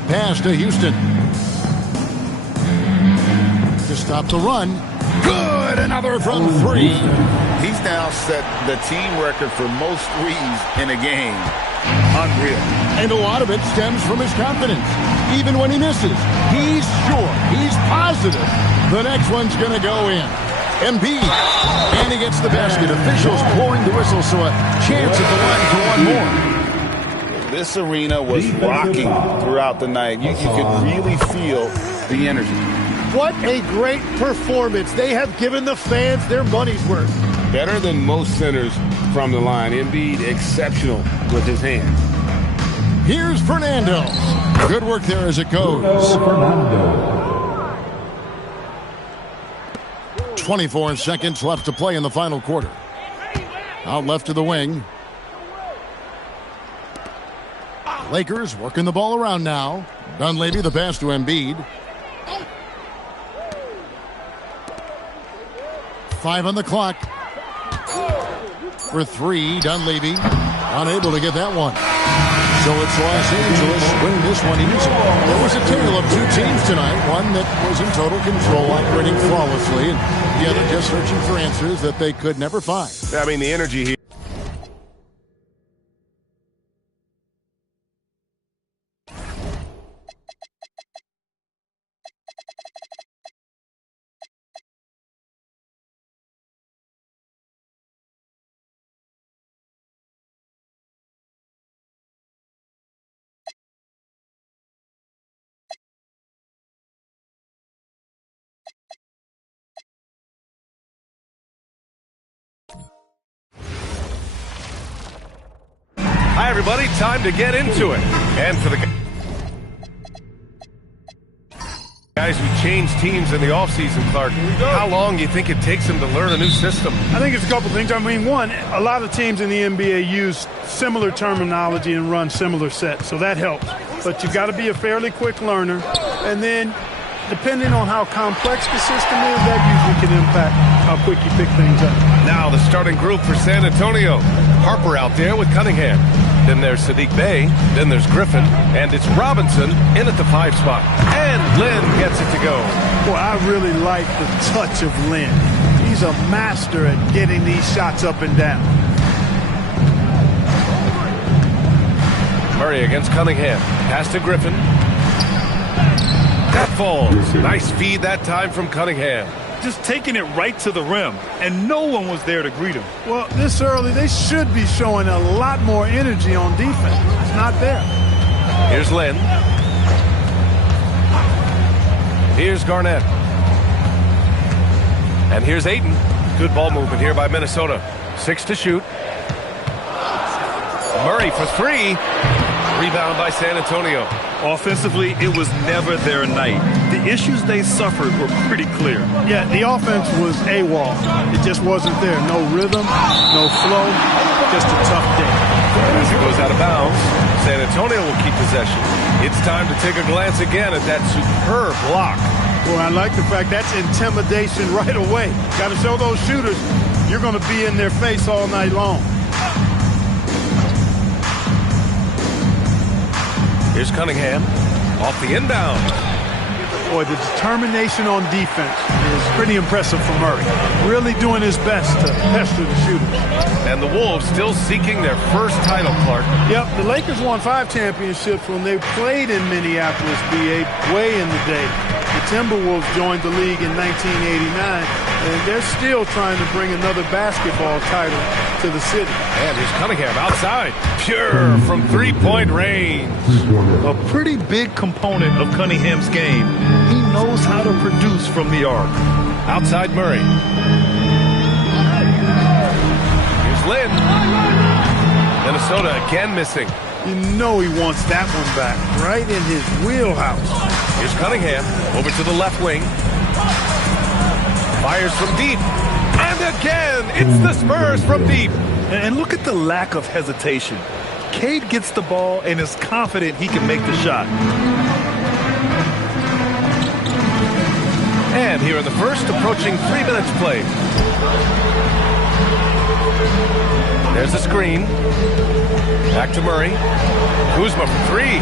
Pass to Houston. To stop the run. Good, another from 3. He's now set the team record for most threes in a game. Unreal. And a lot of it stems from his confidence. Even when he misses, he's sure, he's positive the next one's going to go in. Embiid, and he gets the basket. Officials blowing the whistle, so a chance at the line for one more. This arena was rocking throughout the night. You could really feel the energy. What a great performance. They have given the fans their money's worth. Better than most centers from the line. Embiid exceptional with his hands. Here's Fernando. Good work there as it goes. 24 seconds left to play in the final quarter. Out left to the wing. Lakers working the ball around now. Dunleavy the pass to Embiid. 5 on the clock. For 3, Dunleavy unable to get that one. So it's Los Angeles winning this one easy. There was a tale of 2 teams tonight. One that was in total control, operating flawlessly, and the other just searching for answers that they could never find. I mean, the energy here. Hi, everybody. Time to get into it. And for the Guys who change teams in the offseason, Clark. How long do you think it takes them to learn a new system? I think it's a couple things. I mean, one, a lot of teams in the NBA use similar terminology and run similar sets, so that helps. But you got to be a fairly quick learner. And then, depending on how complex the system is, that usually can impact how quick you pick things up. Now the starting group for San Antonio. Harper out there with Cunningham. Then there's Sadiq Bey. Then there's Griffin. And it's Robinson in at the 5 spot. And Lynn gets it to go. Boy, I really like the touch of Lynn. He's a master at getting these shots up and down. Murray against Cunningham. Pass to Griffin. That falls. Nice feed that time from Cunningham. Just taking it right to the rim, and no one was there to greet him. Well, this early, they should be showing a lot more energy on defense. It's not there. Here's Lynn. Here's Garnett. And here's Ayton. Good ball movement here by Minnesota. 6 to shoot. Murray for 3. Rebound by San Antonio. Offensively, it was never their night. The issues they suffered were pretty clear. Yeah, the offense was AWOL. It just wasn't there. No rhythm, no flow, just a tough day. As it goes out of bounds, San Antonio will keep possession. It's time to take a glance again at that superb block. Well, I like the fact that's intimidation right away. Got to show those shooters you're going to be in their face all night long. Here's Cunningham off the inbound. Boy, the determination on defense is pretty impressive from Murray. Really doing his best to pester the shooters. And the Wolves still seeking their first title, Clark. Yep, the Lakers won 5 championships when they played in Minneapolis, BA, way in the day. The Timberwolves joined the league in 1989, and they're still trying to bring another basketball title to the city. And here's Cunningham outside. Pure from 3-point range. A pretty big component of Cunningham's game. He knows how to produce from the arc. Outside Murray. Here's Lynn. Minnesota again missing. You know he wants that one back, right in his wheelhouse. Here's Cunningham over to the left wing. Fires from deep. And again, it's the Spurs from deep. And look at the lack of hesitation. Cade gets the ball and is confident he can make the shot. And here in the first, approaching 3 minutes played. There's a screen. Back to Murray. Kuzma for 3.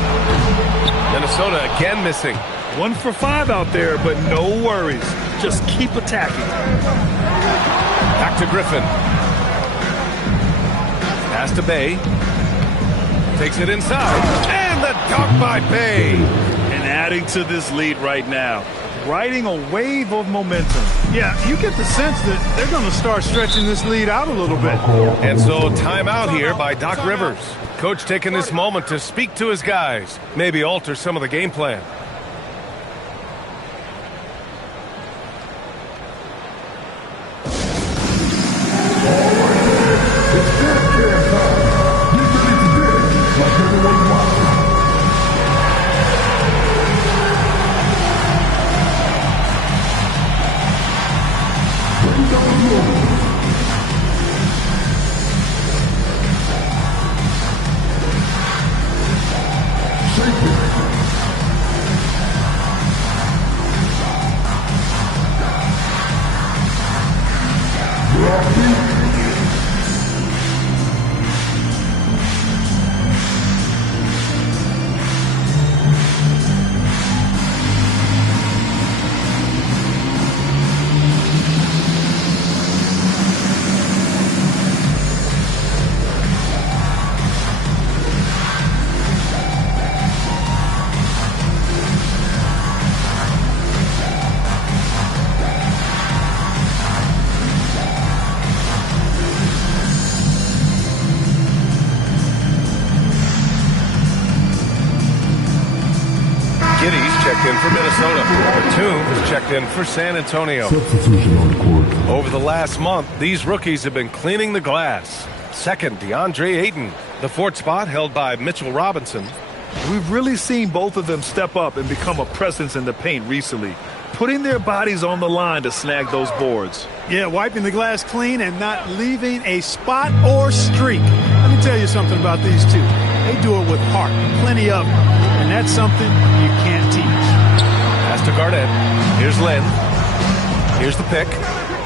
Minnesota again missing. 1 for 5 out there, but no worries. Just keep attacking. Back to Griffin. Pass to Bey. Takes it inside. And the dunk by Bey. And adding to this lead right now. Riding a wave of momentum. Yeah, you get the sense that they're going to start stretching this lead out a little bit. And so timeout here by Doc Rivers. Coach taking this moment to speak to his guys. Maybe alter some of the game plan. Checked in for Minnesota. Batum has checked in for San Antonio. Substitution on the court. Over the last month, these rookies have been cleaning the glass. Second, DeAndre Ayton. The 4th spot held by Mitchell Robinson. We've really seen both of them step up and become a presence in the paint recently, putting their bodies on the line to snag those boards. Yeah, wiping the glass clean and not leaving a spot or streak. Let me tell you something about these two. They do it with heart, plenty of it, and that's something you can't teach. Pass to Garnett. Here's Lynn. Here's the pick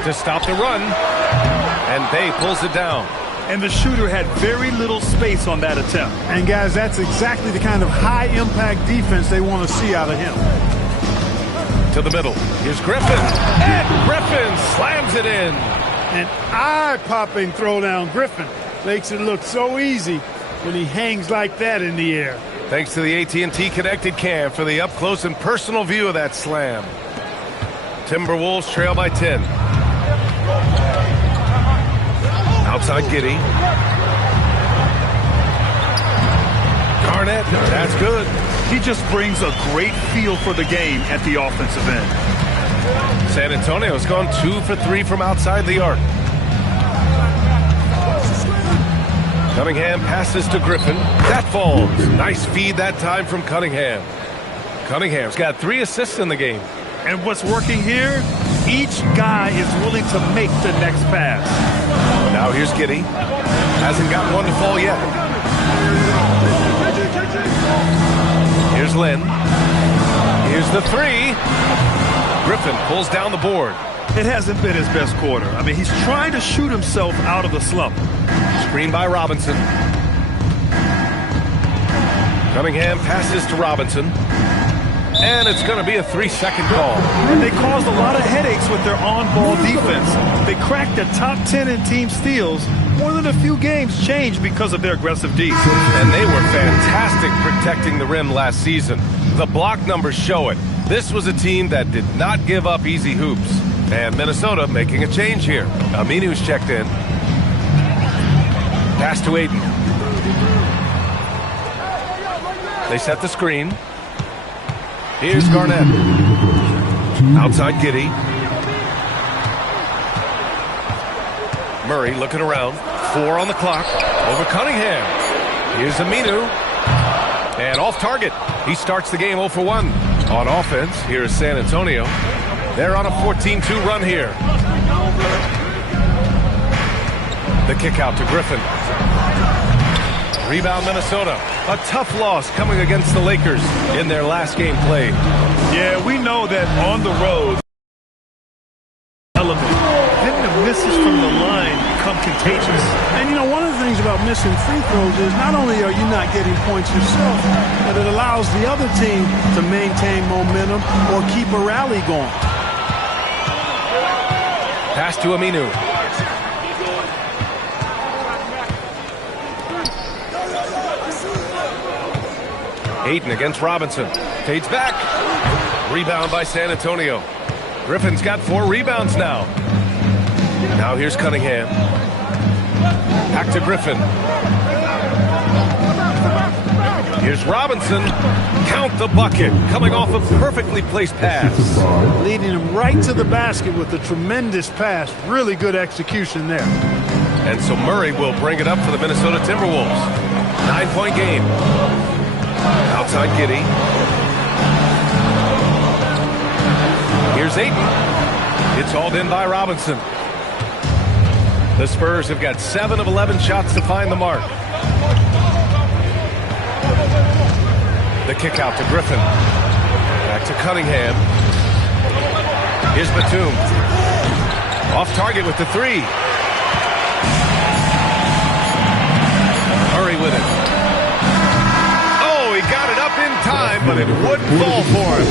to stop the run, and Bay pulls it down. And the shooter had very little space on that attempt. And guys, that's exactly the kind of high-impact defense they want to see out of him. To the middle. Here's Griffin. And Griffin slams it in. An eye-popping throwdown. Griffin makes it look so easy when he hangs like that in the air. Thanks to the AT&T Connected Cam for the up-close and personal view of that slam. Timberwolves trail by 10. Outside Giddey. Garnett, that's good. He just brings a great feel for the game at the offensive end. San Antonio's gone 2 for 3 from outside the arc. Cunningham passes to Griffin. That falls. Nice feed that time from Cunningham. Cunningham's got 3 assists in the game. And what's working here? Each guy is willing to make the next pass. Now here's Giddey. Hasn't got one to fall yet. Here's Lynn. Here's the 3. Griffin pulls down the board. It hasn't been his best quarter. I mean, he's trying to shoot himself out of the slump. Screen by Robinson. Cunningham passes to Robinson. And it's going to be a 3-second call. And they caused a lot of headaches with their on-ball defense. They cracked the top 10 in team steals. More than a few games changed because of their aggressive D. And they were fantastic protecting the rim last season. The block numbers show it. This was a team that did not give up easy hoops. And Minnesota making a change here. Aminu's checked in. Pass to Aiden. They set the screen. Here's Garnett. Outside Giddey. Murray looking around. 4 on the clock. Over Cunningham. Here's Aminu. And off target. He starts the game 0 for 1. On offense, here is San Antonio. They're on a 14-2 run here. The kick out to Griffin. Rebound Minnesota. A tough loss coming against the Lakers in their last game played. Yeah, we know that on the road, element. Then the misses from the line become contagious. And, you know, one of the things about missing free throws is not only are you not getting points yourself, but it allows the other team to maintain momentum or keep a rally going. Pass to Aminu. Ayton against Robinson. Fades back. Rebound by San Antonio. Griffin's got 4 rebounds now. Now here's Cunningham. Back to Griffin. Here's Robinson. Count the bucket. Coming off a perfectly placed pass. Leading him right to the basket with a tremendous pass. Really good execution there. And so Murray will bring it up for the Minnesota Timberwolves. 9-point game. Outside Giddey. Here's Ayton. It's hauled in by Robinson. The Spurs have got 7 of 11 shots to find the mark. The kick out to Griffin. Back to Cunningham. Here's Batum. Off target with the 3. Murray with it. Got it up in time, but it wouldn't fall for him.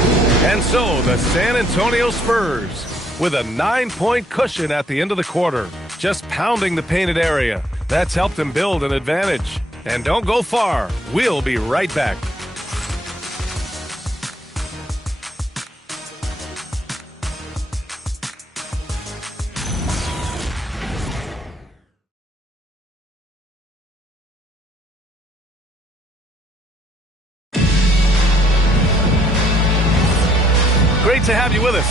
And so the San Antonio Spurs with a 9-point cushion at the end of the quarter, just pounding the painted area. That's helped them build an advantage. And don't go far. We'll be right back. Great to have you with us.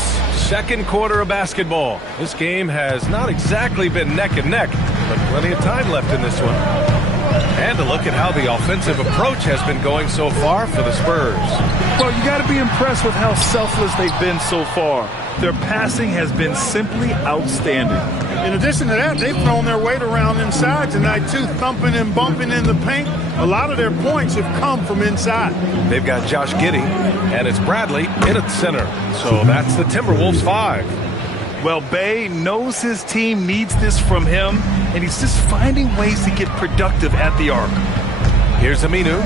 Second quarter of basketball. This game has not exactly been neck and neck, but plenty of time left in this one. And a look at how the offensive approach has been going so far for the Spurs. Well, you got to be impressed with how selfless they've been so far. Their passing has been simply outstanding. In addition to that, they've thrown their weight around inside tonight, too, thumping and bumping in the paint. A lot of their points have come from inside. They've got Josh Giddey, and it's Bradley in at center. So that's the Timberwolves 5. Well, Bay knows his team needs this from him, and he's just finding ways to get productive at the arc. Here's Aminu.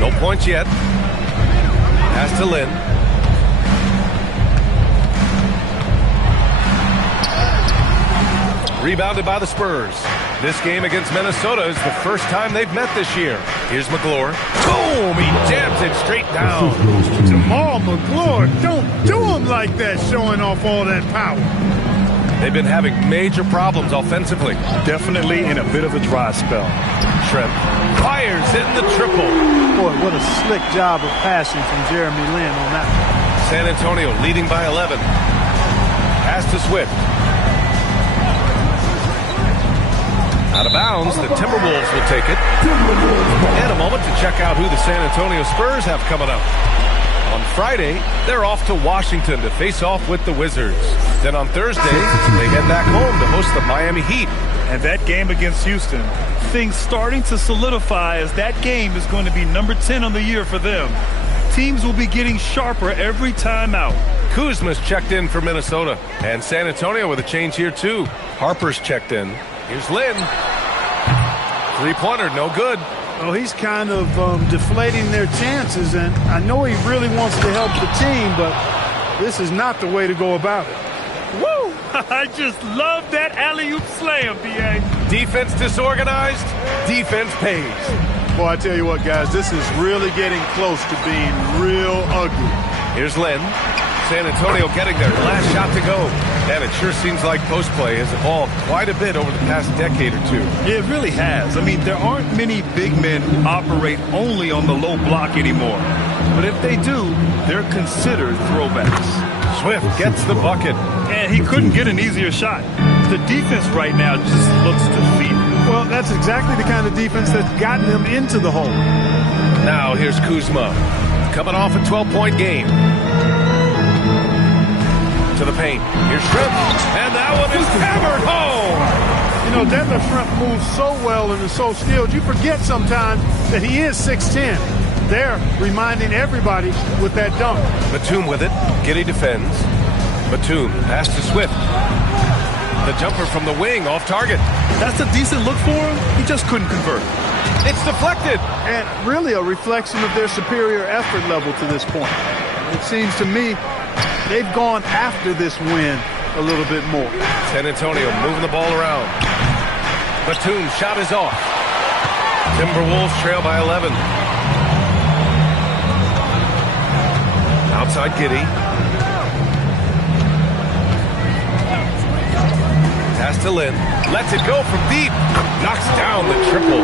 No points yet. Pass to Lynn. Rebounded by the Spurs. This game against Minnesota is the first time they've met this year. Here's McClure. Boom! He jams it straight down. Jamal McClure, don't do him like that, showing off all that power. They've been having major problems offensively. Definitely in a bit of a dry spell. Trent fires in the triple. Boy, what a slick job of passing from Jeremy Lin on that one. San Antonio leading by 11. Pass to Swift. Out of bounds, the Timberwolves will take it. And a moment to check out who the San Antonio Spurs have coming up. On Friday, they're off to Washington to face off with the Wizards. Then on Thursday, they head back home to host the Miami Heat. And that game against Houston, things starting to solidify as that game is going to be number 10 on the year for them. Teams will be getting sharper every time out. Kuzma's checked in for Minnesota. And San Antonio with a change here, too. Harper's checked in. Here's Lynn. Three-pointer, no good. Well, he's kind of deflating their chances, and I know he really wants to help the team, but this is not the way to go about it. Woo! I just love that alley-oop slam, B.A. Defense disorganized, defense pays. Boy, I tell you what, guys, this is really getting close to being real ugly. Here's Lynn. San Antonio getting their last shot to go. And it sure seems like post play has evolved quite a bit over the past decade or two. It really has. I mean, there aren't many big men who operate only on the low block anymore. But if they do, they're considered throwbacks. Swift gets the bucket. And he couldn't get an easier shot. The defense right now just looks defeated. Well, that's exactly the kind of defense that's gotten them into the hole. Now here's Kuzma. Coming off a 12-point game. To the paint. Here's Shrimp. And that one is hammered home. You know, Detlef Shrimp moves so well and is so skilled. You forget sometimes that he is 6'10". They're reminding everybody with that dunk. Batum with it. Giddey defends. Batum pass to Swift. The jumper from the wing off target. That's a decent look for him. He just couldn't convert. It's deflected. And really a reflection of their superior effort level to this point. It seems to me they've gone after this win a little bit more. San Antonio moving the ball around. Batum shot is off. Timberwolves trail by 11. Outside Giddey. Pass to Lynn. Lets it go from deep. Knocks down the triple.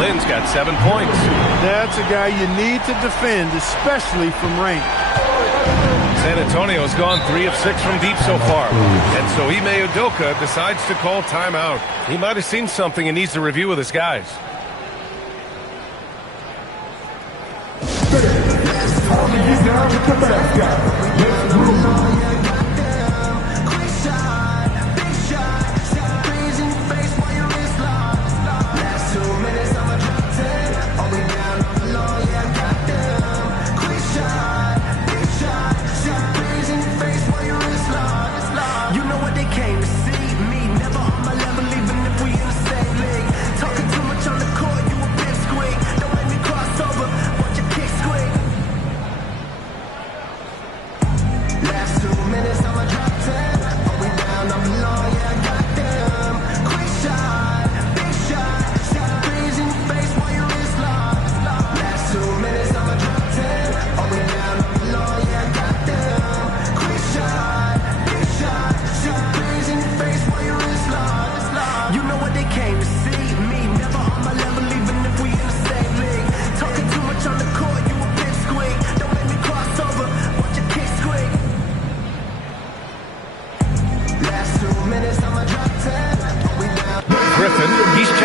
Lynn's got 7 points. That's a guy you need to defend, especially from range. San Antonio's gone 3 of 6 from deep so far. And so Ime Udoka decides to call timeout. He might have seen something and needs to review with his guys.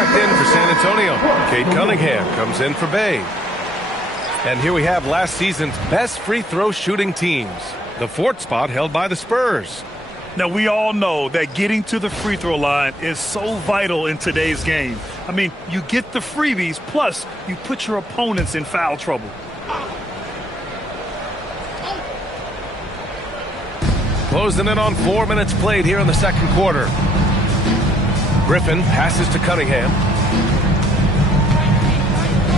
checked in for San Antonio. Cade Cunningham comes in for Bay. And here we have last season's best free throw shooting teams. The fourth spot held by the Spurs. Now, we all know that getting to the free throw line is so vital in today's game. I mean, you get the freebies, plus you put your opponents in foul trouble. Closing in on 4 minutes played here in the second quarter. Griffin passes to Cunningham.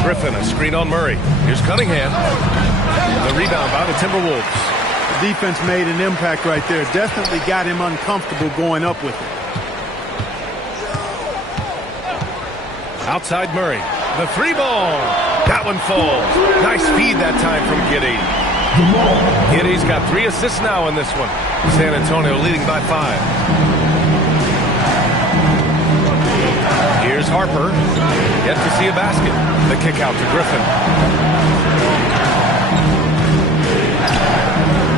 Griffin, a screen on Murray. Here's Cunningham. The rebound by the Timberwolves. The defense made an impact right there. Definitely got him uncomfortable going up with it. Outside Murray. The three ball. That one falls. Nice feed that time from Giddey. Giddey's got 3 assists now in this one. San Antonio leading by 5. Here's Harper. Yet to see a basket. The kick out to Griffin.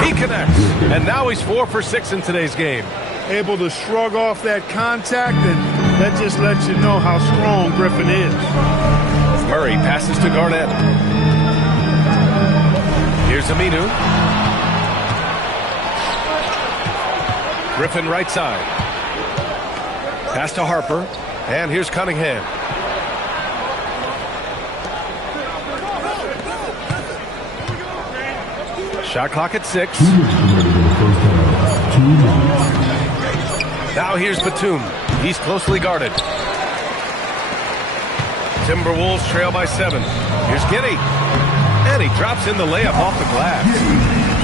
He connects. And now he's 4 for 6 in today's game. Able to shrug off that contact, and that just lets you know how strong Griffin is. Murray passes to Garnett. Here's Aminu. Griffin right side. Pass to Harper. And here's Cunningham. Shot clock at 6. Now here's Batum. He's closely guarded. Timberwolves trail by 7. Here's Giddey. And he drops in the layup off the glass.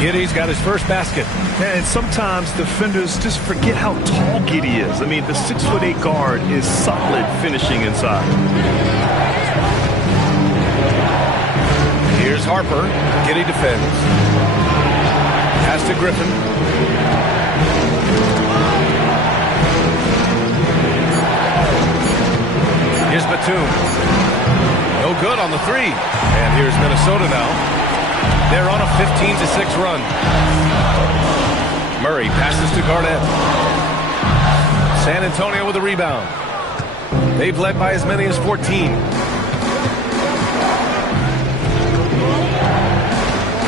Giddey's got his first basket. And sometimes defenders just forget how tall Giddey is. I mean, the 6'8" guard is solid finishing inside. Here's Harper. Giddey defends. Pass to Griffin. Here's Batum. No good on the 3. And here's Minnesota now. They're on a 15-6 run. Murray passes to Garnett. San Antonio with a rebound. They've led by as many as 14.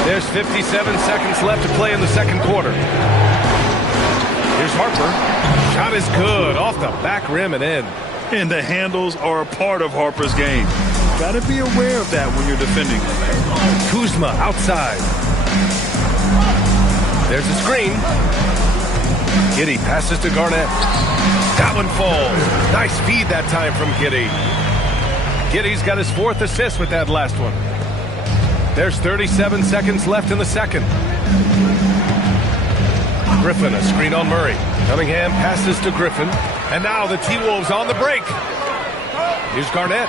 There's 57 seconds left to play in the second quarter. Here's Harper. Shot is good. Off the back rim and in. And the handles are a part of Harper's game. Got to be aware of that when you're defending. Kuzma outside. There's a screen. Giddey passes to Garnett. That one falls. Nice feed that time from Giddey. Giddey's got his 4th assist with that last one. There's 37 seconds left in the second. Griffin, a screen on Murray. Cunningham passes to Griffin. And now the T-Wolves on the break. Here's Garnett.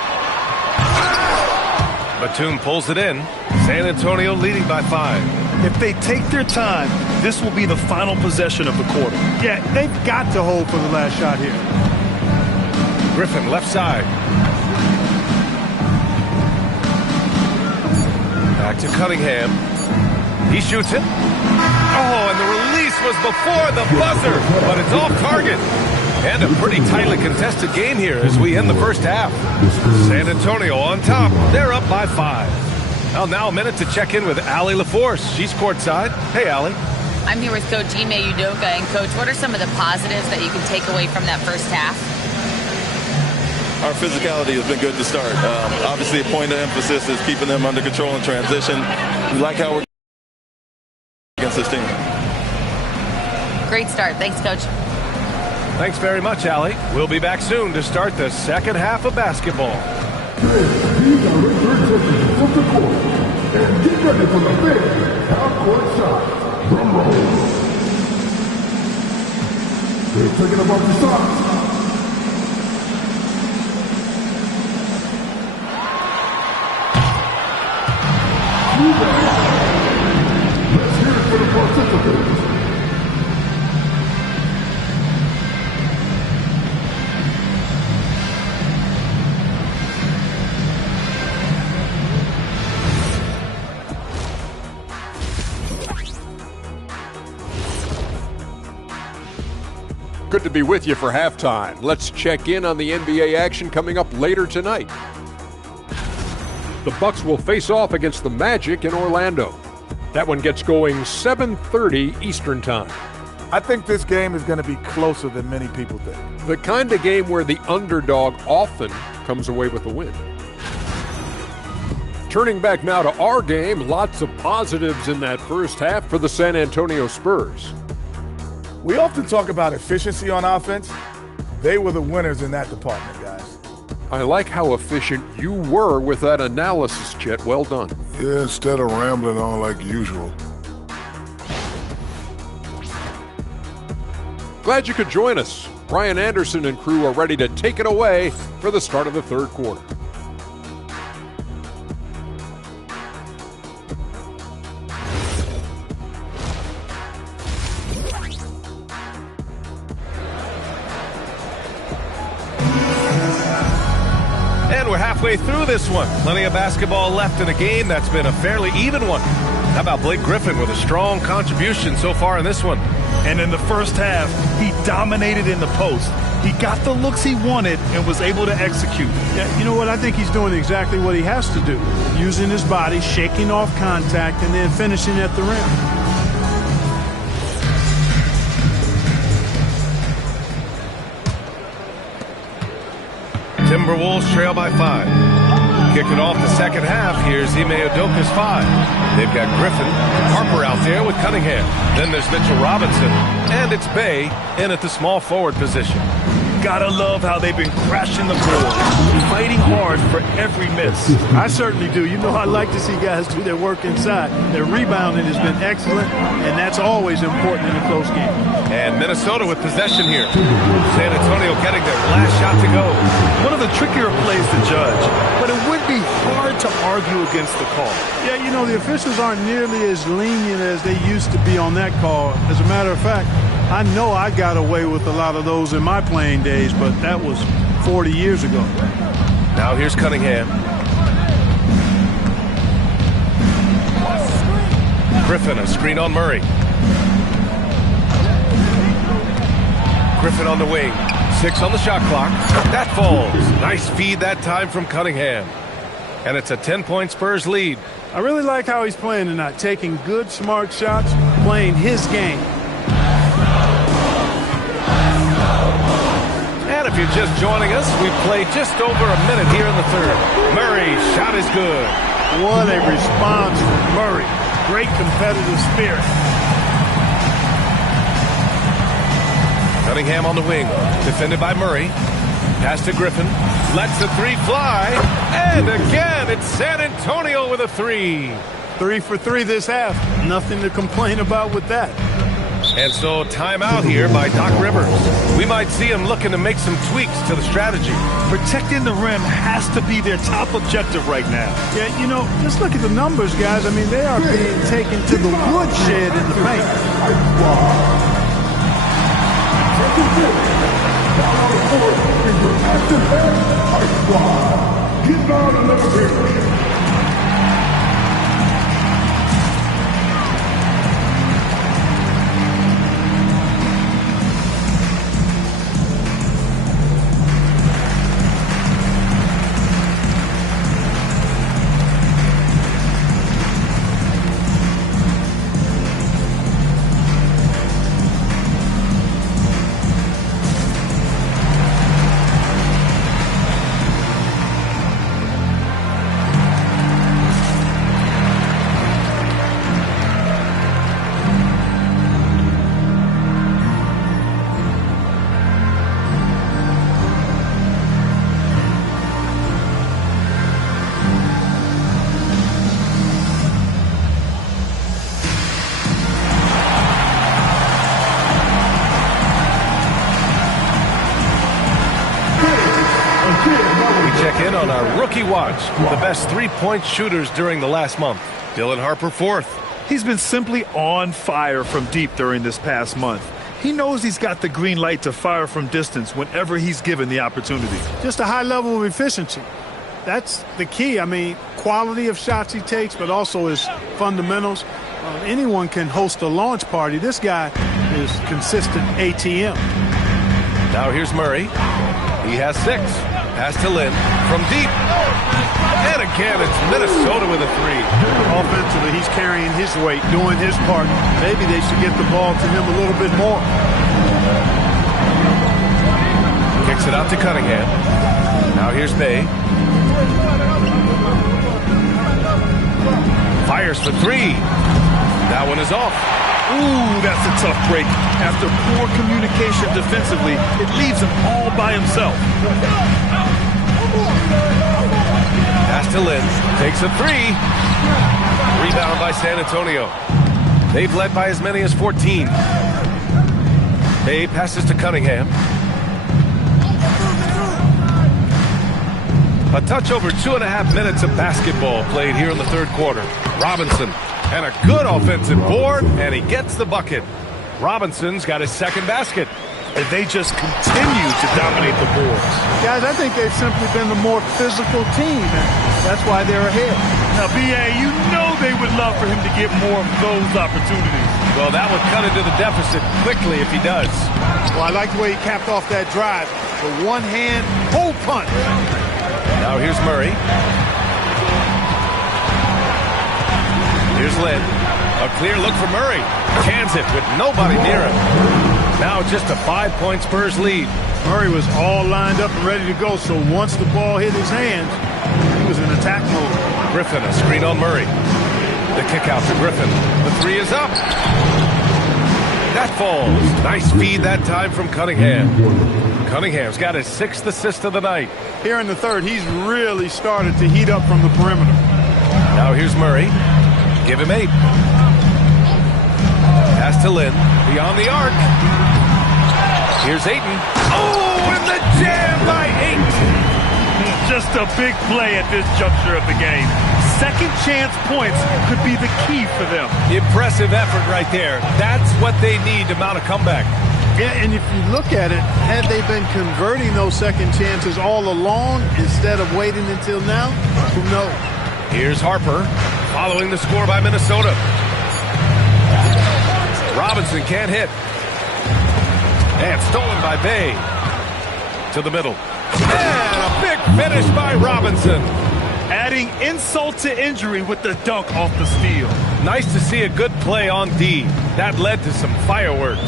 Batum pulls it in. San Antonio leading by 5. If they take their time, this will be the final possession of the quarter. Yeah, they've got to hold for the last shot here. Griffin left side. Back to Cunningham. He shoots it. Oh, and the release was before the buzzer, but it's off target. And a pretty tightly contested game here as we end the first half. San Antonio on top. They're up by 5. Well, now a minute to check in with Allie LaForce. She's courtside. Hey, Allie. I'm here with Coach Ime Udoka. And, Coach, what are some of the positives that you can take away from that first half? Our physicality has been good to start. Obviously, a point of emphasis is keeping them under control in transition. We like how we're against this team. Great start. Thanks, Coach. Thanks very much, Allie. We'll be back soon to start the second half of basketball. These are return seconds from the court. And get ready for the big half-court shot. Drum roll. They're thinking about the shots. Let's hear it for the participants. Good to be with you for halftime. Let's check in on the NBA action coming up later tonight. The Bucks will face off against the Magic in Orlando. That one gets going 7:30 Eastern Time. I think this game is going to be closer than many people think. The kind of game where the underdog often comes away with the win. Turning back now to our game, lots of positives in that first half for the San Antonio Spurs. We often talk about efficiency on offense. They were the winners in that department, guys. I like how efficient you were with that analysis, Chet. Well done. Yeah, instead of rambling on like usual. Glad you could join us. Brian Anderson and crew are ready to take it away for the start of the third quarter. And we're halfway through this one. Plenty of basketball left in a game that's been a fairly even one. How about Blake Griffin with a strong contribution so far in this one? And in the first half, he dominated in the post. He got the looks he wanted and was able to execute. Yeah, you know what? I think he's doing exactly what he has to do. Using his body, shaking off contact, and then finishing at the rim. Timberwolves trail by 5. Kicking off the second half, here's Ime Udoka's 5. They've got Griffin, Harper out there with Cunningham. Then there's Mitchell Robinson, and it's Bay in at the small forward position. Gotta love how they've been crashing the board, fighting hard for every miss. I certainly do. You know, I like to see guys do their work inside. Their rebounding has been excellent, and that's always important in a close game. And Minnesota with possession here. San Antonio getting their last shot to go. One of the trickier plays to judge, but it would be hard to argue against the call. Yeah, you know, the officials aren't nearly as lenient as they used to be on that call. As a matter of fact, I know I got away with a lot of those in my playing days, but that was 40 years ago. Now here's Cunningham. Griffin, a screen on Murray. Griffin on the wing. 6 on the shot clock. That falls. Nice feed that time from Cunningham. And it's a 10-point Spurs lead. I really like how he's playing tonight, taking good, smart shots, playing his game. And if you're just joining us, we've played just over a minute here in the third. Murray's shot is good. What a response from Murray. Great competitive spirit. Cunningham on the wing, defended by Murray. Pass to Griffin, lets the 3 fly, and again it's San Antonio with a 3. 3 for 3 this half. Nothing to complain about with that. And so timeout here by Doc Rivers. We might see him looking to make some tweaks to the strategy. Protecting the rim has to be their top objective right now. Yeah, you know, just look at the numbers, guys. I mean, they are being taken to the woodshed in the paint. Get on and let's finish. On our rookie watch, the best three-point shooters during the last month. Dylan Harper 4th. He's been simply on fire from deep during this past month. He knows he's got the green light to fire from distance whenever he's given the opportunity. Just a high level of efficiency. That's the key. I mean, quality of shots he takes, but also his fundamentals. Anyone can host a launch party. This guy is consistent ATM. Now here's Murray. He has 6. Pass to Lynn from deep. And again, it's Minnesota with a 3. Offensively, he's carrying his weight, doing his part. Maybe they should get the ball to him a little bit more. Kicks it out to Cunningham. Now here's May. Fires for 3. That one is off. Ooh, that's a tough break. After poor communication defensively, it leaves him all by himself. Pass to Lynn. Takes a 3. Rebound by San Antonio. They've led by as many as 14. May passes to Cunningham. A touch over 2.5 minutes of basketball played here in the third quarter. Robinson, and a good offensive board, and he gets the bucket. Robinson's got his second basket. And they just continue to dominate the boards. Guys, I think they've simply been the more physical team, and that's why they're ahead. Now, B.A., you know they would love for him to get more of those opportunities. Well, that would cut into the deficit quickly if he does. Well, I like the way he capped off that drive. The one-hand hole punch. Now here's Murray. Here's Lynn. A clear look for Murray. Cans it with nobody near him. Now just a 5-point Spurs lead. Murray was all lined up and ready to go, so once the ball hit his hands, he was in attack mode. Griffin, a screen on Murray. The kick out to Griffin. The 3 is up. That falls. Nice feed that time from Cunningham. Cunningham's got his 6th assist of the night. Here in the third, he's really started to heat up from the perimeter. Now here's Murray. Give him 8. Pass to Lynn. Beyond the arc. Here's Ayton. Oh, and the jam by Ayton. Just a big play at this juncture of the game. Second chance points could be the key for them. Impressive effort right there. That's what they need to mount a comeback. Yeah, and if you look at it, had they been converting those second chances all along instead of waiting until now, who knows? Here's Harper following the score by Minnesota. Robinson can't hit. And stolen by Bay. To the middle. And a big finish by Robinson. Adding insult to injury with the dunk off the steal. Nice to see a good play on D. That led to some fireworks.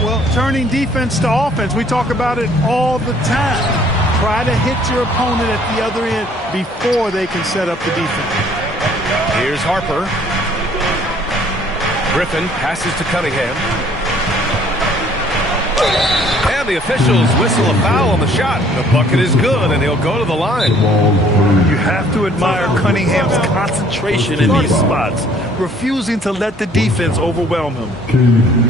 Well, turning defense to offense, we talk about it all the time. Try to hit your opponent at the other end before they can set up the defense. Here's Harper. Griffin passes to Cunningham. And the officials whistle a foul on the shot. The bucket is good, and he'll go to the line. You have to admire Cunningham's concentration in these spots, refusing to let the defense overwhelm him.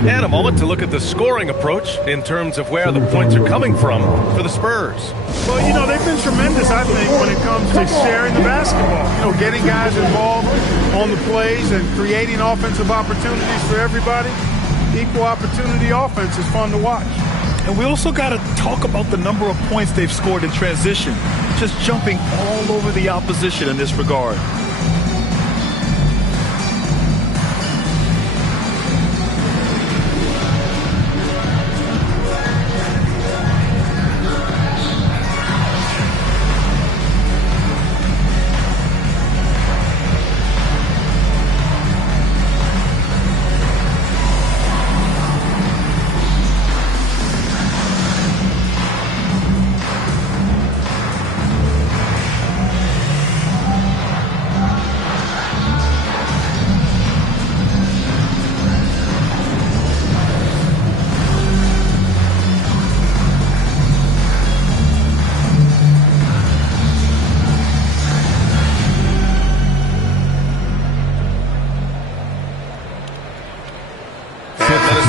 And a moment to look at the scoring approach in terms of where the points are coming from for the Spurs. Well, you know, they've been tremendous, I think, when it comes to sharing the basketball. You know, getting guys involved on the plays and creating offensive opportunities for everybody. Equal opportunity offense is fun to watch. And we also got to talk about the number of points they've scored in transition, just jumping all over the opposition in this regard.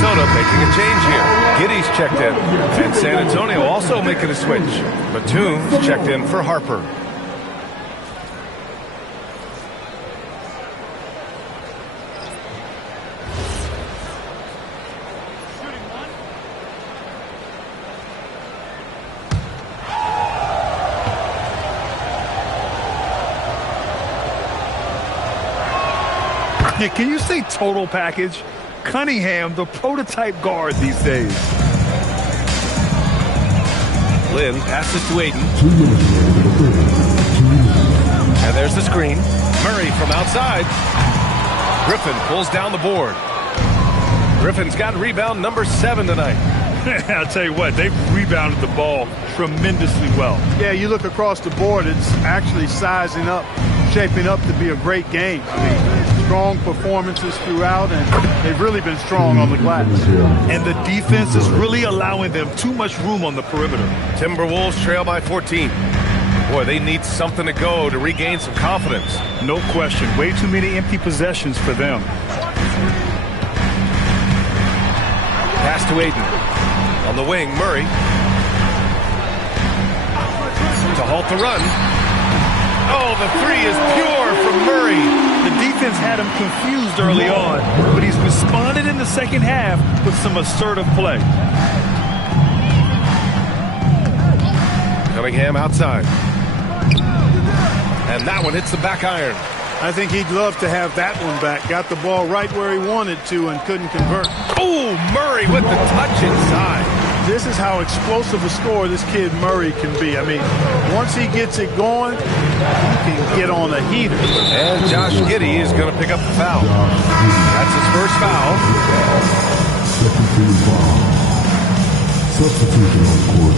Minnesota making a change here. Giddy's checked in. And San Antonio also making a switch. Batum's checked in for Harper. Yeah, can you say total package? Cunningham, the prototype guard these days. Lynn passes to Aiden. 2 minutes left in the third. 2 minutes. And there's the screen. Murray from outside. Griffin pulls down the board. Griffin's got rebound number 7 tonight. I'll tell you what, they've rebounded the ball tremendously well. Yeah, you look across the board, it's actually sizing up, shaping up to be a great game. I mean, strong performances throughout, and they've really been strong on the glass. And the defense is really allowing them too much room on the perimeter. Timberwolves trail by 14. Boy, they need something to go to regain some confidence. No question. Way too many empty possessions for them. Pass to Aiden. On the wing, Murray. To halt the run. Oh, the three is pure from Murray. The defense had him confused early on, but he's responded in the second half with some assertive play. Cunningham outside. And that one hits the back iron. I think he'd love to have that one back. Got the ball right where he wanted to and couldn't convert. Oh, Murray with the touch inside. This is how explosive a scorer this kid Murray can be. I mean, once he gets it going, he can get on a heater. And Josh Giddey is going to pick up the foul. That's his first foul. Second team foul. Substitution on court.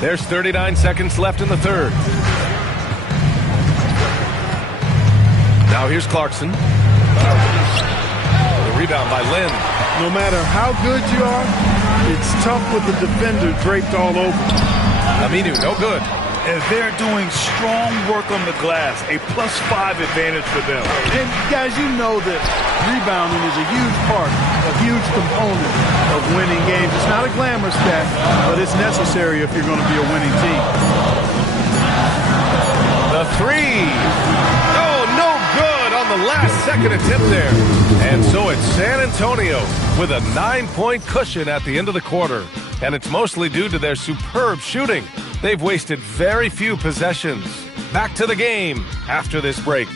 There's 39 seconds left in the third. Now here's Clarkson. The rebound by Lynn. No matter how good you are, it's tough with the defender draped all over. Aminu, no good. And they're doing strong work on the glass. A +5 advantage for them. And guys, you know that rebounding is a huge part, a huge component of winning games. It's not a glamour stat, but it's necessary if you're going to be a winning team. The three. Oh, no good on the last second attempt there. And so it's San Antonio with a 9-point cushion at the end of the quarter. And it's mostly due to their superb shooting. They've wasted very few possessions. Back to the game after this break.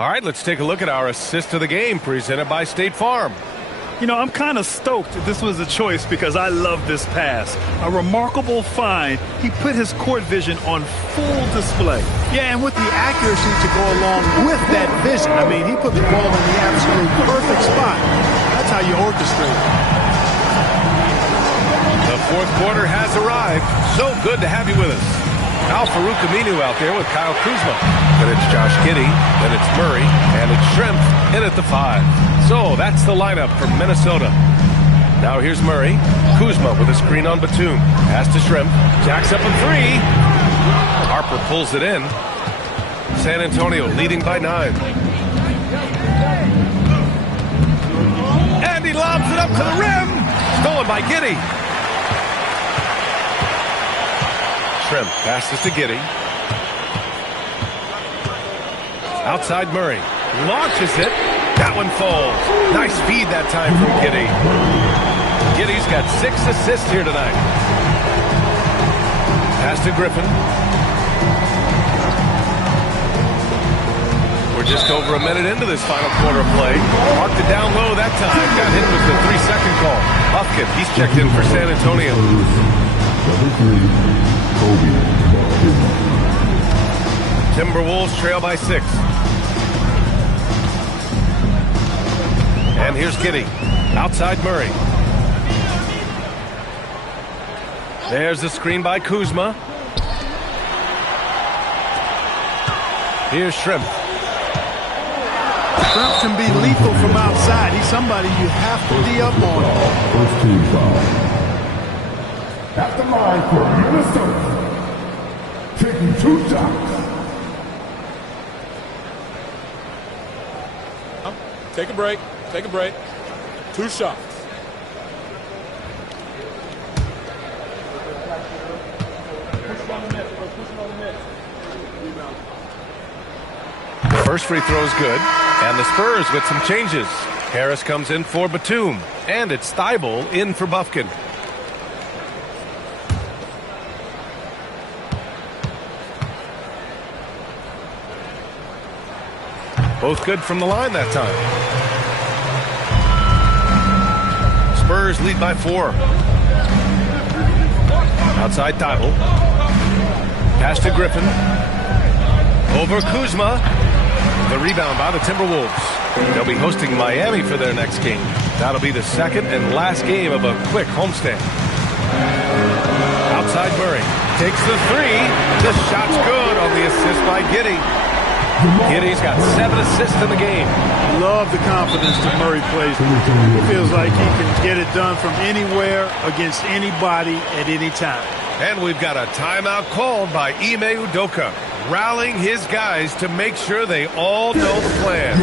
All right, let's take a look at our assist of the game presented by State Farm. You know, I'm kind of stoked that this was a choice because I love this pass. A remarkable find. He put his court vision on full display. Yeah, and with the accuracy to go along with that vision. I mean, he put the ball in the absolute perfect spot. That's how you orchestrate it. The fourth quarter has arrived. So good to have you with us. Now Farouk Aminu out there with Kyle Kuzma. Then it's Josh Giddey. Then it's Murray. And it's Shrimp in at the 5. So that's the lineup for Minnesota. Now here's Murray. Kuzma with a screen on Batum. Pass to Shrimp. Jacks up a 3. Harper pulls it in. San Antonio leading by 9. And he lobs it up to the rim. Stolen by Giddey. Shrimp passes to Giddey. Outside Murray. Launches it. That one falls. Nice feed that time from Giddey. Giddey's got 6 assists here tonight. Pass to Griffin. We're just over a minute into this final quarter of play. Marked it down low that time. Got hit with the 3-second call. Huffkin, he's checked in for San Antonio. Timberwolves trail by 6. And here's Giddey. Outside Murray. There's the screen by Kuzma. Here's Shrimp. Shrimp can be lethal from outside. He's somebody you have to be up on. First team foul. At the line for Minnesota. Taking 2 shots. Take a break. Take a break. 2 shots. First free throw is good. And the Spurs with some changes. Harris comes in for Batum. And it's Thibault in for Bufkin. Both good from the line that time. Spurs lead by 4. Outside Thibault. Pass to Griffin. Over Kuzma. The rebound by the Timberwolves. They'll be hosting Miami for their next game. That'll be the second and last game of a quick homestand. Outside Murray. Takes the 3. The shot's good on the assist by Giddey. Giddey's got 7 assists in the game. Love the confidence that Murray plays with. He feels like he can get it done from anywhere against anybody at any time. And we've got a timeout called by Ime Udoka, rallying his guys to make sure they all know the plan.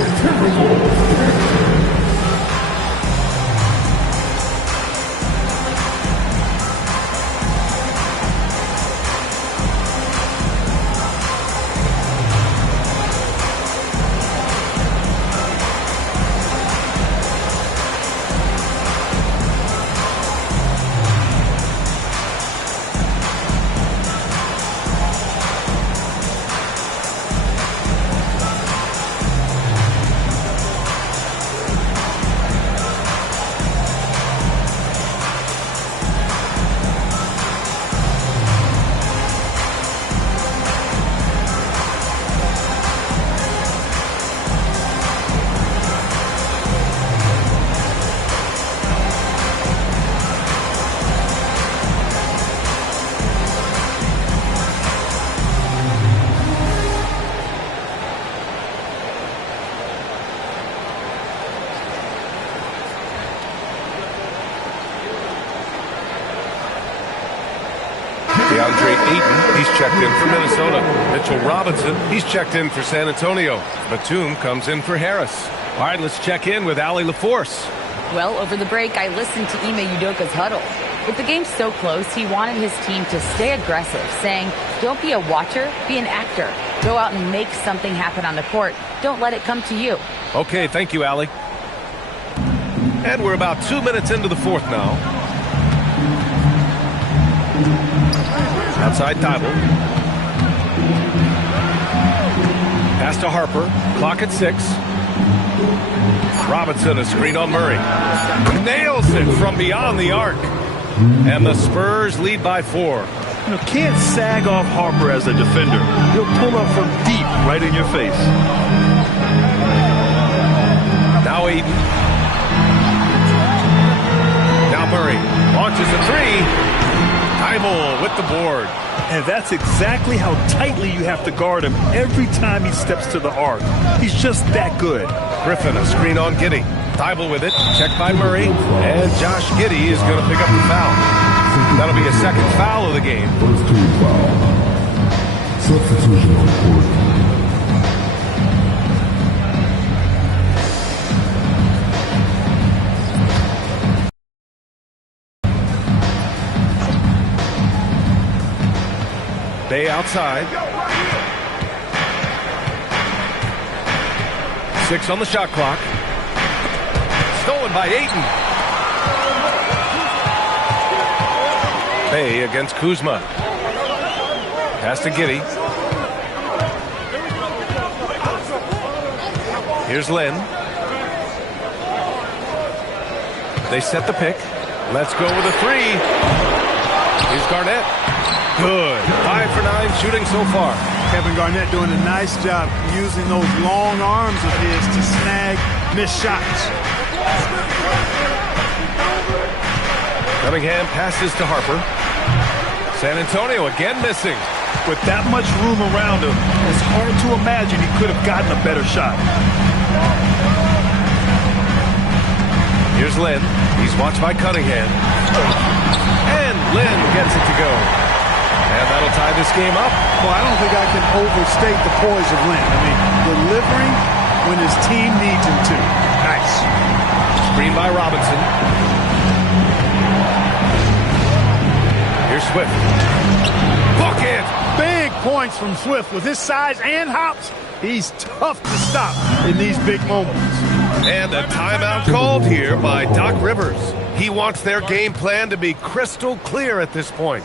DeAndre Ayton, he's checked in for Minnesota. Mitchell Robinson, he's checked in for San Antonio. Batum comes in for Harris. All right, let's check in with Allie LaForce. Well, over the break, I listened to Ime Udoka's huddle. With the game so close, he wanted his team to stay aggressive, saying, don't be a watcher, be an actor. Go out and make something happen on the court. Don't let it come to you. Okay, thank you, Allie. And we're about 2 minutes into the fourth now. Outside Thibault. Pass to Harper. Clock at 6. Robinson, a screen on Murray. Nails it from beyond the arc. And the Spurs lead by 4. You know, can't sag off Harper as a defender. He'll pull up from deep right in your face. Now Ayton. Now Murray launches a 3. Thibault with the board. And that's exactly how tightly you have to guard him every time he steps to the arc. He's just that good. Griffin, a screen on Giddey. Thibault with it. Checked by Murray. And Josh Giddey is going to pick up the foul. That'll be a second foul of the game. First team foul. Substitution on court. Bay outside. 6 on the shot clock. Stolen by Ayton. Bay against Kuzma. Pass to Giddey. Here's Lynn. They set the pick. Let's go with a 3. Here's Garnett. Good. 5 for 9 shooting so far. Kevin Garnett doing a nice job using those long arms of his to snag missed shots. Cunningham passes to Harper. San Antonio again missing. With that much room around him, it's hard to imagine he could have gotten a better shot. Here's Lynn. He's watched by Cunningham. And Lynn gets it to go. And that'll tie this game up. Well, I don't think I can overstate the poise of Lynn. I mean, delivering when his team needs him to. Nice. Screen by Robinson. Here's Swift. Bucket! Big points from Swift. With his size and hops, he's tough to stop in these big moments. And a timeout called here by Doc Rivers. He wants their game plan to be crystal clear at this point.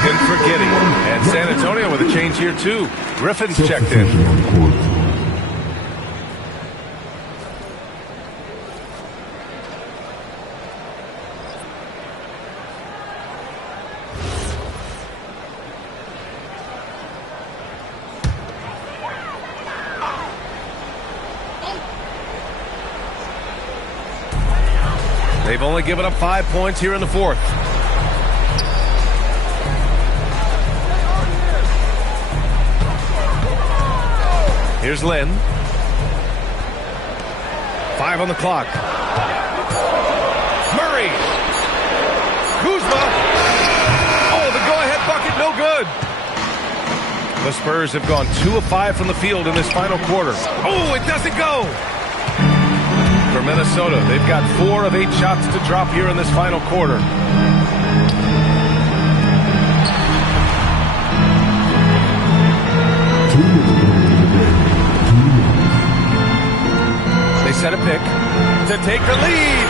In for Giddy. And San Antonio with a change here, too. Griffin's checked in. They've only given up 5 points here in the fourth. Here's Lynn. 5 on the clock. Murray. Kuzma. Oh, the go-ahead bucket, no good. The Spurs have gone 2 of 5 from the field in this final quarter. Oh, it doesn't go. For Minnesota, they've got 4 of 8 shots to drop here in this final quarter. They set a pick to take the lead.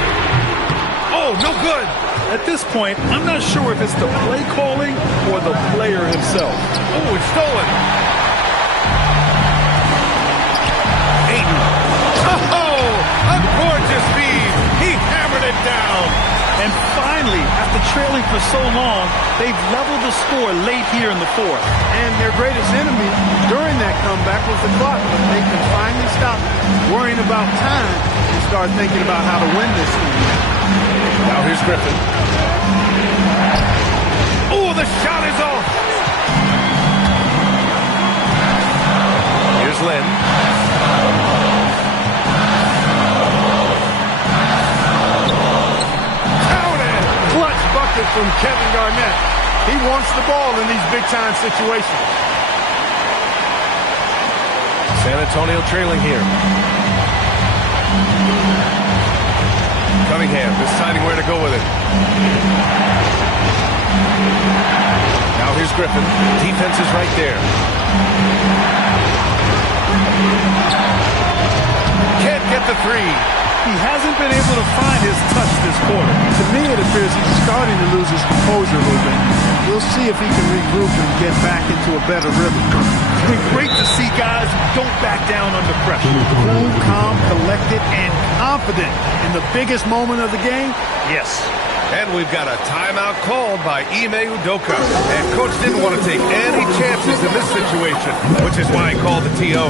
Oh, no good. At this point, I'm not sure if it's the play calling or the player himself. Oh, it's stolen. Ayton. Oh, a gorgeous feed. He hammered it down. And finally, after trailing for so long, they've leveled the score late here in the fourth. And their greatest enemy during that comeback was the clock. But they can finally stop worrying about time and start thinking about how to win this game. Now here's Griffin. Oh, the shot is off. Here's Lynn. Clutch bucket from Kevin Garnett. He wants the ball in these big-time situations. San Antonio trailing here. Cunningham deciding where to go with it. Now here's Griffin. Defense is right there. Can't get the three. He hasn't been able to find his touch this quarter. To me, it appears he's starting to lose his composure a little bit. We'll see if he can regroup and get back into a better rhythm. It's been great to see guys who don't back down under pressure. Cool, calm, collected, and confident in the biggest moment of the game. Yes. And we've got a timeout called by Ime Udoka. And Coach didn't want to take any chances in this situation, which is why he called the TO.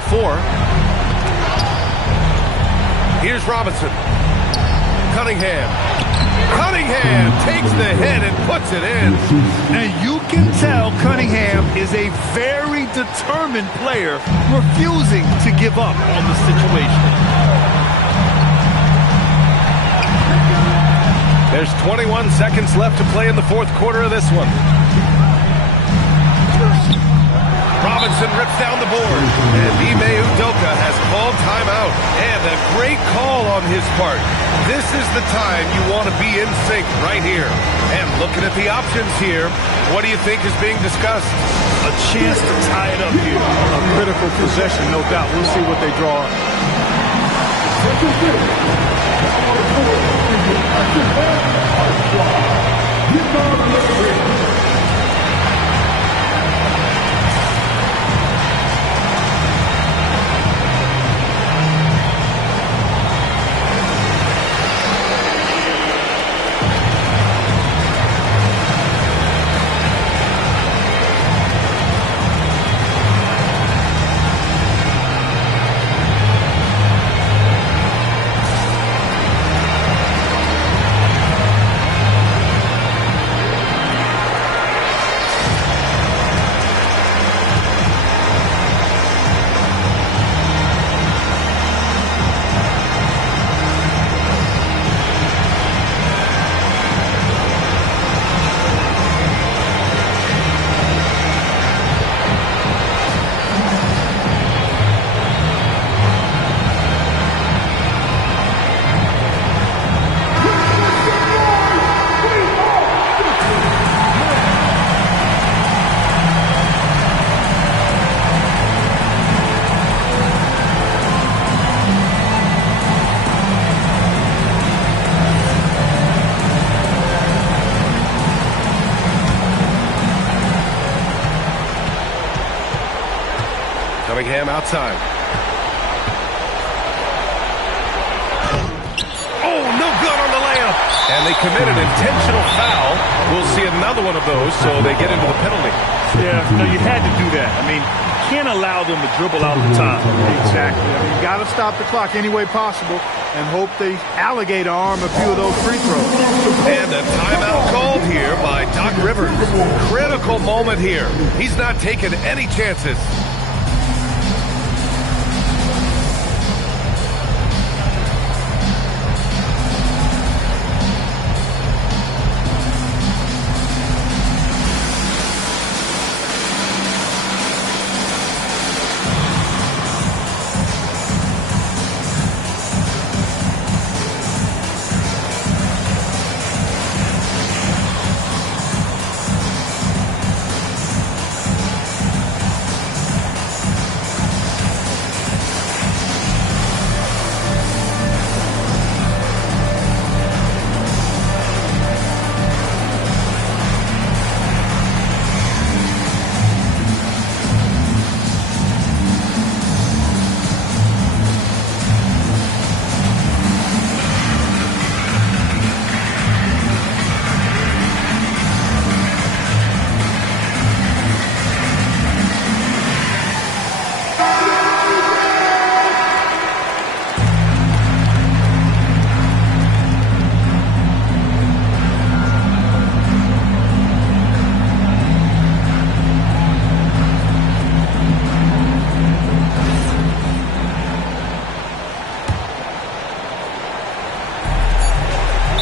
by 4. Here's Robinson. Cunningham takes the hit and puts it in. And you can tell Cunningham is a very determined player, refusing to give up on the situation. There's 21 seconds left to play in the fourth quarter of this one. Robinson rips down the board, and Ime Udoka has called timeout. And a great call on his part. This is the time you want to be in sync right here. And looking at the options here, what do you think is being discussed? A chance to tie it up here. A critical possession, no doubt. We'll see what they draw up. Cunningham outside. Oh, no good on the layup. And they commit an intentional foul. We'll see another one of those, so they get into the penalty. Yeah, no, you had to do that. I mean, you can't allow them to dribble out the top. Exactly. I mean, you got to stop the clock any way possible and hope they alligator arm a few of those free throws. And a timeout called here by Doc Rivers. Critical moment here. He's not taking any chances.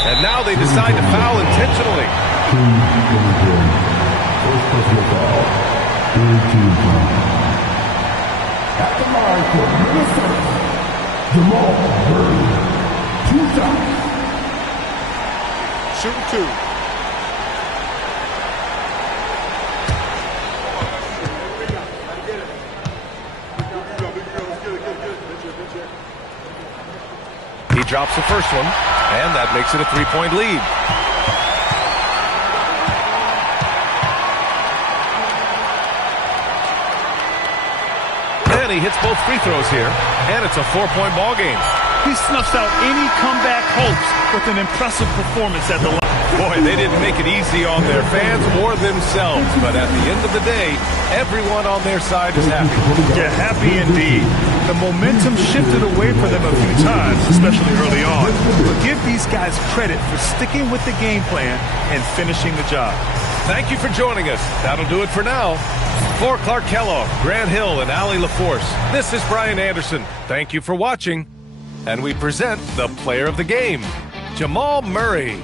And now they decide to foul intentionally. First personal foul. Third team foul. At the line for Minnesota, Jamal Murray. 2 shots. Shooting 2. He drops the first one, and that makes it a 3-point lead. And he hits both free throws here, and it's a 4-point ball game. He snuffs out any comeback hopes with an impressive performance at the line. Boy, they didn't make it easy on their fans or themselves, but at the end of the day, everyone on their side is happy. Yeah, happy indeed. The momentum shifted away from them a few times, especially early on. But give these guys credit for sticking with the game plan and finishing the job. Thank you for joining us. That'll do it for now. For Clark Kellogg, Grant Hill, and Allie LaForce, this is Brian Anderson. Thank you for watching. And we present the player of the game, Jamal Murray.